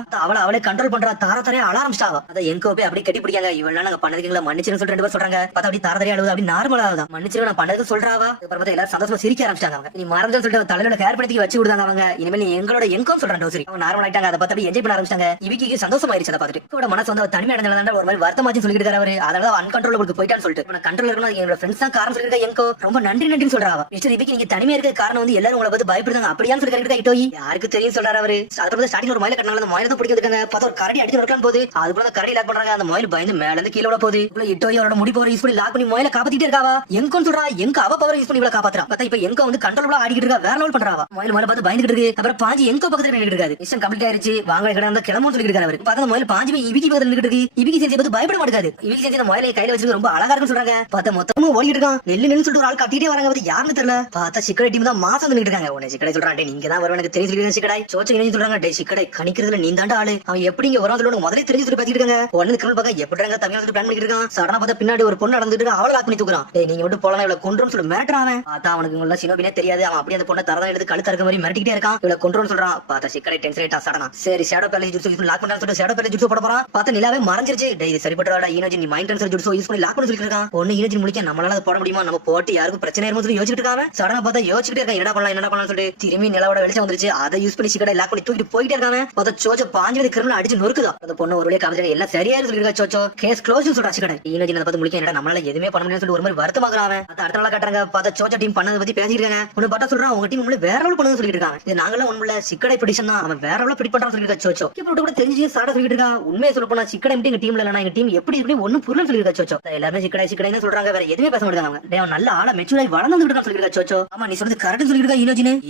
அவளை கண்ட்ரோல் பண்றா. தாரத்தாரே அழ ஆரம்பிச்சிட்டாவா. அதை எங்கோ போய் அப்படியே கட்டி பிடிக்காங்க. இவெல்லாம் நாங்க பண்ணதுக்கு மன்னிச்சுன்னு சொல்லி ரெண்டு பேர் சொல்றாங்க. பார்த்தா அப்படி தாரத்தாரே அழுவது அப்படி நார்மலா தான் மன்னிச்சு நான் பண்ணதுக்கு சொல்றாவா. அப்புறம் எல்லாரும் சந்தோஷமா சிரிக்க ஆரம்பிச்சாங்க. நீ மறந்து சொல்லிட்டு தலையில கேர் பண்ணி வச்சு விடுதாங்க அவங்க. இனிமேல் நீ எங்களோட எங்கோன்னு சொல்றான் டோசி. அவங்க நார்மல் ஆயிட்டாங்க. அதை பார்த்து என்ஜாய் பண்ண ஆரம்பிச்சாங்க. இவிக்கு சந்தோஷம் ஆயிருச்சு. அதை பார்த்துட்டு மனசு வந்து தனிமை அடைஞ்சதால ஒரு மாதிரி வருத்தமாச்சு சொல்லிட்டு இருக்காரு. அதனால அன்கண்ட்ரோல் போயிட்டான்னு சொல்லிட்டு கண்ட்ரோல் இருக்கணும். என்னோட ஃப்ரெண்ட்ஸ் தான் காரணம் சொல்லிட்டு எங்கோ ரொம்ப நன்றின்னு சொல்றாவா. மிஸ்டர் இவிக்கு நீங்க தனிமையா இருக்க காரணம் வந்து எல்லாரும் உங்களை பார்த்து பயப்படுறாங்க அப்படியான்னு சொல்லி கேட்டு இட்டோய் யாருக்கு தெரியும் சொல்றாரு அவரு. அதுக்கு ஸ்டார்டிங் ஒரு மயில கட்டினால அந்த மயில தான் பிடிக்கிறதுக்காங்க. பார்த்தா ஒரு கரடி அடிச்சு நடக்கலாம் போது அதுக்குள்ள கரடி லாக் பண்றாங்க. அந்த மயில் பயந்து மேல இருந்து கீழே போகுது. இட்டோய் அவரோட முடி பவர் யூஸ் பண்ணி லாக் பண்ணி மயில காப்பாத்திட்டே இருக்காவா. எங்கன்னு சொல்றா. எங்க அவ பவர் யூஸ் பண்ணி இவளை காப்பாத்துறா. பார்த்தா இப்ப எங்க வந்து கண்ட்ரோலா ஆடிக்கிட்டு இருக்கா. வேற லெவல் பண்றாவா. மயில் மேல பார்த்து பயந்துட்டு இருக்கு. அப்புறம் பாஞ்சி எங்க பக்கத்துல நின்னுட்டு இருக்காரு. மிஷன் கம்ப்ளீட் ஆயிருச்சு, வாங்க கிடந்த கிளம்புன்னு சொல்லிட்டு இருக்காரு. பார்த்தா மயில் பாஞ்சி இவிக்கு பக்கத்துல நின்னுட்டு இருக்கு. இவிக்கு செஞ்சு பார்த்து பயப்பட மாட்டேங்குது. இவிக்கு செஞ்சு மயிலை கையில வச்சு ரொம்ப அழகா இருக்குன்னு சொல்றாங்க. பார்த்தா மொத்தமும் ஓடிட்டு இருக்கான். நெல்லு சொல்லிட்டு ஒரு ஆள் கட்டிட்டே வராங்க. யாருன்னு தெரியல. பார்த்தா சிக்கடை டீம் தான் மாசம் வந்துட்டு இருக்காங்க. உடனே சிக்கடை சொல்றான் நீங்க தான் வரும் எனக்கு தெரிஞ்சு சிக்கடை சோச்சை சொல்றாங்க. டே சிக்கடை கணிக்கிறதுல நீ தாண்டா ஆளு. அவன் எப்படி இங்க வரும் சொல்லி முதல்ல தெரிஞ்சு சொல்லி பேசிட்டு இருக்காங்க. உடனே கிரல் பார்க்க எப்படிங்க தமிழ் பிளான் பண்ணிட்டு இருக்கான். சடனா பார்த்தா பின்னாடி ஒரு பொண்ணு நடந்துட்டு இருக்கா. அவளை லாக் பண்ணி தூக்குறான். டேய் நீங்க விட்டு போலாம் இவளை கொன்றுன்னு சொல்லி மிரட்டுறான். பார்த்தா அவனுக்கு உள்ள சினோபினே தெரியாது. அவன் அப்படியே அந்த பொண்ணை தரதான் எடுத்து கழுத்து இருக்க மாதிரி மிரட்டிக்கிட்டே இருக்கான். இவளை கொன்றுன்னு சொல்றான். பார்த்தா சிக்கடை டென்ஷன் ஆயிட்டா. சடனா சரி ஷேடோ பேலஸ் ஜுட்ஸு லாக் பண்ணான்னு சொல்லிட்டு ஷேடோ பேலஸ் ஜுட்ஸு போட போறான். பார்த்தா நிலாவே மறைஞ்சிருச்சு. டேய் சரிப்பட்டடா ஈனோஜி நீ மைண்ட் ட்ரான்ஸ்ஃபர் ஜுட்ஸு யூஸ் பண்ணி லாக் பண்ணி சொல்லிட்டு இருக்கான். ஒன்னு ஈனோஜி முடிக்க நம்மளால போட முடியுமா, நம்ம போட்டு யாருக்கும் பிரச்சனை இருக்கும் சொல்லி யோசிச்சு யோசிச்சுட்டு இருக்காங்க. சடனா பார்த்தா யோசிச்சுட்டே இருக்கான், என்ன பண்ணலாம் சொல்லிட்டு திரும்பி நிலவோட வெளிச்சம் வந்துருச்சு. அதை யூஸ் பண்ணி சிக்கடை லாக் பண்ணி தூக்கிட்டு போயிட்டே இருக்காங்க. பார்த்தா சோச்சோ 5 கிரிமினல் அடிச்சு நொறுக்குதா. அந்த பொண்ணு ஒரு வழியா காமிச்சு எல்லாம் சரியா சொல்லிருக்கா. சோச்சோ கேஸ் க்ளோஸ் சொல்றா சிக்கடை. ஈனோஜின் அதை பார்த்து முடிக்க என்னடா நம்மளால எதுவுமே பண்ண முடியாதுன்னு சொல்லிட்டு ஒரு மாதிரி வருத்தமாகறாங்க. அடுத்த நாளா காட்டுறாங்க. பார்த்தா சோச்சோ டீம் பண்ணதை பத்தி பேசிருக்காங்க. ஒன்னு பார்த்தா சொல்றான் உங்க டீம் வேற லெவல் பண்ணுன்னு சொல்லிட்டு இருக்காங்க. இது நாங்களே ஒண்ணுல சிக்கடை பிடிஷன் தான், அவன் வேற லெவல் பிடி பண்றான்னு சொல்லிருக்கா. சோச்சோ இப்ப கூட தெரிஞ்சு சாட சொல்லிட்டு இருக்கா. உண்மையை சொல்ல போனா சிக்கடை எங்க டீம்ல இல்ல, எங்க டீம் எப்படி இருக்கு ஒன்னும் புரியல சொல்லிருக்கா. சோச்சோ எல்லாருமே சிக்கடை சொல்றாங்க, வேற எதுவுமே பேச மாட்டாங்க. அவன் நல்ல ஆள மெச்சூராய் வளர்ந்து விட்டுருக்கான்னு சொல்லிருக்கா. சோச்சோ ஆமா நீ சொல்றது கரெக்ட் சொல்லிருக்கா.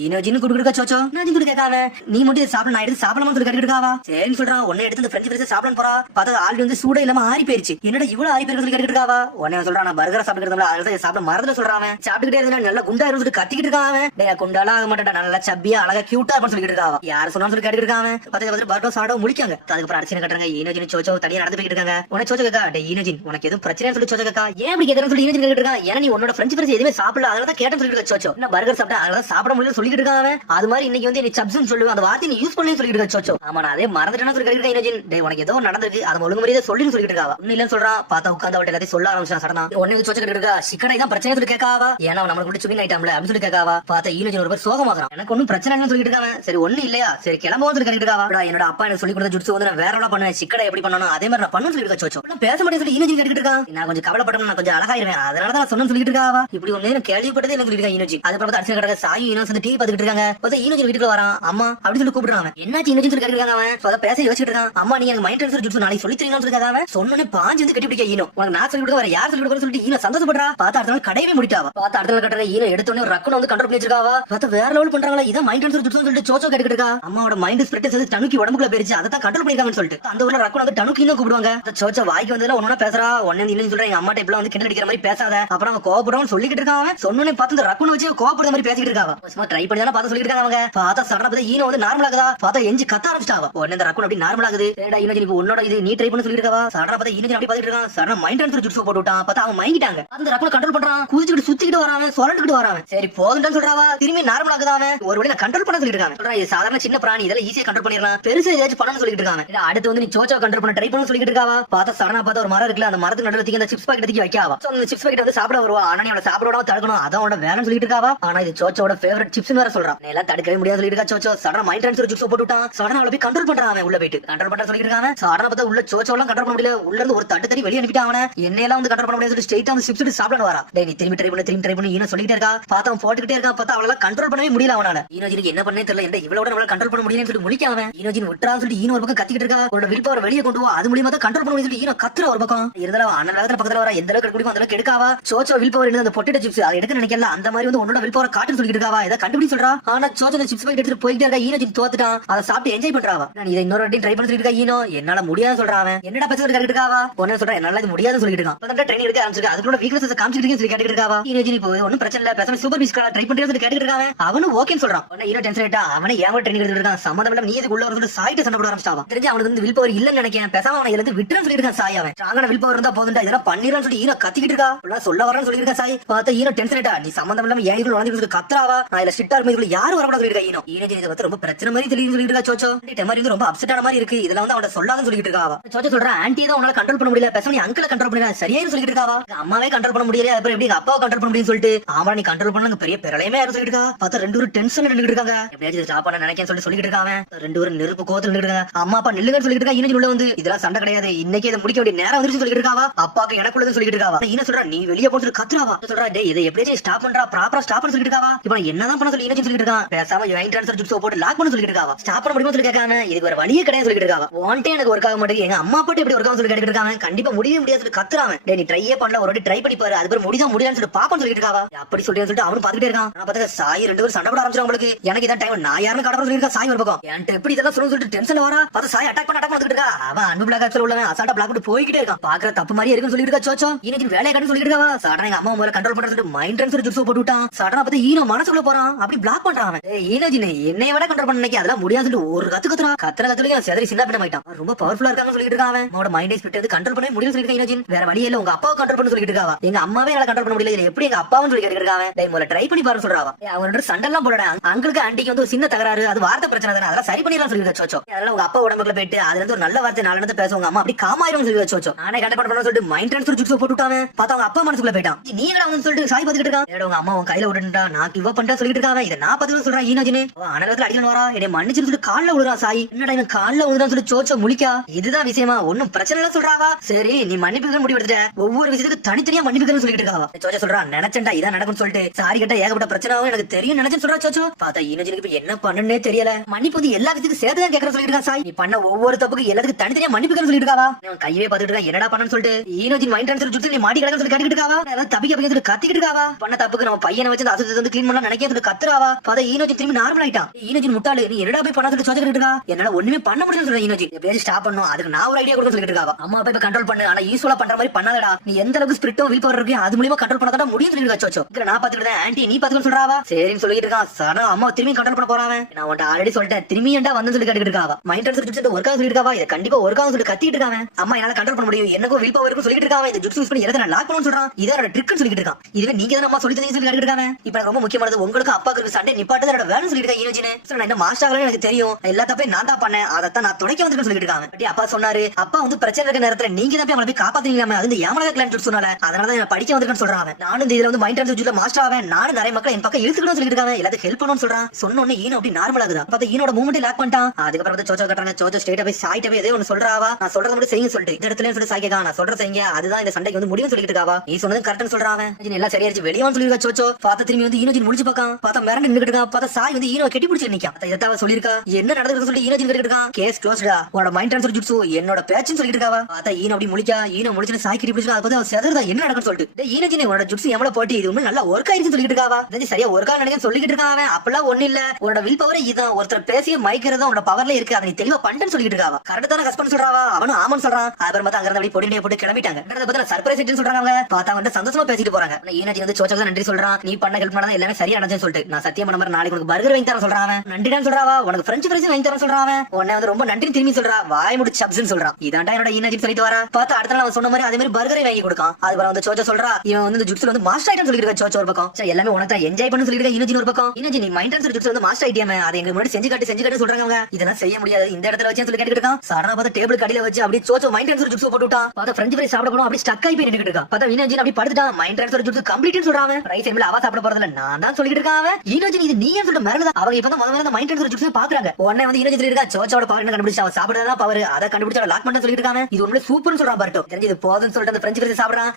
ஈனோஜின் கொடுக்குறா. சோச்சோ நான் கூட கேட்காம நீ மட்டும் சாப்பிட நான் எடுத்து சாப்பிடலாம்னு சொல்லி கேட்டுருக்காவா. சரின்னு சொல்றான். உன்னை எடுத்து இந்த பிரெஞ்சு சாப்பிட போறா. பார்த்தா ஆல்ரெடி வந்து சூட இல்லாம ஆறி போயிருச்சு. என்னடா இவ்வளவு ஆறி போயிருக்கு சொல்லி கேட்டுருக்காவா. உடனே சொல்றான் நான் பர்கர் சாப்பிடுறதுல அதனால சாப்பிட மறந்துட்டு சொல்றான். சாப்பிட்டுக்கிட்டே இருந்தா நல்லா குண்டா இருந்து கத்திக்கிட்டு இருக்கான். குண்டாலா ஆக மாட்டா நல்லா சப்பியா அழகா கியூட்டா இருப்பான்னு சொல்லிட்டு இருக்காவா. யாரு சொன்னாலும் சொல்லி கேட்டு இருக்காங்க. பக்கத்துல பர்கர் சாப்பிட முடிக்காங்க. அதுக்கப்புறம் அடிச்சு கட்டுறாங்க. ஈனோஜின் சோச்சோ தனியா நடந்து போயிட்டு இருக்காங்க. உனக்கு சோச்சோ கேக்கா டே ஈனோஜின் உனக்கு எதுவும் பிரச்சனை சொல்லி சோச்சோ கேக்கா ஏன் இப்படி கேட்கறன்னு சொல்லி ஈனோஜின் கேட்டு இருக்கான். ஏன்னா நீ உன்னோட ஃப்ரெண்ட்ஸ் ஃப்ரெண்ட்ஸ் எதுவுமே சாப்பிடல அதனால கேட்டேன்னு சொல்லிட்டு சோச்சோ. நான் பர்கர் சாப்பிட்டா அதனால சாப்பிட முடியல சொல்லிட்டு இருக்காங்க. அது மாதிரி இன்னைக்கு வந்து நீ சப்ஸ்னு சொல்லுவேன் அந்த வார்த்தை நீ யூஸ் பண்ணி சொல்லிட்டு இருக்க. சோச்சோ ஆமா நான் அதே மறந்துட்டேன்னு சொல்லி கேட்டு ஈனோஜின் டே உனக்கு ஏதோ நடந்திருக்கு அதை ஒழுங்கு மாதிரியே சொல்லிட்டு சொல்லிட்டு இருக்காவா. இன்னும் இல்லன்னு சொல்றான். பார்த்தா உட்காந்து அவட்ட கதை சொல்ல ஆரம்பிச்சான். சடனா உடனே சோச்சோ கேட்டு இருக்கா சிக்கடை தான் பிரச்சனை சொல்லி கேட்காவா. ஏன்னா நம்மளுக்கு கூட சுவின் ஆயிட்டாம்ல அப்படின்னு சொல்லி கேட்காவா. பார்த்தா ஈனோஜின் ஒரு பேர் சோகமாகறான். எனக்கு ஒன்னும் பிரச்சனை இல்லைன்னு சொல்லிட்டு இருக்காங்க. சரி ஒண்ணு இல்லையா சரி கிளம்பவும் சொல்லி கேட்டு இருக்காவா. என்னோட அப்பா எனக்கு சொல்லி கொடுத்த ஜுட்ஸு வந்து நான் வேற எல்லாம் பண்ணுவேன் சிக்கடை எப்படி பண்ணணும் அதே மாதிரி நான் பண்ணு சொல்லி இருக்கா. சோச்சோ பேச மாட்டேன்னு சொல்லி ஈனோஜின் கேட்டு இருக்கான். நான் கொஞ்சம் கவலைப்பட்டோம் நான் கொஞ்சம் அழகாயிருவேன் அதனால தான் சொன்னு சொல்லிட்டு இருக்காவா. இப்படி ஒண்ணு கேள்விப்பட்டதே என்ன சொல்லிருக்கா ஈனோஜி. அதுக்கப்புறம் அடிச்சு கிடக்க சாயி ஈனோஸ் வந்து டிவி பார்த்துட்டு இருக்காங்க. ஈனோஜி வீட்டுக்கு வரான். அம்மா அப்படின்னு சொல்லி கூப்பிடுறாங்க. என்னாச்சு ஈனோஜின்னு சொல்லி கேட்டுருக்காங்க. அவன் பேச யோசிச்சுட்டு இருக்கான். அம்மா நீங்க எனக்கு மைண்ட் ட்ரான்ஸ்ஃபர் ஜுட்ஸு நாளைக்கு சொல்லி தரீங்கன்னு சொல்லி கேட்காம சொன்னே பாஞ்சு வந்து கட்டி பிடிக்க ஈனோ உனக்கு நான் சொல்லி கொடுக்க வேற யார் சொல்லி கொடுக்க சொல்லிட்டு ஈனோ சந்தோஷப்படுறா. பார்த்தா அடுத்த நாள் கடையவே முடிட்டாவா. பார்த்தா அடுத்த நாள் கட்டுற ஈனோ எடுத்தோடனே ஒரு ரக்கனை வந்து கண்ட்ரோல் பண்ணி வச்சிருக்காவா. பார்த்தா வேற லெவல் பண்றாங்களா. இதான் மைண்ட் ட்ரான்ஸ்ஃபர் ஜுட்ஸுன்னு சொல்லிட்டு சோச்சோ கேட்டுட்டு இருக்கா. அம்மாவோட மைண்ட் ஸ்பிரிட் வந்து டனுக்கி உடம்புக்குள்ள போயிருச்சு அதை தான் கண்ட்ரோல் பண்ணிருக்காங்கன்னு சொல்லிட்டு அந்த ஊர்ல ரக்கன் வந்து டனுக்கின்னு கூப்பிடுவாங்க. சோச்சோ வாய்க்கு வந்ததுல ஒன்னொன்னா பேசுறா. உடனே இன்னும் சொல்றேன் எங்க அம்மா டைப்ல வந்து கிண்டல் அடிக்கிற மாதிரி பேசாத அப்புறம் அவங்க கோபப்படுறோம்னு சொல்லிட்டு இருக்காங்க. சொன்னோன்னே பார்த்து இந்த ரக்கனை வச்சு கோபப்படுற மாதிரி பேசிட்டு இருக்காங்க. சும்மா ட்ரை பண்ணி தானே பார்த்து சொல்லிட்டு இருக்காங்க. அவங்க பார்த்தா சடனா பார்த்தா ஈனோ வந்து நார்மல் ஆகுதா. பார்த்தா எஞ்சி கத்த ஆரம்பிச்சிட்டாவா. உடனே இந்த ரக்கன் அப்படி நார்மல் ஆகுது. ஏடா ஈனோஜின் இப்போ உன்னோட இது நீ ட்ரை பண்ண சொல்லிட்டு இருக்கவா. சடனா பார்த்தா ஈனோஜின் அப்படி பார்த்துட்டு இருக்கான். சடனா மைண்ட் ட்ரான்ஸ்ஃபர் ஜுட்ஸு போட்டு விட்டான். பார்த்தா அவன் மயங்கிட்டாங்க. அந்த ரக்கனை கண்ட்ரோல் பண்றான். குதிச்சுக்கிட்டு சுத்திக்கிட்டு வராங்க சொரண்டுக்கிட்டு வராங்க. சரி போதுன்னு சொல்றாவா. திரும்பி நார்மல் ஆகுதாவ. ஒரு வழி நான் கண்ட்ரோல் பண்ண சொல்லிட்டு இருக்காங்க. சொல்றா இது சாதாரண சின்ன பிராணி இதெல்லாம் ஈஸியா கண்ட்ரோல் பண்ணிடலாம் பெருசா ஏதாச்சும் பண்ணணும்னு சொல்லிட்டு இருக்காங்க. அடுத்து வந்து நீ சோச்சோ கண்ட்ரோல் பண்ண ட்ரை பண்ண சொல்லிட்டு இருக்காவா. பார்த்தா சடனா பார்த்தா ஒரு மரம் இருக்குல்ல அந்த மரத்துக்கு நடுவுல தூக்கி அந்த சிப்ஸ் பாக்கெட் தூக்கி வைக்காவா. சோ அந்த சிப்ஸ் பாக்கெட் வந்து சாப்பிட வருவா. ஆனா நீ அவளை சாப்பிட தடுக்கணும் அதான் வேலைன்னு சொல்லிட்டு இருக்காவா. ஆனா இது சோச்சோட ஃபேவரட் சிப்ஸ் வேற சொல்றான். எல்லாம் தடுக்கவே முடியாது சொல்லிட்டு இருக்கா. சோச்சோ சடனா மைண்ட் ட்ரான்ஸ்ஃபர் ஜுட்ஸு போட்டு விட்டான். சடனா அவளை போய் கண்ட்ரோல் பண்றான். அவன் உள்ள போயிட்டு கண்ட்ரோல் பண்ண சொல்லிட்டு இருக்காங்க. சடனா பார்த்தா உள்ள சோச்சோ எல்லாம் கண்ட்ரோல் பண்ண முடியல. உள்ள இருந்து ஒரு தட்டு தண்ணி வெளியே அனுப்பிட்டான். அவனை என்னையெல்லாம் வந்து கண்ட்ரோல் பண்ண முடியாது சொல்லி ஸ்ட்ரைட்டா வந்து சிப்ஸ் சாப்பிட வரா. டேய் நீ திரும்பி ட்ரை பண்ணி ஈனோ சொல்லிட்டே இருக்கா. பார்த்தா அவன் போட்டுக்கிட்டே இருக்கான். பார்த்தா அவளால கண்ட்ரோல் பண்ணவே முடியல அவனால. ஈனோஜினுக்கு என்ன பண்ணே தெரியல. இந்த இவ்வளவு நம்மளால கண்ட்ரோல் பண்ண முடியலன்னு சொல்லி முழிக்க அவன் ஈனோஜின் விட்டுறான்னு சொல்லி ஈனோ ஒரு பக்கம் கத்திக்கிட்டு இருக்கா. உன்னோட வில் பவர் வெளியே கொண்டு வா அது மூலியமா தான் கண்ட்ரோல் பண்ண முடியும் சொல்லி ஈனோ கத்துற ஒரு பக்கம் இருந்தாலும் அண்ணன் வேகத்துல பக்கத்துல வர எந்த அளவுக்கு எடுக்க முடியுமோ அந்த அளவுக்கு எடுக்காவா. சோச்சோ வில் பவர் அந்த பொட்டேட்டோ சிப்ஸ் அதை எடுக்க நினைக்கல அந்த மாதிரி வந்து உன்னோட வில் பவர் காட்டுன்னு சொல்லிட்டு இருக்காவா. இதை கண்டுபிடி சொல்றா. ஆனா சோச்சோ அந்த சிப்ஸ் பாக்கெட் எடுத்துட்டு போயிட்டே இருக்கா. ஈனோஜின் தோத்துட்டான். அதை சாப்பிட்டு என்ஜாய் பண்றாவா. நான் இதை இன்னொரு வாட்டி ட்ரை பண்ண சொல்லிட்டு இருக்கா. ஈனோ என்னால முடியாது சொல்றான். என்னடா பச்சை கரெக்ட் இருக்காவா. உடனே சொல்றேன் என்னால இது முடியாதுன்னு சொல்லிட்டு இருக்கான். அப்பதான் ட்ரைனிங் எடுக்க ஆரம்பிச்சிருக்கா. அதுக்குள்ள வீக்னஸ் காமிச்சிட்டு சொல்லி கேட்டுட்டு இருக்காவா. ஈனோஜின் இப்போ ஒன்னும் பிரச்சனை இல்ல பேசாம சூப்பர் பீஸ் ட்ரை பண்றேன்னு சொல்லி கேட்டுட்டு இருக்காங்க. அவனும் ஓகேன்னு சொல்றான். உடனே ஈனோ டென்ஷன் ஆயிட்டா. அவனே ஏன் ட்ரைனிங் எடுத்துட்டு இருக்கான் சம்மந்தம் இல்ல நீ இதுக்கு உள்ள வந்து சாயிட்டு சண்டை போட ஆரம்பிச்சாவா. தெரிஞ்சு அவனுக்கு வந்து வில் பவர் இல்லன்னு நினைக்கிறேன். பேசாம அவனை இருந்து விட்டுறன்னு சொல்லிட்டு இருக்கான். சாய் அவன் ஸ்ட்ராங்கான வில் பவர் இருந்தா போதுண்டா இதெல்லாம் பண்ணிடுறான்னு சொல்லி ஈனோ கத்திக்கிட்டு இருக்கா. சொல்ல வரேன்னு சொல்லி இருக்கா. சாய் பார்த்தா ஈனோ டென்ஷன் ஆயிட்டா. நீ சம்மந்தம் இல்லாம ஏன் இதுல நுழைஞ்சு கத்துறாவா. நான் இல்ல ஸ்ட்ரிக்டா இருக்கும் இதுல யாரும் வரக்கூடாது சொல்லிருக்கா. ஈனோ ஈனோஜின் இதை பத்தி ரொம்ப பிரச்சனை மாதிரி தெரியும் சொல்லிட்டு இருக்கா. சோச்சோ டெமரி வந்து ரொம்ப அப்செட் ஆன மாதிரி இருக்கு. இதெல்லாம் வந்து அவன சொல்லாதுன்னு சொல்லிட்டு இருக்காவா. சோச்சோ சொல்றா ஆன்ட்டி தான் உன்னால கண்ட்ரோல் பண்ண முடியல பேசாம நீ அங்கிள கண்ட்ரோல் பண்ணல சரியானு சொல்லிட்டு இருக்காவா. அம்மாவே கண்ட்ரோல் பண்ண முடியல அப்புறம் எப்படி அப்பாவை கண்ட்ரோல் பண்ண முடியும்னு சொல்லிட்டு ஆமா நீ கண்ட்ரோல் பண்ண பெரிய பிரளயமே யாரும் சொல்லிட்டு இருக்கா. பார்த்தா ரெண்டு பேரும் டென்ஷன் நின்னுட்டு இருக்காங்க. எப்படியாச்சும் ஸ்டாப் பண்ண நினைக்கேன்னு சொல்லிட்டு இருக்காங்க. ரெண்டு பேரும் நெருப்பு கோவத்துல நின்னுட்டு இருக்காங்க. அம்மா அப்பா நில்லுங்கன்னு சொல்லிட்டு இருக்கா. ஈனோஜின் உள்ள வந்து இதெல்லாம் சண்டை கிடையாது இன்னைக்கு இதை முடிக்க வேண்டிய நேரம் வந்துருச்சு சொல்லிட்டு இருக்காவா. அப்பாக்கு எனக்குள்ளது சொல்லிட்டு இருக்காவா. ஈனோ சொல்றா நீ வெளியே போட்டு கத்துறாவா. சொல்றா டேய் இதை எப்படியாச்சும் ஸ்டாப் பண்றா ப்ராப்பரா ஸ்டாப் பண்ண சொல்லிட்டு இருக்காவா. இப்போ என்னதான் பண்ண சொல்லி ஈனோஜின் சொல்லிட்டு இருக்கான். பேசாம மைண்ட் ட்ரான்ஸ்ஃபர் ஜுட்ஸு போட்டு லாக் பண்ண சொல்லிட்டு இருக்காவா. ஸ்டாப் பண்ண முடியுமா சொல்லி கேட்காம இதுக்கு ஒரு வழியே கிடையாது சொல்லிட்டு இருக்காவா. வாண்டே எனக்கு ஒர்க் ஆக மாட்டேங்குது எங்க அம்மா பாட்டு எப்படி ஒர்க் ஆகும் சொல்லி கேட்டுட்டு இருக்காங்க. கண்டிப்பா முடியவே முடியாது சொல்லி கத்துறாங்க. டேய் நீ ட்ரையே பண்ணல ஒரு வாட்டி ட்ரை பண்ணி பாரு அது பேர் முடியாதுன்னு சொல்லி பாப்பன்னு சொல்லிட்டு இருக்காவா. அப்படி சொல்லிட்டு அவனும் பாத்துட்டே இருக்கான். நான் பார்த்தா சாய் ரெண்டு பேரும் சண்டை போட ஆரம்பிச்சாங்க. உங்களுக்கு எனக்கு இதான் டைம் நான் யாருன்னு காட்டுறேன்னு சொல்லிருக்கா. சாய் ஒரு பக்கம் என்கிட்ட எப்படி இதெல்லாம் சொல்லிட்டு டென்ஷன்ல வரா. பார்த்தா சாய் அட்டாக் பண்ண வந்துட்டு இருக்கா. அவன் அன்பு பிளாக் ஆப்ஸ்ல உள்ளவன் அசால்ட்டா பிளாக் போட்டு போய்கிட்டே இருக்கான். பாக்குற தப்பு மாதிரி இருக்குன்னு சொல்லிட்டு இருக்கா. சோச்சோ ஈனோஜின் வேலையை காட்டுன்னு சொல்லிட்டு இருக்காவா. சடனா எங்க அம்மா முதல்ல கண்ட்ரோல் பண்ற சொல்லிட்டு மைண்ட் ட்ரான்ஸ்ஃபர் ஜுட்ஸு போட்டு விட்டான். சடனா பார்த்தா ஈனோ மனசுக்குள்ள போறான். அப்படி பிளாக் பண்றான். அவன் ஈனோஜின் என்னைய விட கண்ட்ரோல் பண்ண நினைக்க அதெல்லாம் முடியாது ஒரு கத்துறா செதறி சின்ன பின்ன ஆயிட்டான். ரொம்ப பவர்ஃபுல்லா இருக்கான்னு சொல்லிட்டு இருக்கான். அவனோட மைண்ட் ஸ்பிரிட் கண்ட்ரோல் பண்ண முடியும் சொல்லிட்டு ஈனோஜின் வேற வழியே இல்ல உங்க அப்பாவை கண்ட்ரோல் பண்ண சொல்லிட்டு இருக்காவா. எங்க அம்மாவே என்னால கண்ட்ரோல் பண்ண முடியல எப்படி எங்க அப்பாவும் சொல்லி கேட்டுட்டு இருக்காங்க. டேய் முதல்ல ட்ரை பண்ணி பாரு சொல்றாவா. அவனோட சண்டை எல்லாம் போடுற அங்களுக்கு ஆண்டிக்கு வந்து ஒரு சின்ன தகராறு அது வார்த்தை பிரச்சனை தானே அதெல்லாம் சரி பண்ணிடலாம் சொல்லிட்டு சோச்சோ. அதனால உங்க அப்பா உடம்புல போயிட்டு அதுல இருந்து ஒரு நல்ல வார்த்தை நாலு இடத்துல பேசுவாங்க அம்மா அப்படி காமாயிரும் சொல்லிட்டு சோச்சோ. நானே கண்ட்ரோல் பண்ண சொல்லிட்டு மைண்ட் ட்ரான்ஸ்ஃபர் ஜுட்ஸு போட்டு விட்டாங்க. பார்த்தா அவங்க அப்பா மனசுக்குள்ள போயிட்டான். நீ எங்கடா வந்து சொல்லிட்டு சாய் பாத்துக்கிட்டு இருக்கான். ஏடா உங்க அம்மா உன் கையில விட்டுட்டா நான் கிவ் அப் பண்ணிட்டா சொல்லிட்டு இருக்காங்க. இதை நான் பத்தி சொல்றேன் ஈனோஜினு அனலத்துல அடிக்கணும் வரா என்னை மன்னிச்சுன்னு சொல்லி கால்ல விழுறா சாய். என்னடா இவன் கால்ல விழுறான்னு சொல்லி சோச்சோ முழிக்கா. இதுதான் விஷயமா ஒன்னும் பிரச்சனை இல்ல சொல்றாவா. சரி நீ மன்னிப்புக்கு முடிவு எடுத்துட்ட, ஒவ்வொரு விஷயத்துக்கு தனித்தனியா மன்னிப்புக்கு சொல்லிட்டு இருக்காவா. சோச்சா சொல்றா நினைச்சேன்டா இதான் நடக்கும்னு சொல்லிட்டு சாரி கேட்டா ஏகப்பட்ட பிரச்சனை ஆகும் எனக்கு தெரியும் நினைச்சேன்னு சொல்றா சோச்சோ. பார்த்தா ஈனோஜினுக்கு இப்ப என்ன பண்ணுன்னே தெரியல. மன்னிப்பு எல்லா விஷயத்துக்கும் சேர்த்து தான் கேட்கற சொல்லிட்டு இருக்கா சாய். நீ பண்ண ஒவ்வொரு தப்புக்கு எல்லாத்துக்கும் தனித்தனியா மன்னிப்புக்கு சொல்லிட்டு இருக்காவா. அவன் கையே பார்த்துட்டு இருக்கா என்னடா பண்ணன்னு சொல்லிட்டு. ஈனோஜின் மைண்ட் ட்ரான்ஸ்ஃபர் ஜுட்ஸ் நீ மாட்டி கிடக்க சொல்லி கேட்டுட்டு இருக்காவா. ஏதாவது தப்பிக்க சொல்லி கத்திக்கிட்டு இருக்காவா. பண்ண தப்புக்கு நம்ம பையனை வச்சு அசுத்தத்தை வந்து க்ளீன் பண்ணலாம் நினைக்க சொல்லி கத்துறாவா. பார்த்தா ஈனோஜின் திரும்பி நார்மல் ஆயிட்டான். ஈனோஜின் முட்டாளு நீ என்னடா போய் பண்ண சொல்லி சோச்சிட்டு இருக்கா. என்னால ஒண்ணுமே பண்ண முடியும் சொல்ற ஈனோஜின். எப்படியாவது ஸ்டாப் பண்ணும் அதுக்கு நான் ஒரு ஐடியா கொடுக்க சொல்லிட்டு இருக்காவா. அம்மா அப்பா இப்ப கண்ட்ரோல் பண்ணு ஆனா யூஸ்ஃபுல்லா பண்ற மாதிரி பண்ணாதடா. நீ எந்த அளவுக்கு ஸ்பிரிட்டும் வில் பவர் இருக்கு அது மூலமா கண்ட்ரோல் பண்ணாதடா முடியும் சொல்லி இருக்கா சோச்சோ. நான் பாத்துக்கிட்டேன் ஆன்ட்டி நீ பாத்துக்க சொல்றாவா. சரின்னு சொல்லிட்டு இருக்கான். சடா அம்மா திரும்பி கண்ட்ரோல் பண்ண போறாங்க. நான் உன்ட்ட ஆல்ரெடி சொல்லிட்டேன் திரும்பி ஏன்டா வந்து சொல்லி கேட்டுட்டு இருக்காவா. மைண்ட் ட்ரான்ஸ்ஃபர் ஜுட்ஸ் ஒர்க் ஆக சொல்லிட்டு இருக்காவா. இத கண்டிப்பா ஒர்க் ஆக சொல்லி கத்திட்டு இருக்காங்க. அம்மா என்னால கண்ட்ரோல் பண்ண முடியும் எனக்கும் வில் பவர் இருக்கு சொல்லிட்டு இருக்காங்க. இந்த ஜுட்ஸ் யூஸ் பண்ணி எதை நான் லாக் பண்ணனும் சொல்றான். இதோட ட்ரிக்னு சொல்லிட்டு இருக்கான். இதுவே நீங்க தான் அம்மா சொல்லி தந்தீங்க சொல்லி கேட்டுட்டு இருக்காங்க. இப்போ ரொம்ப முக்கியமானது உங்களுக்கு அப்பாக்கு இருக்க சண்டை நிப்பாட்டதோட வேணும் சொல்லிட்டு இருக்கா ஈனோஜின். சோ நான் இந்த மாஸ்டர் ஆகலன்னு எனக்கு தெரியும் எல்லா தப்பையும் நான் தான் பண்ணேன் அதை தான் நான் துணைக்க வந்துட்டு சொல்லிட்டு இருக்காங்க. பட் அப்பா சொன்னாரு அப்பா வந்து பிரச்சனை இருக்க நேரத்துல நீங்க தான் போய் அவங்களை போய் காப்பாத்தீங்களாமே அது ஏமலக கிளான் சொல்லி சொன்னால அதனால தான் நான் படிக்க வந்திருக்கேன்னு சொல்றாங்க. நானும் இந்த இதுல வந்து மைண்ட் ட்ரான்ஸ்ஃபர் ஜுட்ஸ்ல மாஸ்டர் ஆவேன் நானும் நிறைய மக்கள் என் பக்கம் இழுத்துக்கணும் சொல்லிட்டு இருக்காங்க. எல்லாத்துக்கும் ஹெல்ப் பண்ணணும்னு சொல்றான். சொன்ன உடனே ஈனோ அப்படி நார்மல் ஆகுதா. பார்த்தா ஈனோட மூவ்மெண்ட் லாக் பண்ணிட்டான். அதுக்கப்புறம் வந்து சோச்சோ கட்டுறாங்க. சோச்சோ ஸ்ட்ரைட்டா போய் சாய்ட்ட போய் ஏதோ ஒன்னு சொல்றாவா. நான் சொல்றது மட்டும் செய்யுங்க சொல்லிட்டு இந்த இடத்துல சொல்லி சாய்க்கா நான் சொல்ற செய்யுங்க அதுதான் இந்த சண்டைக்கு வந்து முடியும் சொல்லிட்டு இருக்காவா. நீ சொன்னது கரெக்ட்னு சொல்றாங்க. எல்லாம் சரியாச்சு வெளியான்னு சொல்லிருக்கா சோச்சோ. பார்த்தா திரும்பி வந்து ஈனோஜின் முடிச்சு பார்க்கான். பார்த்தா மிரண்டு நின்னுட்டு இருக்கான். பார்த்தா சாய் வந்து ஈனோ கெட்டி பிடிச்சு நிக்கான். இதாவ சொல்லிருக்கா என்ன நடக்குதுன்னு சொல்லி ஈனோஜின் கேட்டுட்டு இருக்கான். கேஸ் க்ளோஸ்டா உன்னோட மைண்ட் ட்ரான்ஸ்ஃபர் ஜுட்ஸ் என்னோட பேச்சுன்னு சொல்லிட்டு இருக்காவா. பார்த்தா ஈனோ அப்படி முழிக்கா. ஈனோ முடிச்சு சாய் கெட்டி பிடிச்சு அதை பத்தி செதறதா என்ன நடக்குன்னு சொல்லிட்டு ஈனோஜின் உன்னோட ஜுட்ஸ் எவ்வளவு போட்டி இது ஒண்ணு நல்லா ஒர்க் ஆயிருக்கு சொல்லிட்டு இருக்காவா. சரியா ஒர்க் ஆக நினைக்க சொல்லிட்டு இருக்கான். அப்பெல்லாம் ஒண்ணு இல்ல உன்னோட வில் பவர் இதான் ஒருத்தர் பேசிய மைக்கிறதும் உன்னோட பவர்ல இருக்கு அதை நீ தெளிவா பண்ணிட்டேன்னு சொல்லிட்டு இருக்காவா. கரெக்ட் தான ஹஸ்பண்ட் சொல்றாவா. அவனும் ஆமான்னு சொல்றான். அப்புறம் பார்த்தா அங்க இருந்து அப்படி பொடியே போட்டு கிளம்பிட்டாங்க. பார்த்தா சர்ப்ரைஸ் சொல்றாங்க. பார்த்தா வந்து சந்தோஷமா பேசிட்டு போறாங்க. ஈனோஜின் வந்து சோச்சோ நன்றி சொல்றான். நீ பண்ண ஹெல்ப் பண்ணா எல்லாமே சரியா நடந்துன்னு சொல்லிட்டு நான் சத்தியம் பண்ண மாதிரி நாளைக்கு உனக்கு பர்கர் வாங்கி தரேன் சொல்றான். நன்றிடான்னு சொல்றாவா. உனக்கு பிரெஞ்சு ஃப்ரைஸ் வாங்கி தரேன் சொல்றான். உன்னை வந்து ரொம்ப நன்றி திரும்பி சொல்றா. வாய் முடி சப்ஸ்னு சொல்றான். இதான்டா என்னோட ஈனோஜின் சொல்லிட்டு வரா. பார்த்தா அடுத்த நாள் அவன் சொன்ன மாதிரி அதே மாதிரி பர்கரை வாங்கி கொடுக்கான். அதுக்கப்புறம் வந்து சோச்சோ சொல்றா இவன் வந்து ஜுட்ஸ்ல வந்து மாஸ்டர் ஆயிட்டான்னு சொல்லிட்டு இருக்க சோச்சோ ஒரு பக்கம். எல்லாமே உனக்கு என்ஜாய் பண்ணு சொல்லிட்டு இருக்க ஈனோஜின் ஒரு பக்கம். ஈனோஜின் நீ மைண்ட் ட்ரான்ஸ்ஃபர் ஜுட்ஸ்ல வந்து மாஸ்டர் ஆயிட்டியாமே அதை எங்க முன்னாடி செஞ்சு காட்டு சொல்றாங்க. இதெல்லாம் செய்ய முடியாது இந்த இடத்துல வச்சு சொல்லி கேட்டுட்டு இருக்கான். சடனா பார்த்தா டேபிள் கடியில வச்சு அப்படியே சோச்சோ மைண்ட் ட்ரான்ஸ்ஃபர் ஜுட்ஸ் போட்டு விட்டான். பார்த்தா பிரெஞ்சு ஃப்ரைஸ் சாப்பிட போறோம் அப்படியே ஸ்டக் ஆகி போய் நின்னுட்டு இருக்கான். பார்த்தா ஈனோஜின் அப்படி படுத்துட்டான். மைண்ட் ட்ரான்ஸ்ஃபர் ஜுட்ஸ் கம்ப்ளீட்னு சொல்றாங்க. ரைஸ் டைம்ல அவ சாப்பிட போறதுல நான் தான் சொல்லிட்டு இருக்கான். ஈனோஜின் இது நீயே சொல்லிட்டு மிரளுதா. அவங்க இப்பதான் முதல்ல மைண்ட் ட்ரான்ஸ்ஃபர் ஜுட்ஸ் பாக்குறாங்க. உடனே வந்து ஈனோஜின் இருக்கா சோச்சோட பவர் என்ன கண்டுபிடிச்சு அவ சாப்பிடுறதா பவர் அதை கண்டுபிடிச்சு லாக் பண்ண சொல்லிட்டு இருக்காங்க. இது ஒண்ணு சூப்பர்னு சொல்றான். பர்ட்டோ தெரிஞ்சு இது போதும்னு சொல்லிட்டு அந்த பிரெஞ்சு ஃப்ரைஸ் சாப்பிடுறான்.